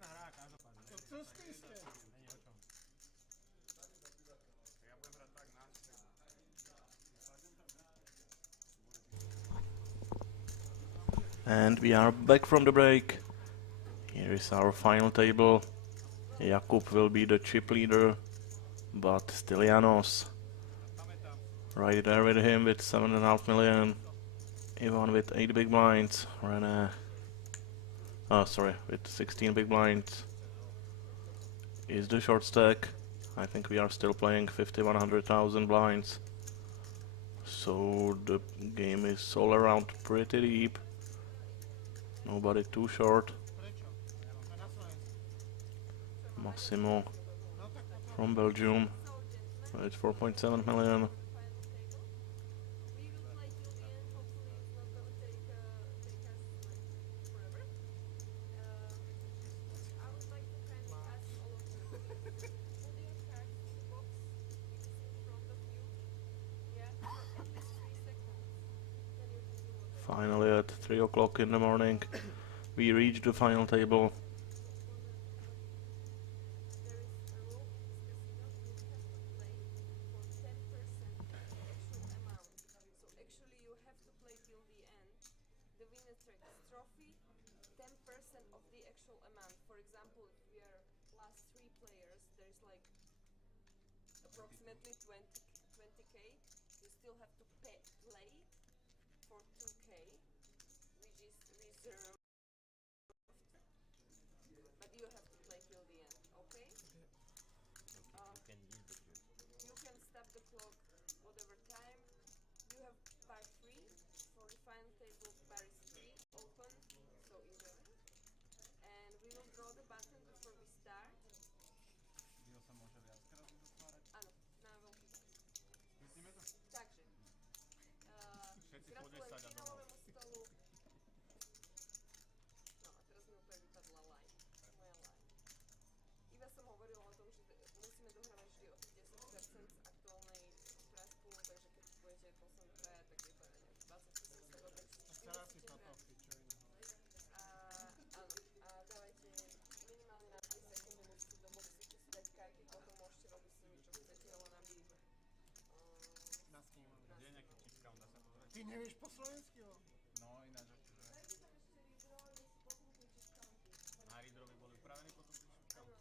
pekná hra, každopádne. To prostý ste. Není o čom. Ja budem hrať tak na stred. And we are back from the break. Here is our final table. Jakub will be the chip leader, but still Janos right there with him with 7.5 million. Ivan with 8 big blinds. Rene, with 16 big blinds. Is the short stack. I think we are still playing 50-100,000 blinds. So the game is all around pretty deep. Nobody too short. Massimo from Belgium with 4.7 million. Finally at 3 o'clock in the morning we reached the final table. Approximately 20k, you still have to play for 2k, which is reserved, but you have to play till the end, okay? You can stop the clock whatever time. You have bar 3, for the final table bar is 3, open, so enjoy. And we will draw the button before we start. Áno, na veľký bar. Takže, gratulujem finálovému stolu. No a teraz mi úplne vypadla line, moja line. Iba som hovorila o tom, že musíme dohrávať vždy o tých 10% z aktuálnej prize poolu, takže keď budete posledný traja, tak je to neviem, 20 000 tak Celá si toto pičovina. Áno, a dávajte minimálne na 3 sekundy, musíte do boxy si dať karty, potom môžete robiť s nimi čo chcete, len aby Na s kým mám. Je nejaký chip count, dá sa povedať? Ty nevieš po slovensky, jo? No ináč akože... A readerovi boli upravení potom tí chip count?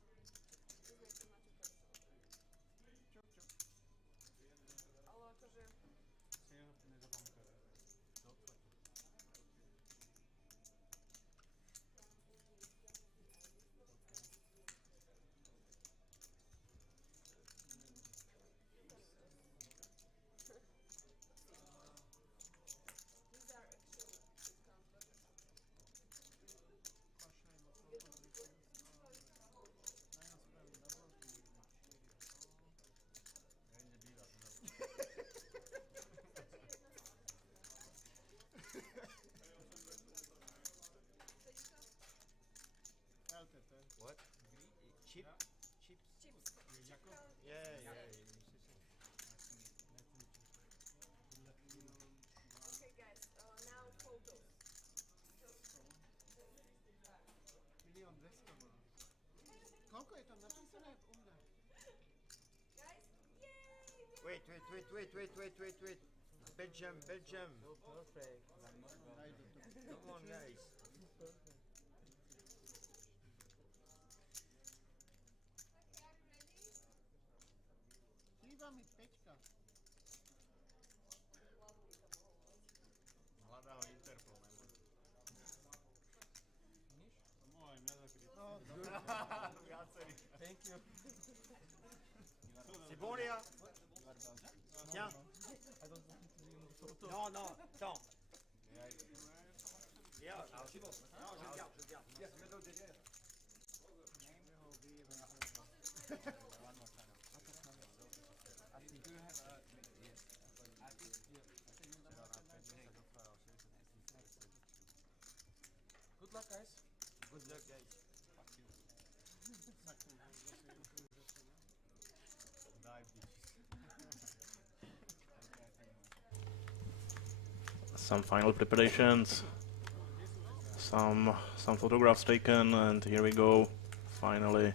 Čuk, čuk. Ale akože... Si nezapamätáš. No, poď. These are actually discount buttons. Ja im nebýva, to nebolo. LTT. What? Chip? Chips? Chips. Yeah. Okay guys, now photos. 1,200,000 má. Koľko je tam napísané jak u mňa? Guys, yay! Wait. Belgium. No, perfect. Daj do toho. Come on, guys. Chýba mi pečka. Hľadá ho Interpol, nemôže. To mohol aj mňa zakryť. No, Viacerý. Thank you. C'est bon, Léa? Tiens. I don't want to do more photos. Non, attends. Léa, c'est bon. Non, je garde. Yes, mets-le derrière. Good luck, guys. Good luck, guys. Daj, bitch. Some final preparations, some photographs taken, and here we go. Finally,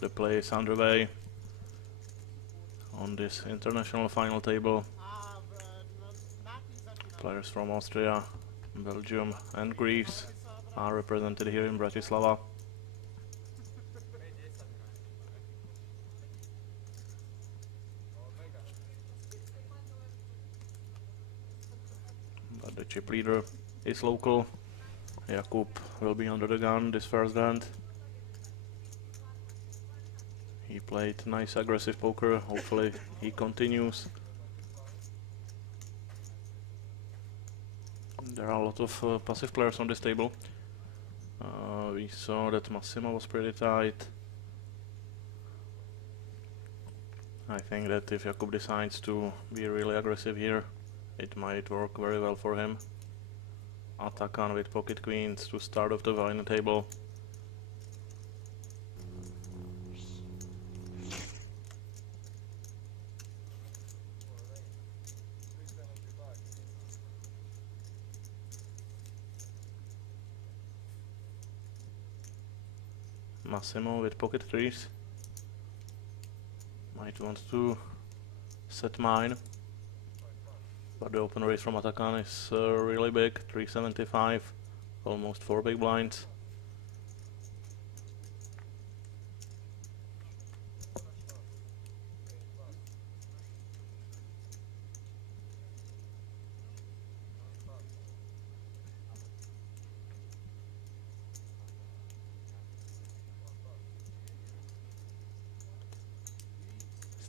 the play is underway on this international final table. Players from Austria, Belgium and Greece are represented here in Bratislava. But the chip leader is local. Jakub will be under the gun this first hand. He played nice aggressive poker, hopefully he continues. There are a lot of passive players on this table. We saw that Massimo was pretty tight. I think that if Jakub decides to be really aggressive here, it might work very well for him. Atakan with pocket queens to start off the final table. Massimo with pocket threes. Might want to set mine. But the open raise from Atakan is really big, 375, almost 4 big blinds.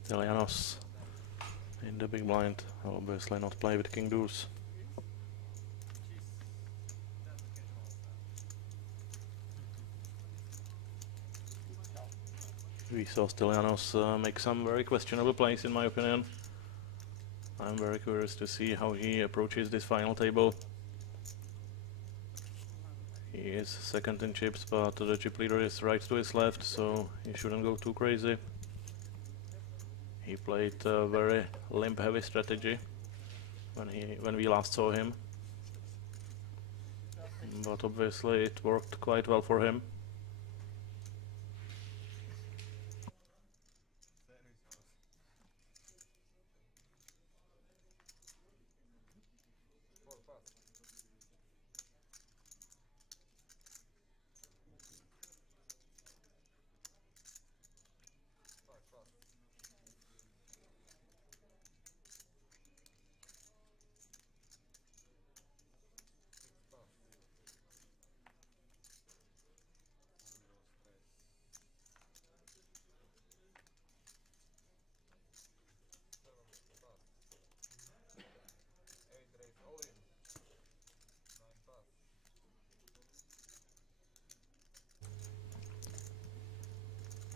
Still Janos in the big blind, obviously not play with king deuce. We saw Stylianos make some very questionable plays in my opinion. I'm very curious to see how he approaches this final table. He is second in chips, but the chip leader is right to his left, so he shouldn't go too crazy. He played a very limp heavy strategy when we last saw him, but obviously it worked quite well for him.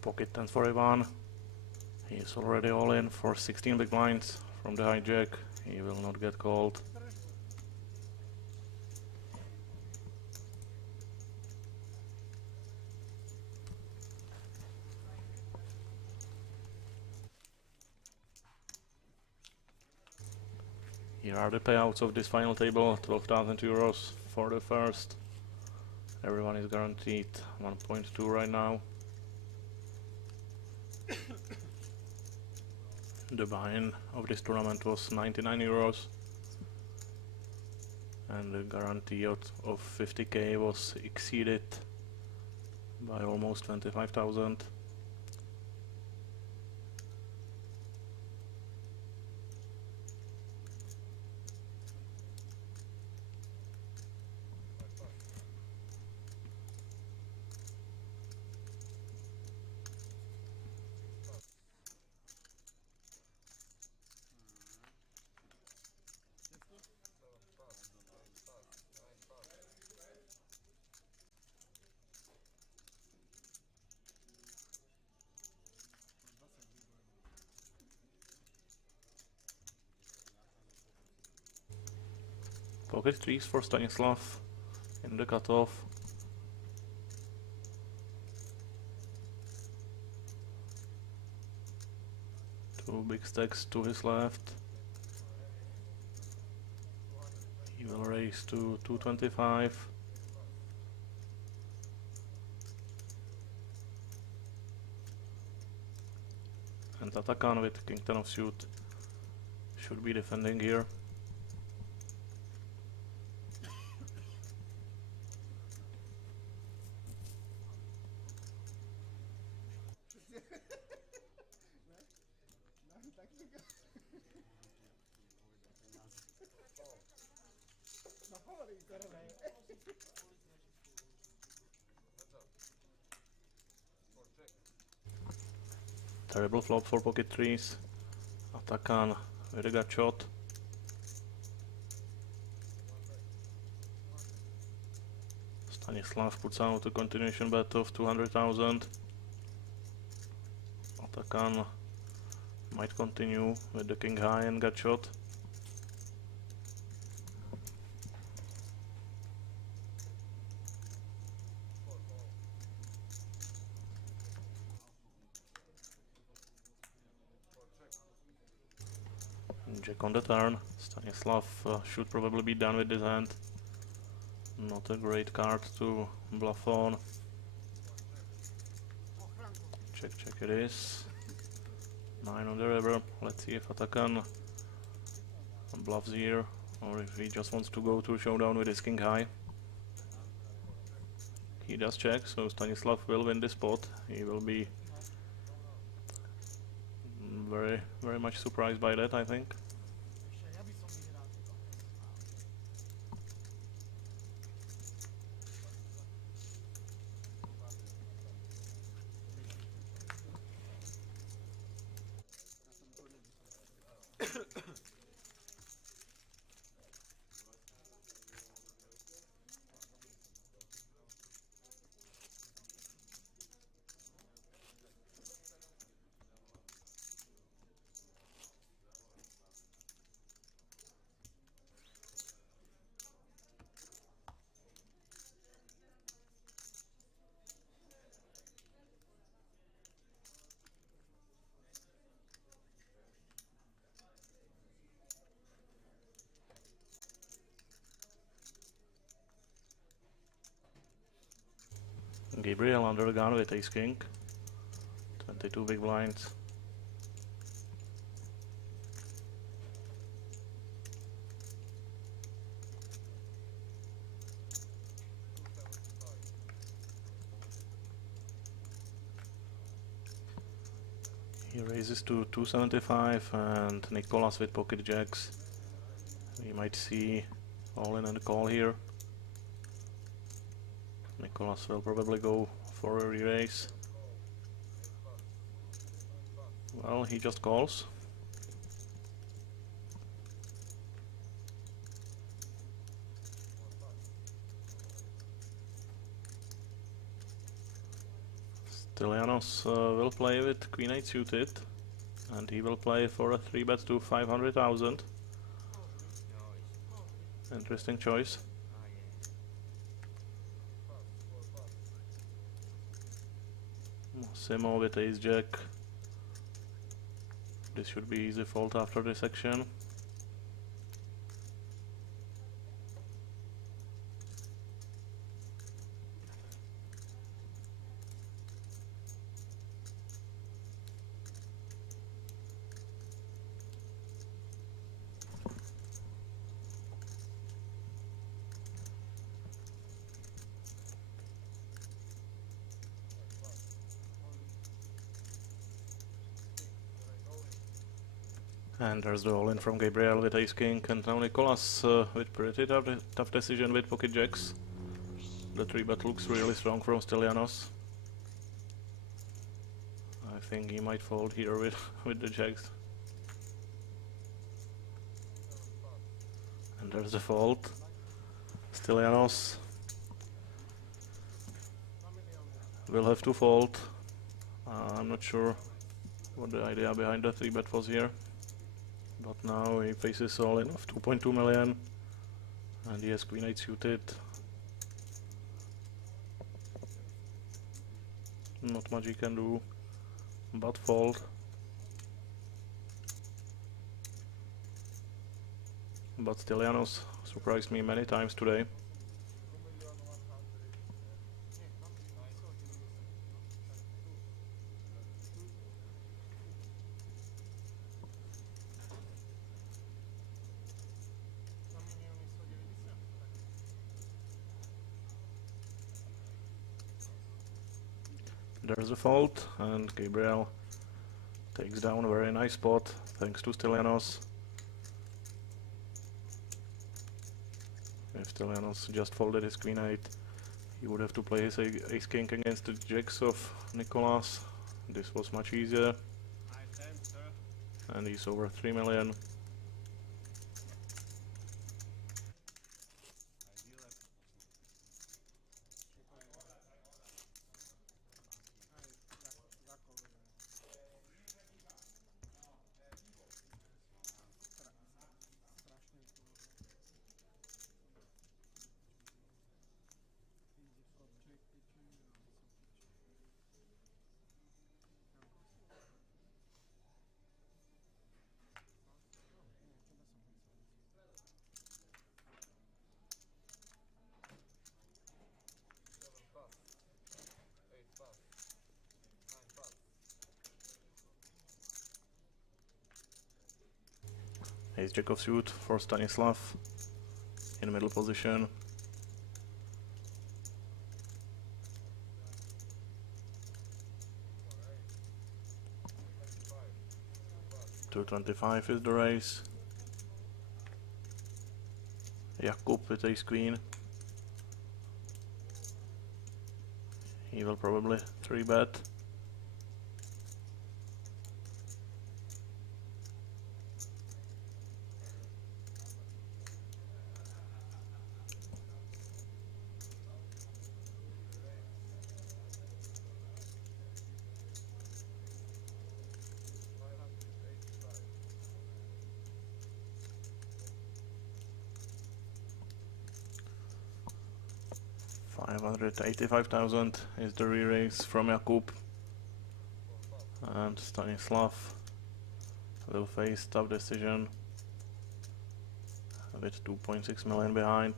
Pocket 10 for Ivan. He is already all in for 16 big blinds from the hijack. He will not get called. Here are the payouts of this final table, 12,000 euros for the first. Everyone is guaranteed 1.2 right now. The buy-in of this tournament was 99 euros and the guarantee of 50k was exceeded by almost 25,000. Pocket threes for Stanislav in the cutoff. Two big stacks to his left. He will raise to 225. And Atakan with king 10 of suit should be defending here. Terrible flop for pocket threes. Atakan with a gut shot. Stanislav puts out a continuation bet of 200,000. Atakan might continue with the king high and gut shot. Jack on the turn. Stanislav should probably be done with this hand. Not a great card to bluff on. Check, check it is. 9 on the river. Let's see if Atakan bluffs here, or if he just wants to go to showdown with his king high. He does check, so Stanislav will win this spot. He will be very much surprised by that, I think. Gabriel under the gun with ace king. 22 big blinds. He raises to 275 and Nicolas with pocket jacks. We might see all in and a call here. Nicolas will probably go for a re-raise. Well, he just calls. Stylianos will play with Queen 8 suited, and he will play for a 3-bet to 500,000. Interesting choice. Simo with ace jack. This should be easy fold after this action. And there's the all-in from Gabriel with ace king, and now Nicolas with pretty tough decision with pocket jacks. The 3-bet looks really strong from Stylianos. I think he might fold here with the jacks. And there's the fold. Stylianos will have to fold. I'm not sure what the idea behind the 3-bet was here. But now he faces all-in of 2.2 million, and he has Queen 8 suited. Not much he can do, but fold. But Stylianos surprised me many times today. there's a fault, and Gabriel takes down a very nice spot thanks to Stylianos. If Stylianos just folded his queen 8, he would have to play his ace king against the jacks of Nicolas. This was much easier. And he's over 3 million. Ace jack of suit for Stanislav in middle position. $225 is the raise. Jakub with ace queen. He will probably 3-bet. $585,000 is the re-raise from Jakub, and Stanislav will face tough decision with 2.6 million behind.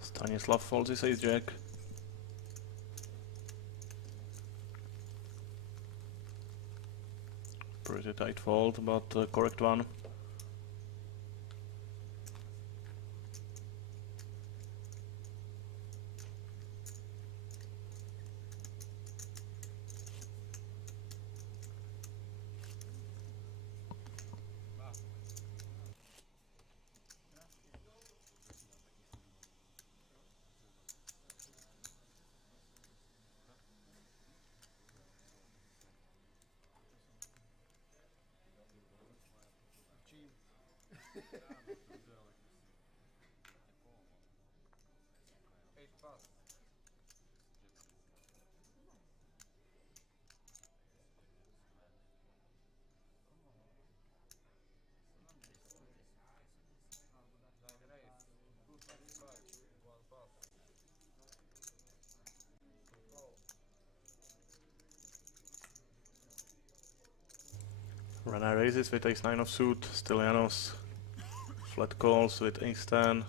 Stanislav folds his ace jack. Pretty tight fold, but the correct one. Rene raises with ace 9 of suit, Stylianos flat calls with ace 10.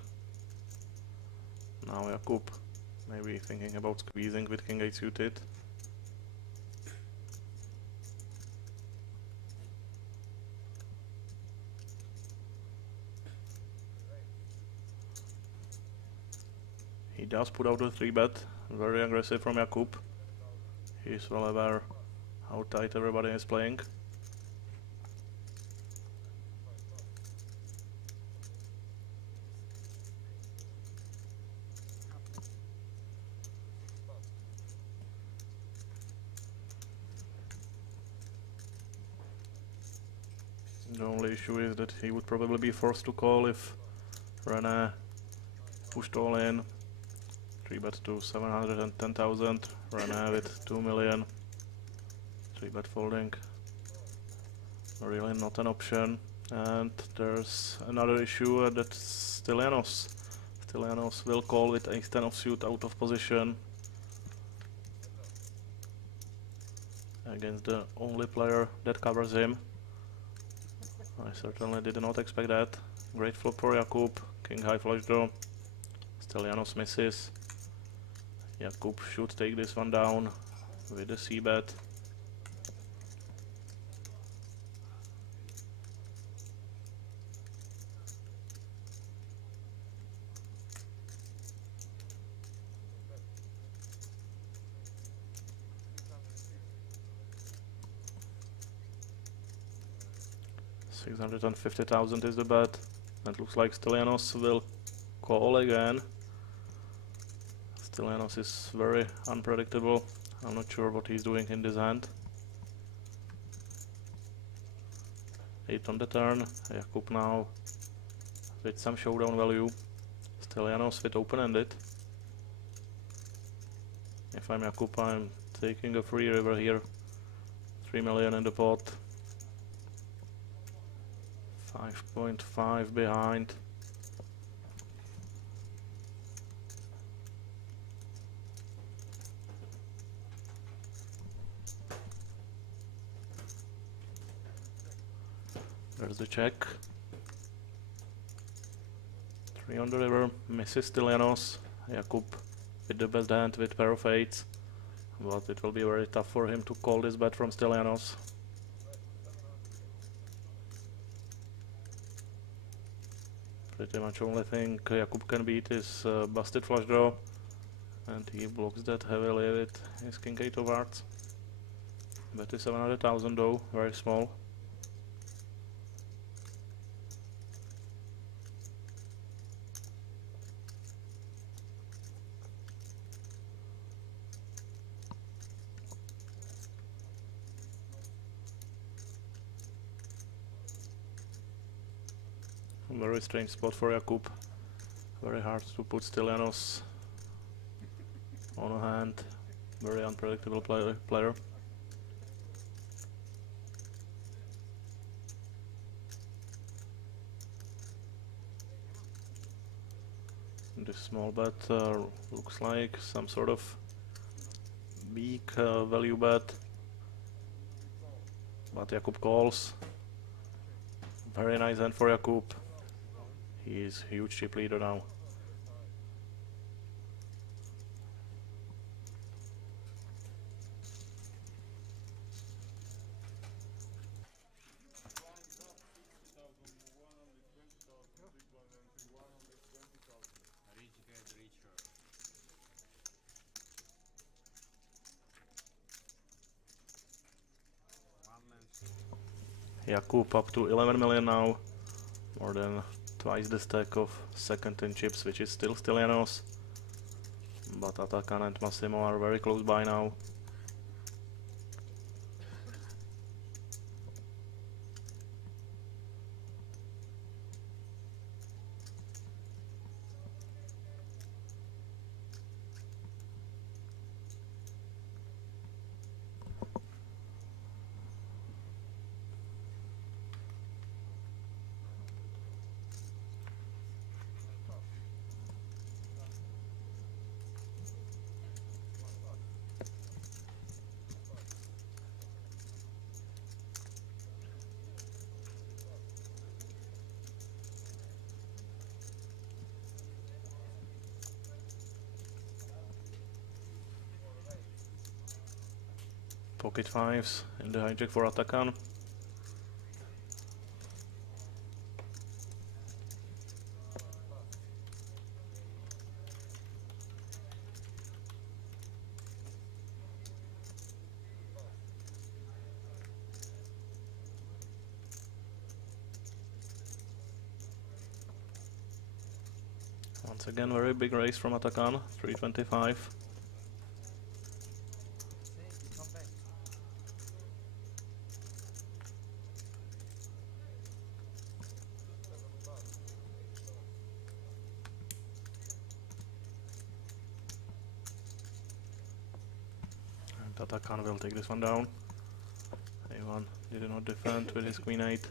Now Jakub maybe thinking about squeezing with king 8 suited. He does put out a 3-bet, very aggressive from Jakub. He is well aware how tight everybody is playing. The only issue is that he would probably be forced to call if Rene pushed all in. 3-bet to 710,000, Rene with 2 million. 3-bet folding, really not an option. And there's another issue that Stylianos. Stylianos will call with ace-10 offsuit out of position. Against the only player that covers him. I certainly did not expect that. Great flop for Jakub. King high flush draw. Stylianos misses. Jakub should take this one down with the c-bet. $650,000 is the bet. It looks like Stylianos will call again. Stylianos is very unpredictable. I'm not sure what he's doing in this hand. 8 on the turn. Jakub now with some showdown value. Stylianos with open-ended. If I'm Jakub, I'm taking a free river here. 3 million in the pot. 5.5 behind. There's the check. 3 on the river, misses Stylianos. Jakub with the best hand with pair of eights. But it will be very tough for him to call this bet from Stylianos. Pretty much only thing Jakub can beat is busted flush draw, and he blocks that heavily with his king 8 of hearts. Bet is 700,000 though, very small. Very strange spot for Jakub. Very hard to put Stylianos on a hand. Very unpredictable player. This small bet looks like some sort of big value bet. But Jakub calls. Very nice hand for Jakub. He is huge chip leader now. Jakub up to 11 million now. More than twice the stack of second in chips, which is still Stylianos. But Atakan and Massimo are very close by now. Pocket fives in the hijack for Atakan. Once again, very big raise from Atakan, 325. Atakan will take this one down. A1 did not defend with his queen 8.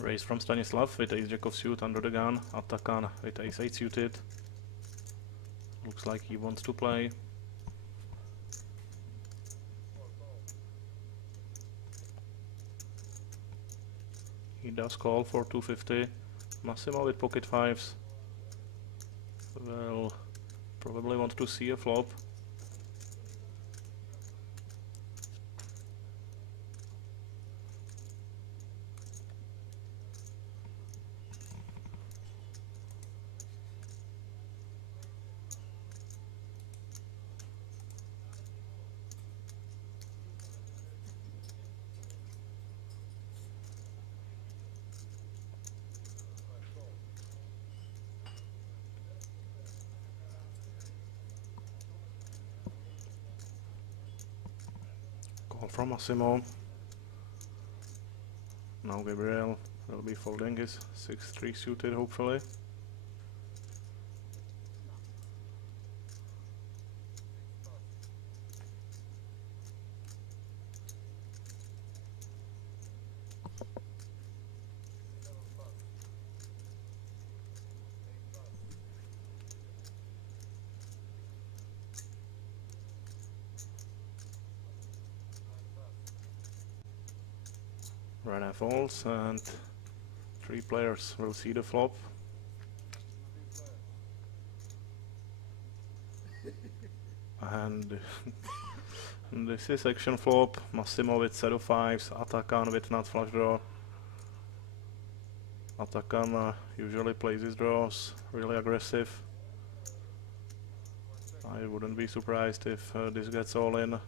Raise from Stanislav with ace jack of suit under the gun. Atakan with ace 8 suited. Looks like he wants to play. He does call for 250. Massimo with pocket fives. Well, probably want to see a flop. Call from Massimo. Now Gabriel will be folding his 6-3 suited, hopefully. Rana folds and 3 players will see the flop. And this is action flop. Massimo with set of fives, Atakan with nut flush draw. Atakan usually plays his draws really aggressive. I wouldn't be surprised if this gets all in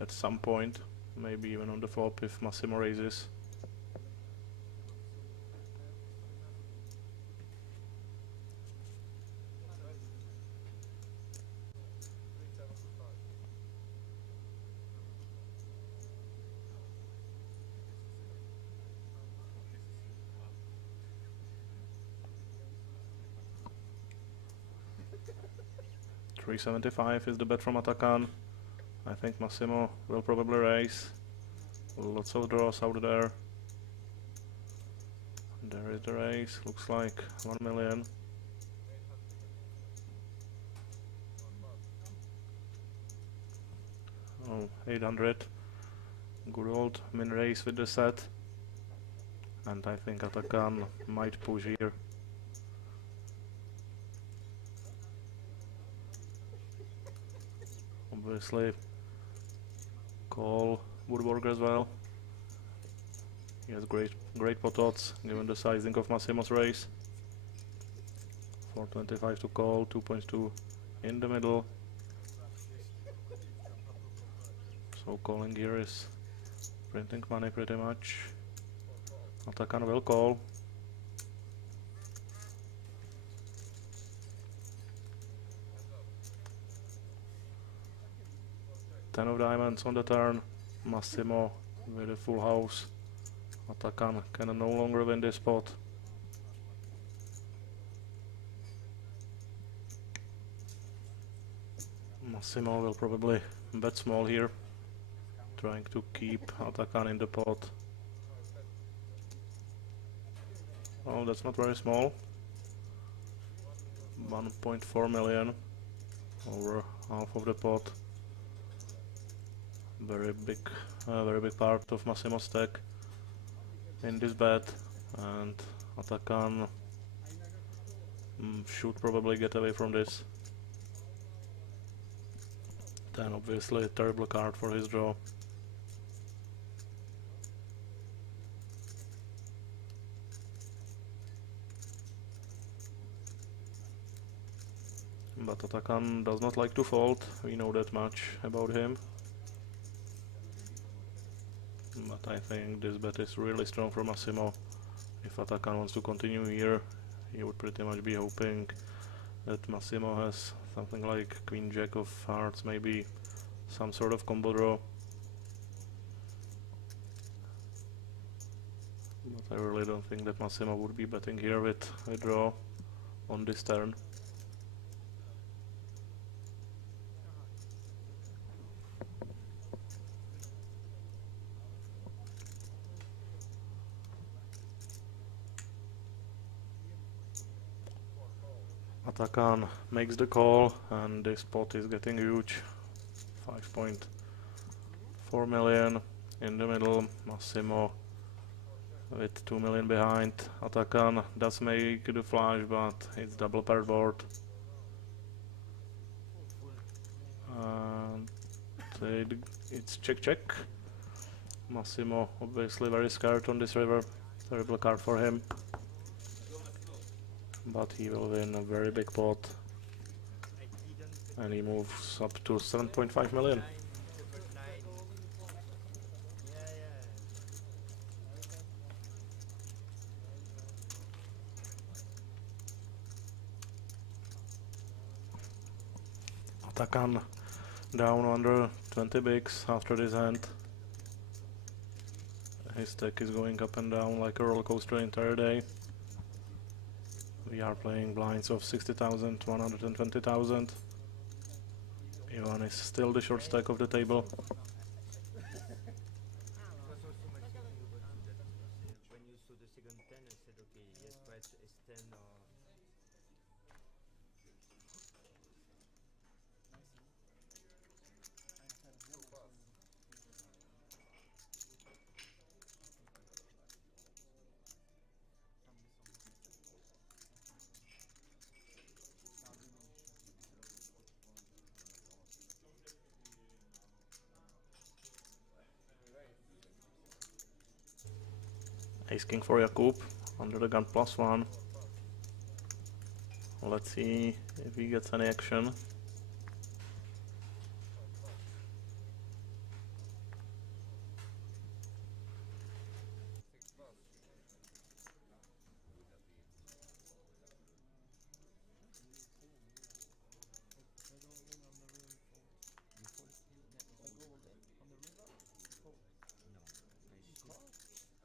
at some point. Maybe even on the flop if Massimo raises. $375 is the bet from Atakan. I think Massimo will probably raise. Lots of draws out there. There is the raise, looks like 1 million. Oh, 800. Good old min raise with the set. And I think Atakan might push here. Obviously, call would work as well. He has great pot odds given the sizing of Massimo's raise. 425 to call, 2.2 in the middle. So calling here is printing money pretty much. Atakan will call. Ten of diamonds on the turn. Massimo with a full house. Atakan can no longer win this spot. Massimo will probably bet small here, trying to keep Atakan in the pot. Oh, that's not very small. 1.4 million over half of the pot. Very big part of Massimo's stack in this bet, and Atakan should probably get away from this. Then obviously a terrible card for his draw. But Atakan does not like to fold, we know that much about him. But I think this bet is really strong for Massimo. If Atakan wants to continue here, he would pretty much be hoping that Massimo has something like Queen Jack of Hearts, maybe some sort of combo draw. But I really don't think that Massimo would be betting here with a draw on this turn. Atakan makes the call, and this pot is getting huge. 5.4 million in the middle. Massimo with 2 million behind. Atakan does make the flash, but it's double paired board. And it's check. Massimo obviously very scared on this river. Terrible card for him. But he will win a very big pot. And he moves up to 7.5 million. Atakan down under 20 bigs after this hand. His stack is going up and down like a roller coaster the entire day. We are playing blinds of 60,000, 120,000. Ivan is still the short stack of the table. When you saw the second 10, I said, okay, yes, but it's 10 or... Ace king for Jakub, under the gun +1. Let's see if he gets any action.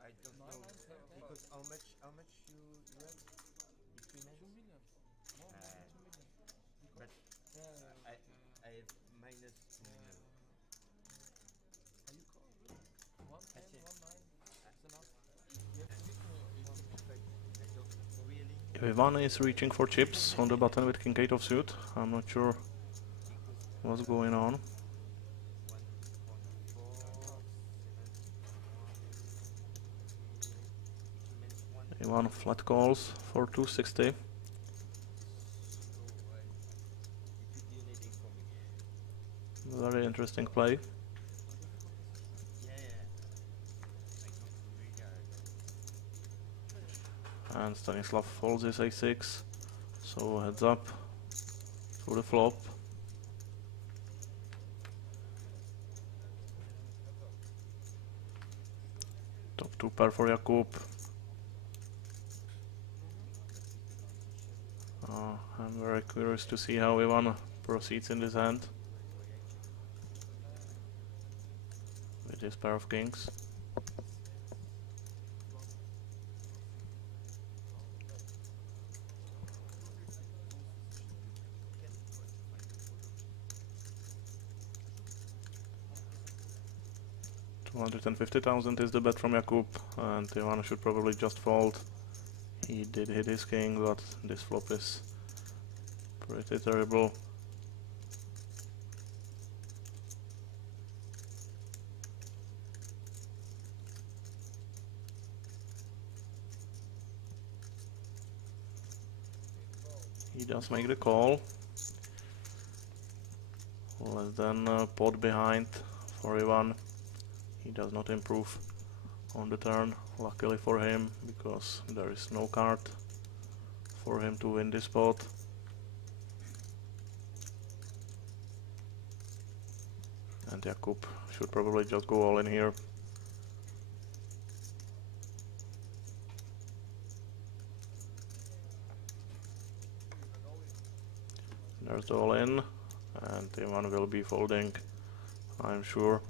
I don't know, because how much you have between us? 2 million. More than 2 million. But I have minus 2 million. Are you call? 110, That's it. 19. That's enough. You have to hit me. I don't really... Ivan is reaching for chips on the button with king 8 of suit. I'm not sure what's going on. Ivan flat calls for 260. Very interesting play. And Stanislav folds his a6, so heads up to the flop. Top 2 pair for Jakub. I'm very curious to see how Ivan proceeds in this hand with his pair of kings. $250,000 is the bet from Jakub, and Ivan should probably just fold. He did hit his king, but this flop is pretty terrible. He does make the call. Less than a pot behind for Ivan. He does not improve on the turn, luckily for him, because there is no card for him to win this pot. And Jakub should probably just go all in here. There's the all in, and Ivan will be folding, I'm sure.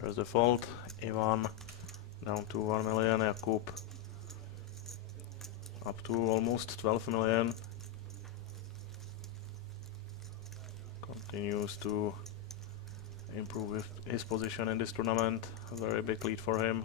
There's the fold. Ivan down to 1 million, Jakub up to almost 12 million. Continues to improve his position in this tournament. A very big lead for him.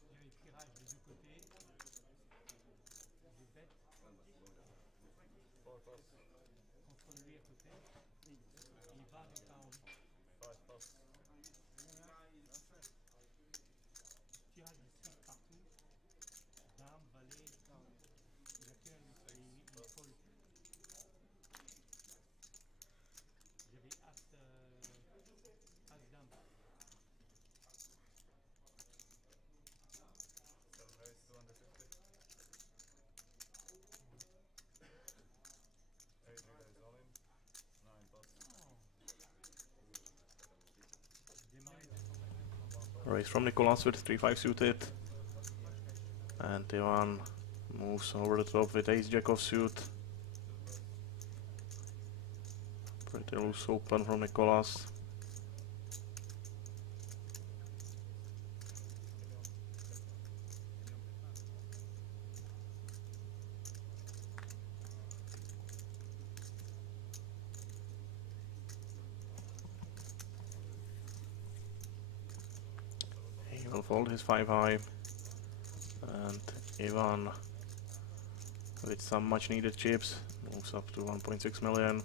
Il y a les tirages des deux côtés. Je bête contre lui à côté. Et il va avec un tirage de 6 partout. Dame, valet, il a qu'un il fold. J'avais as dame. Raise from Nicolas with 3-5 suited. And Ivan moves over the top with ace-jack offsuit. Pretty loose open from Nicolas. He will fold his 5-high. And Ivan, with some much needed chips, moves up to 1.6 million.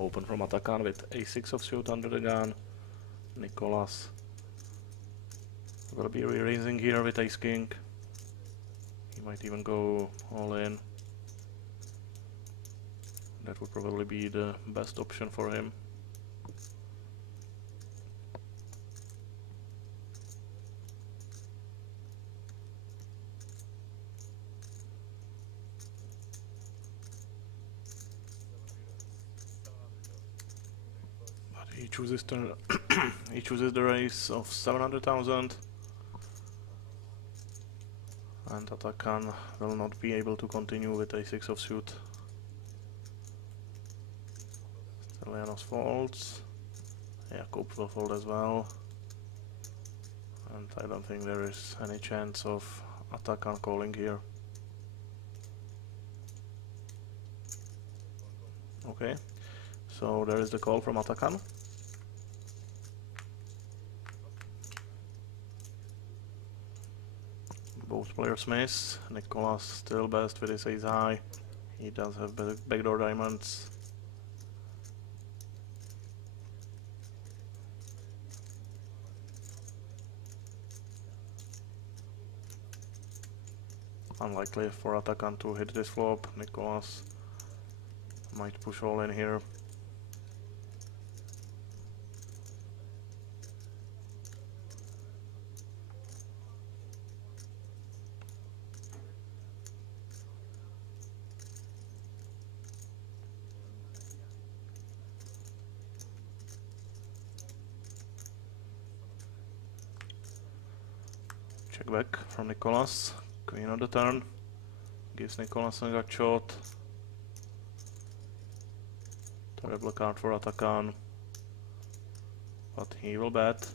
Open from Atakan with a6 offsuit under the gun. Nicolas will be re-raising here with ace-king. He might even go all in. That would probably be the best option for him. He chooses the he chooses the raise of 700,000, and Atakan will not be able to continue with a6 of suit. Stelianos folds. Jakub will fold as well, and I don't think there is any chance of Atakan calling here. Okay, so there is the call from Atakan. Both players miss. Nicolas still best with his ace high. He does have backdoor diamonds. Unlikely for Atakan to hit this flop. Nicolas might push all in here. Check back from Nicolas. Queen on the turn. Gives Nicolas a gut shot. Terrible card for Atakan. But he will bet.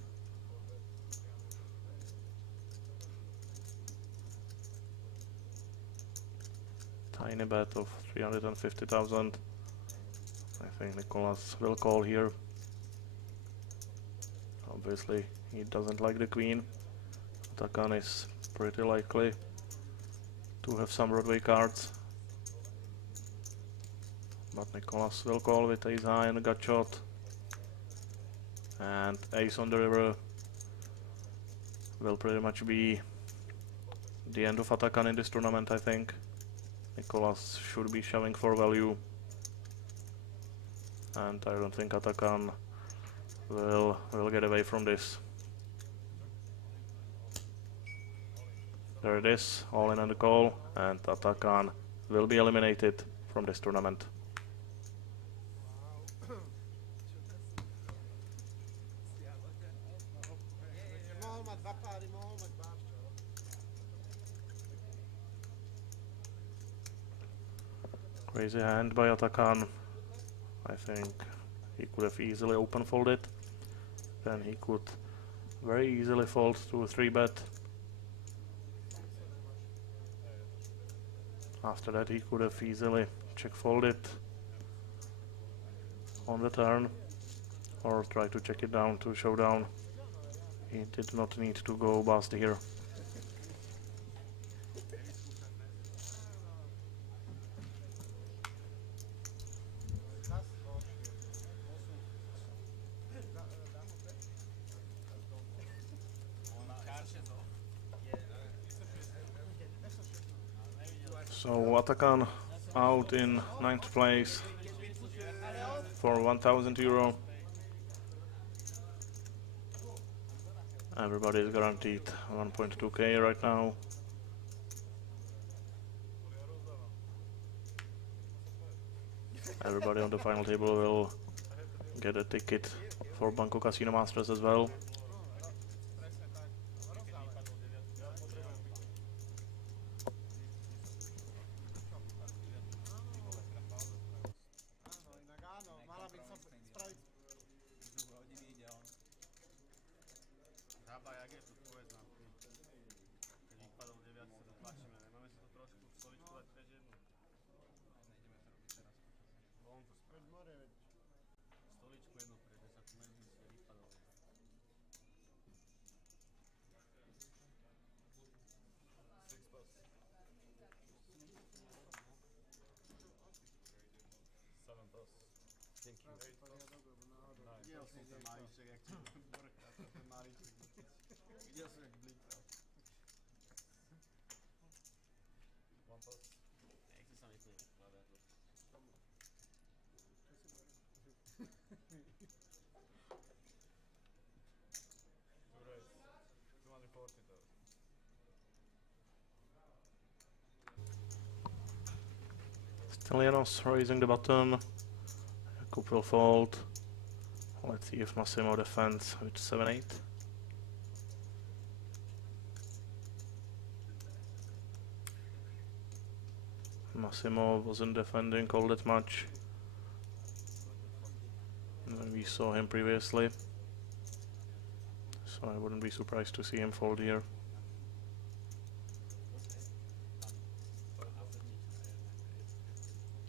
Tiny bet of 350,000. I think Nicolas will call here. Obviously, he doesn't like the queen. Atakan is pretty likely to have some Broadway cards. But Nicolas will call with ace high and a gut shot. And ace on the river will pretty much be the end of Atakan in this tournament, I think. Nicolas should be shoving for value. And I don't think Atakan will get away from this. There it is, all in on the call, and Atakan will be eliminated from this tournament. Crazy hand by Atakan. I think he could have easily open folded. Then he could very easily fold to a 3-bet. After that he could have easily check folded on the turn or try to check it down to showdown. He did not need to go bust here. So Atakan out in 9th place for 1,000 euro. Everybody is guaranteed 1.2k right now. Everybody on the final table will get a ticket for Banco Casino Masters as well. Stelianos raising the button. Jakub will fold. Let's see if Massimo defends with 7-8. Massimo wasn't defending all that much when we saw him previously, so I wouldn't be surprised to see him fold here.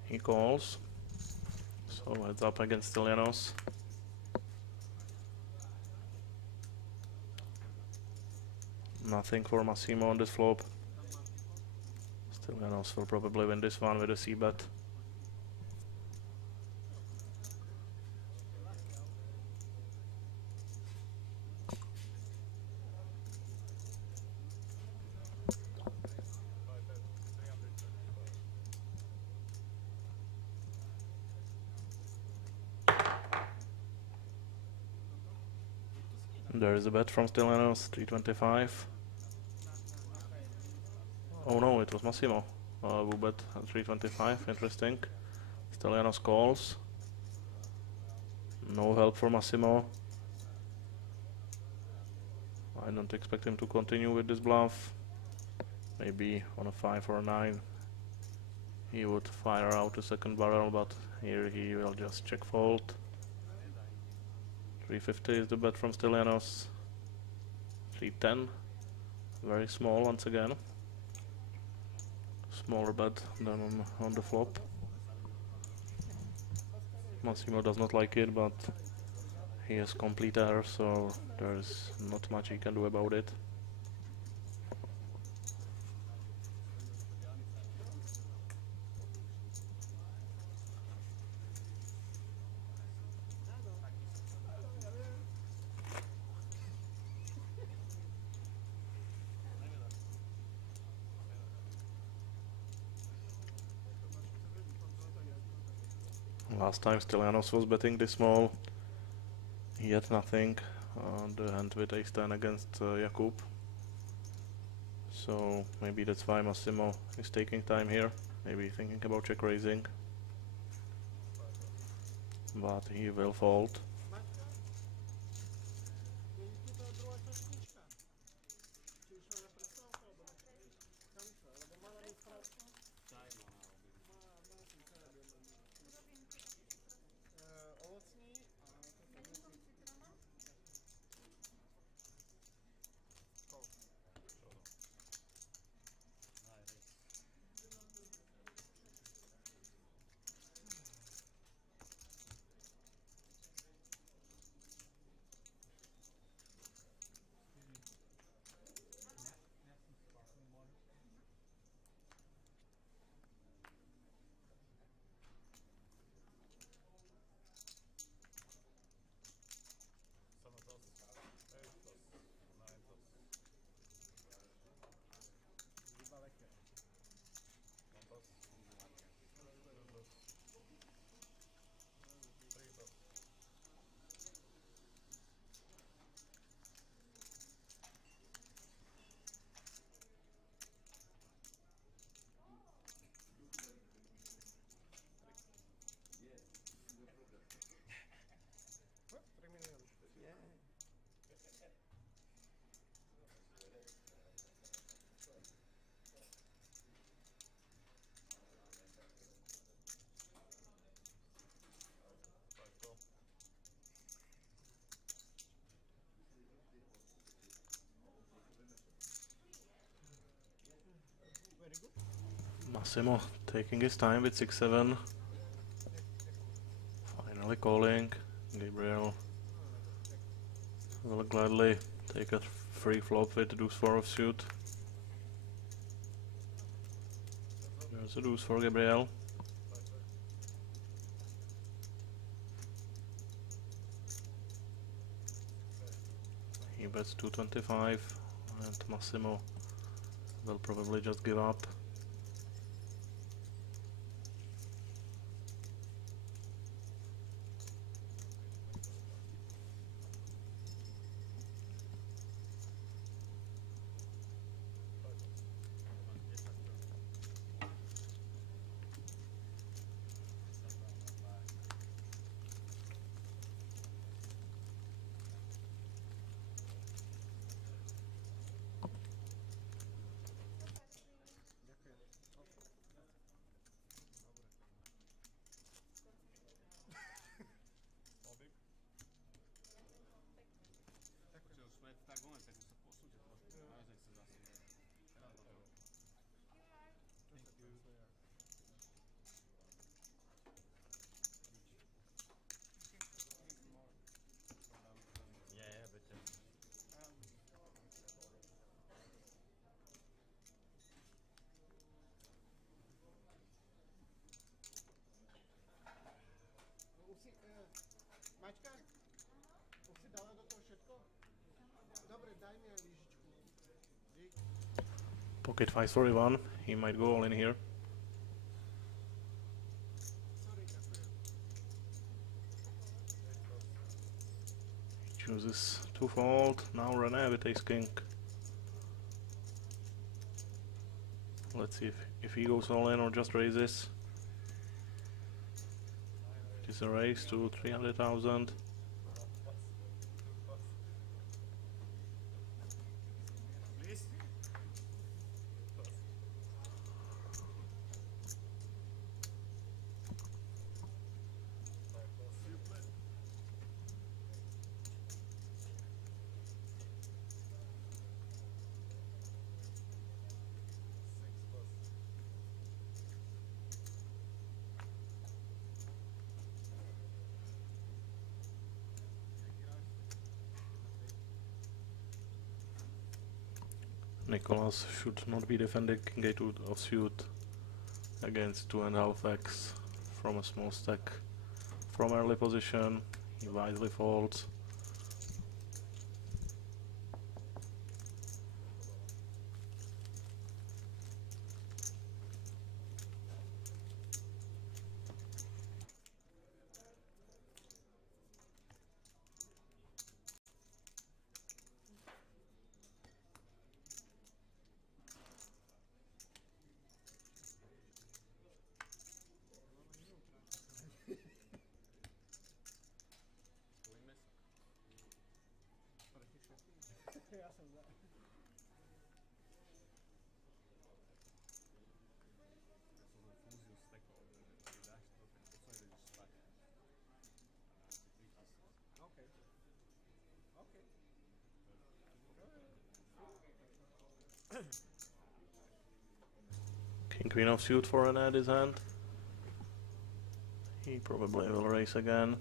He calls, so heads up against Stelianos. Nothing for Massimo on this flop. Stylianos will probably win this one with a c-bet. There is a bet from Stylianos, 325. Oh no, it was Massimo who bet 325, interesting. Stylianos calls. No help for Massimo. I don't expect him to continue with this bluff. Maybe on a 5 or a 9 he would fire out a second barrel, but here he will just check fold. 350 is the bet from Stylianos. 310, very small once again. Smaller bet than on the flop. Massimo does not like it, but he has complete error, so there's not much he can do about it. Last time Stylianos was betting this small, he had nothing on the hand with ace-10 against Jakub. So maybe that's why Massimo is taking time here, maybe thinking about check raising. But he will fold. Massimo taking his time with 6-7. Finally calling. Gabriel will gladly take a free flop with deuce 4 offsuit. There's a deuce for Gabriel. He bets 225 and Massimo will probably just give up. si, Maťka, už si dala do toho všetko? Dobre, daj mi aj lyžičku. Dík. Pocket 541, he might go all in here. Sorry, ďakujem. He chooses to fold, now René with ace king. Let's see if he goes all in or just raises. It is a raise to 300,000. Please. Nicholas should not be defending king a2 offsuit against 2.5x from a small stack from early position. He wisely folds. Ja som za. Fúziu stekov, že dáš to, tak posledne ideš spať. OK. OK. King queen offsuit for an at his hand. He probably will raise again.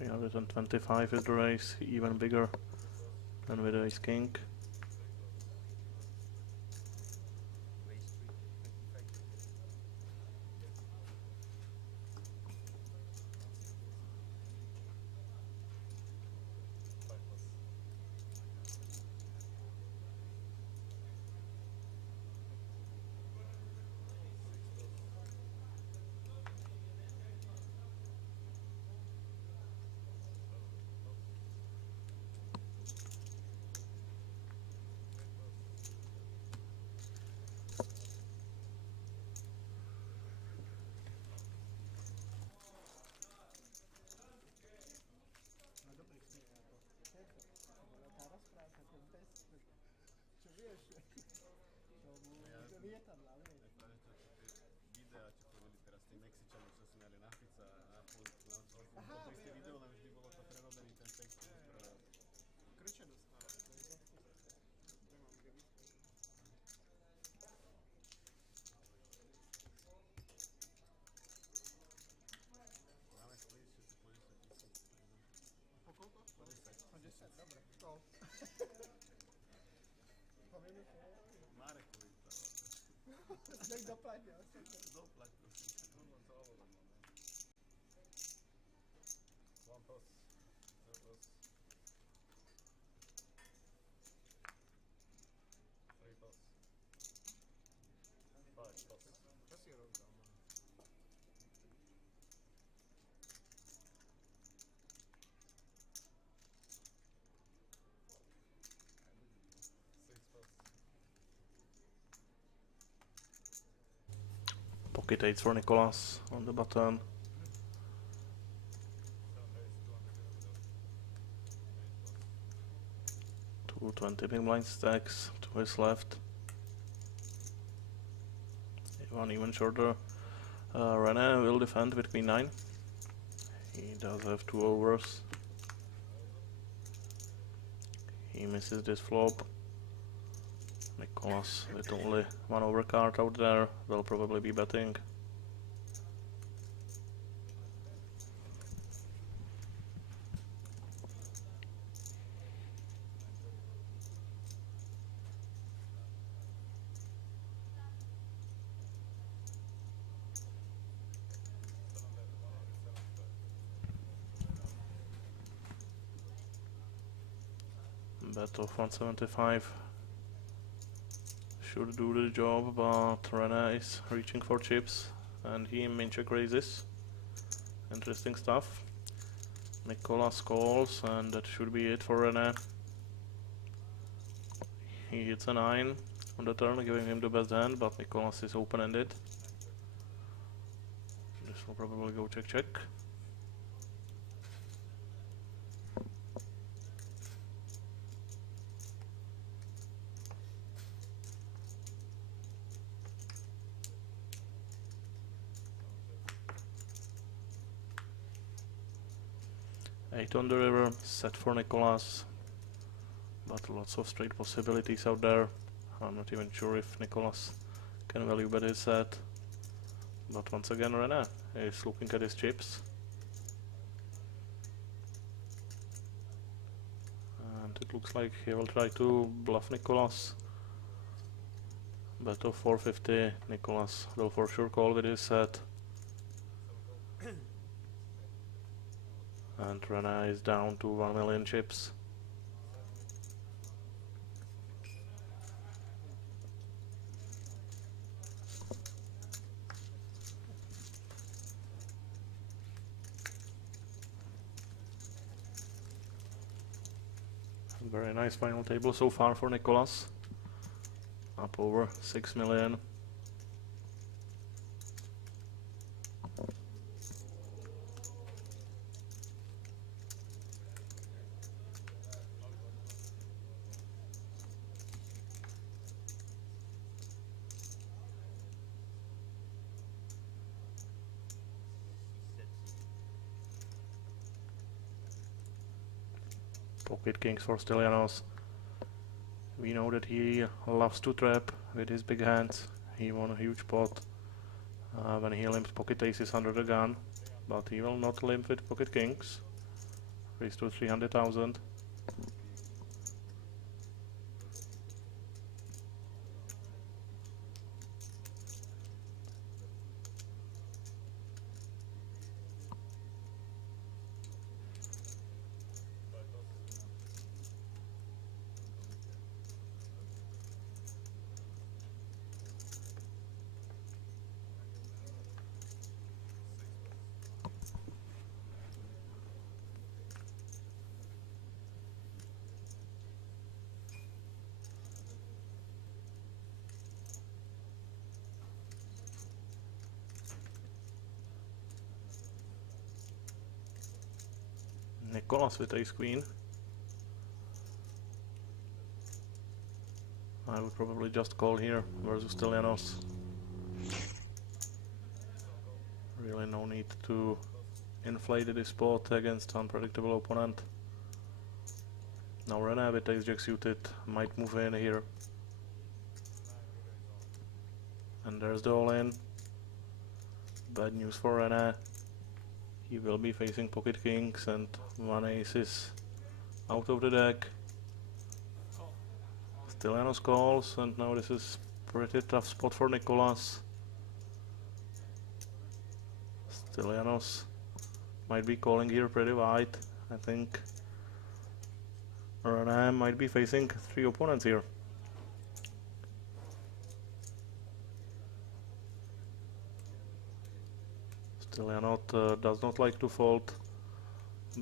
$325 is the raise, even bigger than with ace king. No dobrý smiech, ako. Veľká rozprávka, ten test. Čo vieš? To lietadla, vieš. Práve to tie videá, čo chodili teraz, tí Mexičani, čo smiali na Fica a na politiku, to isté video, len vždy bolo to prerobený ten text. Krče dostáva, to je zase. Nemám kde vyskúšať. Máme splíš, že si po 10 000. Po koľko? Po 10. Po 10, dobre. Kol. Povieme to. Marekovi to. Nech dopadne, ostatné. Doplať, prosím. One toss, two toss, three toss, five toss. Čo si rozdal, man? Six toss, Pocket 8 for Nicholas on the button. 220 big blind stacks to his left. One even shorter. René will defend with queen 9. He does have 2 overs. He misses this flop. Nicholas with only 1 overcard out there will probably be betting. Bet of 175 should do the job, but Rene is reaching for chips and he min check raises. Interesting stuff. Nicolas calls and that should be it for Rene. He hits a 9 on the turn, giving him the best hand, but Nicolas is open-ended. This will probably go check check. Eight on the river, set for Nicolas, but lots of straight possibilities out there. I'm not even sure if Nicolas can value bet his set. But once again Rene is looking at his chips. And it looks like he will try to bluff Nicolas. Bet of 450, Nicolas will for sure call with his set. And Rene is down to 1 million chips. Very nice final table so far for Nicolas. Up over 6 million. Pocket kings for Stylianos. We know that he loves to trap with his big hands. He won a huge pot when he limped pocket aces under the gun, but he will not limp with pocket kings. Raised to 300,000. Nicolas with ace queen. I would probably just call here versus Stylianos. Really no need to inflate this spot against unpredictable opponent. Now Rene with ace jack suited might move in here. And there's the all-in. Bad news for Rene. He will be facing pocket kings and one ace is out of the deck. Stylianos calls and now this is pretty tough spot for Nicolas. Stylianos might be calling here pretty wide. I think Rene might be facing 3 opponents here. Stylianos does not like to fold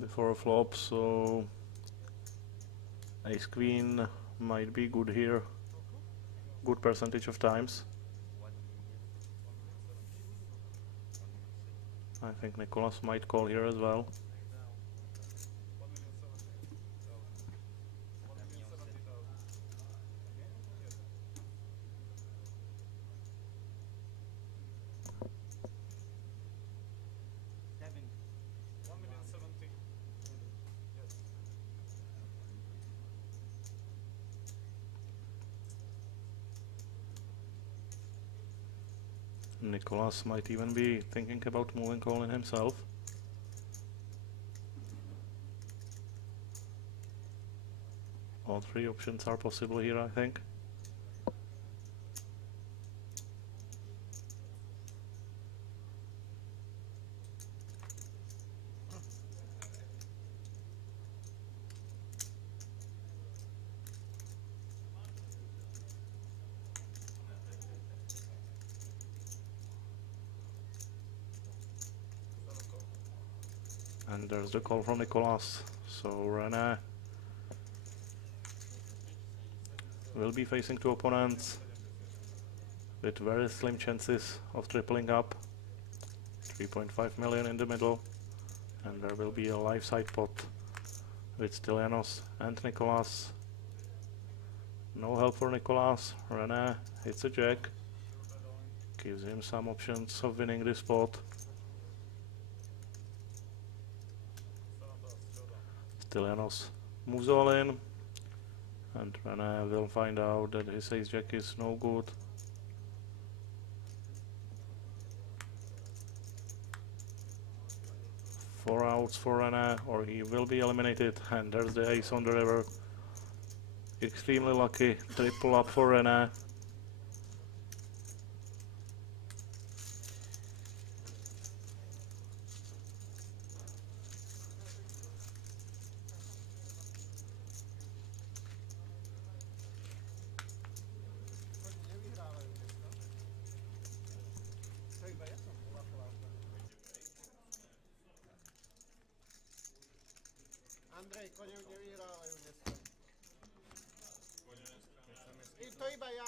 before a flop, so ace queen might be good here, good percentage of times. I think Nicolas might call here as well. Nicolas might even be thinking about moving calling himself. All 3 options are possible here, I think. And there's the call from Nicolas. So René will be facing two opponents with very slim chances of tripling up. 3.5 million in the middle, and there will be a live side pot with Stylianos and Nicolas. No help for Nicolas. René hits a jack, gives him some options of winning this pot. Stylianos moves all in, and René will find out that his ace jack is no good. Four outs for René, or he will be eliminated, and there's the ace on the river. Extremely lucky, triple up for René. Nevyhrávajú dneska. To iba ja som ulachoval. Andrej, koňov nevyhrávajú dneska. To iba ja.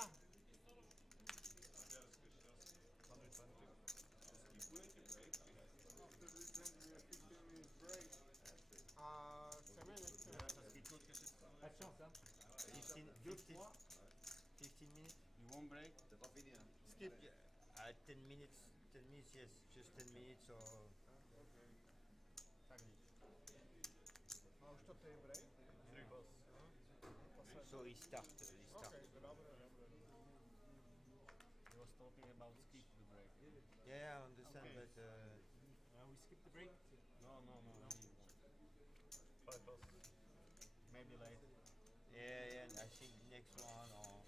A chceme, nechceme. 15 minutes. You won't break? Skip. 10 minutes. 10 minutes, yes. Just 10 minutes or... Tak nič. A už toto je break? So he start. Okay, dobre. He was talking about skip the break. Yeah, I understand, Okay. but... We skip the break? No. Maybe late. Yeah, I think next one or...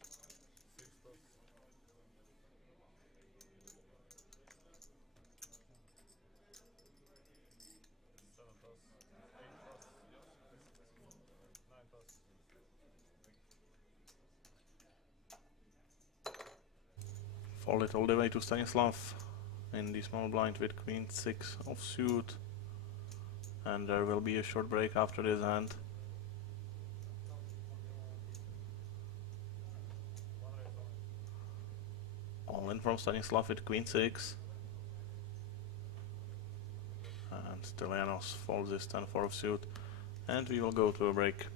Fold it all the way to Stanislav in the small blind with queen 6 offsuit, and there will be a short break after this hand. All in from Stanislav with queen 6, and Stylianos folds this 10 for offsuit, and we will go to a break.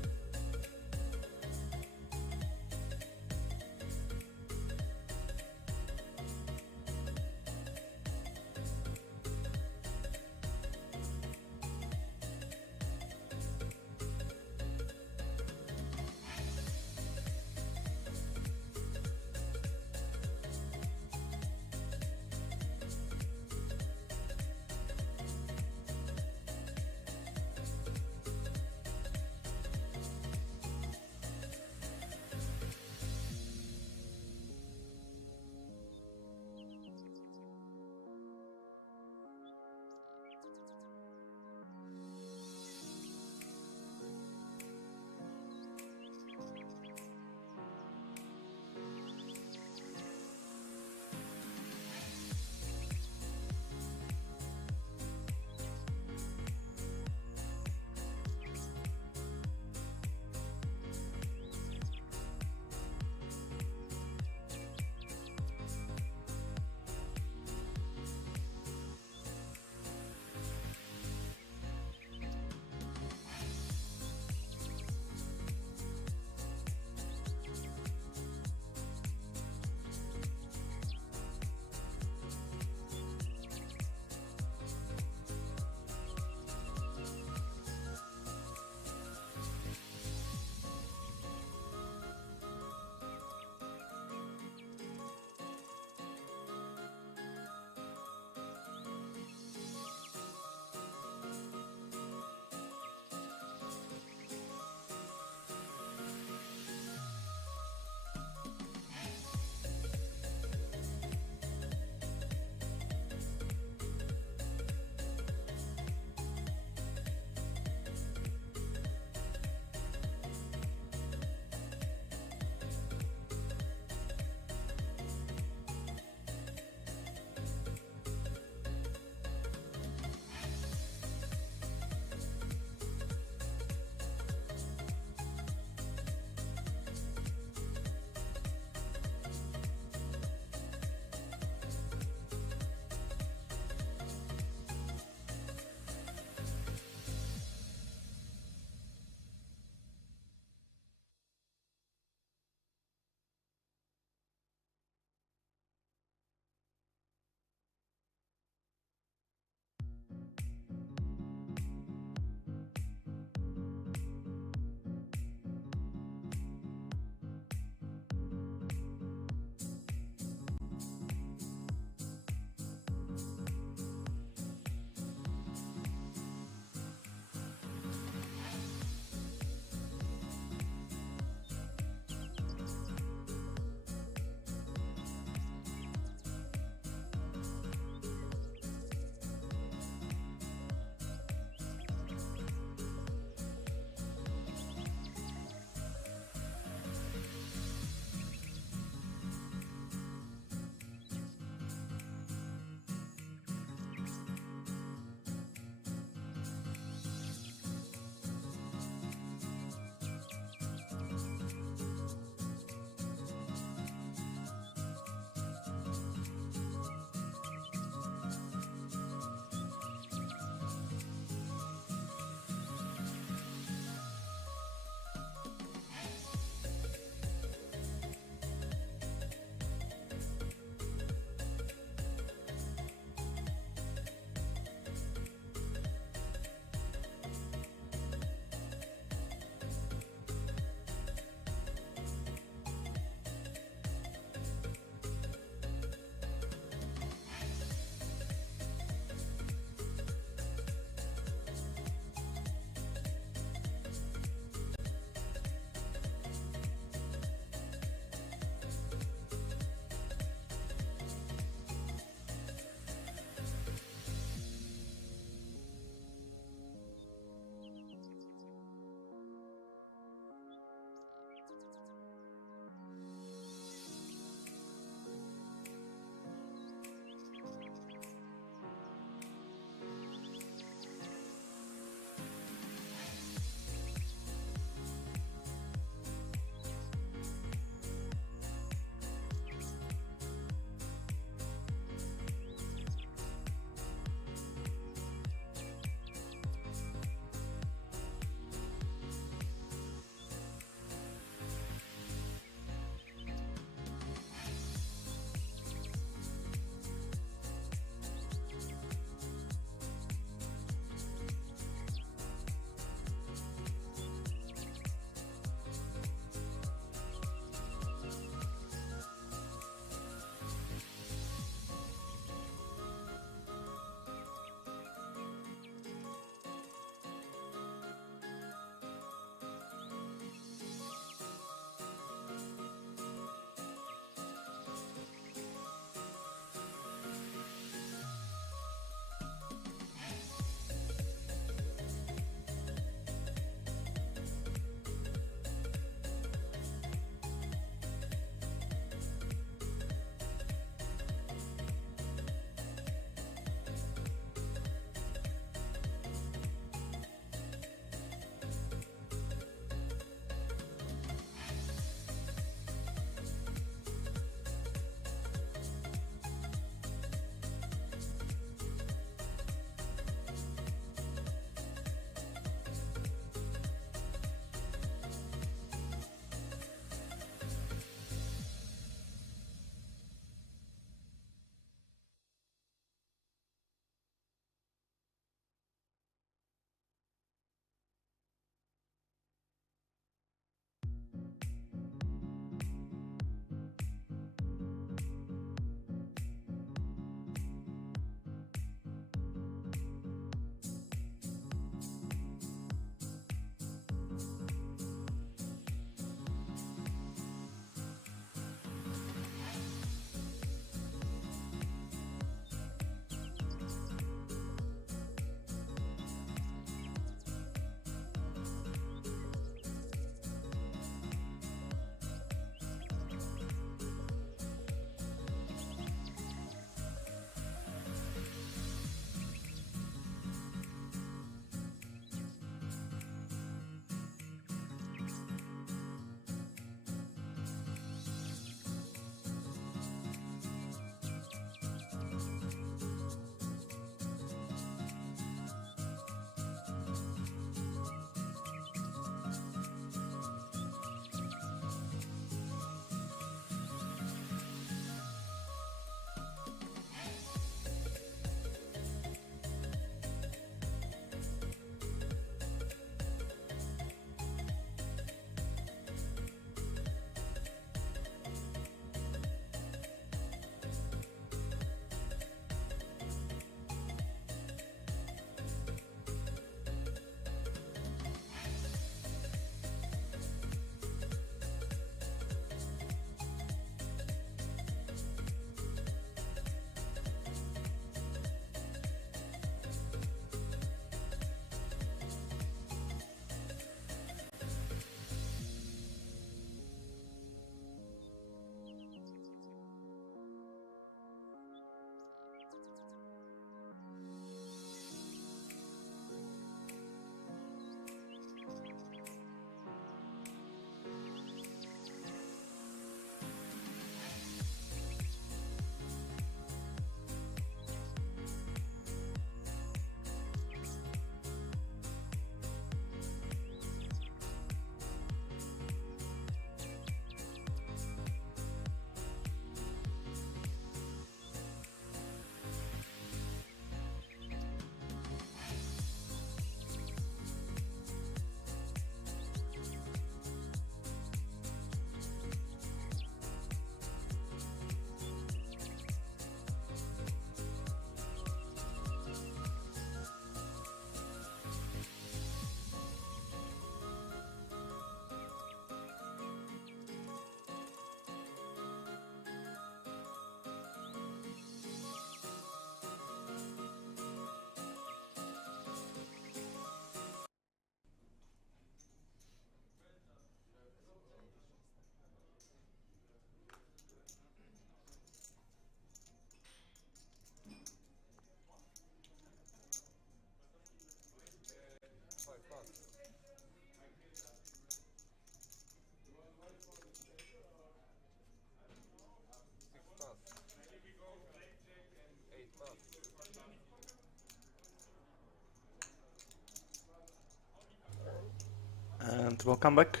welcome back.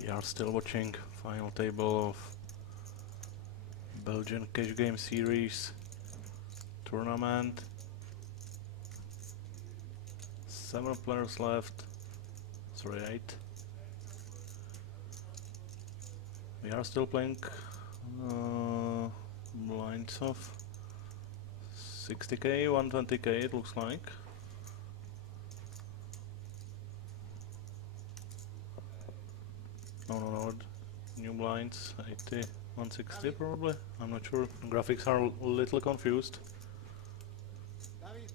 We are still watching final table of Belgian Cash Game Series tournament. 7 players left. Sorry, 8. We are still playing blinds of 60k, 120k it looks like. No, new blinds, 80, 160 probably, I'm not sure, graphics are a little confused. David.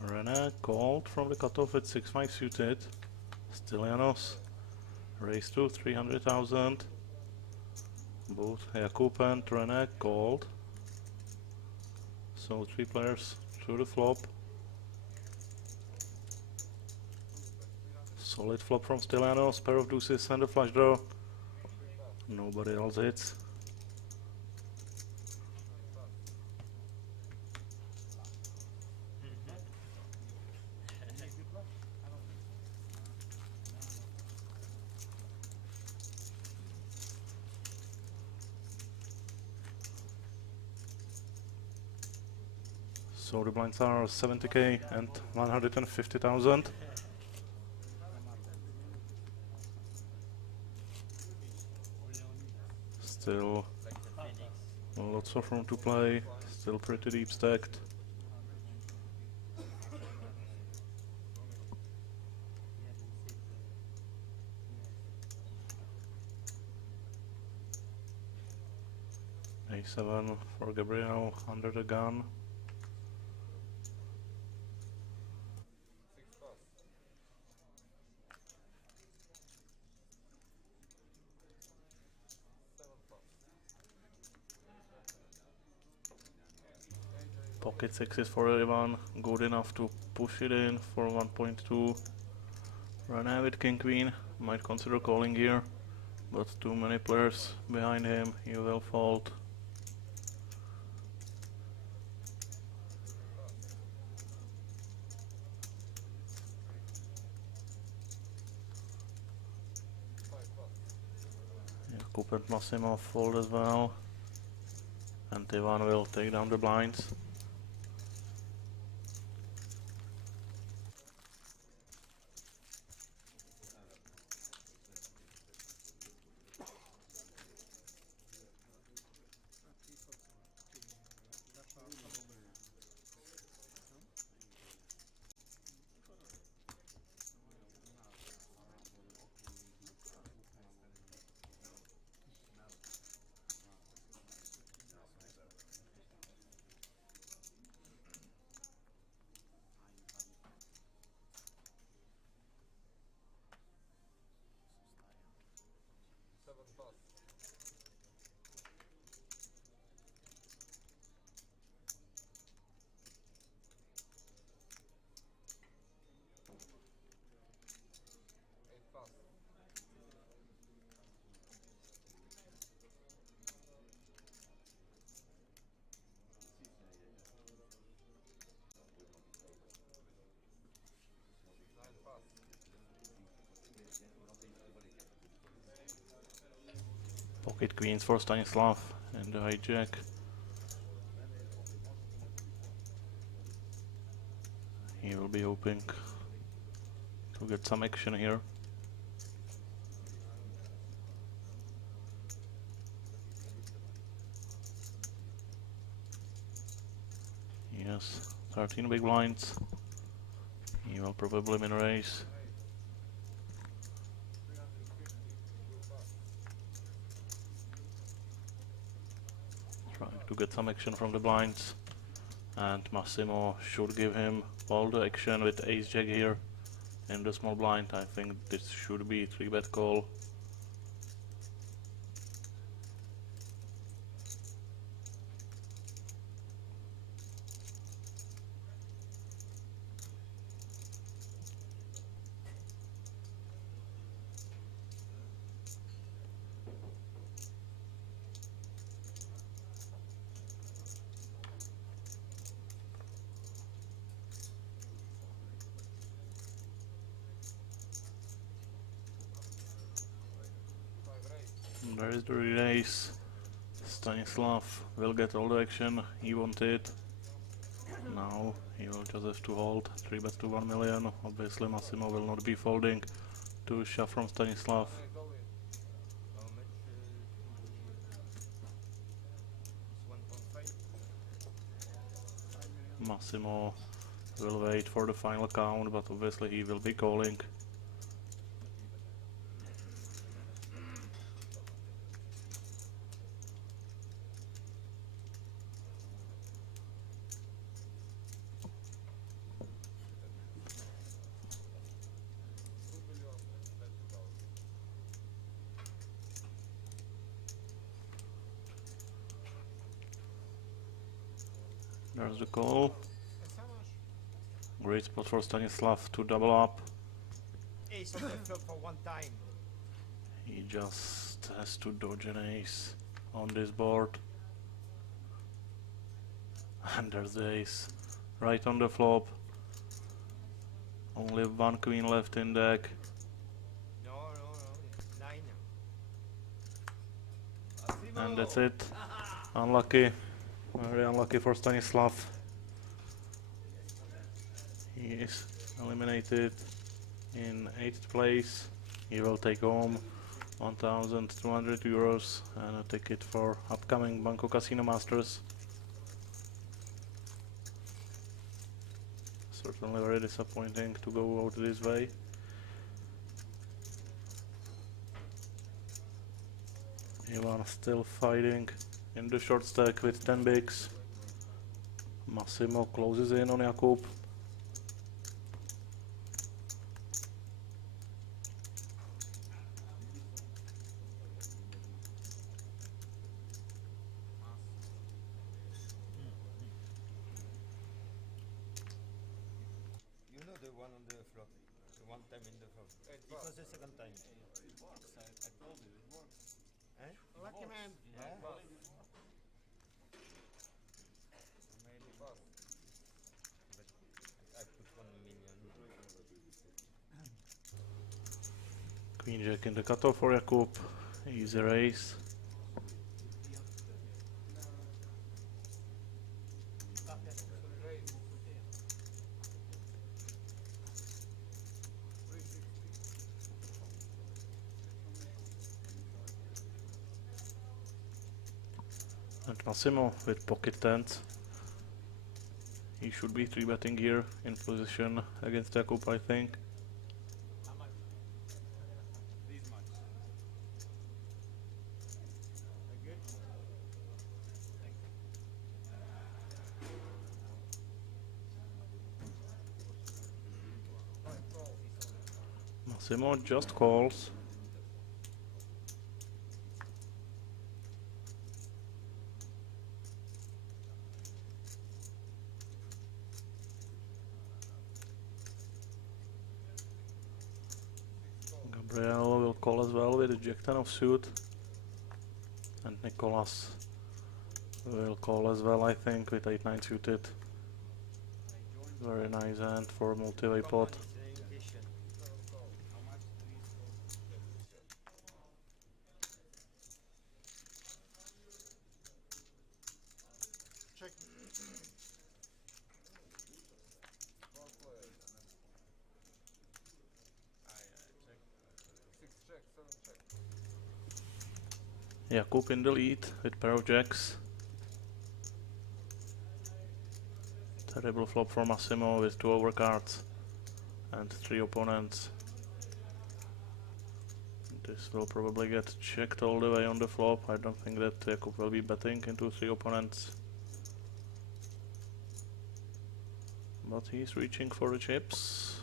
Rene called from the cutoff at 6-5 suited. Stylianos raised to 300,000. Both Jakub and Rene called. So 3 players through the flop. Solid flop from Stylianos, pair of deuces and a flush draw. Nobody else hits. So the blinds are 70k and 150,000. Still lots of room to play, still pretty deep stacked. A7 for Gabriel under the gun. Pocket sixes for Ivan, good enough to push it in for 1.2. Rene with King Queen, might consider calling here, but too many players behind him, he will fold. Jakub and Massimo fold as well, and Ivan will take down the blinds. Pocket queens for Stanislav and the hijack. He will be hoping to get some action here. Yes, 13 big blinds. He will probably min raise. Trying to get some action from the blinds, and Massimo should give him all the action with ace jack here in the small blind. I think this should be 3-bet call. There is the race. Stanislav will get all the action he wanted. Now he will just have to hold 3 bets to 1 million. Obviously Massimo will not be folding to shove from Stanislav. How much? It's 1.5. Massimo will wait for the final count, but obviously he will be calling. There's the call. Great spot for Stanislav to double up. Ace on the flop for one time. He just has to dodge an ace on this board. And there's the ace right on the flop. Only one queen left in deck. No, it's 9. And that's it. Unlucky. Very unlucky for Stanislav. He is eliminated in 8th place. He will take home 1,200 euros and a ticket for upcoming Banco Casino Masters. Certainly very disappointing to go out this way. Ivan still fighting in the short stack with 10 bigs. Massimo closes in on Jakub. You know the one on the flop. The one time in the flop. It was the second time. It works. I told you, it works. Eh? Lucky man. Yeah. But I put 1 million. Queen Jack in the cutoff for Jakub. Easy race. And Massimo with pocket tens. He should be 3-betting here in position against Jakub, I think. How much? This much. Good? Thank you. Massimo just calls. Gabriel will call as well with a Jack 10 of suit. And Nicolas will call as well, I think, with 8-9 suited. Very nice hand for multi-way pot. Check. Jakub in the lead with pair of jacks. Terrible flop for Massimo with 2 overcards and 3 opponents. This will probably get checked all the way on the flop. I don't think that Jakub will be betting into 3 opponents. But he's reaching for the chips.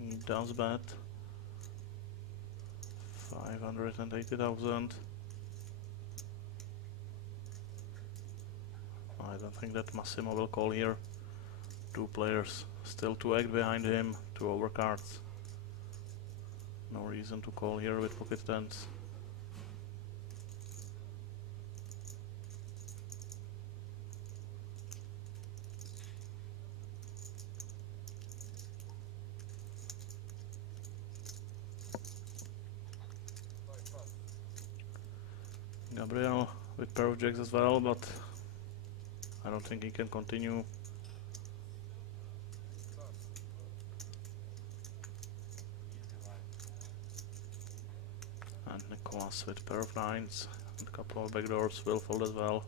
He does bet 580,000. I don't think that Massimo will call here. 2 players still to act behind him, 2 overcards. No reason to call here with pocket tens. Gabriel with pair of jacks as well, but I don't think he can continue. And Nicholas with pair of nines and a couple of backdoors will fold as well.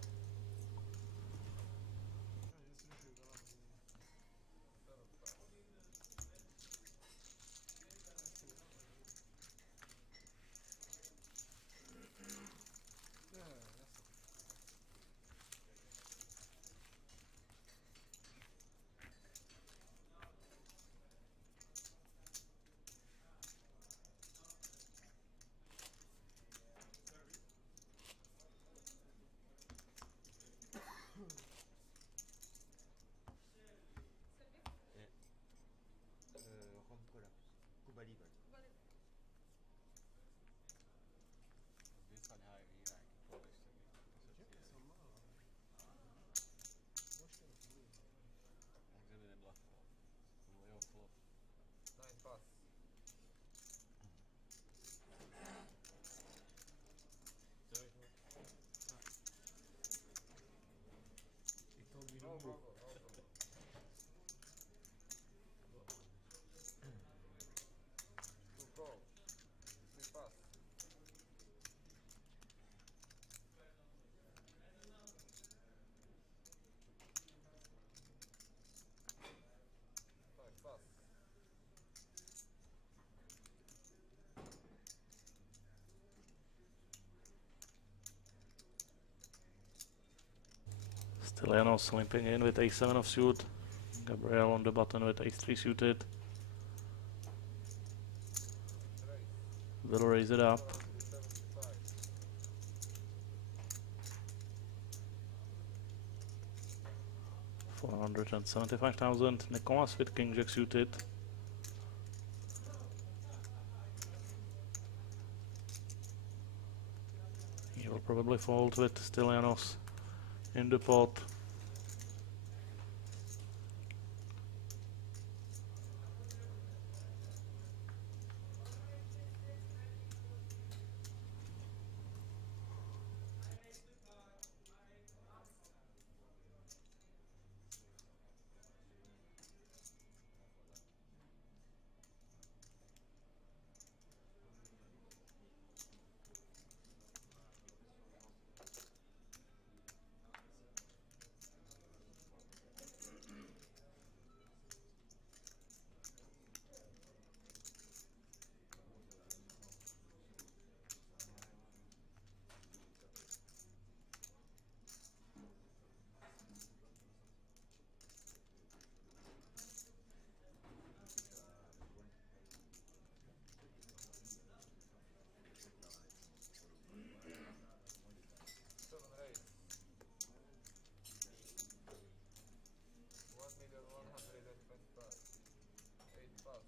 Rentre là. Cuba Libre. Nine pass. He told me to No move. problem, no problem. Two call. Three pass. Five pass. Still Janos limping in with ace-7 of suit. Gabriel on the button with ace-3 suited. Will raise it up. 475. 475,000. Nicholas with king jack suited. He will probably fold with still Janos in the pot. Seven raise. 1,125,000. Eight pass.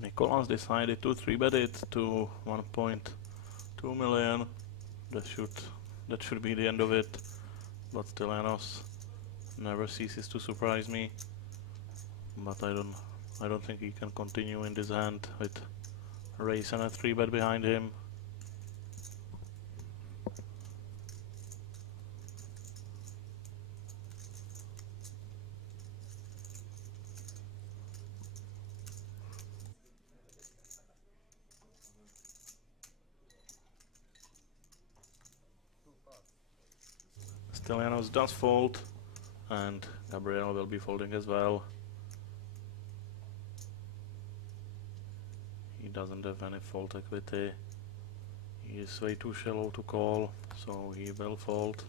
Nicholas decided to 3-bet it to 1.2 million. That should be the end of it. But still Janos never ceases to surprise me. But I don't think he can continue in this hand with raise and a 3-bet behind him. Two pass. Still Janos does fold, and Gabriel will be folding as well. He doesn't have any fold equity. He is way too shallow to call, so he will fold.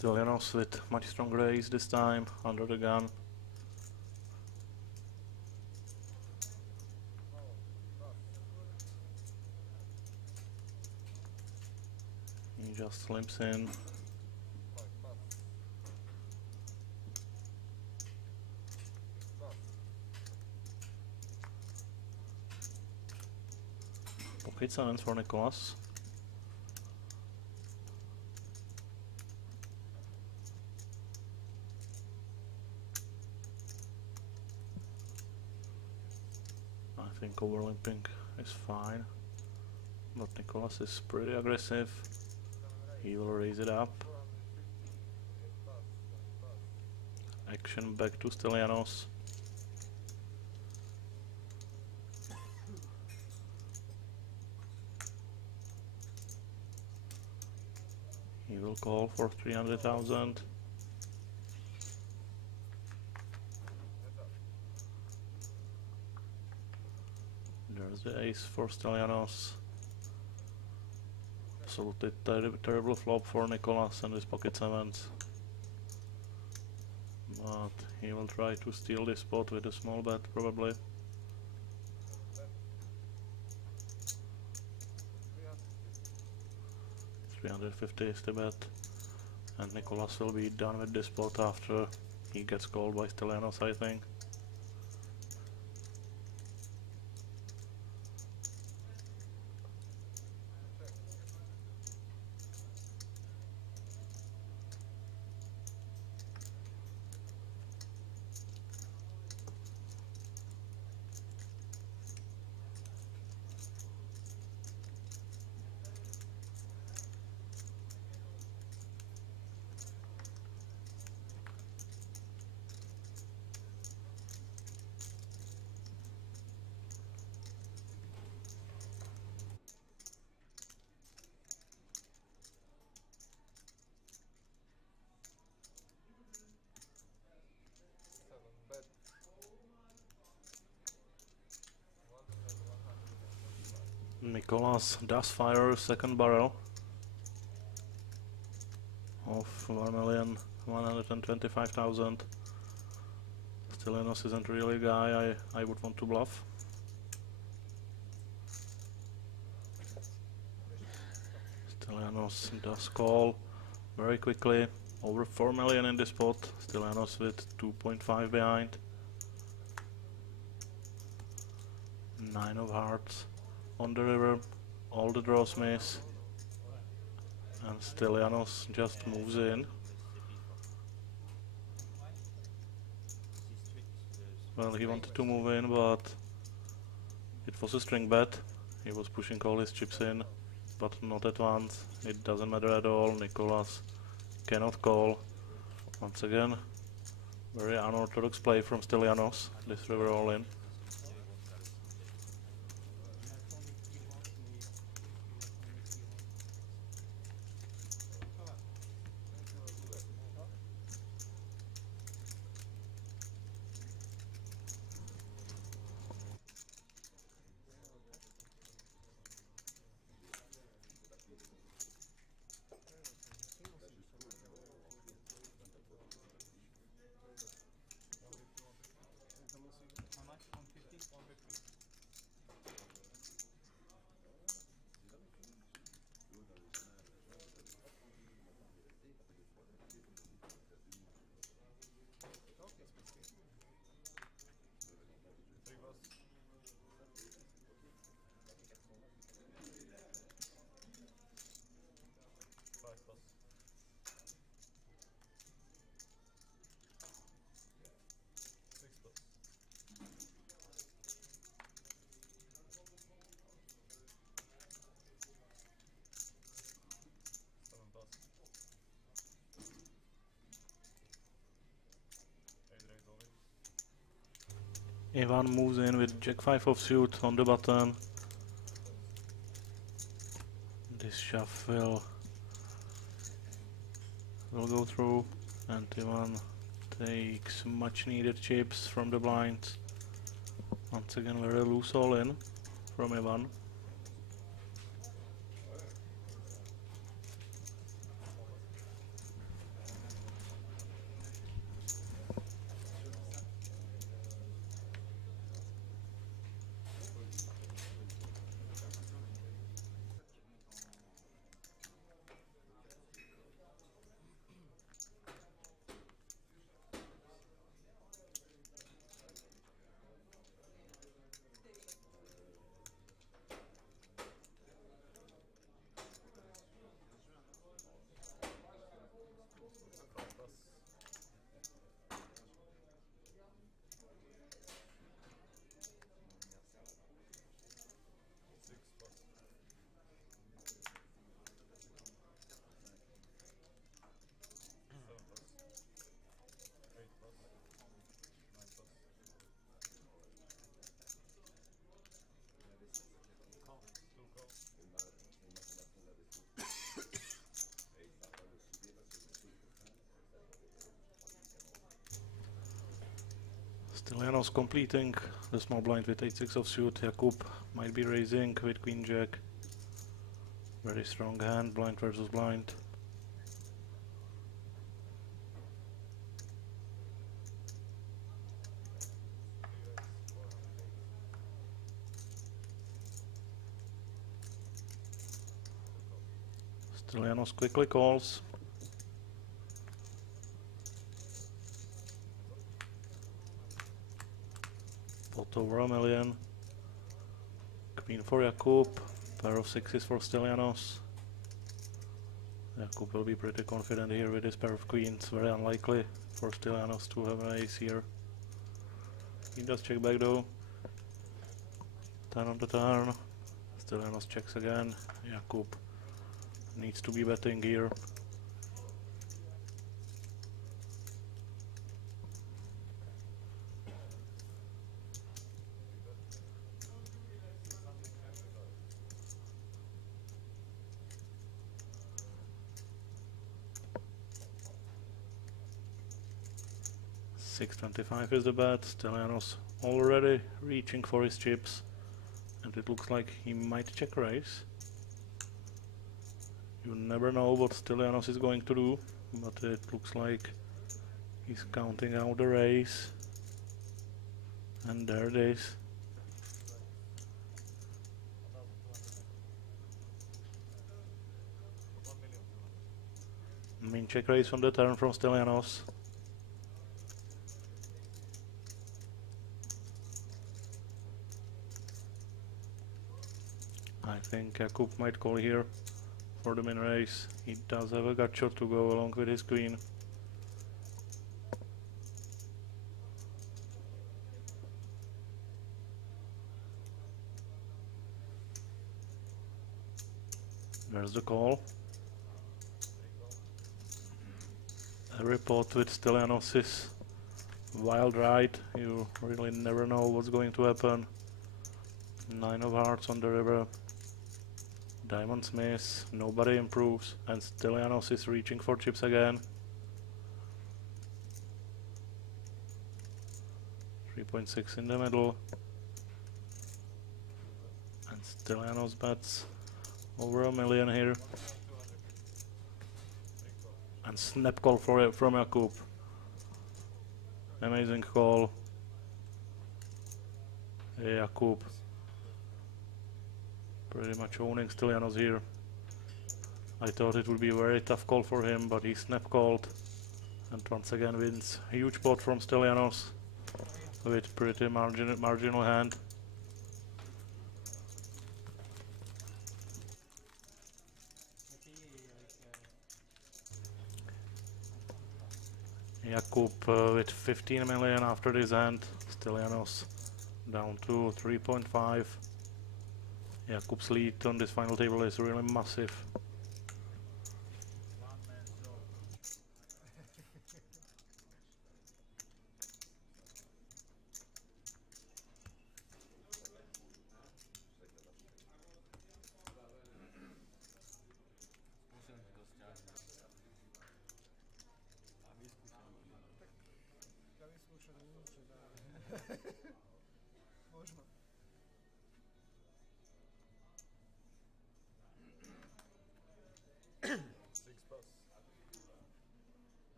Still Janos with much stronger ace this time, under the gun. He just slips in. Pocket sevens for Nicholas. I think overlimping is fine, but Nicholas is pretty aggressive. He will raise it up. Action back to Stelianos. He will call for 300,000. There's the ace for Stelianos. Absolutely terrible flop for Nicholas and his pocket sevens. But he will try to steal this spot with a small bet, probably. $350 is the bet, and Nicholas will be done with this spot after he gets called by Stelianos, I think. Nicholas does fire a second barrel of 1,125,000. Stelianos isn't really a guy I would want to bluff. Stelianos does call very quickly, over 4 million in this spot. Stelianos with 2.5 behind. 9 of hearts on the river, all the draws miss, and Stelianos just moves in. Well, he wanted to move in, but it was a string bet. He was pushing all his chips in, but not at once. It doesn't matter at all. Nicholas cannot call. Once again, very unorthodox play from Stelianos, this river all in. Ivan moves in with Jack 5 of suit on the button. This shove will go through, and Ivan takes much needed chips from the blinds. Once again, very loose all in from Ivan. Stylianos completing the small blind with 8-6 offsuit. Jakub might be raising with Queen Jack. Very strong hand, blind versus blind. Stylianos quickly calls. Pot over a million. Queen for Jakub. Pair of sixes for Stylianos. Jakub will be pretty confident here with his pair of queens. Very unlikely for Stylianos to have an ace here. He does check back though. 10 on the turn. Stylianos checks again. Jakub needs to be betting here. $6.25 is the bet. Stylianos already reaching for his chips, and it looks like he might check raise. You never know what Stylianos is going to do, but it looks like he's counting out the raise, and there it is. Min check raise from the turn from Stylianos. I think Jakub might call here for the min raise. He does have a gut shot to go along with his queen. There's the call. Every pot with Stylianos is wild ride. You really never know what's going to happen. 9 of hearts on the river. Diamonds miss, nobody improves, and Stylianos is reaching for chips again. 3.6 in the middle. And Stylianos bets over a million here. And snap call from Jakub. Amazing call. Jakub pretty much owning Stylianos here. I thought it would be a very tough call for him, but he snap called and once again wins. Huge pot from Stylianos with pretty marginal hand. Jakub with 15 million after this hand. Stylianos down to 3.5. Jakub's lead on this final table is really massive. Ja vyskúšam niečo, možno.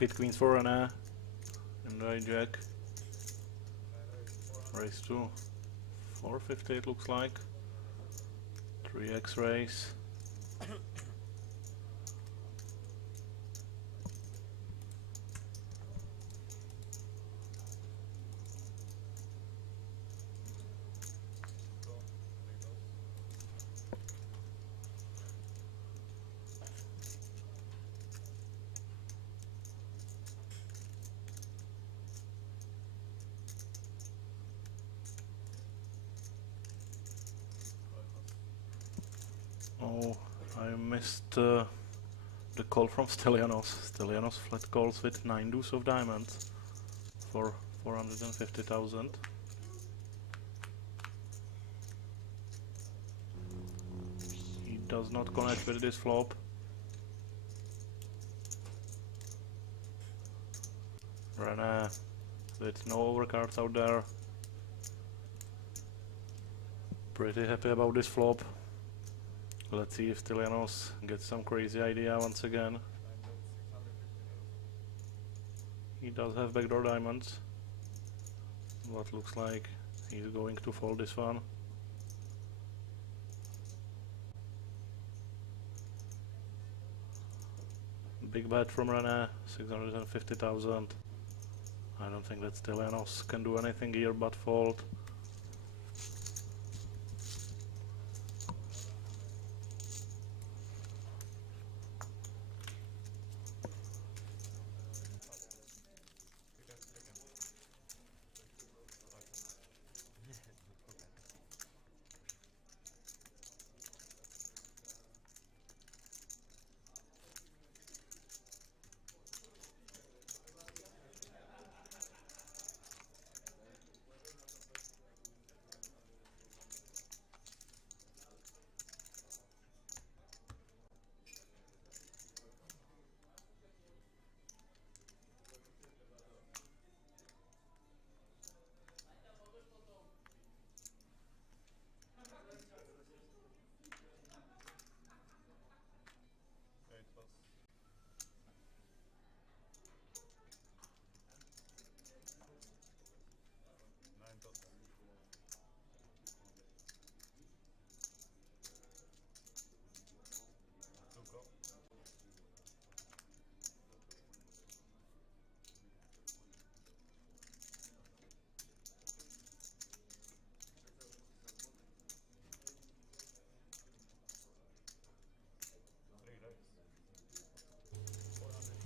pocket queens for René. And hijack. Raise to 450 it looks like. 3x raise. Oh, I missed the call from Stylianos. Stylianos flat calls with 9 deuce of diamonds for 450,000. He does not connect with this flop. René with no overcards out there. Pretty happy about this flop. Let's see if Stylianos gets some crazy idea once again. He does have backdoor diamonds. What looks like he's going to fold this one. Big bet from René, 650,000. I don't think that Stylianos can do anything here but fold.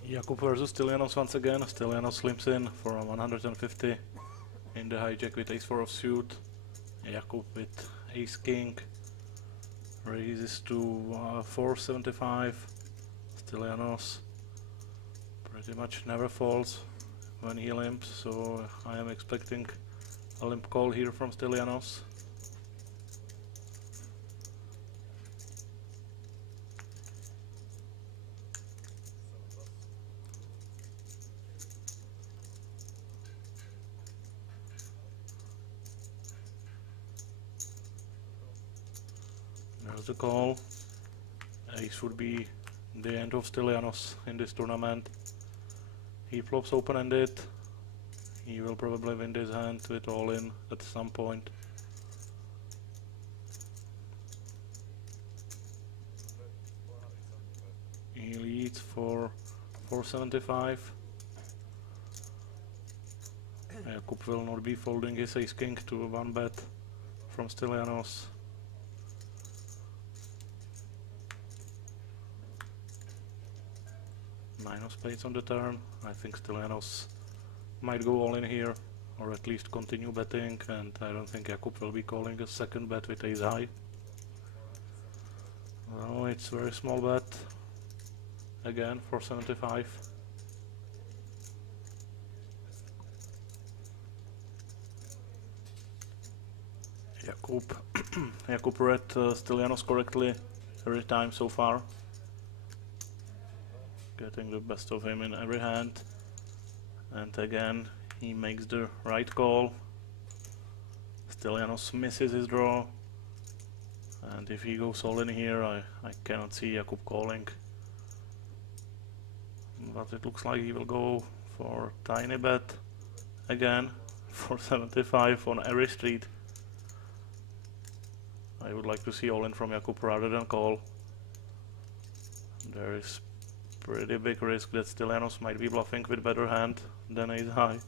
Jakub versus Stylianos once again. Stylianos slims in for 150 in the hijack with ace 4 of suit. Jakub with ace king raises to 475. Stylianos pretty much never folds when he limps, so I am expecting a limp call here from Stylianos. There's the call. Ace would be the end of Stylianos in this tournament. He flops open-ended. He will probably win this hand with all-in at some point. He leads for 475. Jakub will not be folding his ace-king to one bet from Stylianos. Nine of spades on the turn. I think Stylianos might go all in here, or at least continue betting, and I don't think Jakub will be calling a second bet with ace high. No, it's very small bet. Again, 475. Jakub read Stylianos correctly every time so far. Getting the best of him in every hand, and again he makes the right call. Stylianos misses his draw, and if he goes all in here, I cannot see Jakub calling. but it looks like he will go for tiny bet again for 75 on every street. I would like to see all in from Jakub rather than call. There is pretty big risk that Stylianos might be bluffing with better hand than ace high.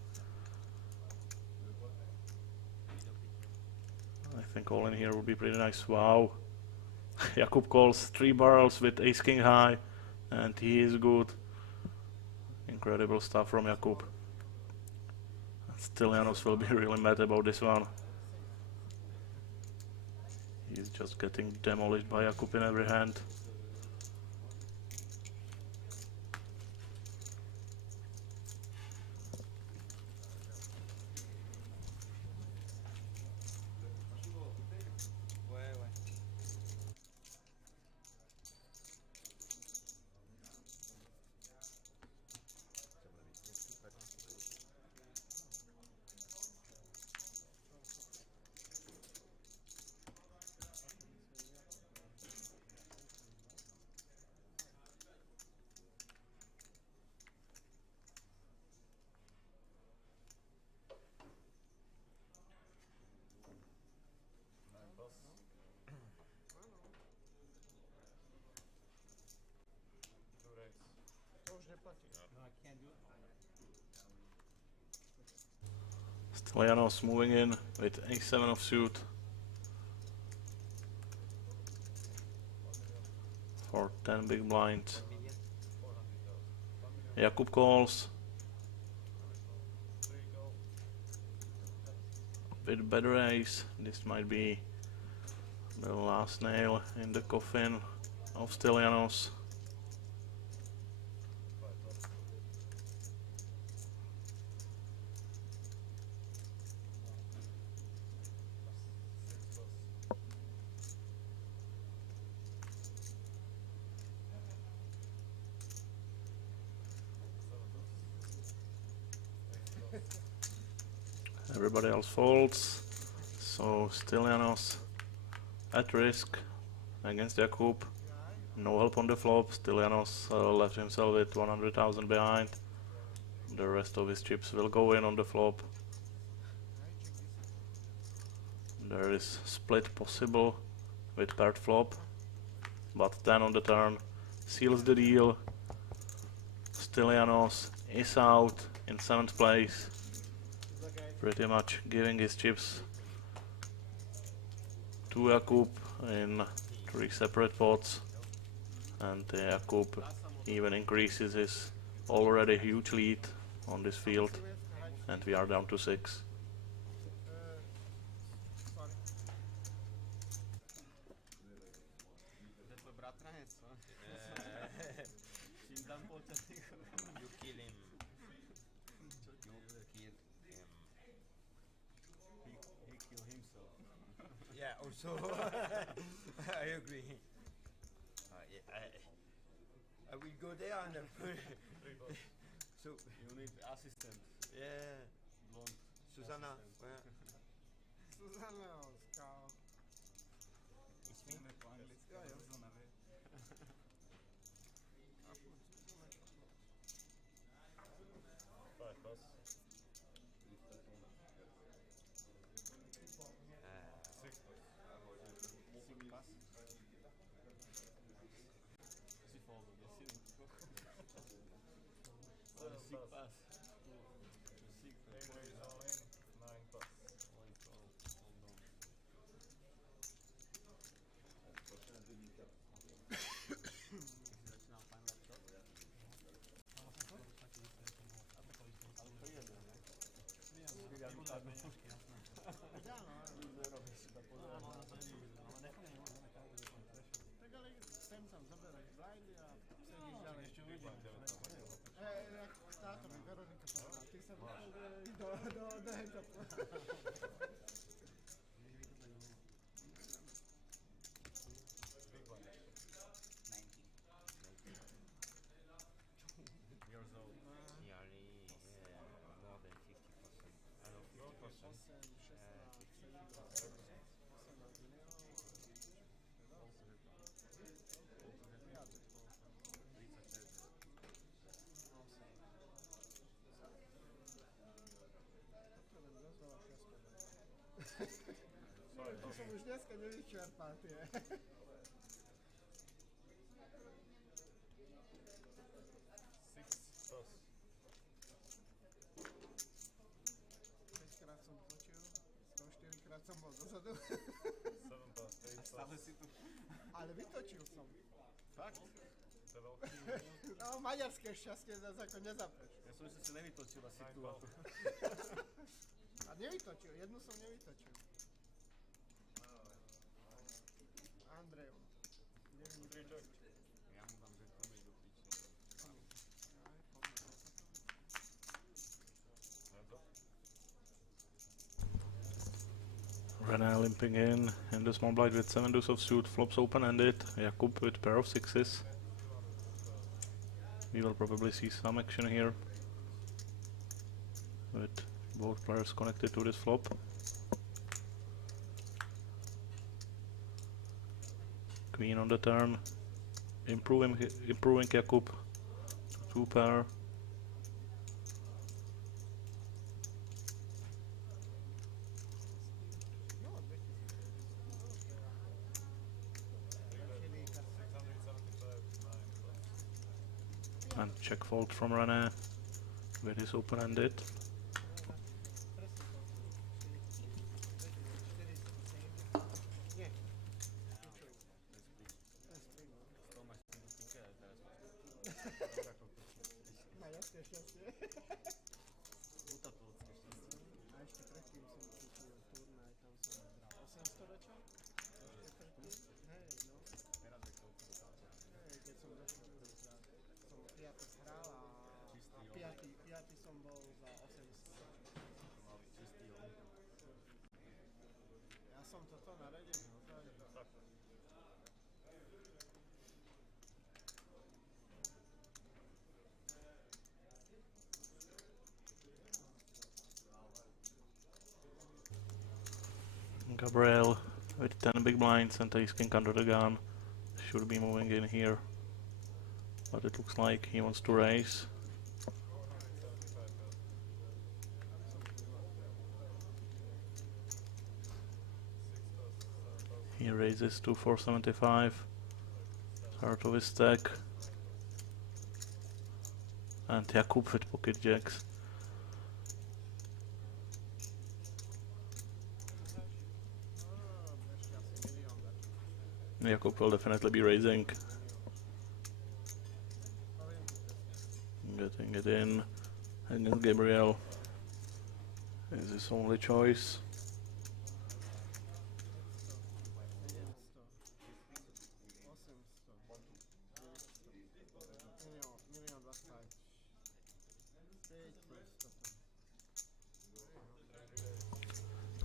I think all in here would be pretty nice. Wow. Jakub calls 3 barrels with ace king high, and he is good. Incredible stuff from Jakub. Stylianos will be really mad about this one. He's just getting demolished by Jakub in every hand. Stylianos moving in with ace-7 of suit for 10 big blinds. Jakub calls with better ace. This might be the last nail in the coffin of Stylianos. Everybody else folds, so Stylianos at risk against Jakub. No help on the flop. Stylianos left himself with 100,000 behind. The rest of his chips will go in on the flop. There is split possible with paired flop, but 10 on the turn seals the deal. Stylianos is out in 7th place, pretty much giving his chips to Jakub in 3 separate pots, and Jakub even increases his already huge lead on this field, and we are down to 6. You kill him. He kill himself. Yeah, also I agree. I will go there and so You need assistant. yeah. Blonde. Susanna. Where? Susanna, scout. It's me. Ja, ja. Five plus. Six plus. Six pass. Si fold, yes. Six pass. Six. Raise all in. 9 plus. One call. Tak ale sem tam zaberaj blindy a sedíš ďalej. Jak táto mi Veronika povedala, ty sa do head-upu. Years old. Nearly more than 50%. I know 50%. 50%. To som už dneska nevyčerpal tie. Krát som točil, 104 krát som bol dozadu. A stále si tu. Ale vytočil som. Fakt? To je veľký. No, maďarské šťastie zase ako nezapreš. Ja som ešte si nevytočil asi tu a tu. A nevytočil, jednu som nevytočil. Andrejov. Nevím, Ja mu dám, že komej do piči. René limping in the small blind with 7 deuce of suit, flops open-ended, Jakub with pair of sixes. We will probably see some action here with both players connected to this flop. Queen on the turn, improving Jakub to 2 pair. And check fold from René with his open-ended. maďarské šťastie. Mutatócké šťastie. A ešte predtým som kúpil turnaj, tam som hral 800 dačo. Ešte predtým, hej, no. Teraz je koľko dokáča. Hej, keď som došiel druhýkrát, som piatok hral a piatý som bol za 800. Mal čistý on. Ja som toto naredil, no to je. Tak. Gabriel with 10 big blinds and ace king under the gun should be moving in here, but it looks like he wants to raise. He raises to 475, start of his stack, and Jakub with pocket jacks. Jakub will definitely be raising. Getting it in against Gabriel is his only choice.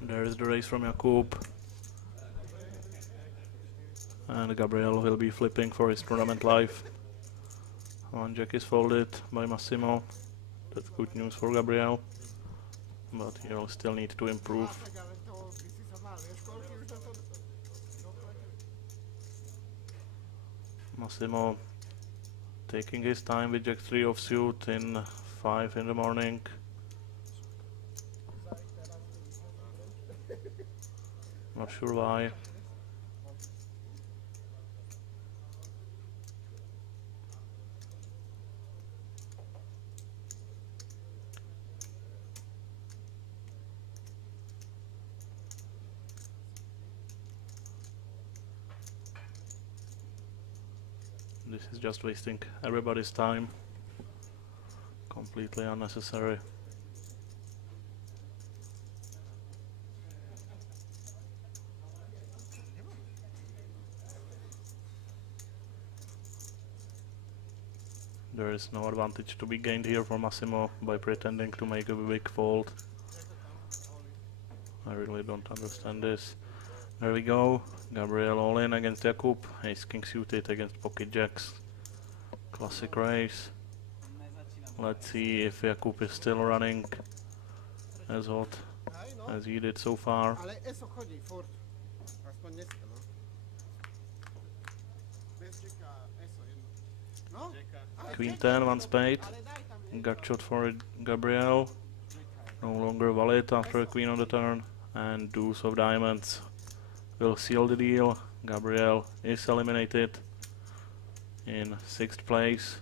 There is the raise from Jakub. And Gabriel will be flipping for his tournament life. One jack is folded by Massimo. That's good news for Gabriel. But he will still need to improve. Massimo taking his time with jack 3 of suit in 5 in the morning. Not sure why. This is just wasting everybody's time. Completely unnecessary. There is no advantage to be gained here for Massimo by pretending to make a big fold. I really don't understand this. There we go. Gabriel all in against Jakub. Ace king suited against pocket jacks. Classic race. Let's see if Jakub is still running as hot as he did so far. Ale ESO chodí furt. Aspoň dneska, no. Bez Jacka ESO jedno. No? Queen 10, one spade. Gut shot for Gabriel. No longer valid after a queen on the turn. And deuce of diamonds. will seal the deal. Gabriel is eliminated in 6th place.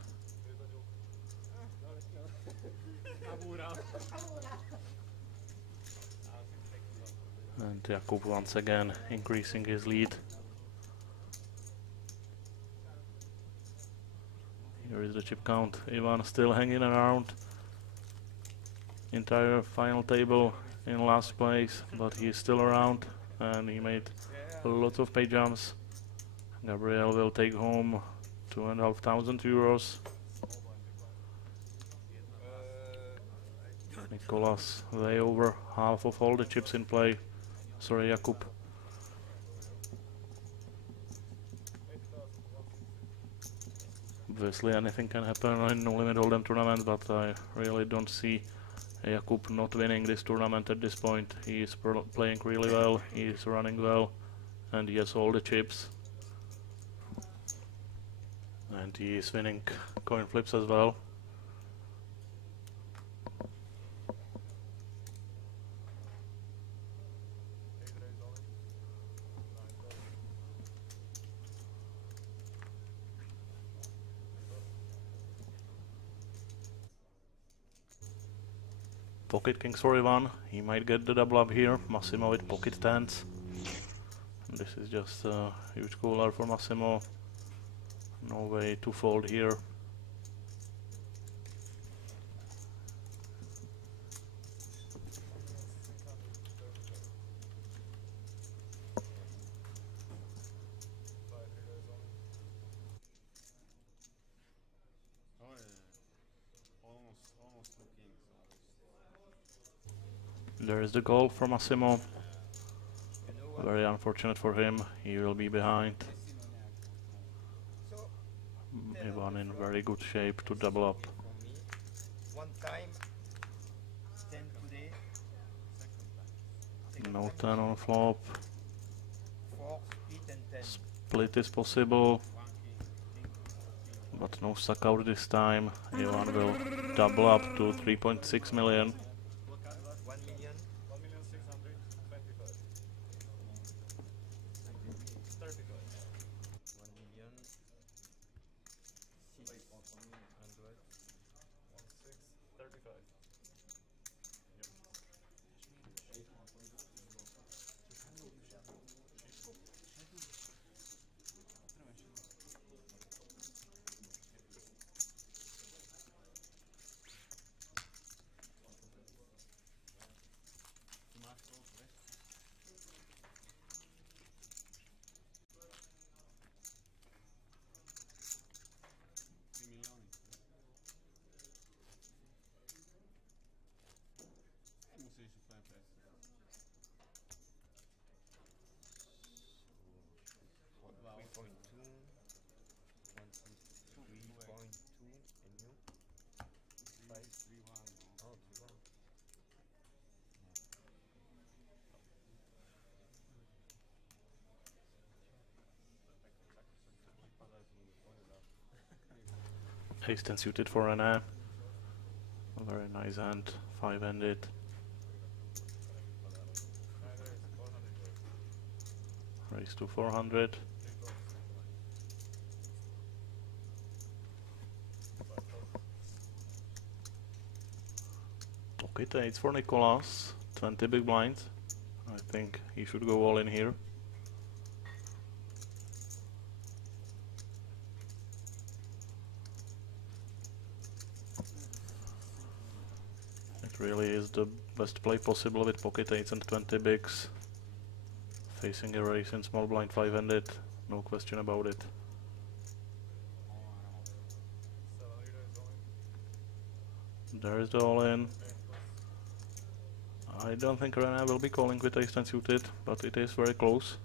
And Jakub once again increasing his lead. Here is the chip count. Ivan still hanging around entire final table in last place, but he is still around and he made lots of pay jumps. Gabriel will take home €2,500. Nicolas way over half of all the chips in play. Sorry, Jakub. Obviously anything can happen in No Limit Hold'em tournament, but I really don't see Jakub not winning this tournament at this point. He is playing really well, he is running well, and he has all the chips. And he is winning coin flips as well. Pocket kings for Ivan, he might get the double up here. Massimo with pocket tens. This is just a huge cooler for Massimo. No way to fold here. There is the goal for Massimo. Very unfortunate for him, he will be behind. Ivan in very good shape to double up. One time, 10 today. No 10 on flop. 4 speed and 10. Split is possible, but no suck out this time. Ivan will double up to 3.6 million. 1 million. 1,625,000. 35. 1 million. 600. 1,635. Wow. 3.2. 3.2 and you? 5. 3.1. Oh, 3.1. Ace 10 suited for an A. Very nice hand, 5-handed. Raise to 400. Pocket 8 for Nicolas, 20 big blinds. I think he should go all in here. It really is the best play possible with pocket 8s and 20 bigs. Facing a raise in small blind 5-handed, no question about it. There is the all-in. I don't think Rene will be calling with ace 10 suited, but it is very close.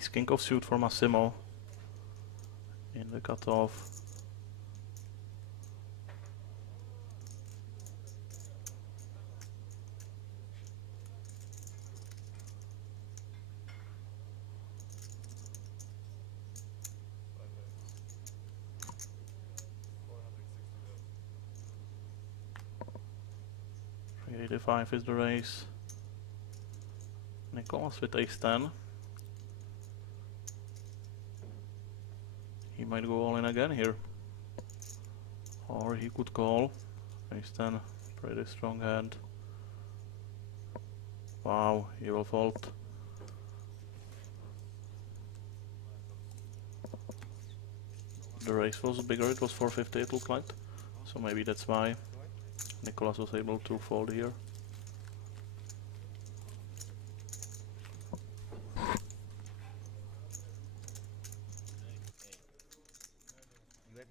Ace king offsuit for Massimo in the cutoff. $385 is the raise. Nicholas with ace 10. He might go all in again here. Or he could call. Ace 10, pretty strong hand. Wow, he will fold. The raise was bigger, it was 450 it looked like. So maybe that's why Nicholas was able to fold here. You have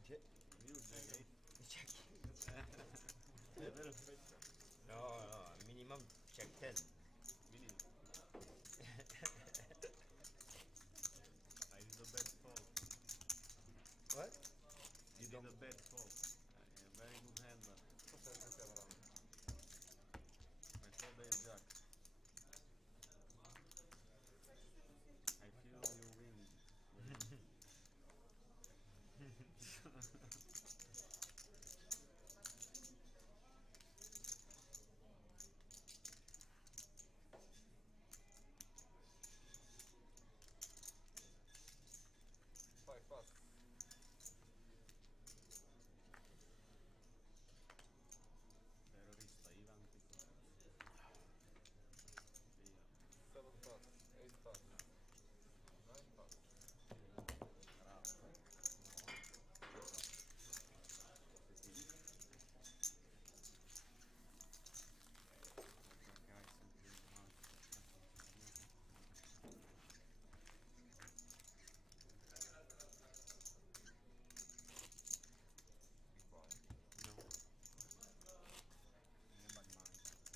check? No, minimum check 10. Minimum. I did a bad fold. What? You did a bad fold. A very good hand, but my fold is jack. I feel you win. Terrorista Ivan Pico.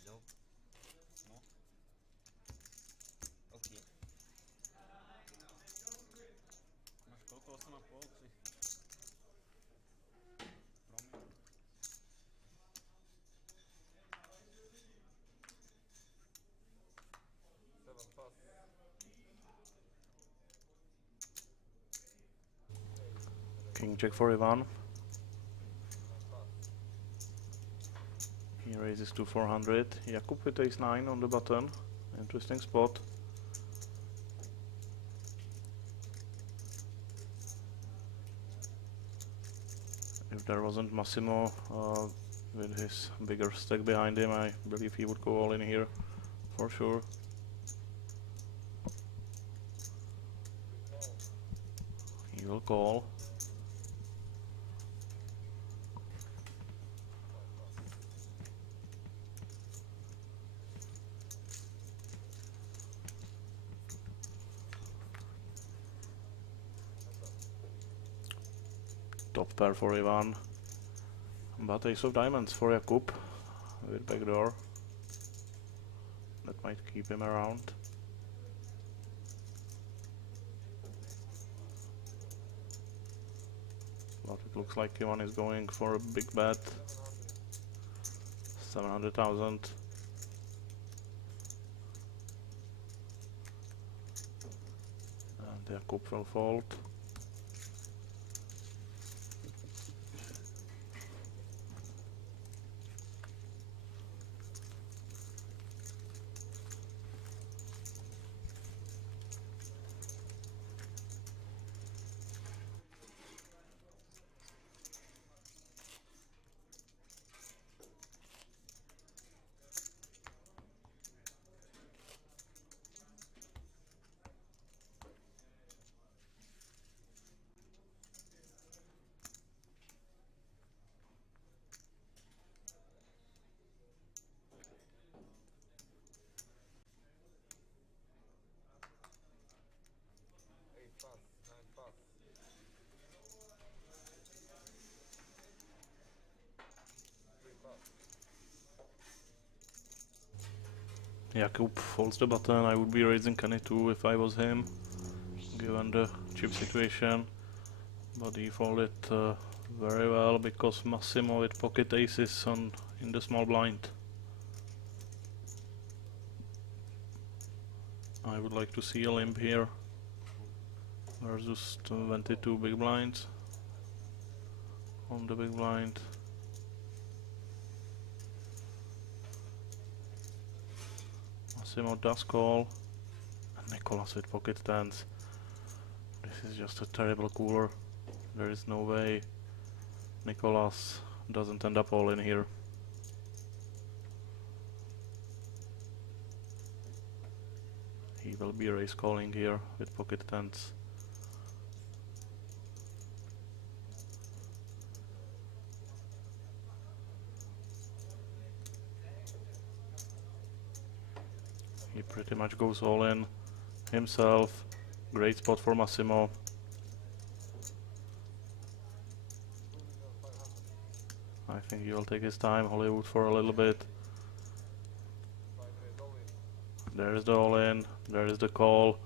No. No? Okay. Máš koľko? 8,5 či? Promil? King jack for Ivan. He raises to 400. Jakub with ace 9 on the button. Interesting spot. If there wasn't Massimo with his bigger stack behind him, I believe he would go all in here for sure. He will call. Top pair for Ivan, but ace of diamonds for Jakub with backdoor. That might keep him around. But it looks like Ivan is going for a big bet. 700,000. And Jakub will fold. Jakub folds the button. I would be raising Kenny too if I was him. given the chip situation, but he folded very well because Massimo with pocket aces in the small blind. I would like to see a limp here versus 22 big blinds on the big blind. Massimo does call, and Nicolas with pocket tens. This is just a terrible cooler. There is no way Nicolas doesn't end up all in here. He will be raise calling here with pocket tens. He pretty much goes all in himself. Great spot for Massimo. I think he will take his time, Hollywood, for a little bit. There is the all-in, there is the call.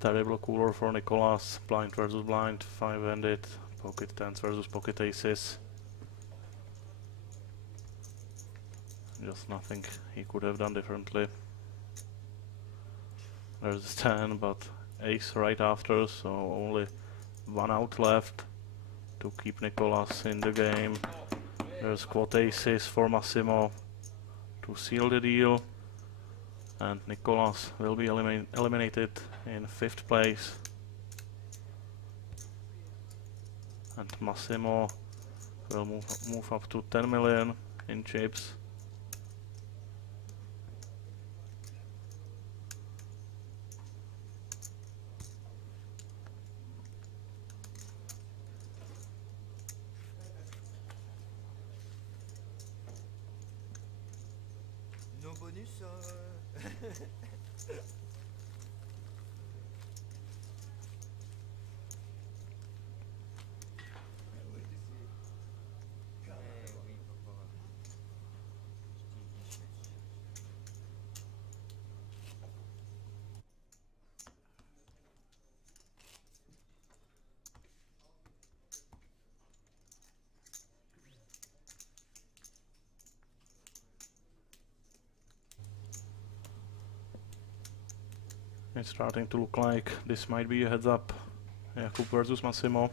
Terrible cooler for Nicolas. Blind versus blind, 5-handed. Pocket tens versus pocket aces. Just nothing he could have done differently. There's 10, but ace right after, so only one out left to keep Nicolas in the game. There's quad aces for Massimo to seal the deal, and Nicolas will be eliminated in 5th place. And Massimo will move up to 10 million in chips. No bonus It's starting to look like this might be a heads up. Jakub versus Massimo.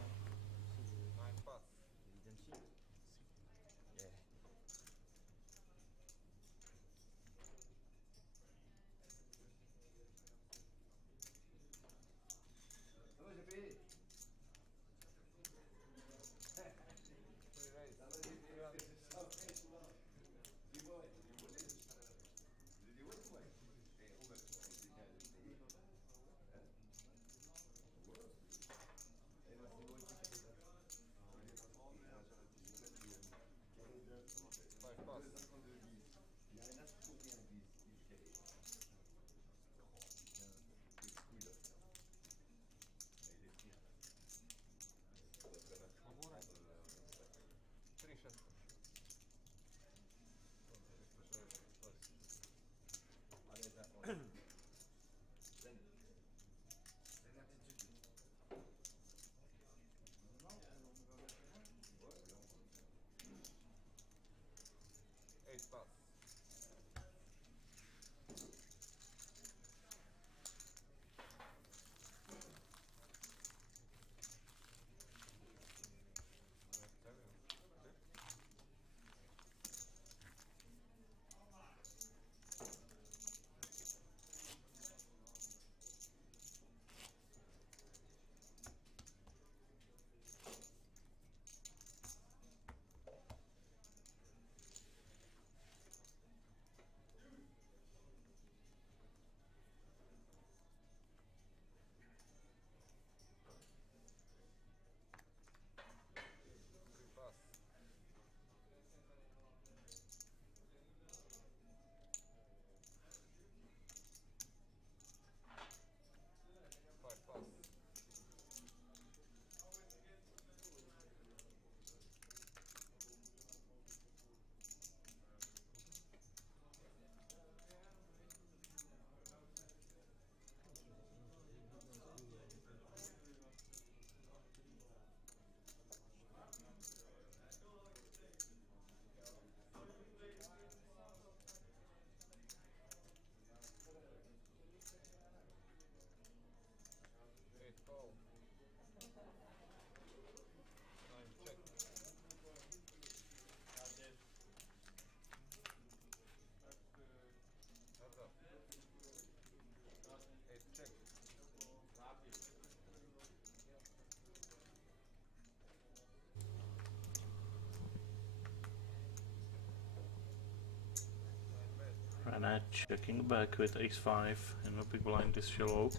checking back with ace-5 and the big blind is shallow.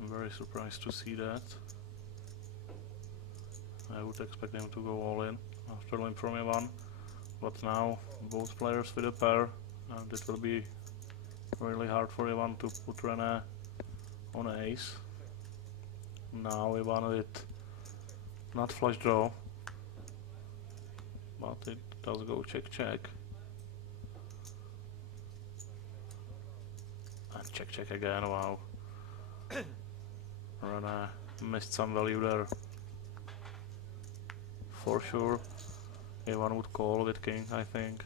I'm very surprised to see that. I would expect them to go all in after limp from a1, but now both players with a pair, and it will be really hard for a1 to put Rene on ace. Now a1 with not flush draw, but it does go check check. And check check again, wow. Rene missed some value there. For sure, a1 would call with king, I think.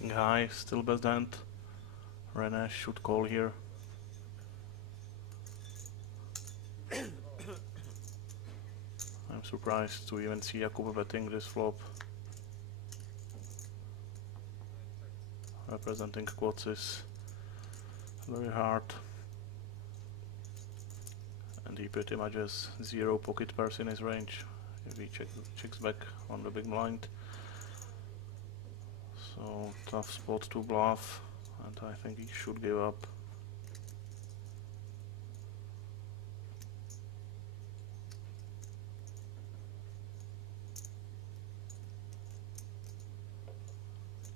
King high, still best hand. Rene should call here. I'm surprised to even see Jakub betting this flop. Representing quads is very hard. And he pretty much has 0 pocket pairs in his range if he checks back on the big blind. So tough spot to bluff, and I think he should give up.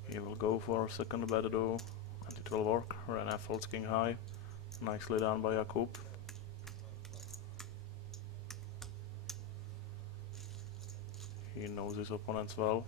He will go for a second bet though, and it will work. Rene folds king high, nicely done by Jakub. He knows his opponents well.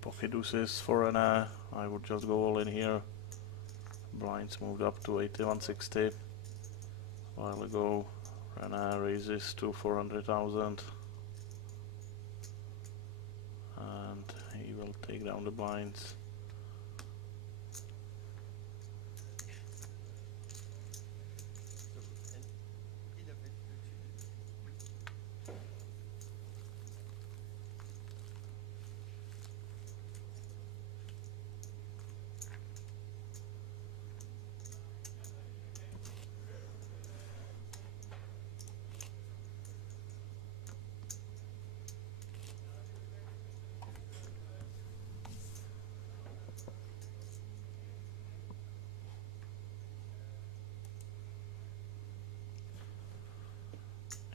Pocket deuces for Rene. I would just go all in here. Blinds moved up to 8160. A while ago, Rene raises to 400,000. And he will take down the blinds.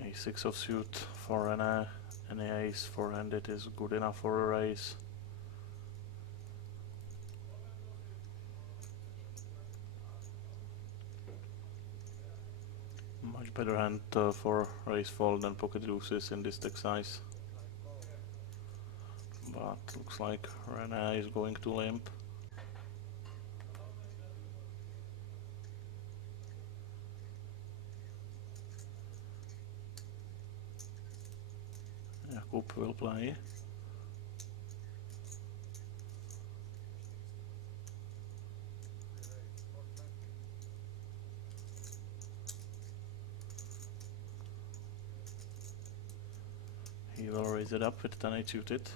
A6 of suit for Rene, any ace four-handed is good enough for a raise. Much better hand for raise fold than pocket deuces in this deck size. But looks like Rene is going to limp. Jakub will play. He will raise it up with 10-8 suited.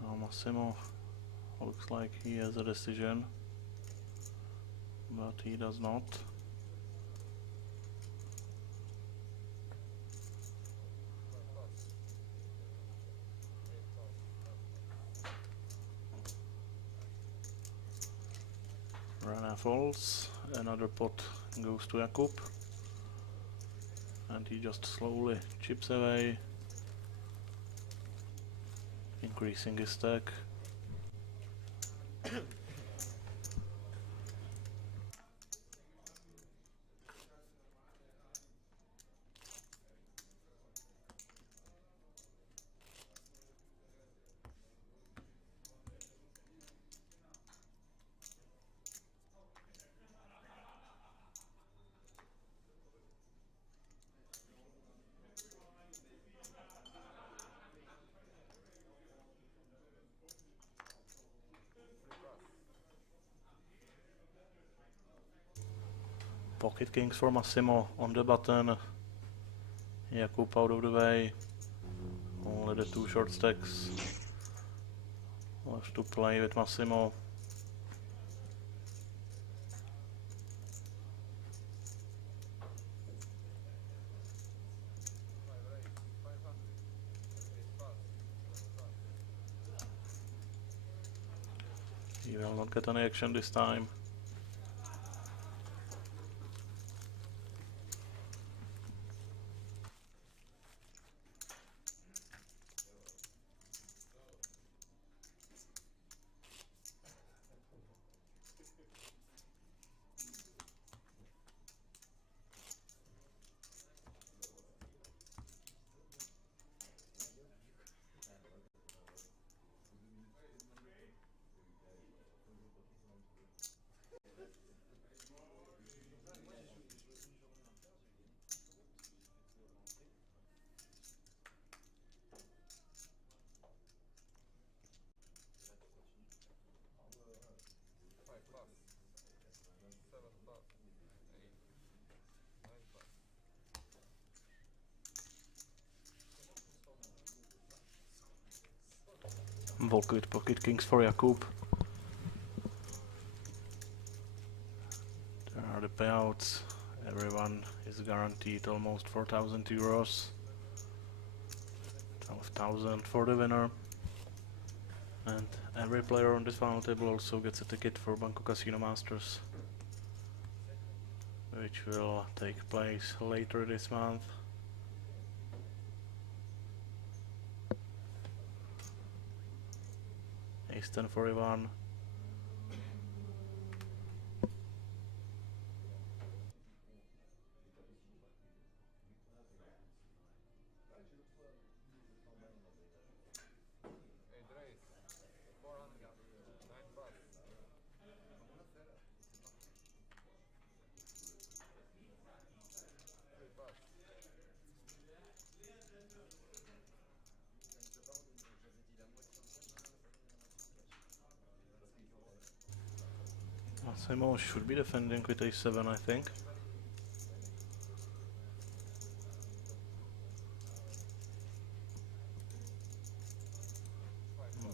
Now Massimo looks like he has a decision, but he does not. Rana folds, another pot goes to Jakub, and he just slowly chips away, increasing his stack. Pocket kings for Massimo on the button. Jakub out of the way. Only the two short stacks left to play with Massimo. He will not get any action this time. Volk with pocket kings for Jakub. There are the payouts. Everyone is guaranteed almost 4,000 euros. 12,000 for the winner. And every player on this final table also gets a ticket for Banco Casino Masters, which will take place later this month. Ace-10 for Ivan. Massimo should be defending with a7, I think.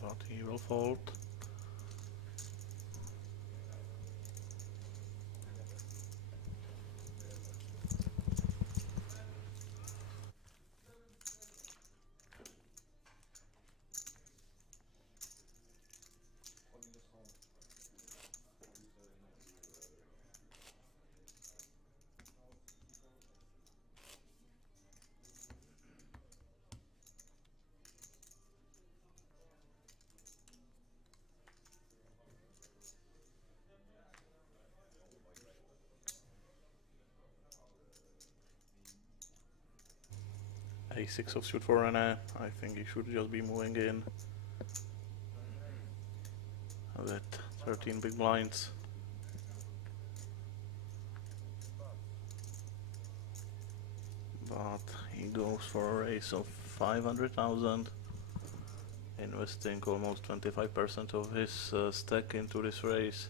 But he will fold. Ace-6 offsuit for René. I think he should just be moving in with 13 big blinds. But he goes for a raise of 500,000, investing almost 25% of his stack into this raise.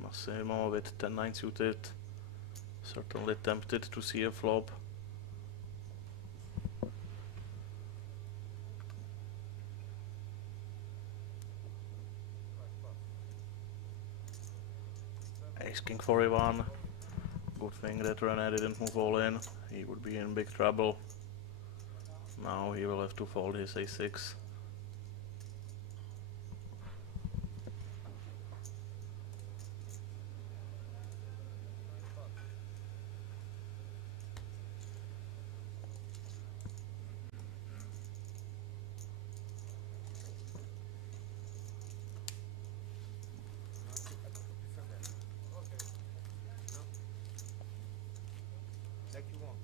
Massimo with 10-9 suited, certainly tempted to see a flop. Ace-King 41. Good thing that René didn't move all in, he would be in big trouble. Now he will have to fold his Ace-6. Like you want.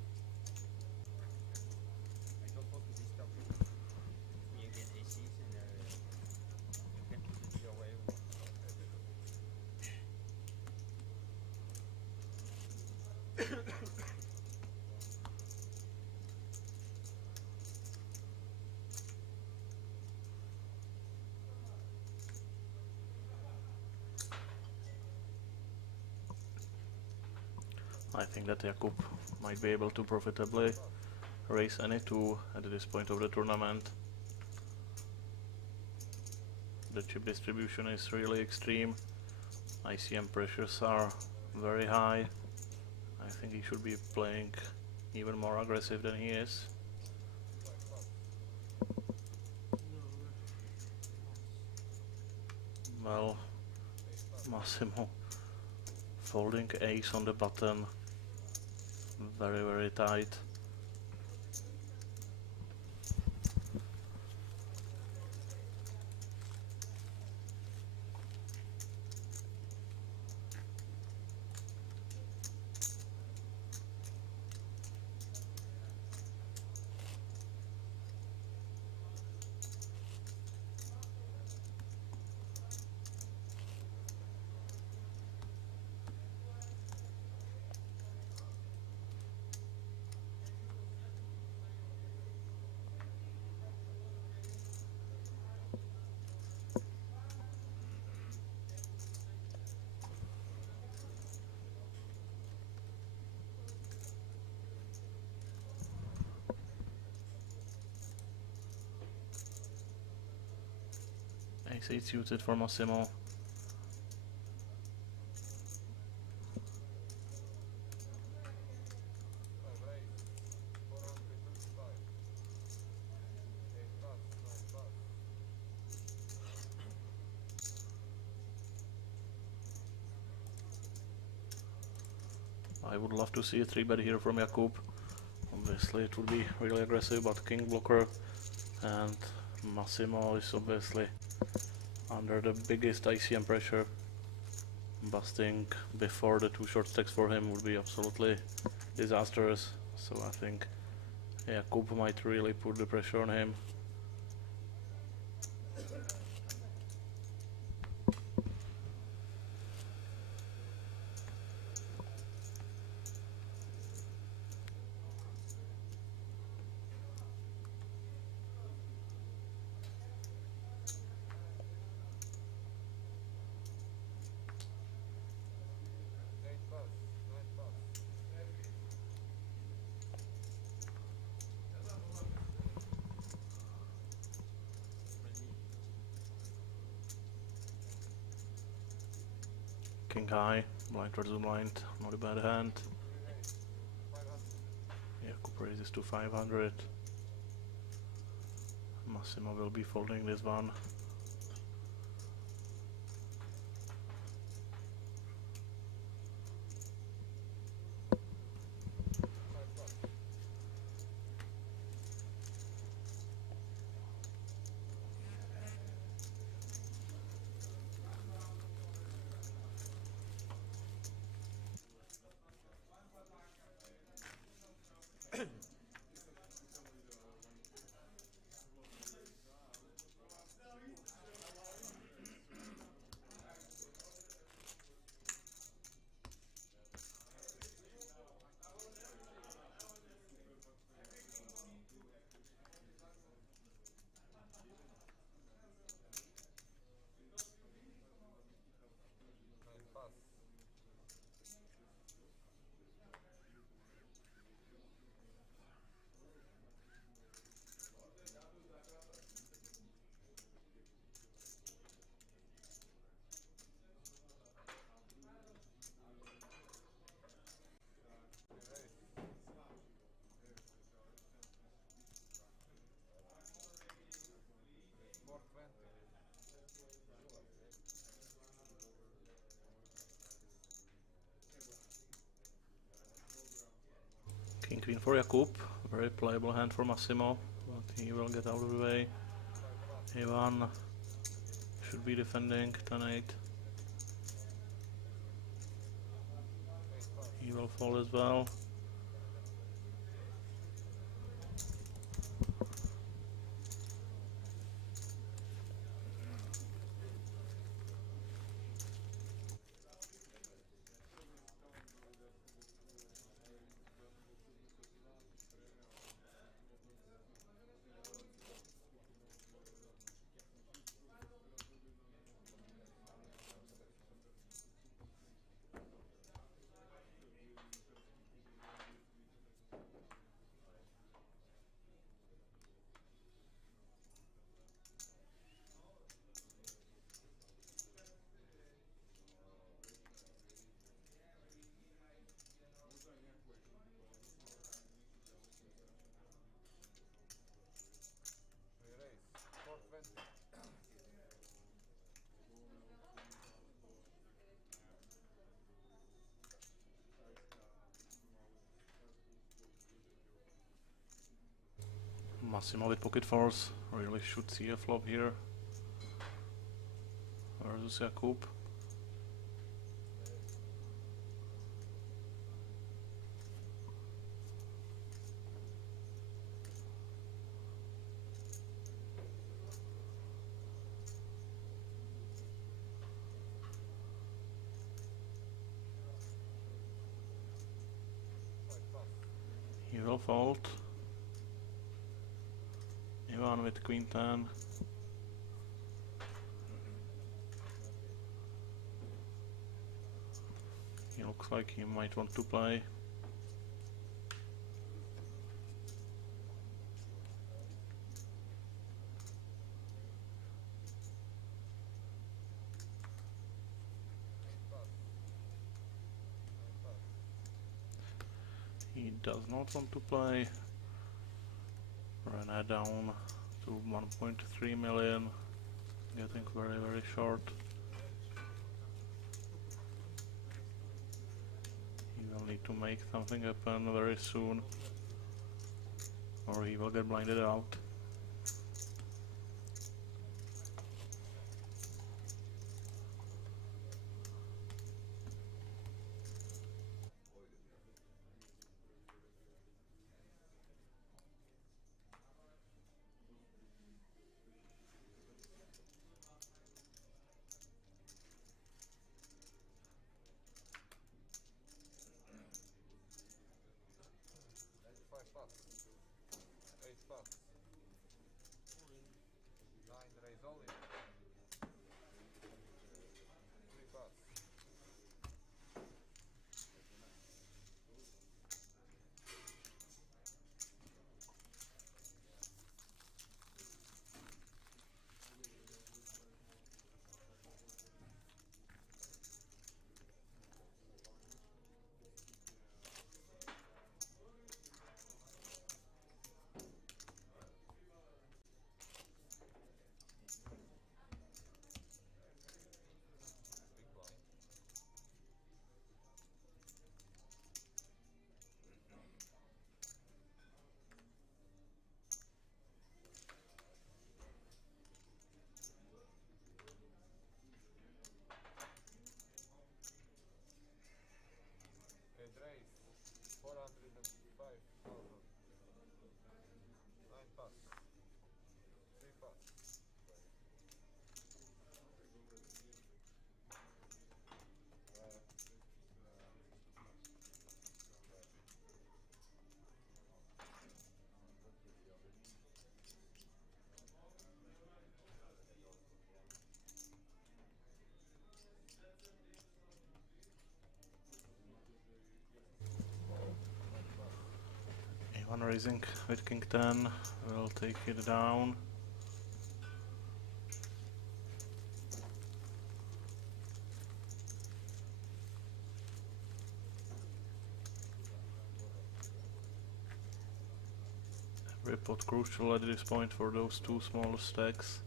I don't want to disturb you. Give me again A6 and you can put it your way. I think that Jakub might be able to profitably raise any two at this point of the tournament. The chip distribution is really extreme. ICM pressures are very high. I think he should be playing even more aggressive than he is. Well, Massimo folding ace on the button, very tight. Ace-8 suited for Massimo. I would love to see a 3-bet here from Jakub. Obviously it would be really aggressive, but king blocker, and Massimo is obviously under the biggest ICM pressure. Busting before the two short stacks for him would be absolutely disastrous, so I think Jakub might really put the pressure on him. King high, blind versus blind, not a bad hand. Jakub raises to 500. Massimo will be folding this one. King Queen for Jakub, very playable hand for Massimo, but he will get out of the way. Ivan should be defending 10-8. He will fall as well. We raise 420. Massimo with pocket fours really should see a flop here versus Jakub. He will fold. Ivan with Queen 10. He looks like he might want to play. He does not want to play. Ran down to 1.3 million, getting very short. He will need to make something happen very soon, or he will get blinded out. Ivan raising with King 10 will take it down. Every pot crucial at this point for those two small stacks.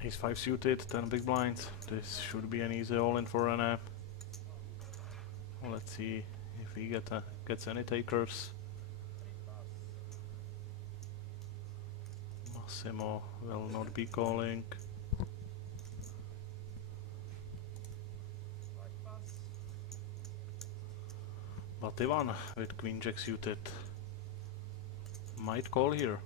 Ace 5 suited, 10 big blinds. This should be an easy all-in for René. Let's see if he gets any takers. Massimo will not be calling. But Ivan with Queen Jack suited might call here.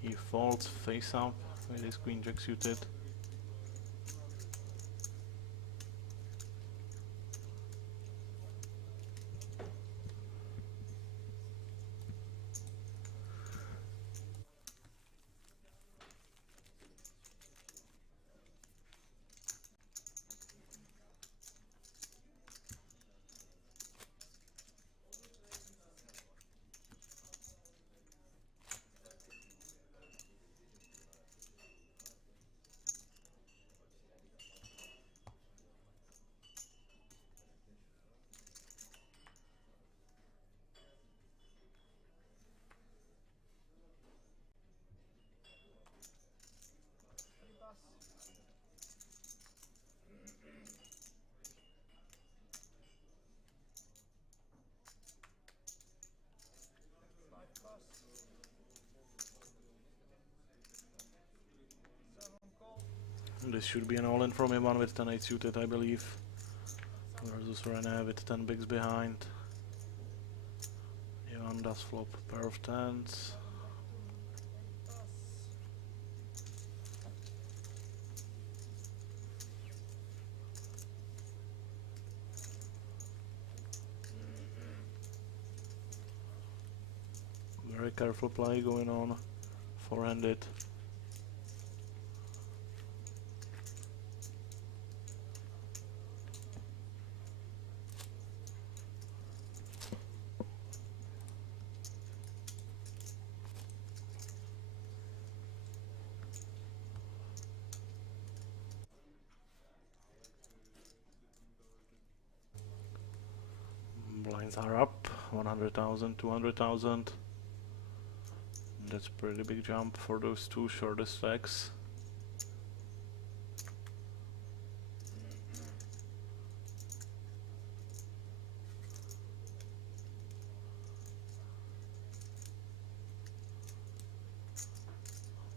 He folds face up with his Queen Jack suited. This should be an all-in from Ivan with 10-8 suited, I believe. Versus René with 10 bigs behind. Ivan does flop pair of tens. Very careful play going on. Four-handed. Blinds are up, 100,000, 200,000. That's pretty big jump for those two shortest stacks.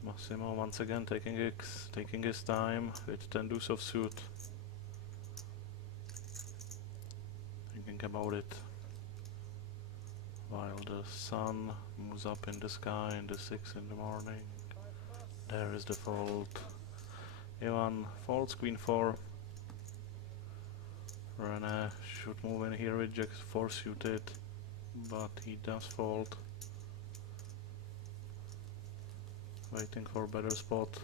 Massimo once again taking his time with 10 deuce of suit. Thinking about it. While the sun moves up in the sky in the 6 in the morning. There is the fold. Ivan folds Queen 4. René should move in here with Jack 4 suited, but he does fold. Waiting for a better spot.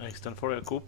Ace 10 for Jakub.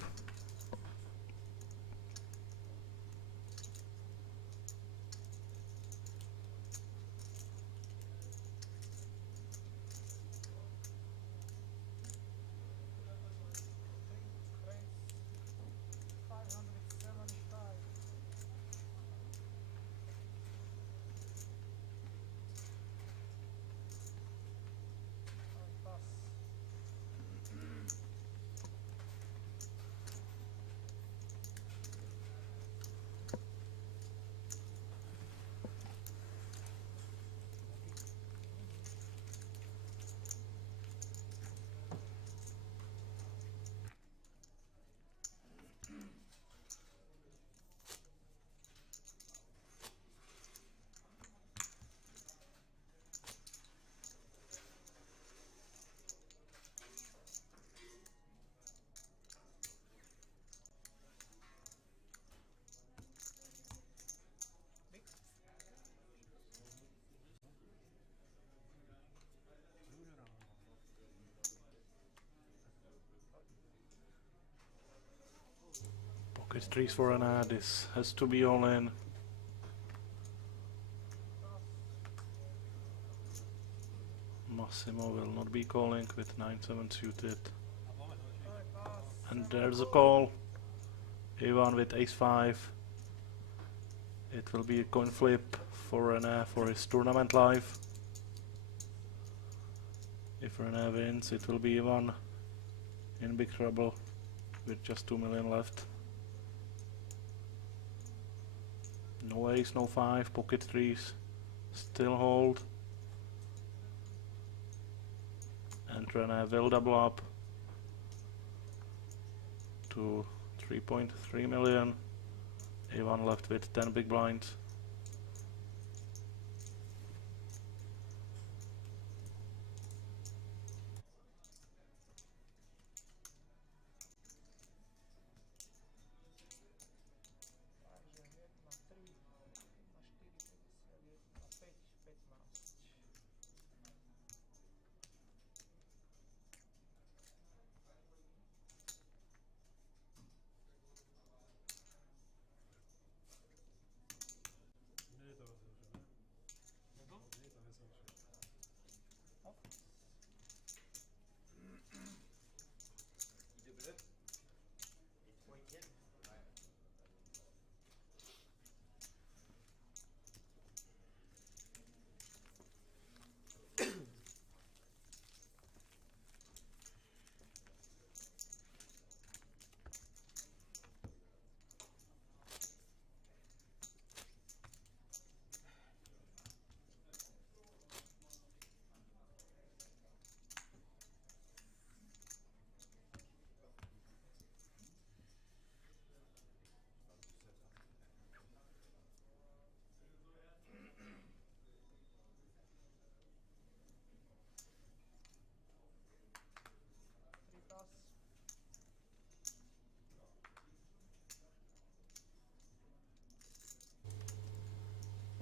Pocket threes for an ad. This has to be all in. Massimo will not be calling with 9-7 suited. And there's a call. Ivan with ace-5. It will be a coin flip for René for his tournament life. If René wins, it will be Ivan in big trouble with just 2 million left. No ace, no 5, pocket threes, still hold. And René will double up to 3.3 million. Ivan left with 10 big blinds.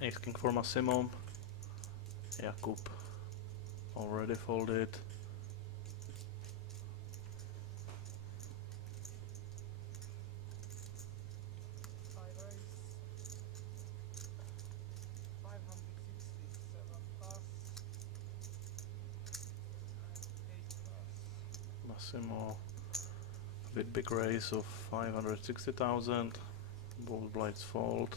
Ace king for Massimo. Jakub already folded. Massimo with big raise of 560,000. Both blinds fold.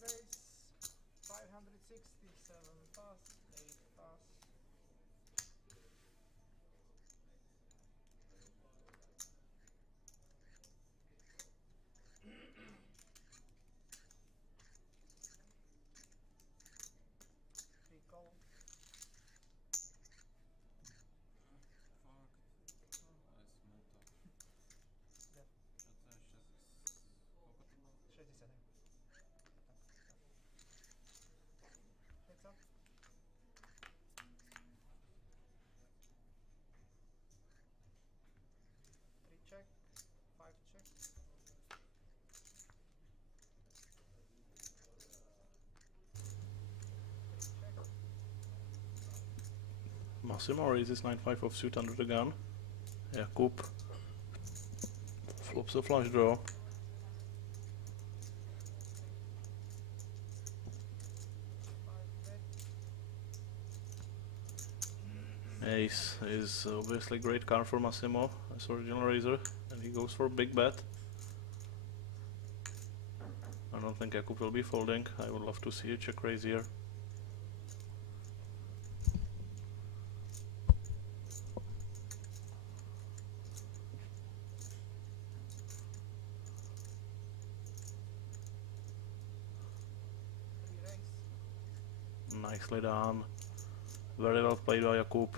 Raise 567 pass, 8 pass. Recall. Да. 60. Heads up. 3 check, 5 check. Massimo raises 9-5 offsuit under the gun. Jakub flops a flush draw. Ace is obviously a great card for Massimo as original raiser, and he goes for a big bet. And don't think Jakub will be folding. I would love to see a check raise here. Nicely done. Very well played by Jakub.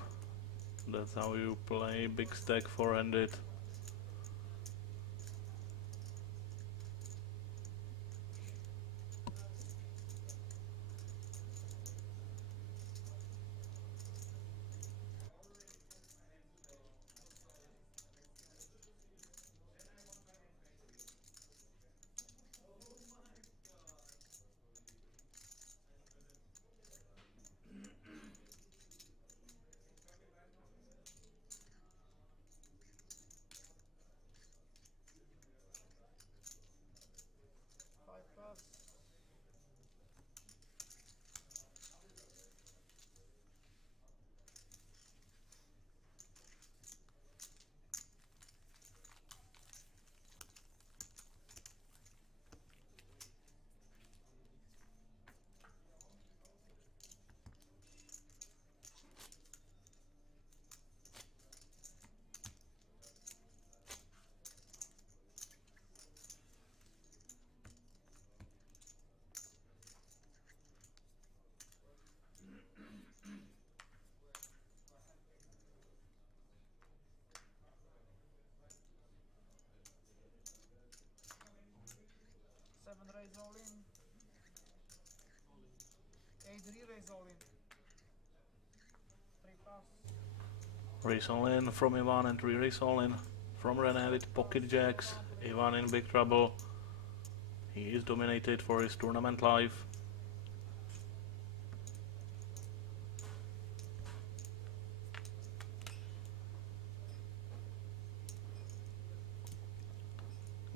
That's how you play big stack four-handed. Seven raise all in. 8 re-raise all in. 3 pass. Raise all in from Ivan and re-raise all in from René with pocket jacks. Ivan in big trouble. He is dominated for his tournament life.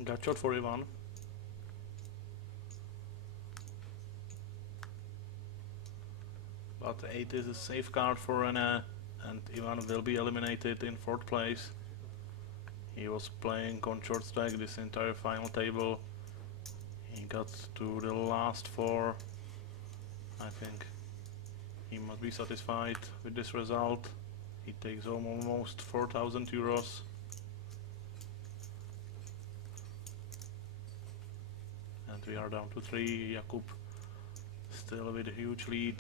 Gut shot for Ivan. But 8 is a safe card for René, and Ivan will be eliminated in 4th place. He was playing on short stack this entire final table. He got to the last 4. I think he must be satisfied with this result. He takes almost 4,000 euros. And we are down to 3. Jakub still with a huge lead.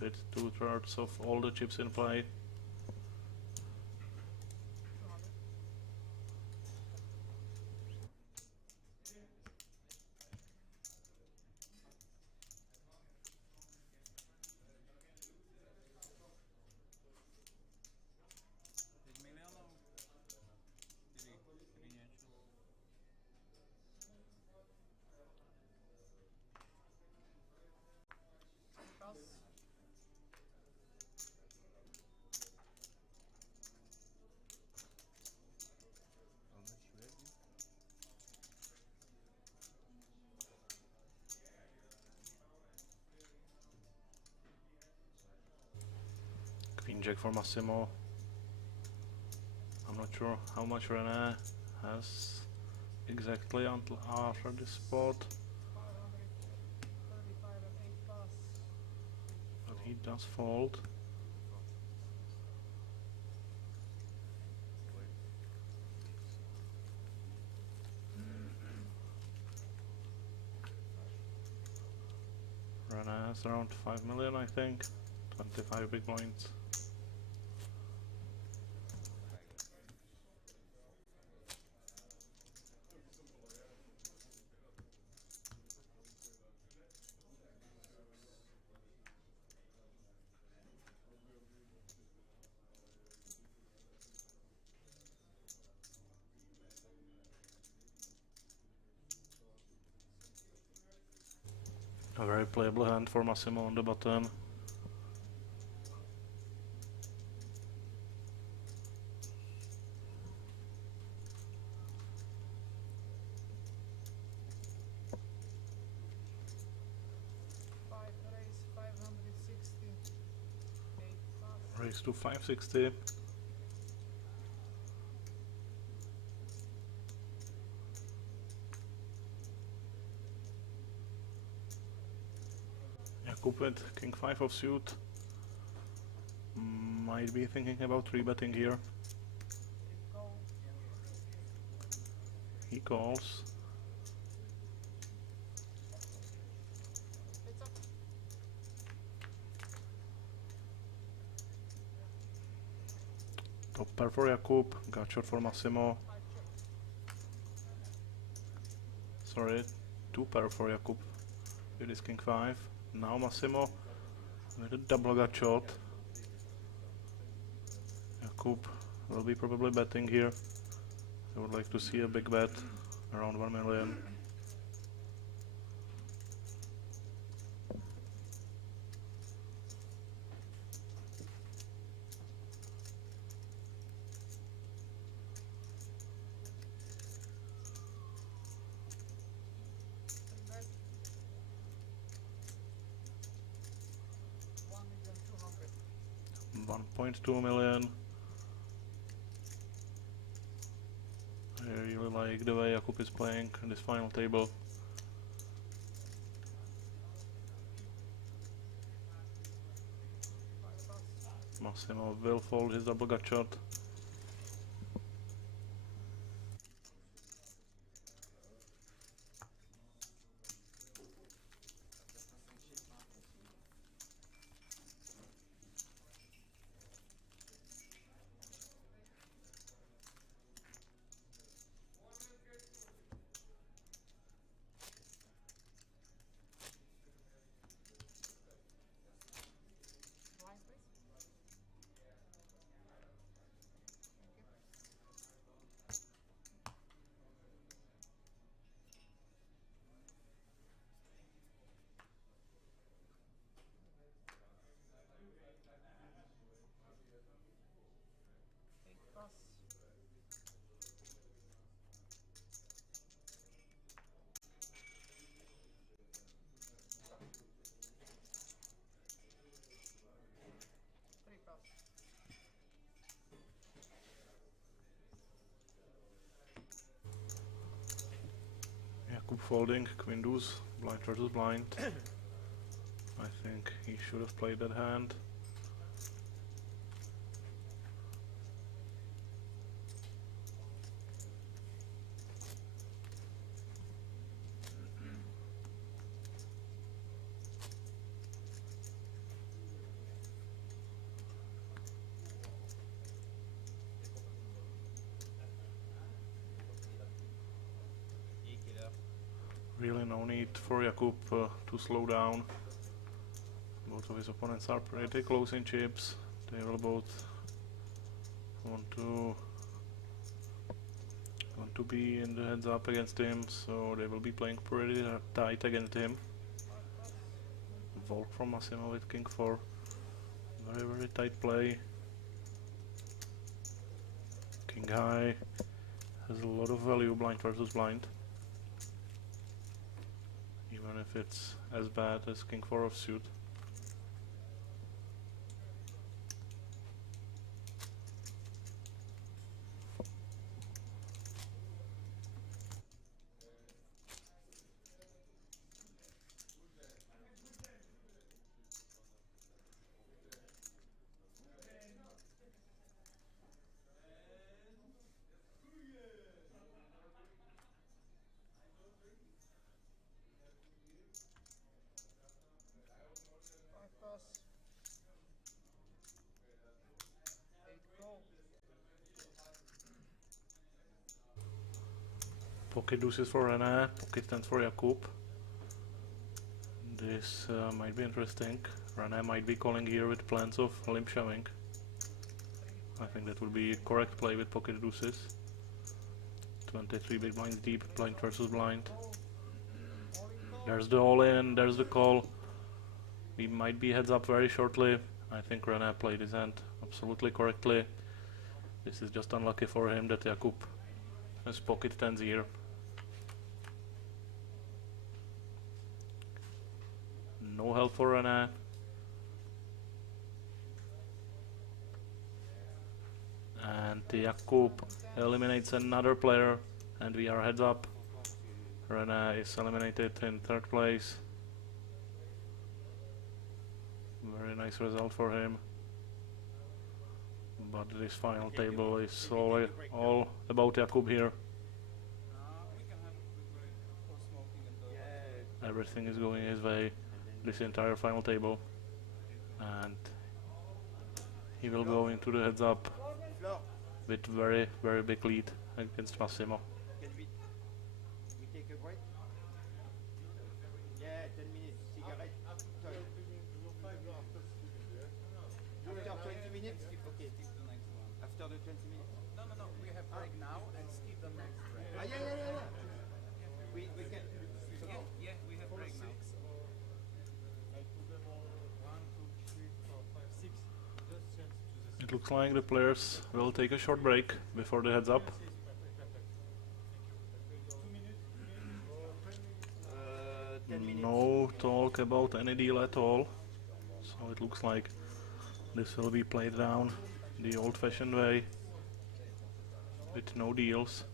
With 2/3 of all the chips in play. Queen Jack for Massimo. I'm not sure how much René has exactly until after this spot. 535 and 8 pass. But he does fold. René has around 5 million, I think. 25 big blinds. A very playable hand for Massimo on the button. Raise 560. 8 pass. Raise to 560. Jakub with king 5 of suit. Might be thinking about 3-betting here. He calls. Top pair for Jakub, gut shot for Massimo. Sorry, 2 pair for Jakub with his king 5. Now Massimo with a double gut shot. Jakub will be probably betting here. I would like to see a big bet, around 1 million. $1.2 million. I really like the way Jakub is playing in this final table. Massimo will fold his double gut shot. Jakub folding, queen deuce, blind versus blind. I think he should have played that hand. Really no need for Jakub to slow down. Both of his opponents are pretty close in chips. They will both want to be in the heads up against him, so they will be playing pretty tight against him. Volk from Massimo with king 4. Very tight play. King high has a lot of value, blind versus blind. Even if it's as bad as king 4 of suit. Pocket deuces for René, pocket tens for Jakub. This might be interesting. René might be calling here with plans of limp shoving. I think that would be a correct play with pocket deuces. 23 big blinds deep, blind versus blind. There's the all-in, there's the call. We might be heads up very shortly. I think René played his hand absolutely correctly. This is just unlucky for him that Jakub has pocket tens here. No help for René. And Jakub eliminates another player, and we are heads up. René is eliminated in third place. Very nice result for him. But this final Okay, table we is take a break now. all about Jakub here. We can have a quick break for smoking and Yeah. Everything is going his way, this entire final table. And he will go into the heads up Flor, with very big lead against Massimo. can we take a break? Yeah, 10 minutes. Cigarette. Sorry. After 20 minutes? Okay. skip the next one. After the 20 minutes? No, we have break now and skip the next break. Yeah. We can. Yeah, we have break now. It looks like the players will take a short break before the heads up. 10 minutes. No talk about any deal at all. So it looks like this will be played down the old-fashioned way with no deals.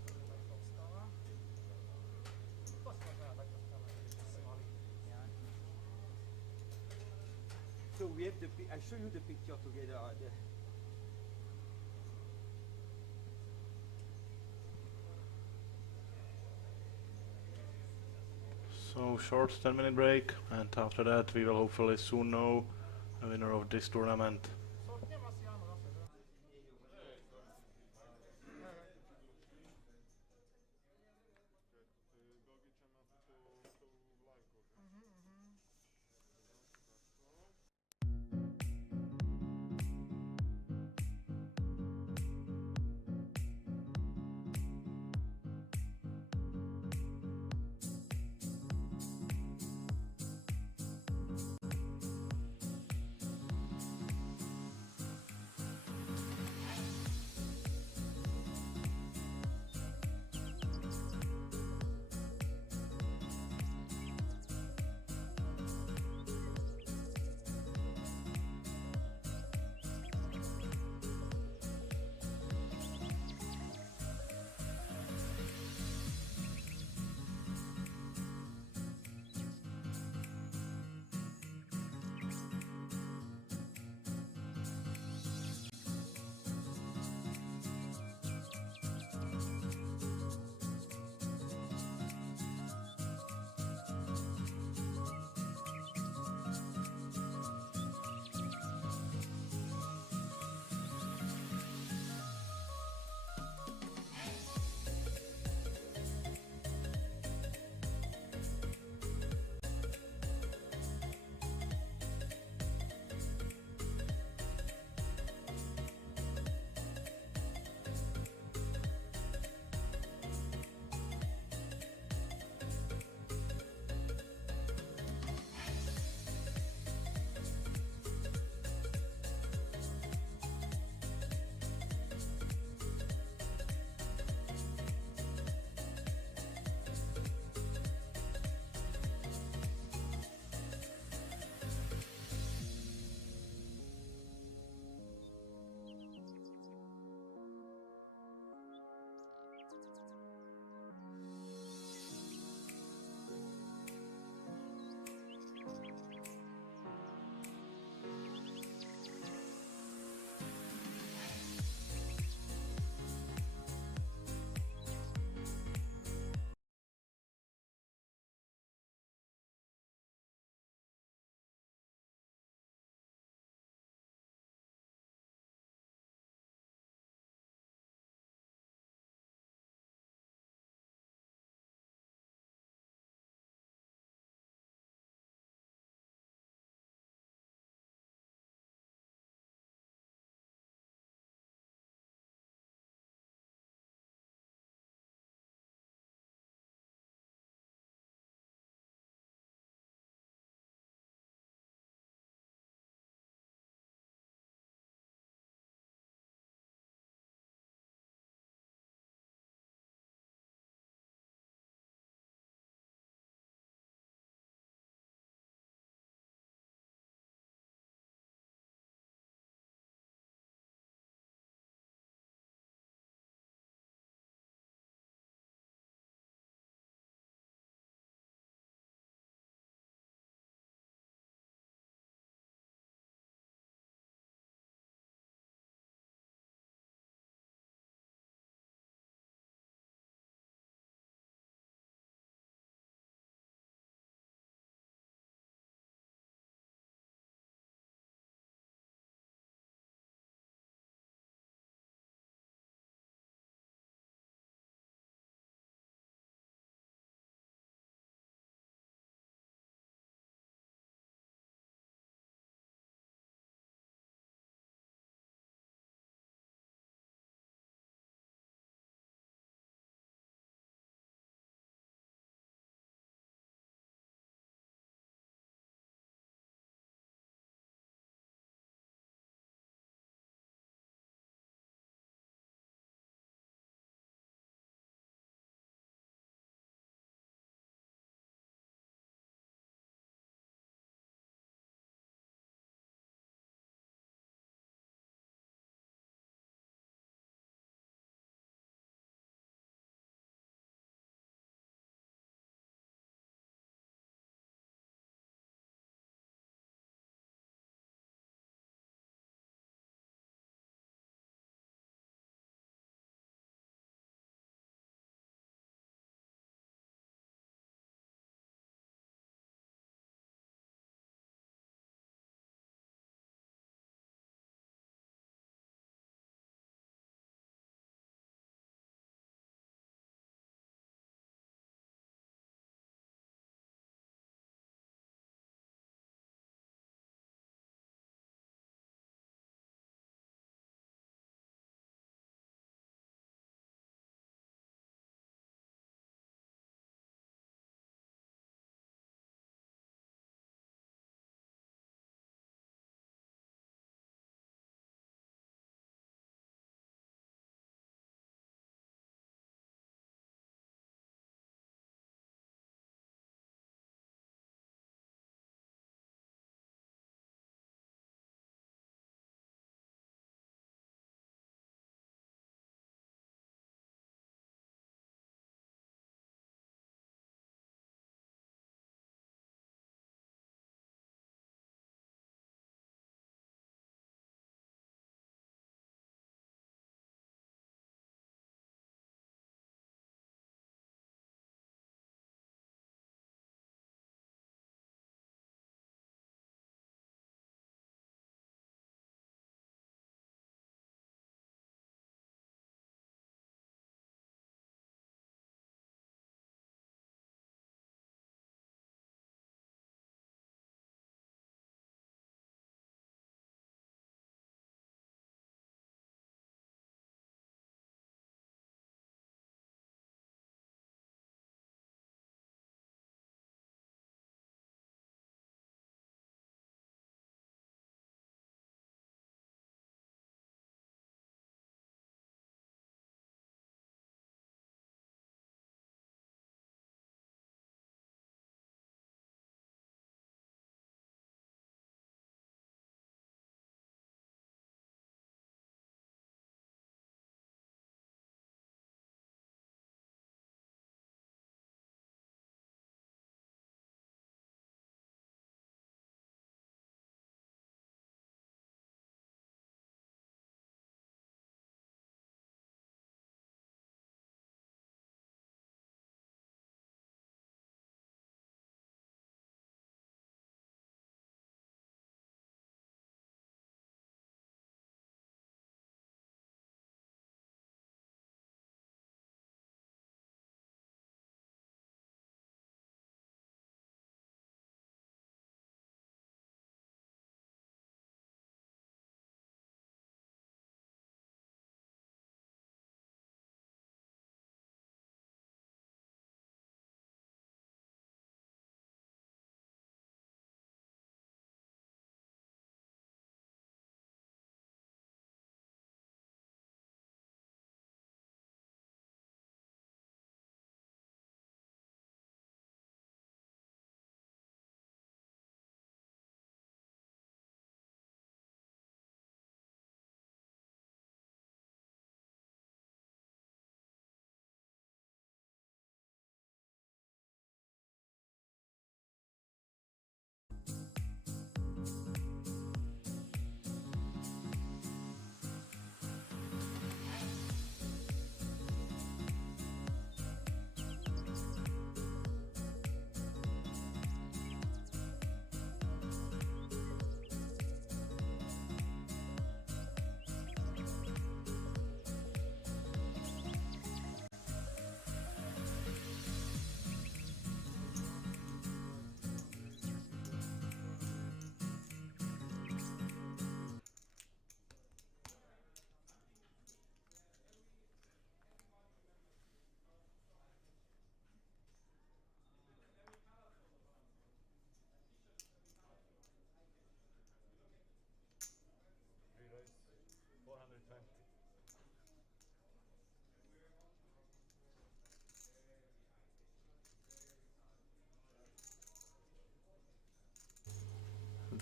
So we have I show you the picture together. So short 10-minute break, and after that we will hopefully soon know the winner of this tournament. Sortniemy asi áno zase, že?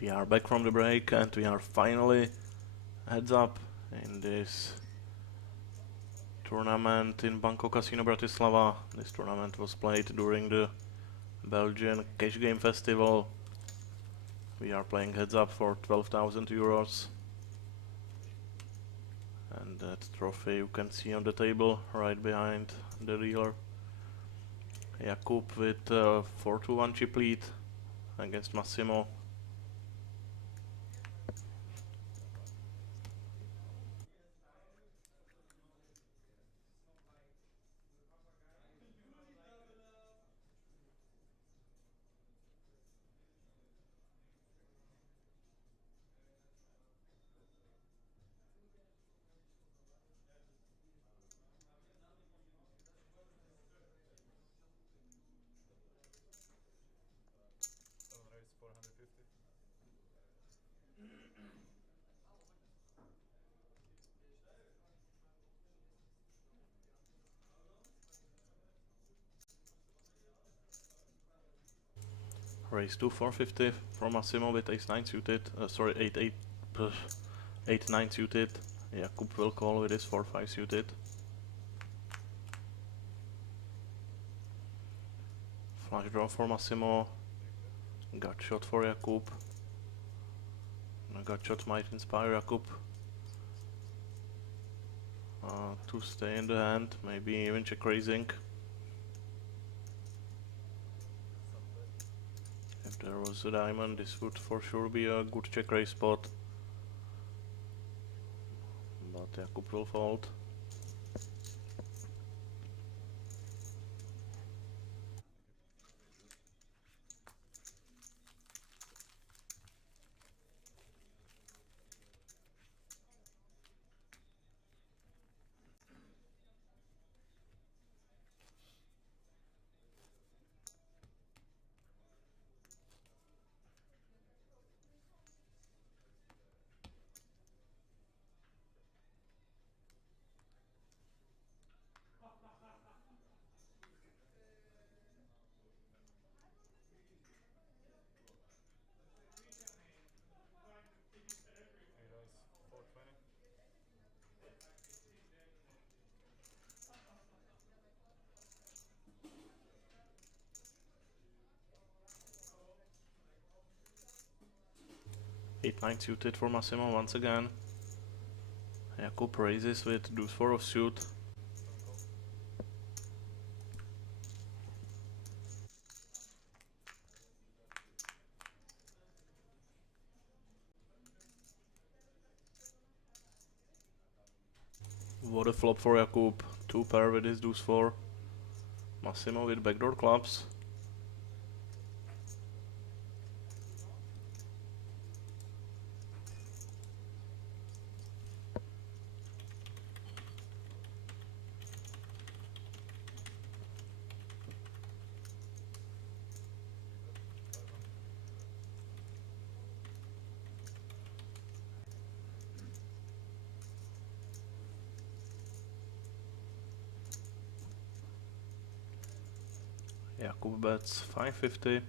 We are back from the break and we are finally heads up in this tournament in Banco Casino Bratislava. This tournament was played during the Belgian Cash Game Festival. We are playing heads up for 12,000 euros. And that trophy you can see on the table right behind the dealer. Jakub with 4-1 chip lead against Massimo. Seven raise 450. Raise 2 450 from Massimo with ace-9 suited, sorry 8-9 suited. Jakub will call with his 4-5 suited. Flush draw for Massimo. Gut shot for Jakub. A gut shot might inspire Jakub to stay in the hand, maybe even check raising. If there was a diamond, this would for sure be a good check raise spot. But Jakub will fold. Three raise 420. 8-9 suited for Massimo once again. Jakub raises with deuce 4 of suit. Seven call. What a flop for Jakub. 2 pair with his deuce 4. Massimo with backdoor clubs. Jakub bets 550.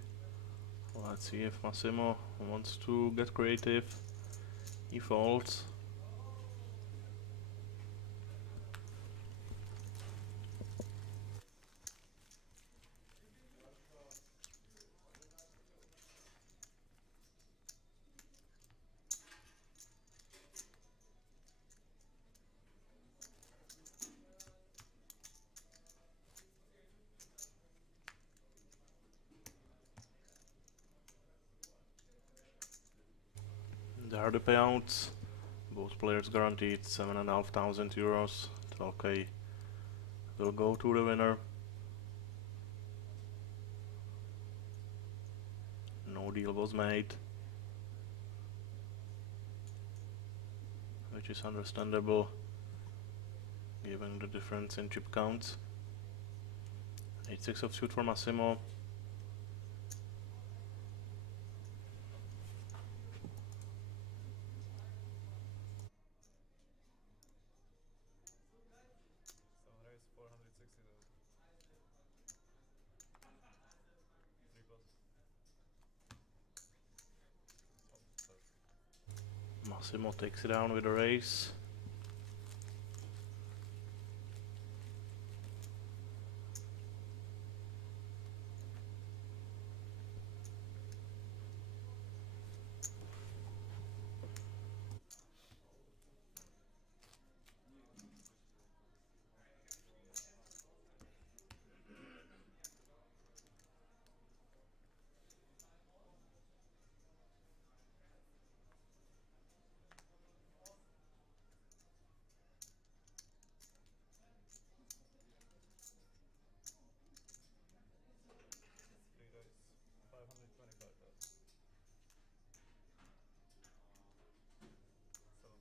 Let's see if Massimo wants to get creative. He folds. There are the payouts. Both players guaranteed 7,500 euros. 12k will go to the winner. No deal was made, which is understandable given the difference in chip counts. 8-6 of suit for Massimo. Seven raise 460. Three plus. Massimo takes it down with a raise. Three dice. 525,000. Seven toss.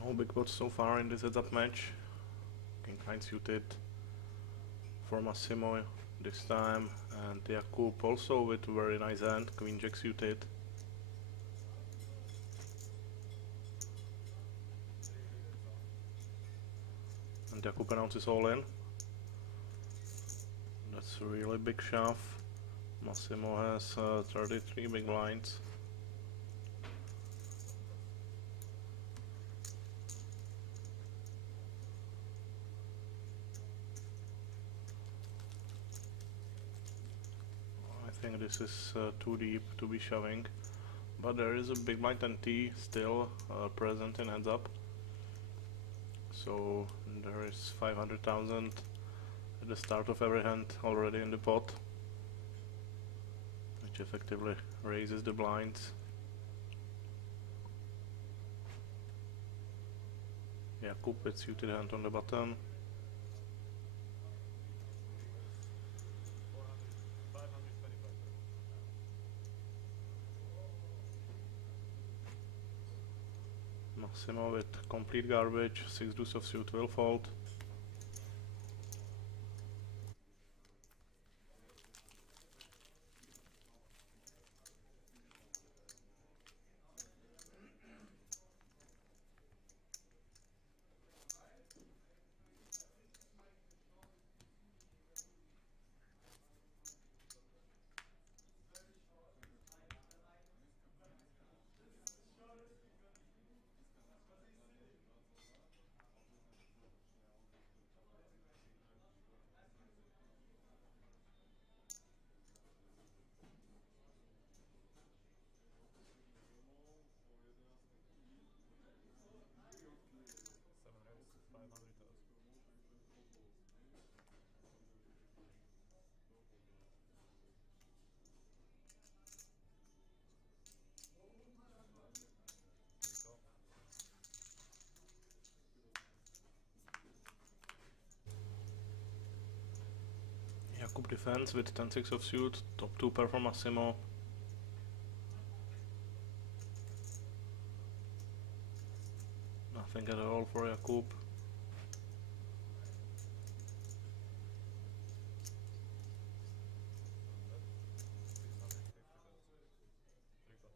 No big pots so far in this heads-up match. King 9 suited for Massimo this time, and Jakub also with a very nice hand, Queen Jack suited. And Jakub announces all in. That's a really big shove. Massimo has 33 big blinds. I think this is too deep to be shoving, but there is a big blind and T still present in heads up. So there is 500,000 at the start of every hand already in the pot, which effectively raises the blinds. Jakub with suited hand on the button. 525,000. Massimo with complete garbage, 6 deuce of suit will fold. Seven raise. 500,000. Three top. Jakub defends with 10-6 of suit, top 2 pair for Massimo. Nothing at all for Jakub. That's 650,000. Three pots.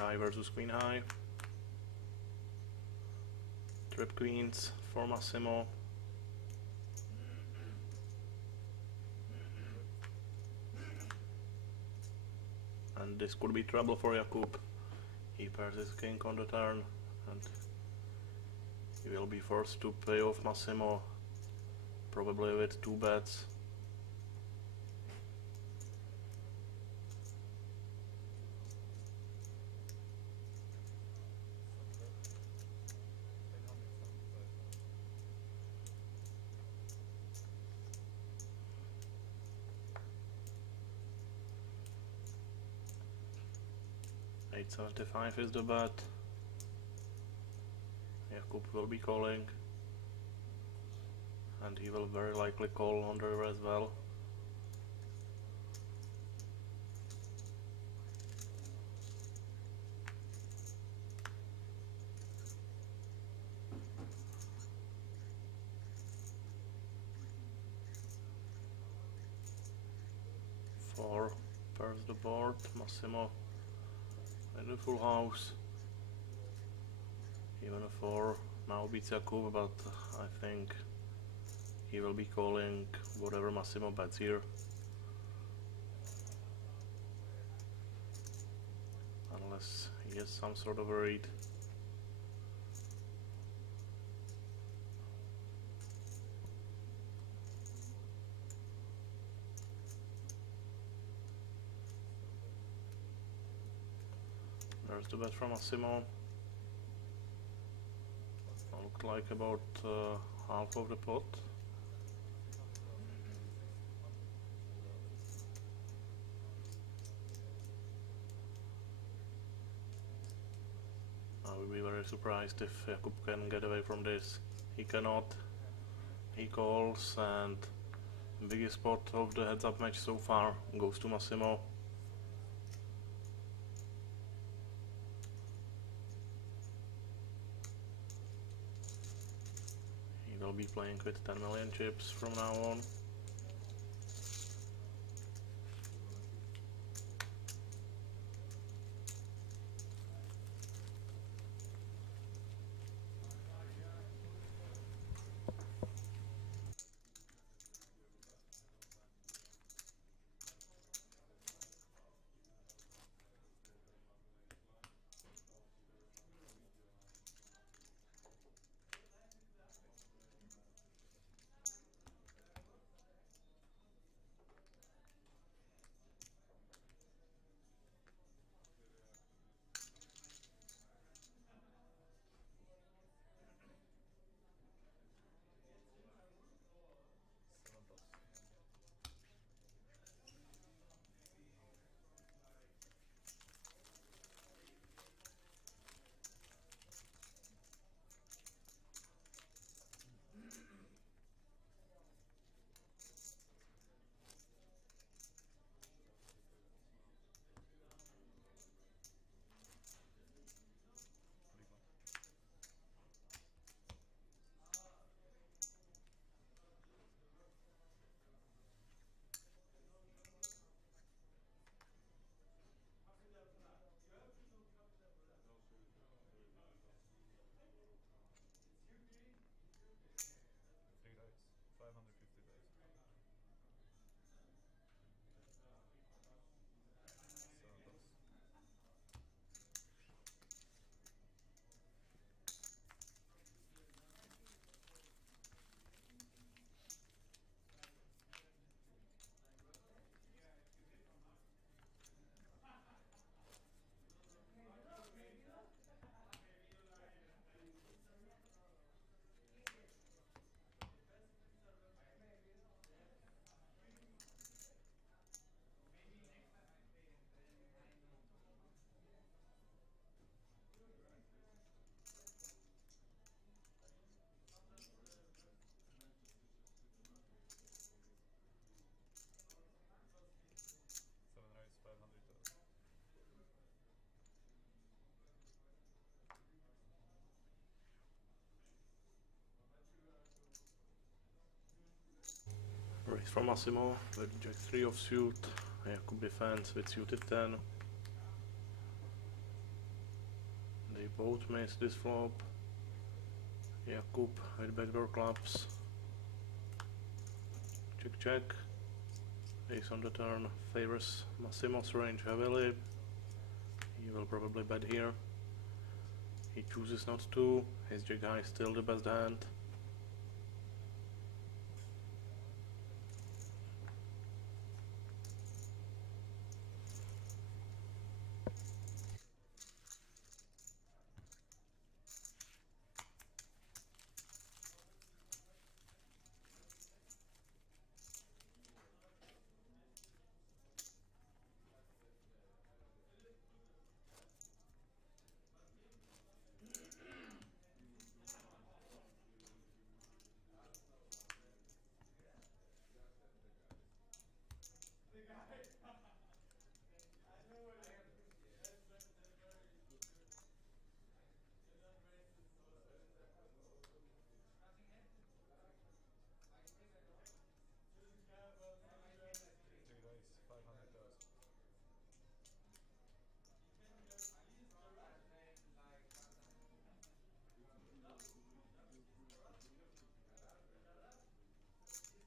high versus queen high. Trip queens for Massimo. And this could be trouble for Jakub. He pairs his king on the turn and he will be forced to pay off Massimo, probably with 2 bets. $8.75 is the bet. Jakub will be calling, and he will very likely call on the river as well. Four pairs the board. Massimo in the full house. Even a 4 now beats Jakub, but I think he will be calling whatever Massimo bets here. Unless he has some sort of a read. There's the bet from Massimo. Looked like about half of the pot. I would be very surprised if Jakub can get away from this. He cannot. He calls, and the biggest pot of the heads-up match so far goes to Massimo. He will be playing with 10 million chips from now on. Raise from Massimo with Jack 3 of suit. Jakub defends with suited 10. Both miss this flop. Jakub with backdoor clubs. Check check. Ace on the turn favors Massimo's range heavily. He will probably bet here. He chooses not to. His jack high is still the best hand. Three dice, 500,000.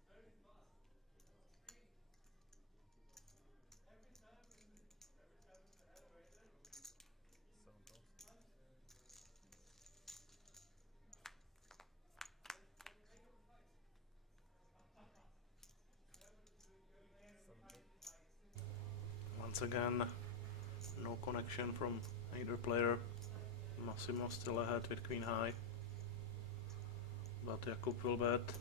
Seven calls. Seven check. Once again, no connection from either player. Massimo still ahead with queen high. But Jakub will bet.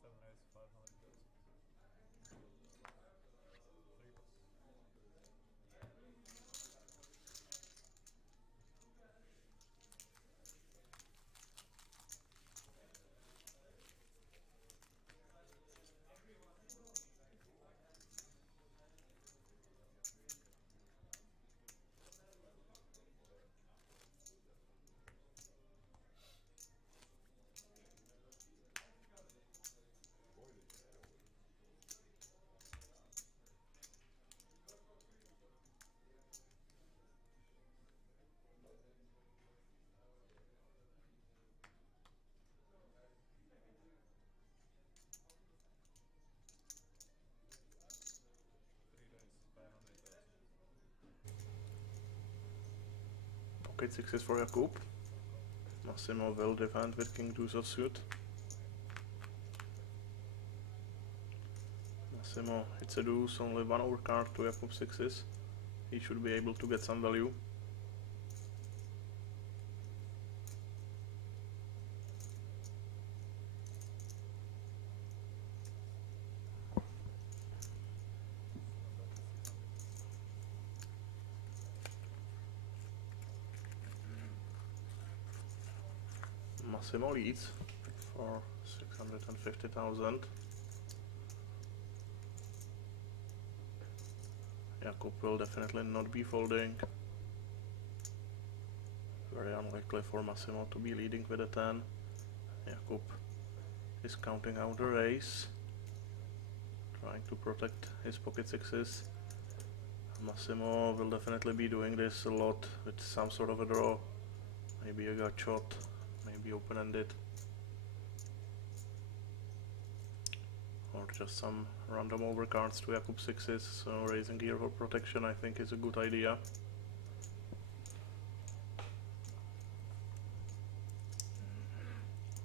Seven ace, 500,000. Three boss. Three dice, 500,000. Pocket sixes for Jakub. Massimo will defend with king deuce of suit. Massimo hits a deuce, only one overcard to Jakub sixes. He should be able to get some value. Massimo leads for 650,000. Jakub will definitely not be folding. Very unlikely for Massimo to be leading with a 10. Jakub is counting out the raise, trying to protect his pocket sixes. Massimo will definitely be doing this a lot with some sort of a draw, maybe a gut shot, maybe open-ended, or just some random overcards to Jakub sixes. So raising here for protection I think is a good idea.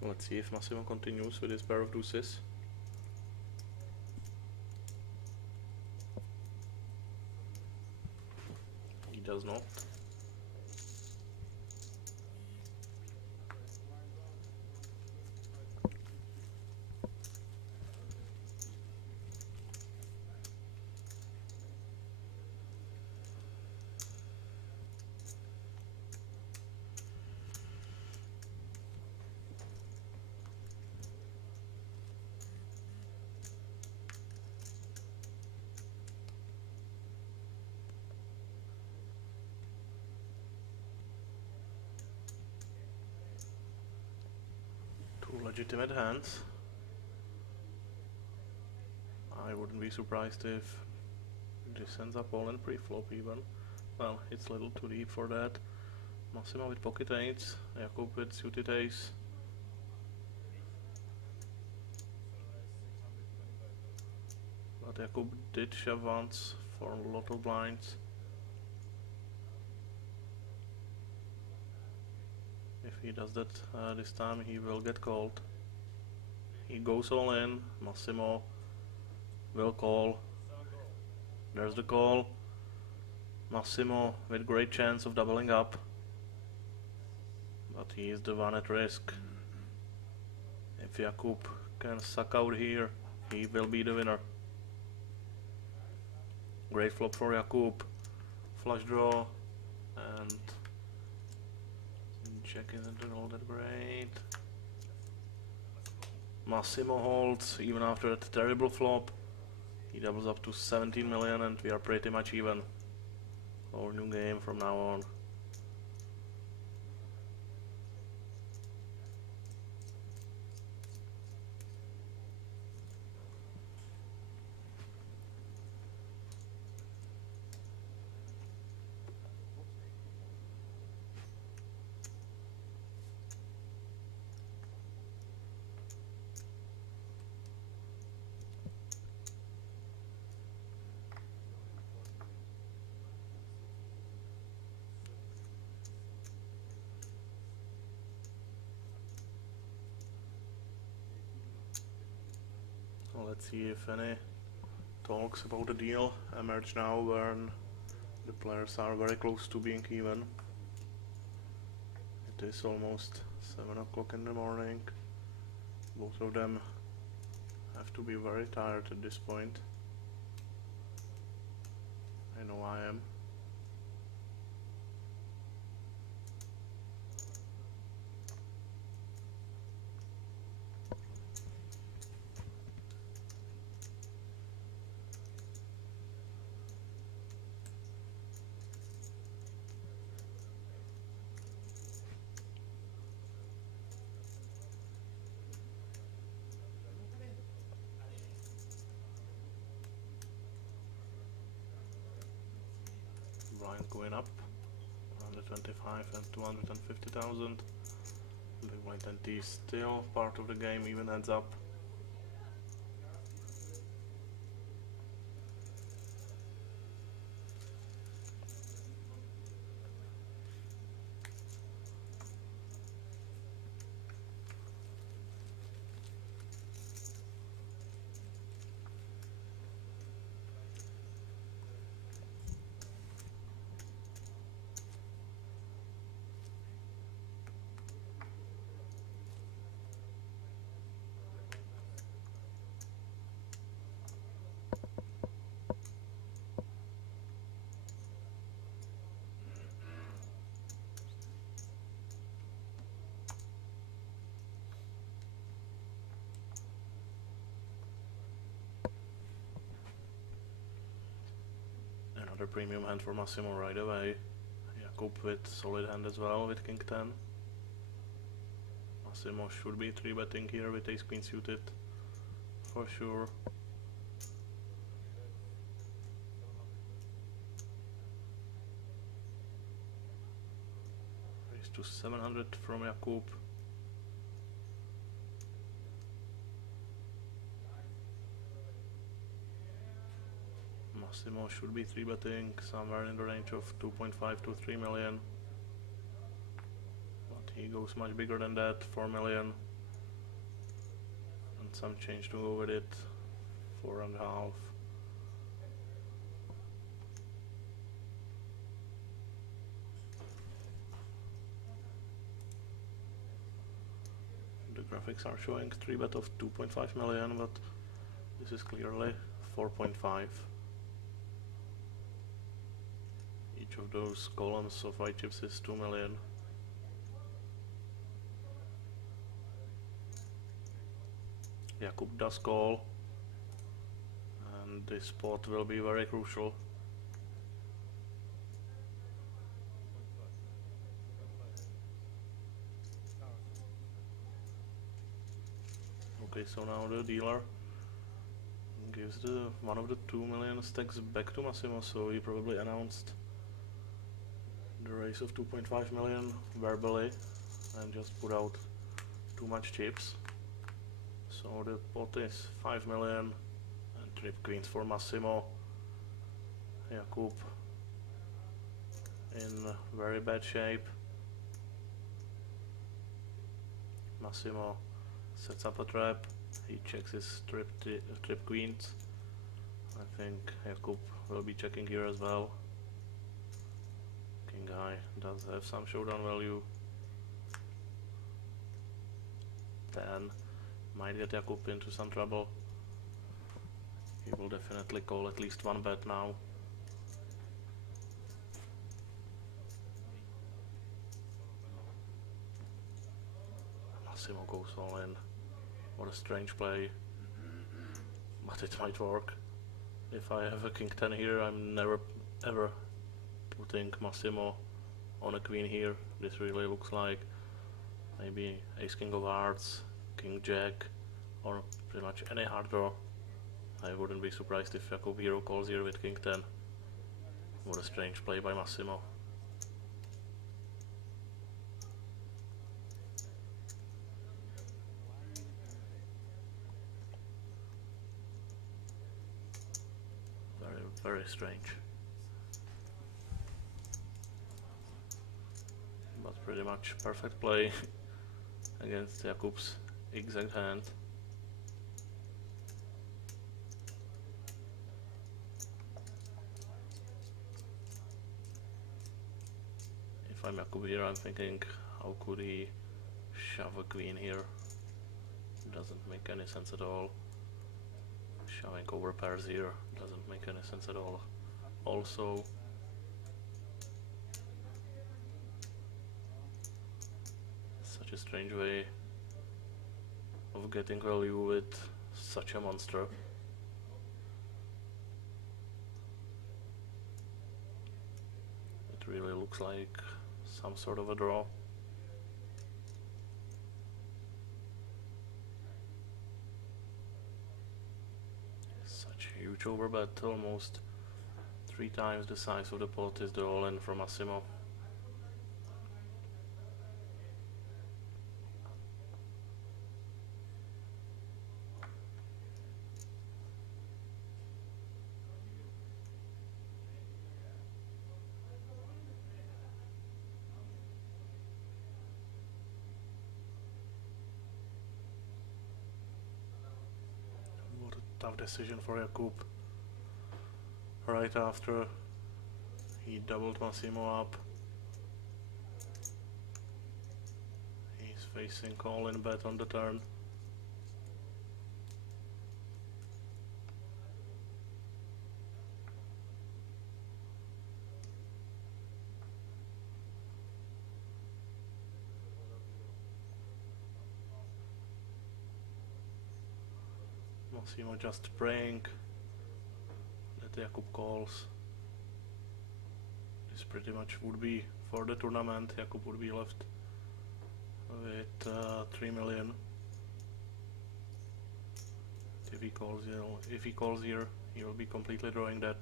Let's see if Massimo continues with his pair of deuces. does not. Two legitimate hands. I wouldn't be surprised if this ends up all in pre-flop even. Well, it's a little too deep for that. Massimo with pocket eights, Jakub with suited ace. But Jakub did shove once for a lot of blinds. If he does that this time, he will get called. He goes all in. Massimo will call. There's the call. Massimo with great chance of doubling up. But he is the one at risk. If Jakub can suck out here, he will be the winner. Great flop for Jakub. Flush draw and Jack isn't all that great. Massimo holds even after that terrible flop. He doubles up to 17 million and we are pretty much even. Our new game from now on. Let's see if any talks about the deal emerge now when the players are very close to being even. It is almost 7 o'clock in the morning. Both of them have to be very tired at this point. I know I am. Blind going up, 125 and 250,000. Big blind 20 is still part of the game, even heads up. Another premium hand for Massimo right away. Jakub with solid hand as well with King 10. Massimo should be 3-betting here with ace queen suited for sure. Raise to 700 from Jakub. Massimo should be 3-betting somewhere in the range of 2.5 to 3 million. But he goes much bigger than that, 4 million. And some change to go with it, 4.5. 5. graphics are showing 3-bet of 2.5 million, but this is clearly 4.5. Each of those columns of white chips is 2 million. Jakub does call, and this spot will be very crucial. Okay, so now the dealer gives the one of the 2 million stacks back to Massimo, so he probably announced the raise of 2.5 million verbally and just put out too much chips. So the pot is 5 million and trip queens for Massimo. Jakub in very bad shape. Massimo sets up a trap, he checks his trip queens. I think Jakub will be checking here as well. King high does have some showdown value. 10 might get Jakub into some trouble. He will definitely call at least one bet now. Massimo goes all in. What a strange play, but it might work. If I have a king 10 here, I'm never ever putting Massimo on a queen here. This really looks like maybe ace king of hearts, king jack, or pretty much any hard draw. I wouldn't be surprised if Jakub hero calls here with king 10. What a strange play by Massimo. Very strange. But pretty much perfect play against Jakub's exact hand. If I'm Jakub here, I'm thinking, how could he shove a queen here? Doesn't make any sense at all. Shoving over pairs here doesn't make any sense at all. Also, such a strange way of getting value with such a monster. It really looks like some sort of a draw. Huge overbet, almost 3 times the size of the pot is the all-in from Massimo. What a tough decision for Jakub. Right after he doubled Massimo up, he's facing all-in bet on the turn. Massimo just praying that Jakub calls. This pretty much would be for the tournament. Jakub would be left with 3 million. If he calls here, he will be completely drawing that.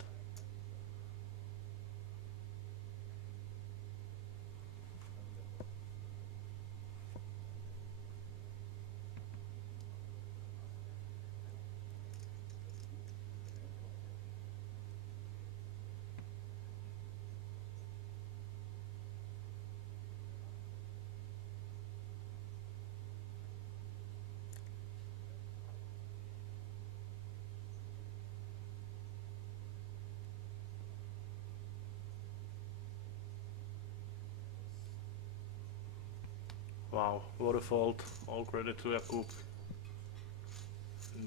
Wow, what a fault. All credit to Jakub.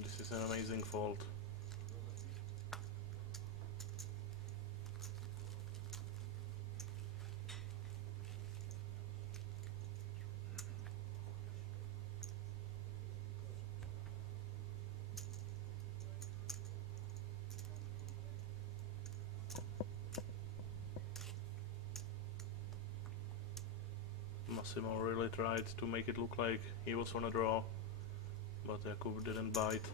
This is an amazing fault. Massimo really tried to make it look like he was on a draw, but Jakub didn't bite.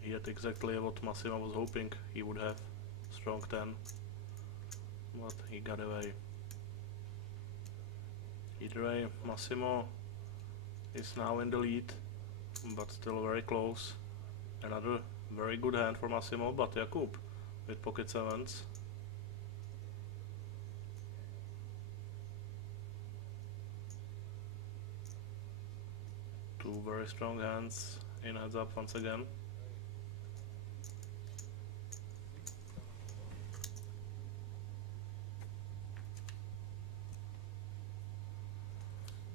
He had exactly what Massimo was hoping he would have, strong 10, but he got away. Either way, Massimo is now in the lead, but still very close. Another very good hand for Massimo, but Jakub with pocket sevens. Two very strong hands in heads up once again.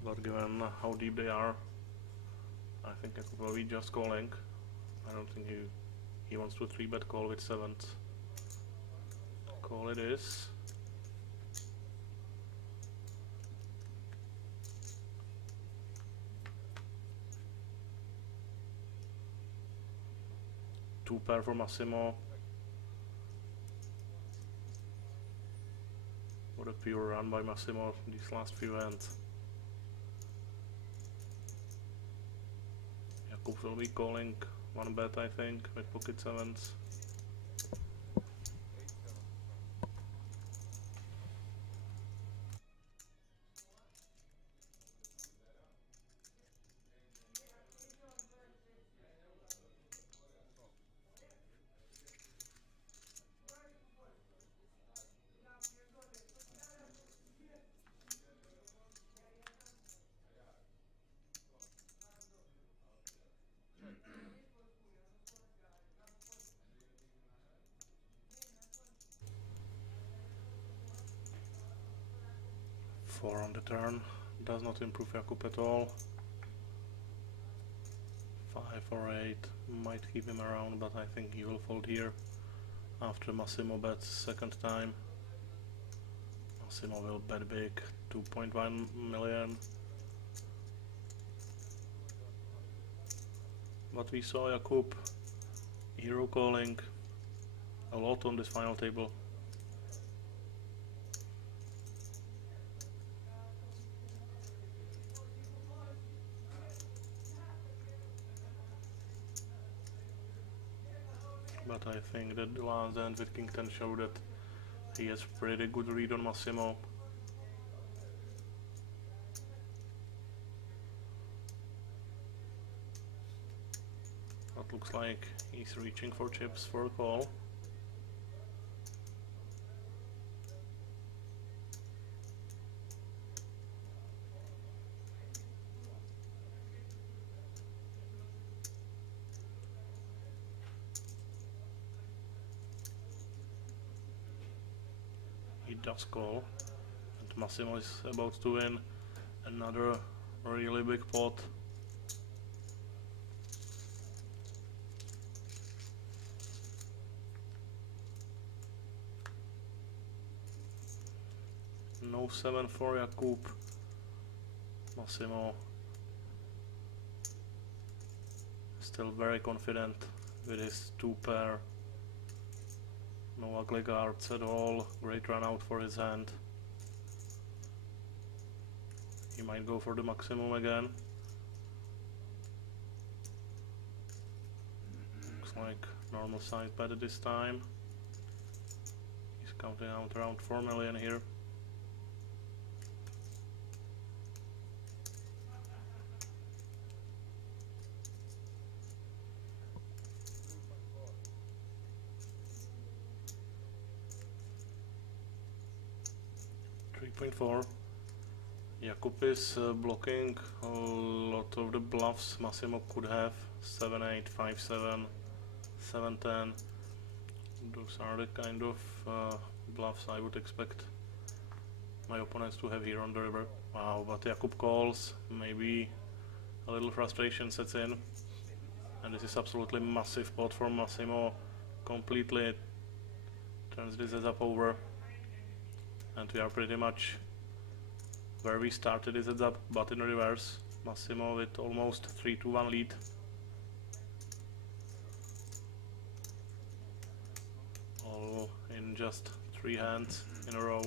But given how deep they are, I think Jakub will be just calling. I don't think he wants to 3-bet call with sevens. Call it is. Two pair for Massimo. What a pure run by Massimo these last few hands. Jakub will be calling 1-bet, I think, with pocket sevens. Four on the turn, does not improve Jakub at all. 5 or 8 might keep him around, but I think he will fold here after Massimo bets second time. Massimo will bet big, 2.1 million. But we saw Jakub hero calling a lot on this final table. But I think that the last hand with King 10 showed that he has pretty good read on Massimo. It looks like he's reaching for chips for a call. He does call, and Massimo is about to win another really big pot. No 7 for Jakub. Massimo still very confident with his 2 pair. No ugly guards at all, great run out for his hand. He might go for the maximum again. Looks like normal size bet this time. He's counting out around 4 million here. .4. Jakub is blocking a lot of the bluffs Massimo could have. 7-8, 5-7, 7-10. Those are the kind of bluffs I would expect my opponents to have here on the river. Wow, but Jakub calls, maybe a little frustration sets in. And this is absolutely massive pot for Massimo. Completely turns this heads up over. And we are pretty much where we started this heads up, but in reverse. Massimo with almost 3-1 lead. All in just 3 hands in a row.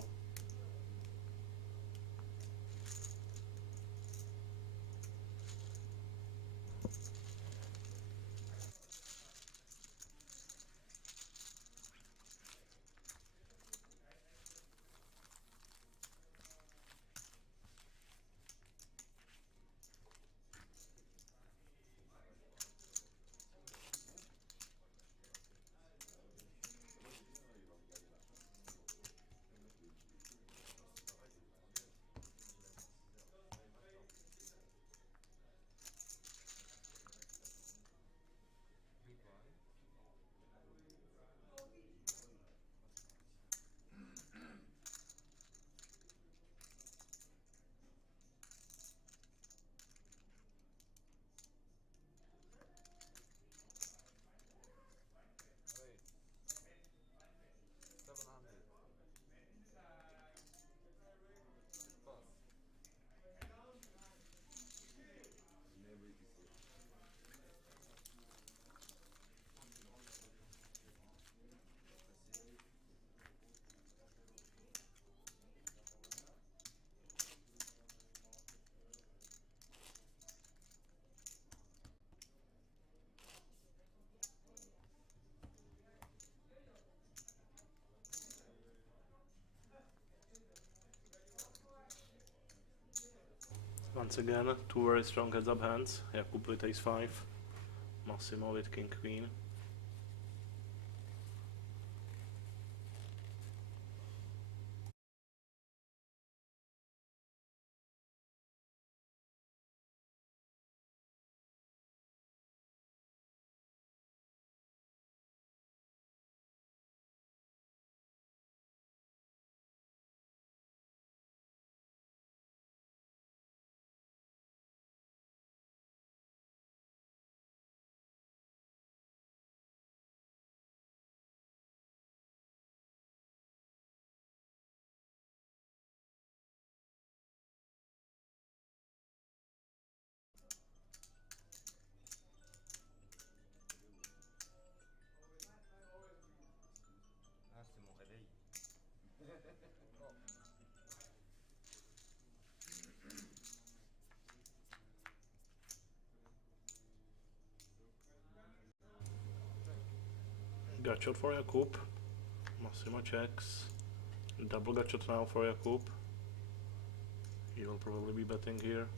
Once again, 2 very strong heads up hands. Jakub with ace-5, Massimo with king-queen. Ah, c'est mon réveil. Gutshot for Jakub. Massimo checks. Double gutshot now for Jakub. He will probably be betting here.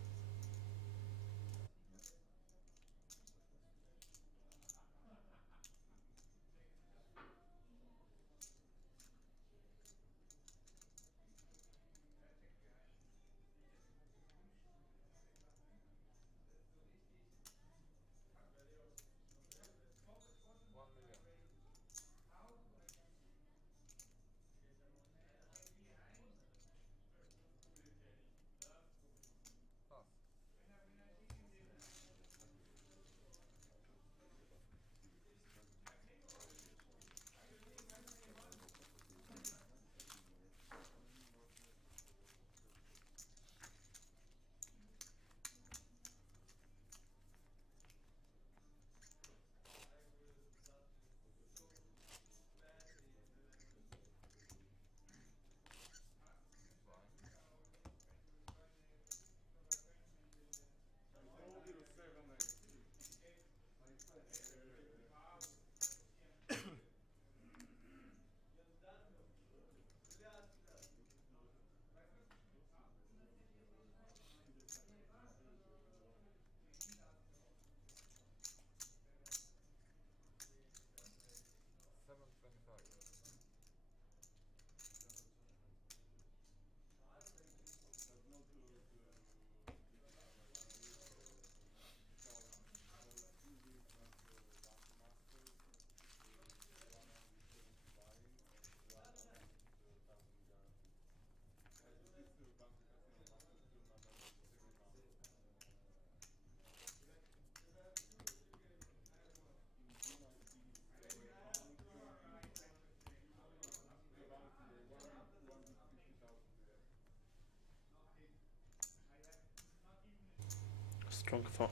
Pass.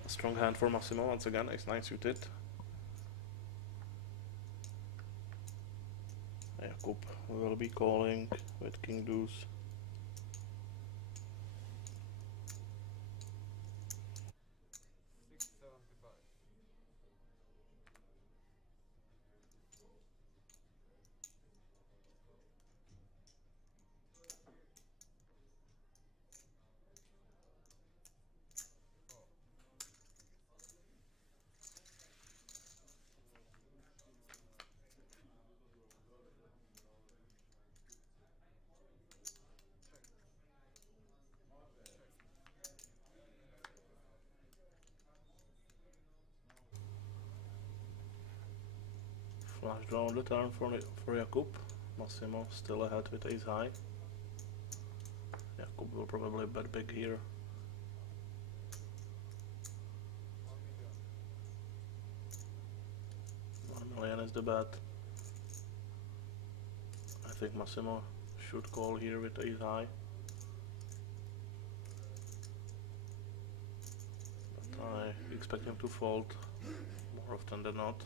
Strong hand for Massimo once again, ace-9 suited. Jakub will be calling with king deuce. Flash draw on the turn for Jakub. Massimo still ahead with ace high. Jakub will probably bet big here. 1 million is the bet. I think Massimo should call here with ace high. But I expect him to fold more often than not.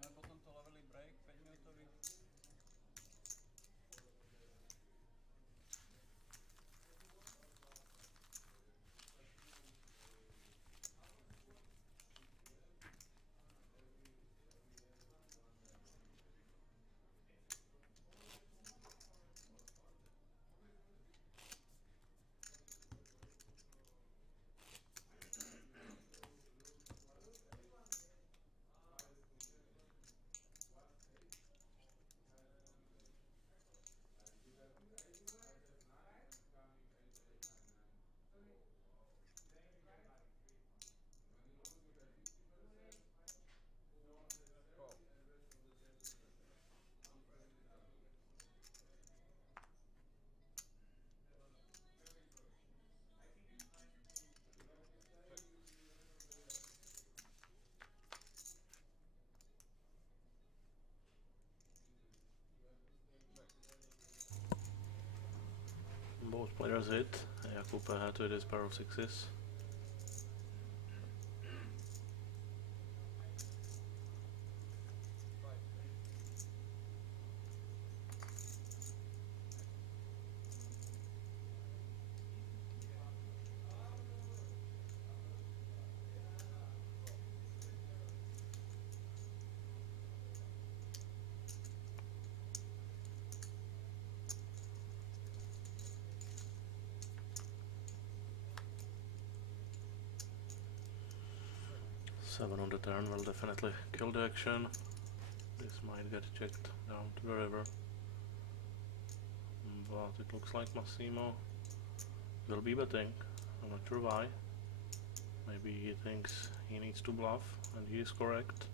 Dáme potom to levelý break, 5-minutový. Both players hit. Jakub ahead with his pair of sixes. Seven on the turn will definitely kill the action. This might get checked down to the river. But it looks like Massimo will be betting. I'm not sure why. Maybe he thinks he needs to bluff, and he is correct.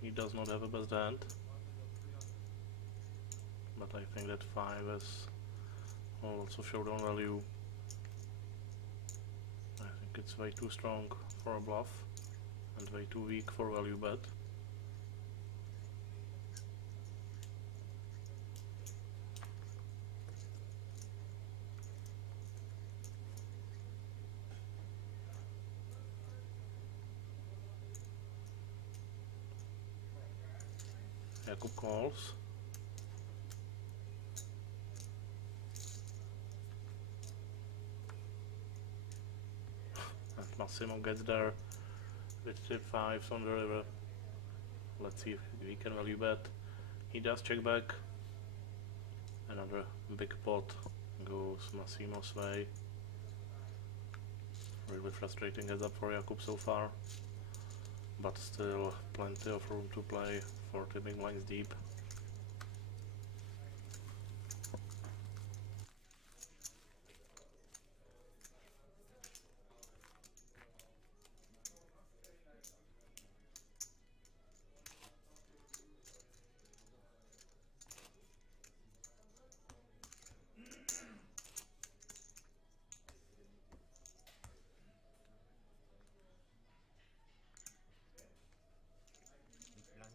He does not have a best hand. But I think that 5 is also showdown value. I think it's way too strong for a bluff and way too weak for value bet. Jakub calls. And Massimo gets there with tip 5s on the river. Let's see if we can value bet. He does check back. Another big pot Goes Massimo's way. Really frustrating heads up for Jakub so far, but still plenty of room to play, 40 big blinds deep. Big blind. Yeah.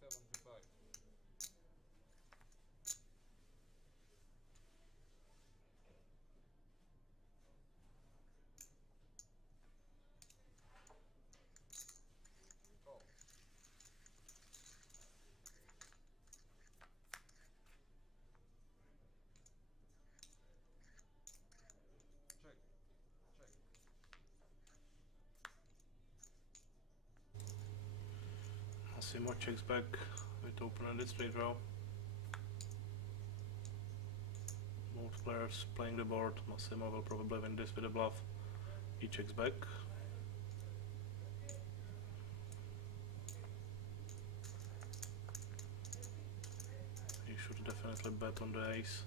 $6.25. Pass. $6.75. Call. Check. Check. Massimo checks back with open-ended straight draw. Both players playing the board. Massimo will probably win this with a bluff. He checks back. He should definitely bet on the ace.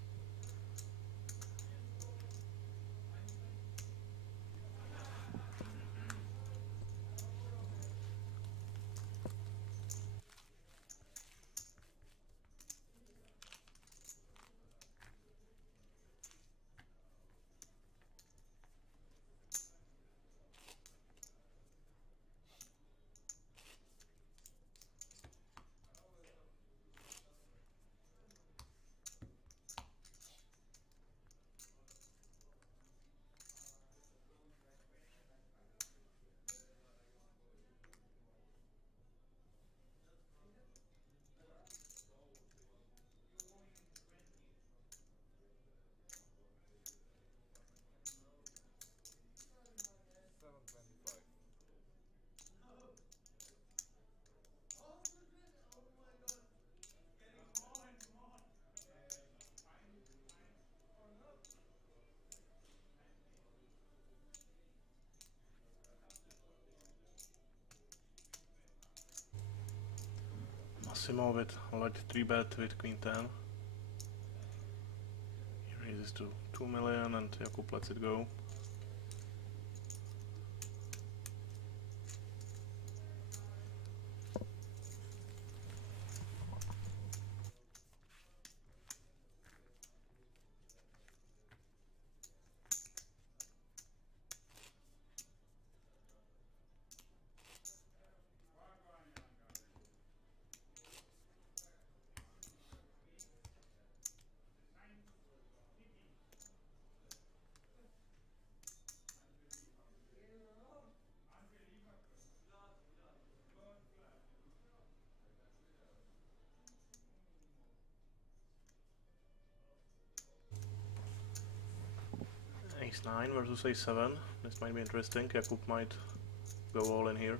$7.25. Massimo with light 3-bet with Queen 10. He raises to 2 million and Jakub lets it go. Ace 9 versus Ace 7. This might be interesting. Jakub might go all in here.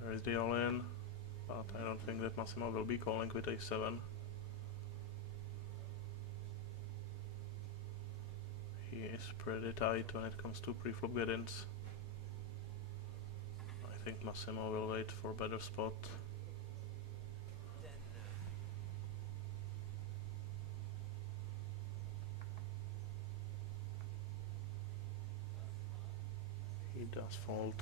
There is the all in, but I don't think that Massimo will be calling with Ace 7. He is pretty tight when it comes to pre-flop get-ins. I think Massimo will wait for a better spot. He does fold.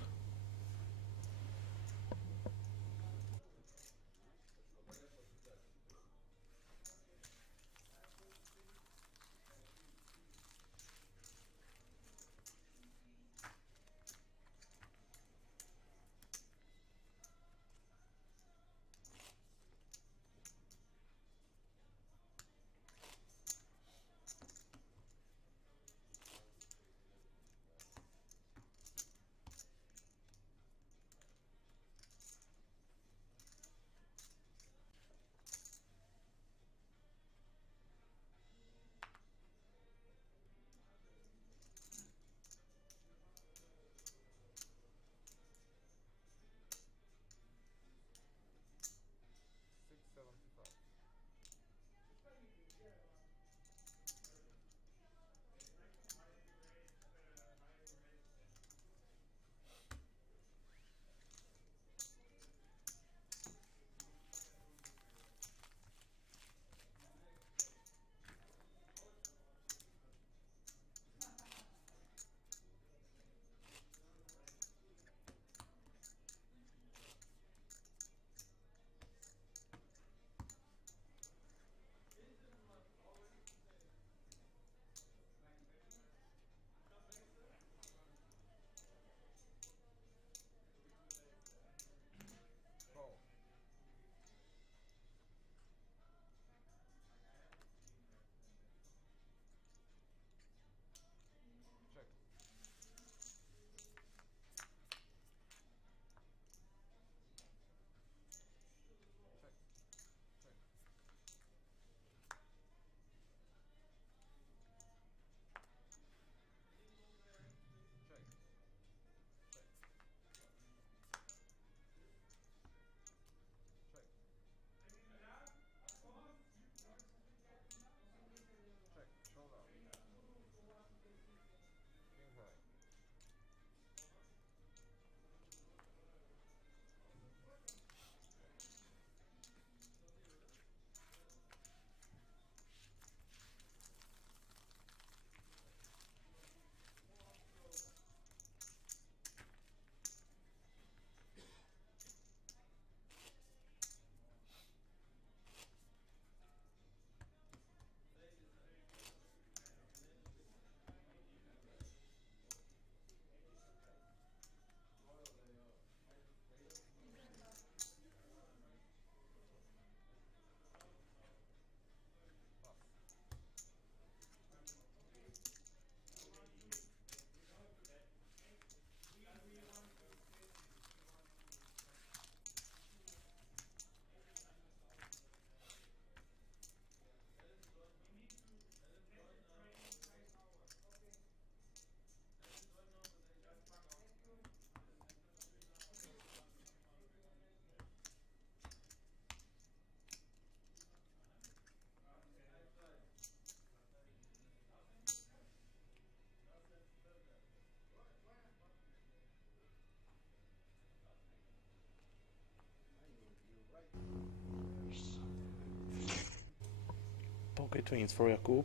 Pocket wins for Jakub,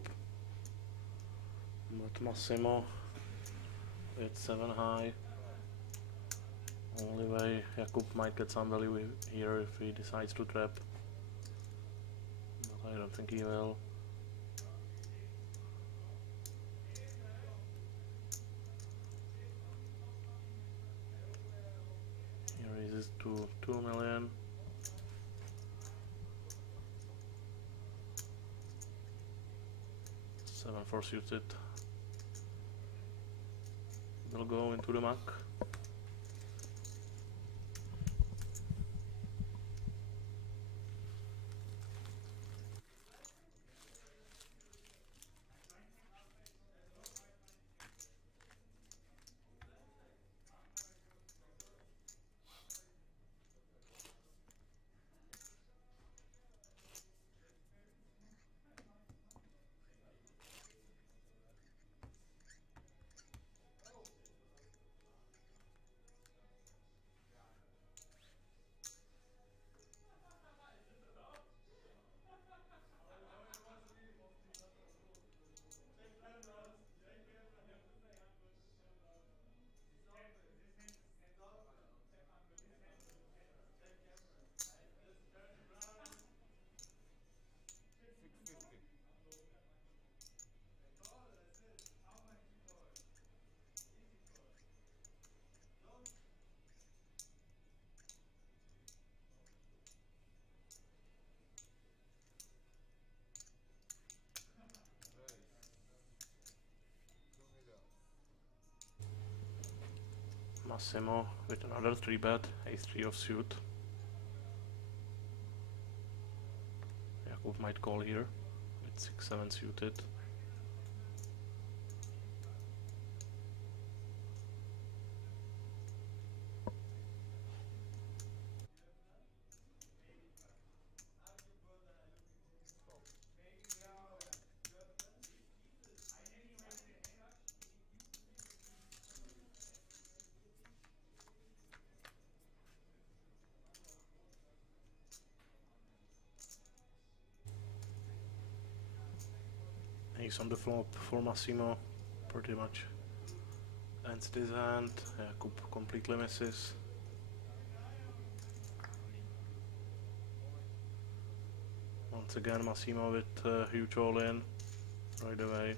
but Massimo at 7 high. Only way Jakub might get some value here if he decides to trap, but I don't think he will. He raises to 2 million. Seven four suited will go into the muck. Massimo with another 3-bet, ace-3 offsuit. Jakub might call here with 6-7 suited. Ace on the flop for Massimo, pretty much ends this hand. Jakub completely misses. Once again Massimo with huge all-in right away.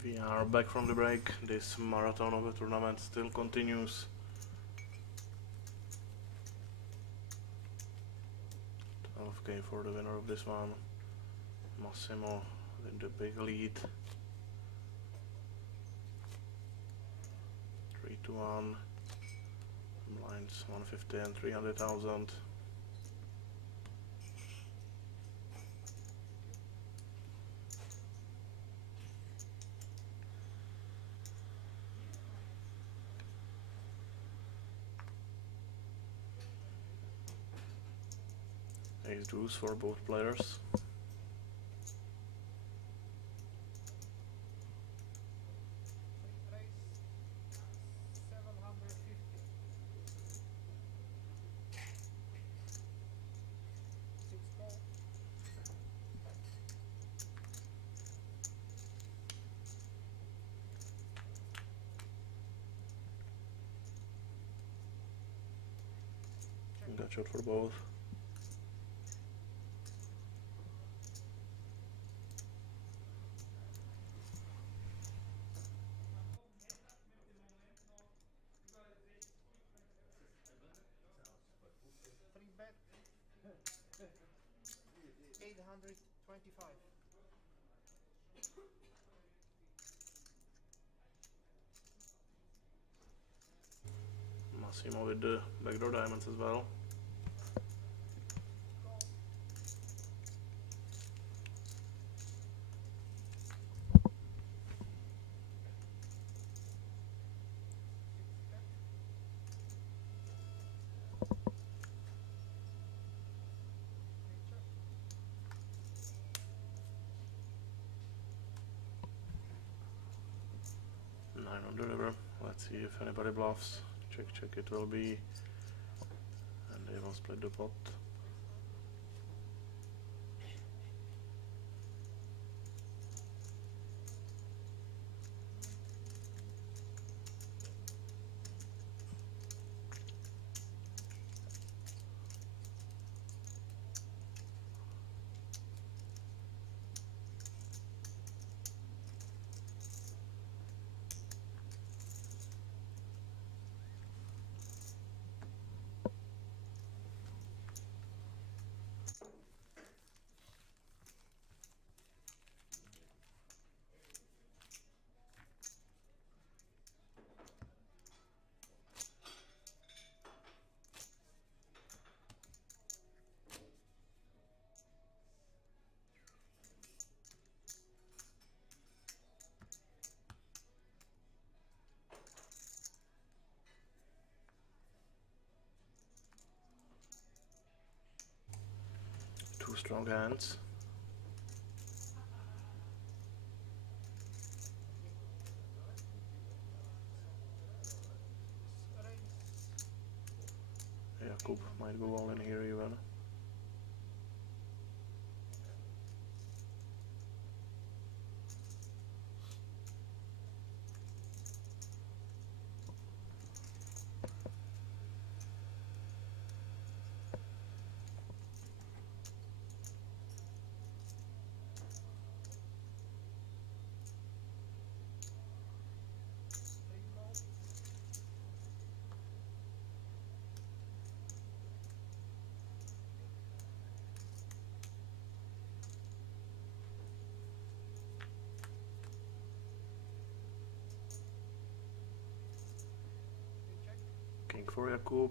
We are back from the break. This marathon of the tournament still continues. 12k for the winner of this one. Massimo with the big lead. 3 to 1. Blinds 150 and 300,000. Ace deuce for both players. Raise 750. Six call. Got shot for both. Three bet. 825. Massimo with the backdoor diamonds as well. Call. Six bet. 9 on the river. Let's see if anybody bluffs. Check, check it will be. And they will split the pot. Two strong hands. Jakub might go all in here even. Three call. Check. King for Jakub.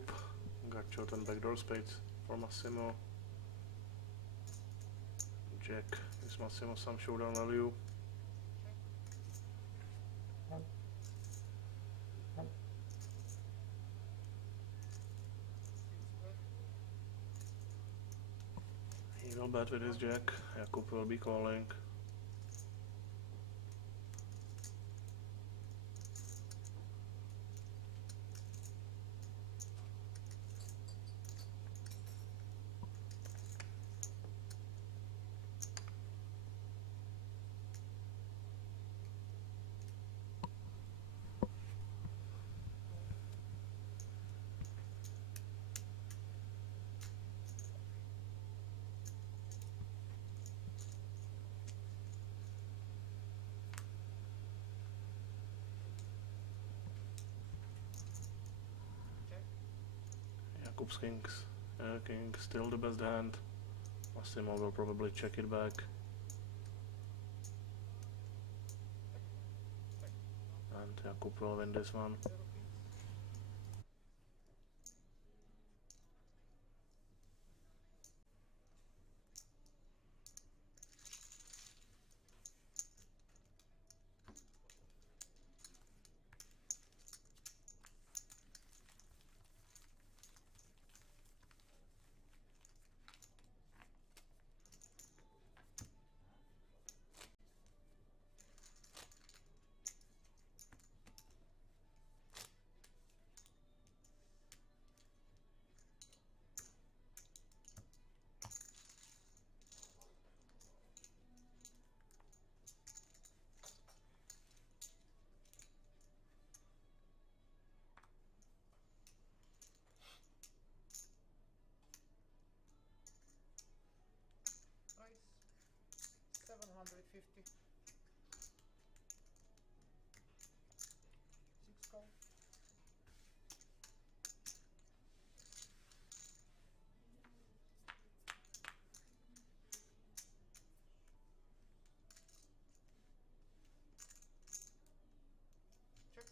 Got shot and backdoor spades for Massimo. Jack is Massimo some showdown value. He will bet with his jack. Jakub will be calling. Jakub's kings. King still the best hand. Massimo will probably check it back. And Jakub will win this one. Nice. 750. 6 call. Check.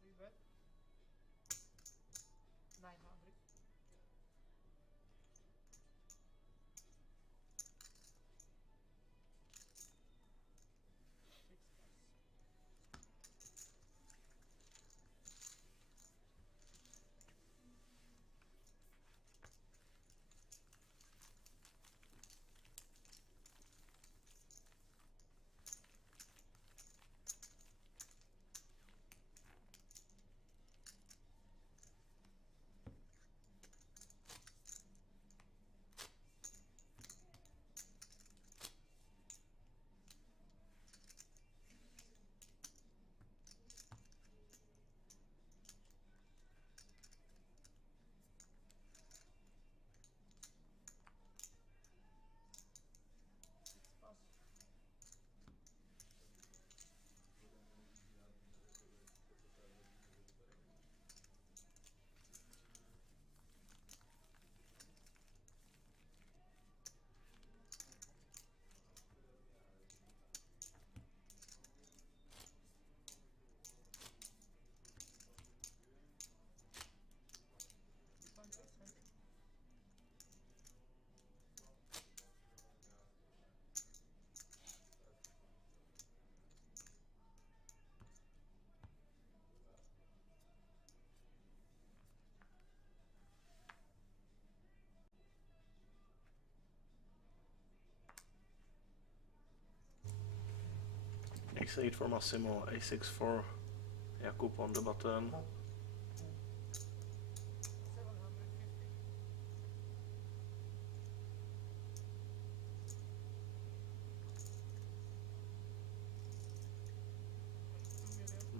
Three bet. 900. Six plus. Six plus. Fun placement. Ace-8 for Massimo, A6 for Jakub on the button. 750.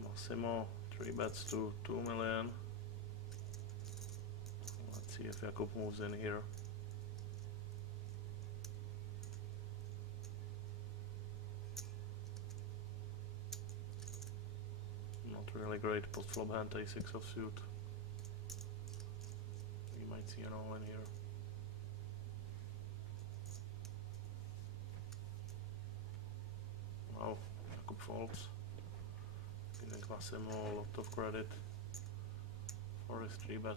Massimo 3 bets to 2 million. Let's see if Jakub moves in here. Not really great post flop hand, A6 of suit. We might see an all in here. Wow, Jakub folds. Giving Massimo a lot of credit for his 3 bet.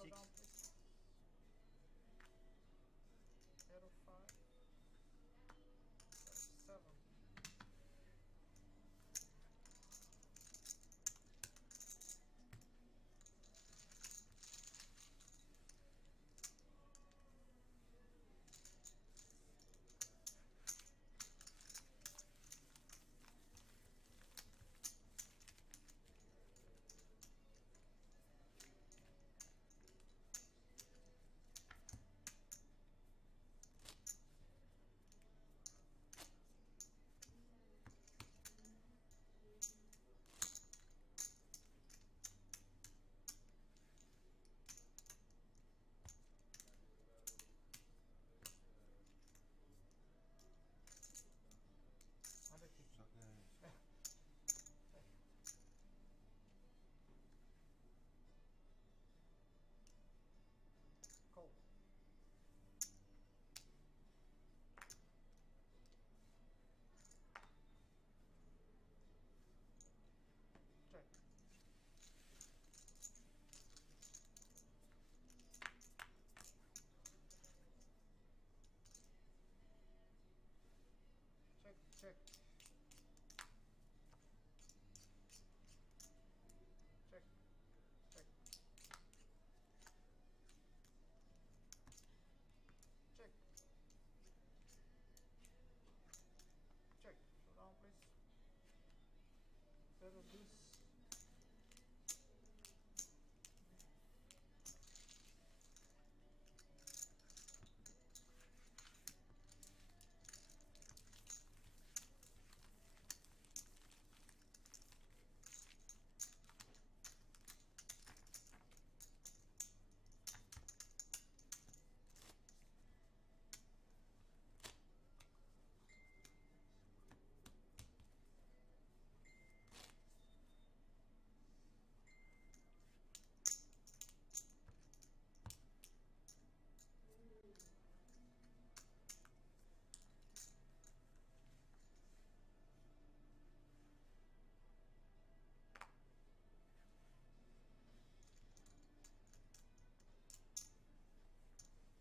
Showdown, please. Hero 5. Hero 7. Call. Check. Check, check. Check, check. Check. Check. Showdown, please. Zero deuce.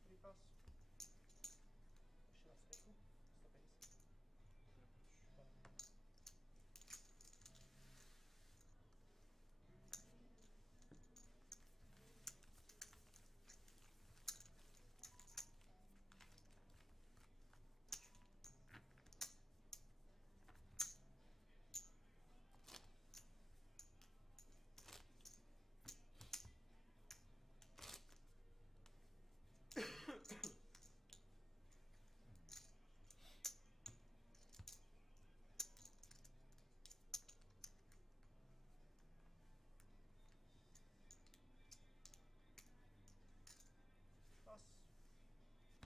Free pass. Push last echo. Stop ace. Pass. Big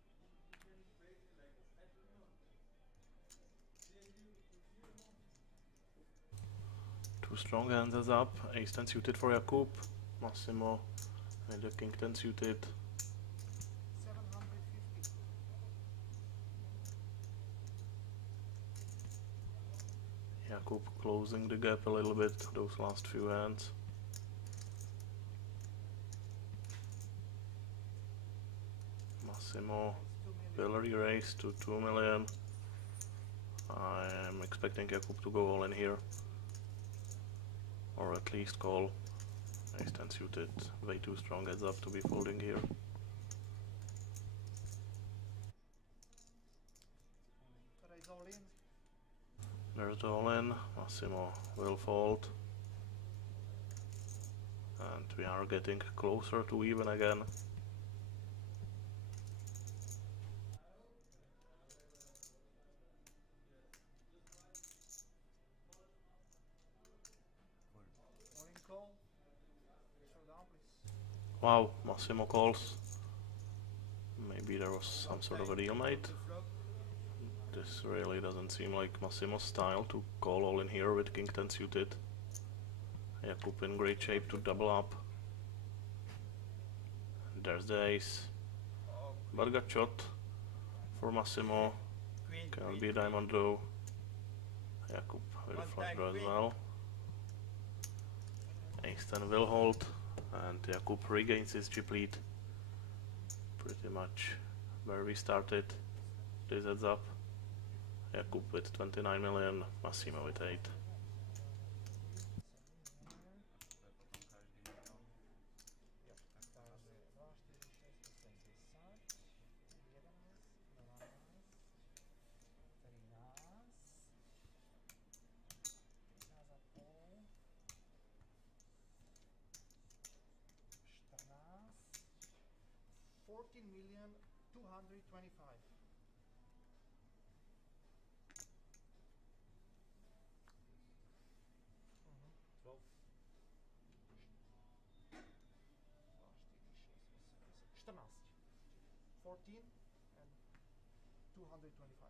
blind, please. 20. Two strong hands is up. Ace 10 suited for Jakub. Massimo with the King 10 suited. 750. Jakub closing the gap a little bit, those last few hands. Massimo will re-raise to 2 million. I am expecting Jakub to go all in here. Or at least call. Ace 10 suited, way too strong heads up to be folding here. Raise all in. There's the all in, Massimo will fold. And we are getting closer to even again. Wow, Massimo calls. Maybe there was some sort of a deal made. This really doesn't seem like Massimo's style to call all in here with King 10 suited. Jakub in great shape to double up. There's the ace. But got shot for Massimo. Cannot be a diamond draw. Jakub with a flush draw as well. Ace 10 will hold, and Jakub regains his chip lead. Pretty much where we started. This adds up. Jakub with 29 million, Massimo with 8. $14,225,000. 12. 14 14 and 225.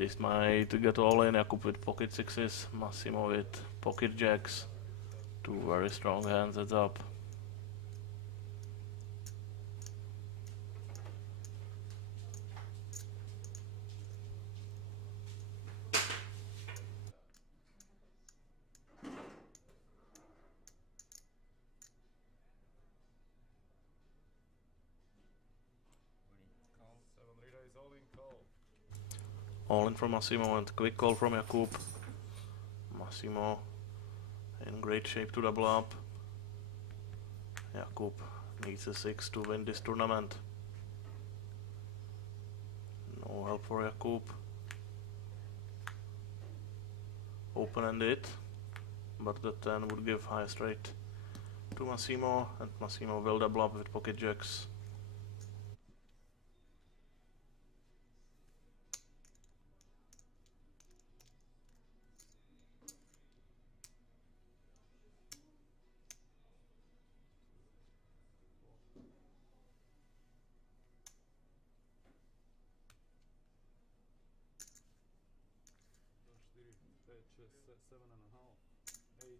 This might get all in. Jakub with pocket sixes, Massimo with pocket jacks. Two very strong hands heads up. All in from Massimo and quick call from Jakub. Massimo in great shape to double up. Jakub needs a 6 to win this tournament. No help for Jakub. Open-ended, but the 10 would give high straight to Massimo, and Massimo will double up with pocket jacks. Seven and a half, 8,525,000.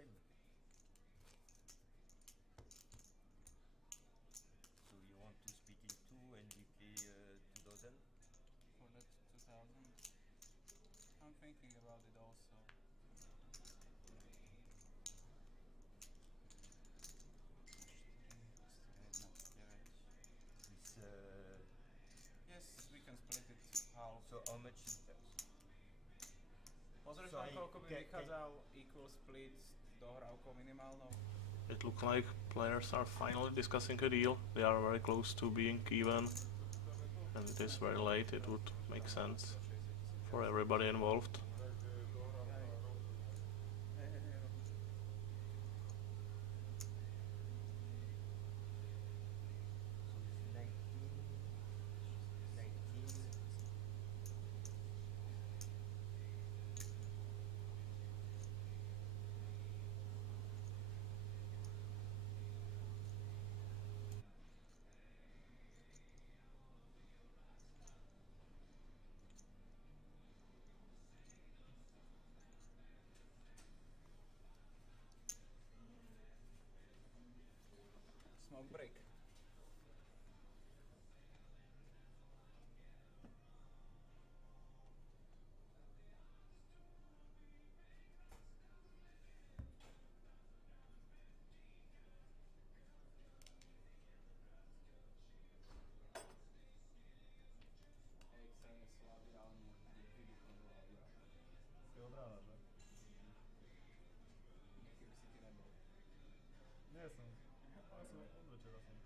same. So you want to split in two and we play 2000? For that 2000, I'm thinking about it also. It's, Yes, we can split it half. so how much is that? Pozrieš Sorry, nám, koľko by can- vychádzal equal split s dohrávkou minimálnou? It looks like players are finally discussing a deal. They are very close to being even, and it is very late. It would make sense for everybody involved. So it's 19. Smoke break. Si od rána, že? Keby si ty nebol. Nie som. Ale som od večera som.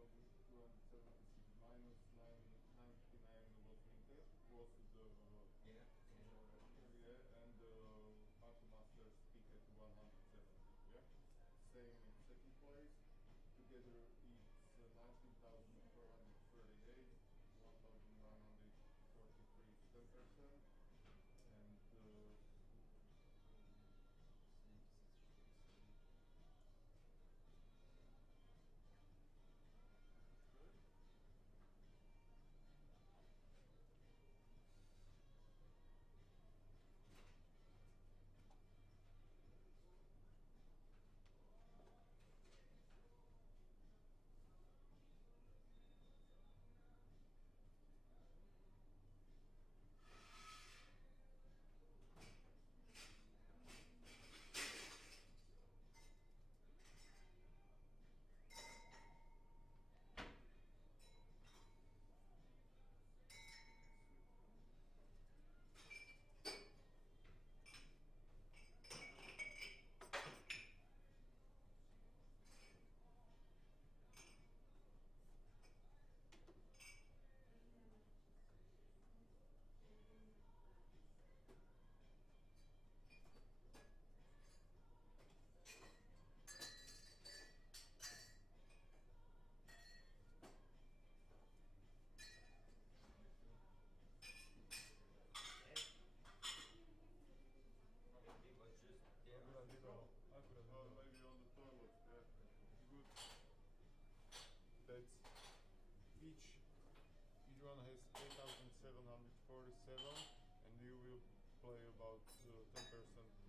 2276 minus 999 was minted, was the Yeah. and Banco Masters ticket 170, yeah? Same in second place. Together it's 19,438, 1,943 is 10%, and good. Probably was just there. Maybe on the toilet, yeah. Good. That's each one has 8,747 and you will play about 10%,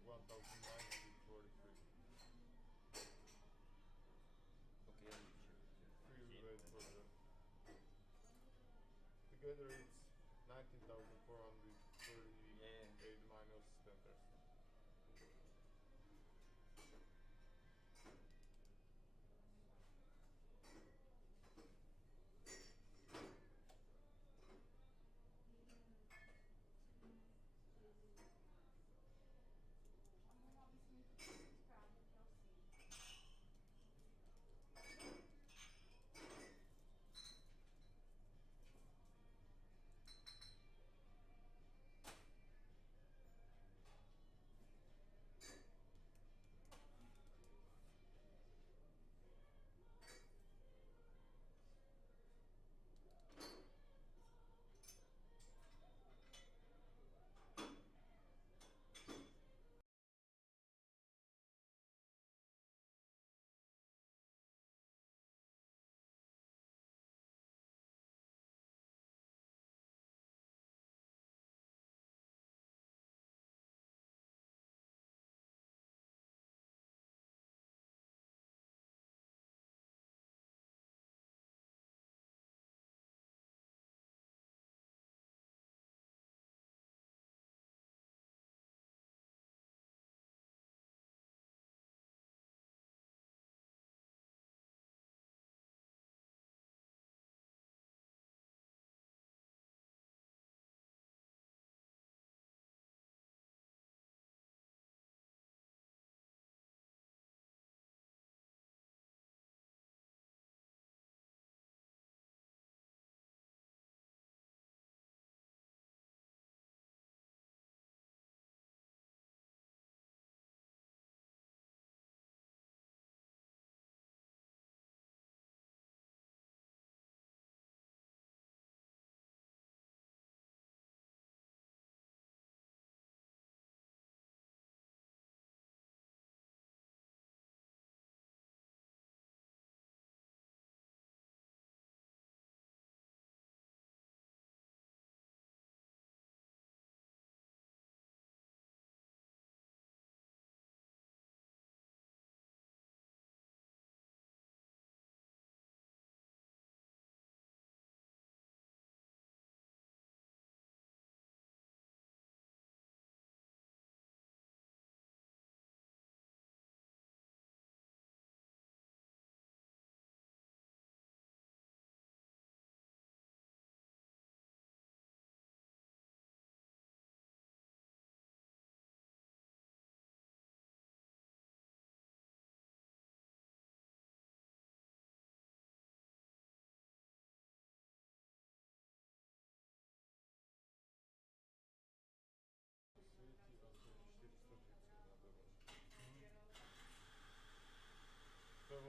1,943. Okay, I'll check. Please wait for that. Together it's 19,438 minus 10%.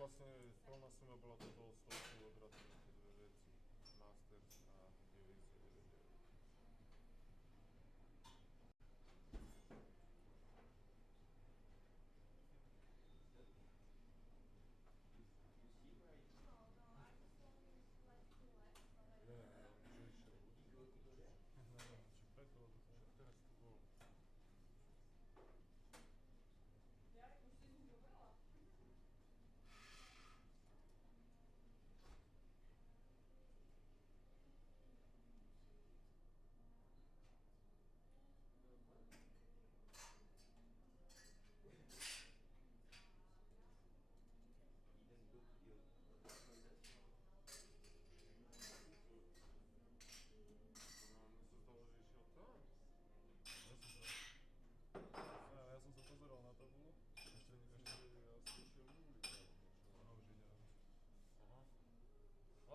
vlastne plná suma bola to toho stovku odratu, dve veci. Masters a 99 eur.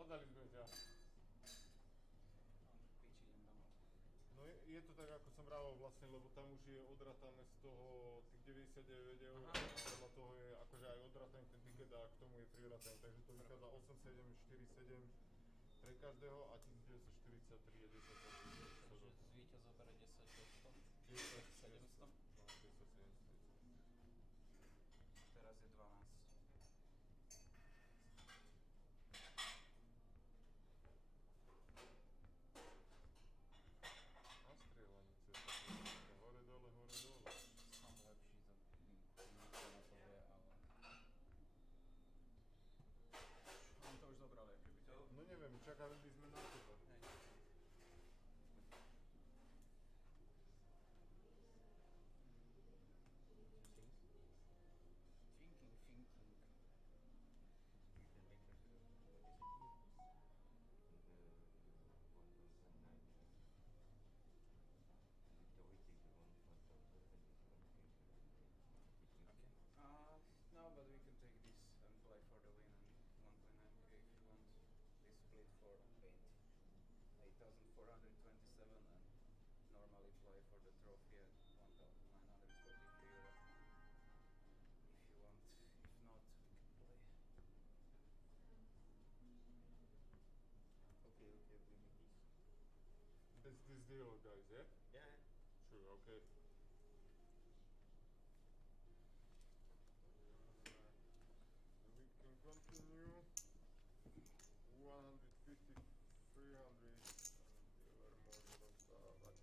Hľadali sme ťa. Piči, idem domov. No je to tak, ako som vravel vlastne, lebo tam už je odratané z toho tých 99 eur a podľa toho je akože aj odrataný ten tiket a k tomu je privratený, takže to vychádza 8747 pre každého a 1943 je 10 cm. Takže víťaz zoberie 10 600? 700? No, 10 700. Teraz je 12. Hore dole. Som lepší za nikto na to vie, ale... On to už zobral, jak keby. No neviem, čakali by sme na teba. Hej. Thinking. No, but we can take this and play for the win and 1.9k if you want. We split for 8,427 and normally play for the trophy at 1,943 euro. If you want, if not, we can play. Okay, we make this. That's this deal, guys, yeah? Yeah. Sure, okay. We can continue. 150, 300, and we were more than that.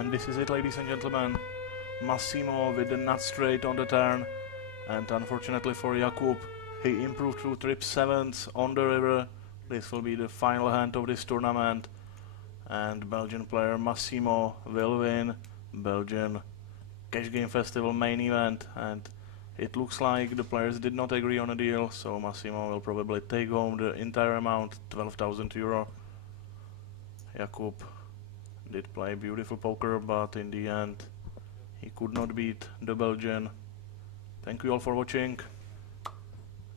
And this is it, ladies and gentlemen. Massimo with the nut straight on the turn. And unfortunately for Jakub, he improved through trip 7s on the river. This will be the final hand of this tournament. And Belgian player Massimo will win Belgian Cash Game Festival main event. And it looks like the players did not agree on a deal, so Massimo will probably take home the entire amount, 12,000 euro. Jakub did play beautiful poker, but in the end he could not beat the Belgian. Thank you all for watching,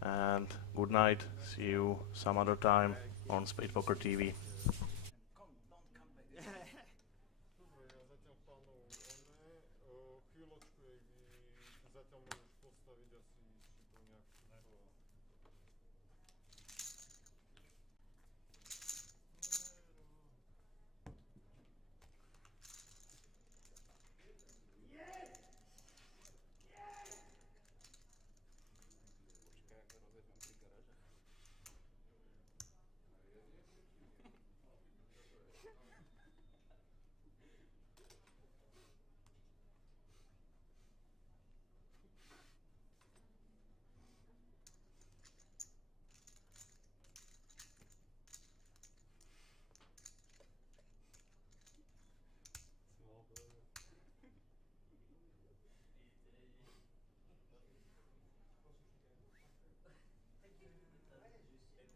and good night. See you some other time on Spade Poker TV. Dobre, ja zatiaľ pánov chvíľočku, ty zatiaľ môžeš postaviť asi šipov nejak tuto. Počkaj, ako rozjedem pri garážach. Small brother. On va venir tous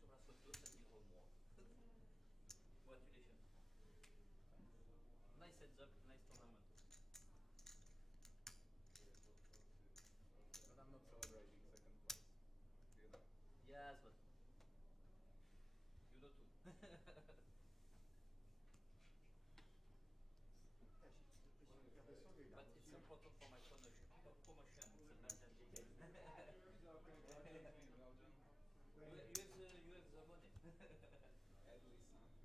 sur la photo, ça dit au moins. Congratulations. Nice heads up, nice tournament. But I'm not celebrating second place. Do you know? Yes, but you know too. But it's important for my promotion. It's a Belgian game. You have the money. At least, huh?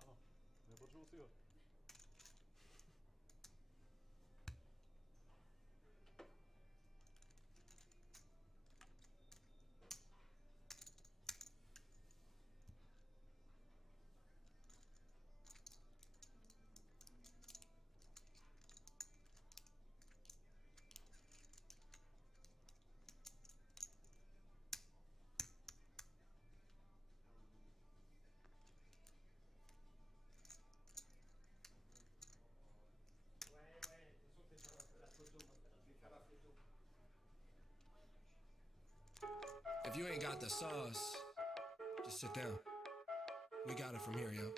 Áno, nepočul si ho? If you ain't got the sauce, just sit down. We got it from here, yo.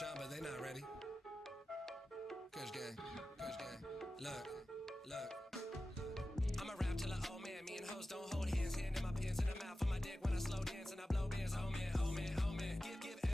John, but they not ready. Cash gang, look.